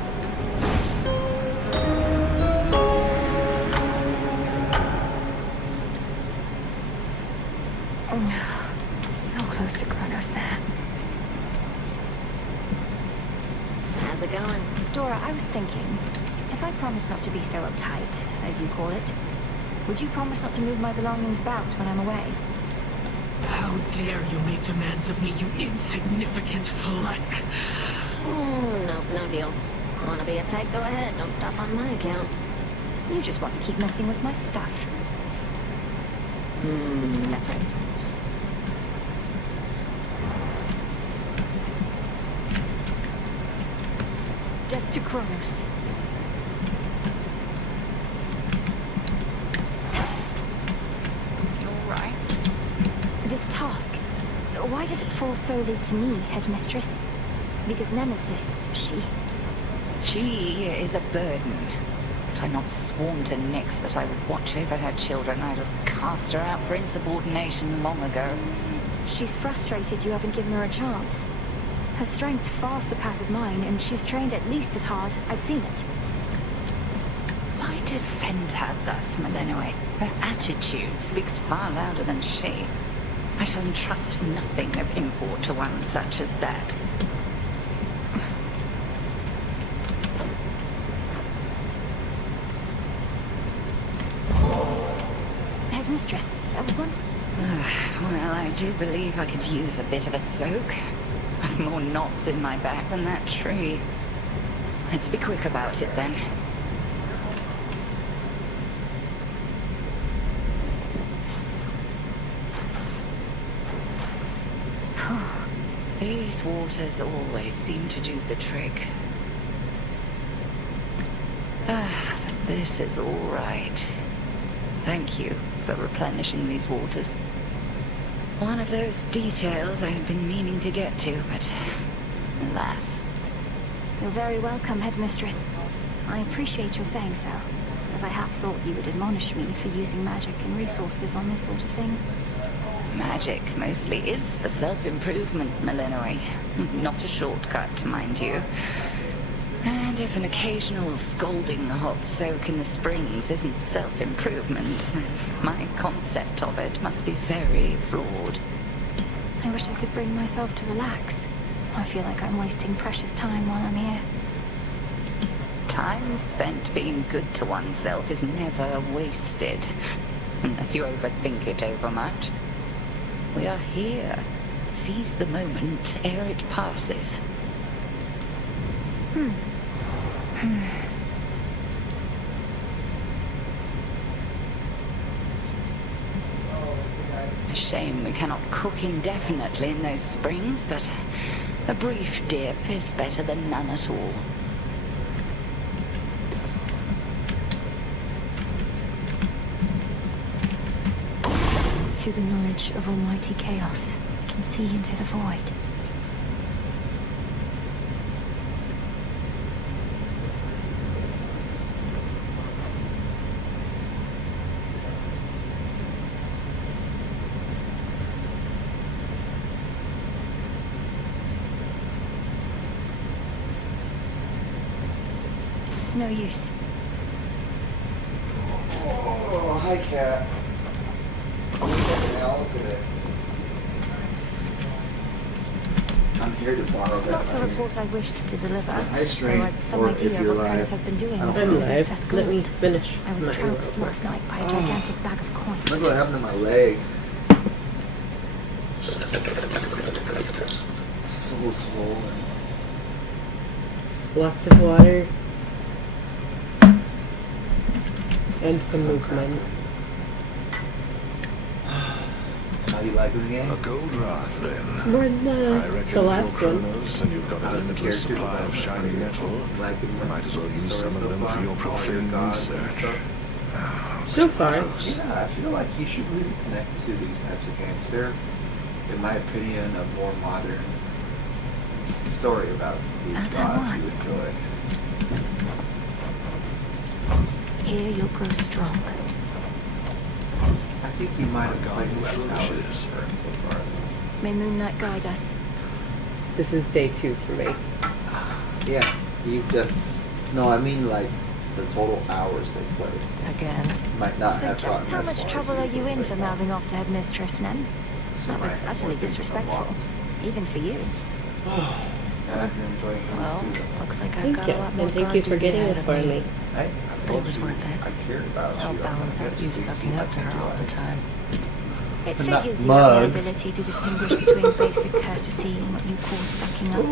So close to Kronos there. How's it going? Dora, I was thinking, if I promise not to be so uptight, as you call it, would you promise not to move my belongings about when I'm away? How dare you make demands of me, you insignificant fleck? Nope, no deal. Wanna be uptight, go ahead. Don't stop on my account. You just want to keep messing with my stuff. That's right. Death to Kronos. You all right? This task, why does it fall solely to me, Headmistress? Because Nemesis, She is a burden. Had I not sworn to Nyx that I would watch over her children, I'd have cast her out for insubordination long ago. She's frustrated you haven't given her a chance. Her strength far surpasses mine, and she's trained at least as hard. I've seen it. Why defend her thus, Malinois? Her attitude speaks far louder than she. I shall entrust nothing of import to one such as that. Headmistress, that was one? Well, I do believe I could use a bit of a soak. I've more knots in my back than that tree. Let's be quick about it then. These waters always seem to do the trick. But this is all right. Thank you for replenishing these waters. One of those details I had been meaning to get to, but alas. You're very welcome, Headmistress. I appreciate your saying so, as I have thought you would admonish me for using magic and resources on this sort of thing. Magic mostly is for self-improvement, Malinois. Not a shortcut, mind you. And if an occasional scalding hot soak in the springs isn't self-improvement, then my concept of it must be very flawed. I wish I could bring myself to relax. I feel like I'm wasting precious time while I'm here. Time spent being good to oneself is never wasted, unless you overthink it overmuch. We are here. Seize the moment ere it passes. A shame we cannot cook indefinitely in those springs, but a brief dip is better than none at all. Through the knowledge of almighty chaos, I can see into the void. No use. Oh, hi, Cat. I'm here to borrow that. Not the report I wished to deliver. High street, though I've some or idea if of you're what live. Kronos has been doing I'm with live. all his excess Let me gold. finish I was my trounced real quick. last night by a gigantic bag of coins. Look what happened to my leg. So swollen. Lots of water. And some movement. How you like this game? A gold wrath, then. More than I reckon the if last you're one. Kronos and you've got a How's the limitless character supply of development? shiny metal, you might as well use some of them for your profane research. So far. Yeah, I feel like you should really connect to these types of games. They're, in my opinion, a more modern story about these gods you enjoy. Here you'll grow strong. I think you might have played less hours so far. May moonlight guide us. This is day 2 for me. Yeah, You've no, I mean like the total hours they played. Again. Might not So have just gotten how as much far trouble are as you in but for mouthing off to Headmistress Nem? That was utterly disrespectful, even for you. Yeah, you're enjoying things Well, too. looks like I've Thank got you, a lot more and thank you guard for getting duty it ahead for of me. But it was worth it. I cared about Help you. balance out you sucking up to her all the time. It But not figures you have the mugs. ability to distinguish between basic courtesy and what you call sucking up.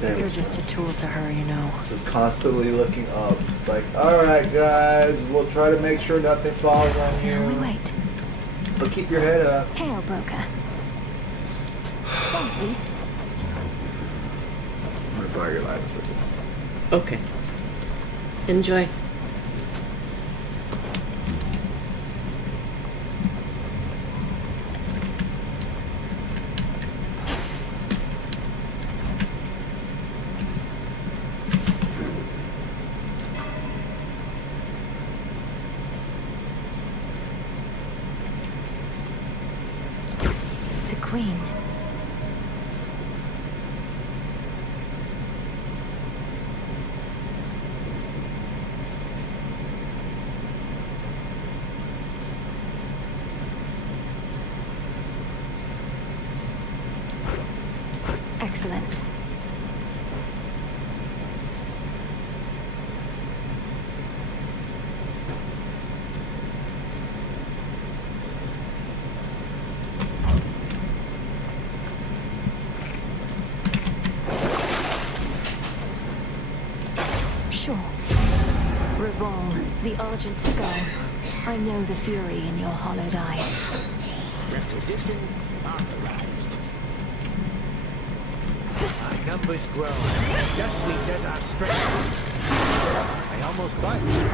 You're just a tool to her, you know. It's just constantly looking up. It's like, alright guys, we'll try to make sure nothing falls on you. Now we wait. But keep your head up. Hail, broker. One, please. I'm gonna borrow your life for you. Okay. Enjoy. The Queen. Excellence. Sure. Revol, the Argent Skull. I know the fury in your hollowed eyes. Requisition authorized. Our numbers grow. Justly does our strength. I almost got you.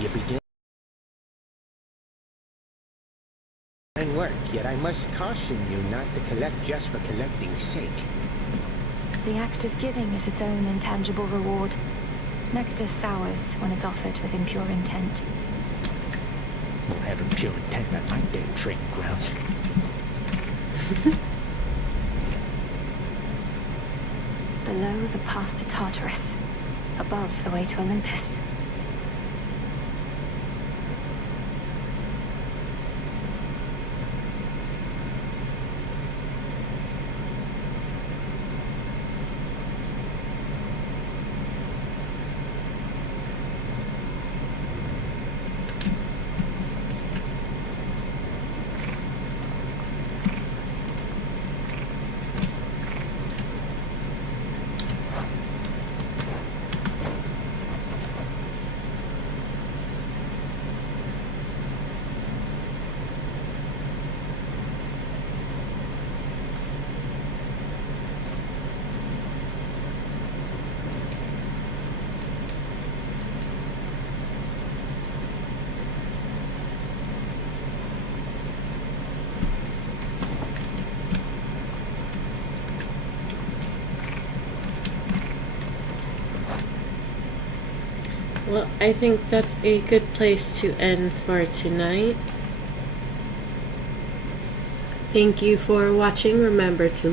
You begin and work, yet I must caution you not to collect just for collecting's sake. The act of giving is its own intangible reward. Nectar sours when it's offered with impure intent. Won't have impure intent on my damn training grounds. Below the path to Tartarus. Above the way to Olympus. Well, I think that's a good place to end for tonight. Thank you for watching. Remember to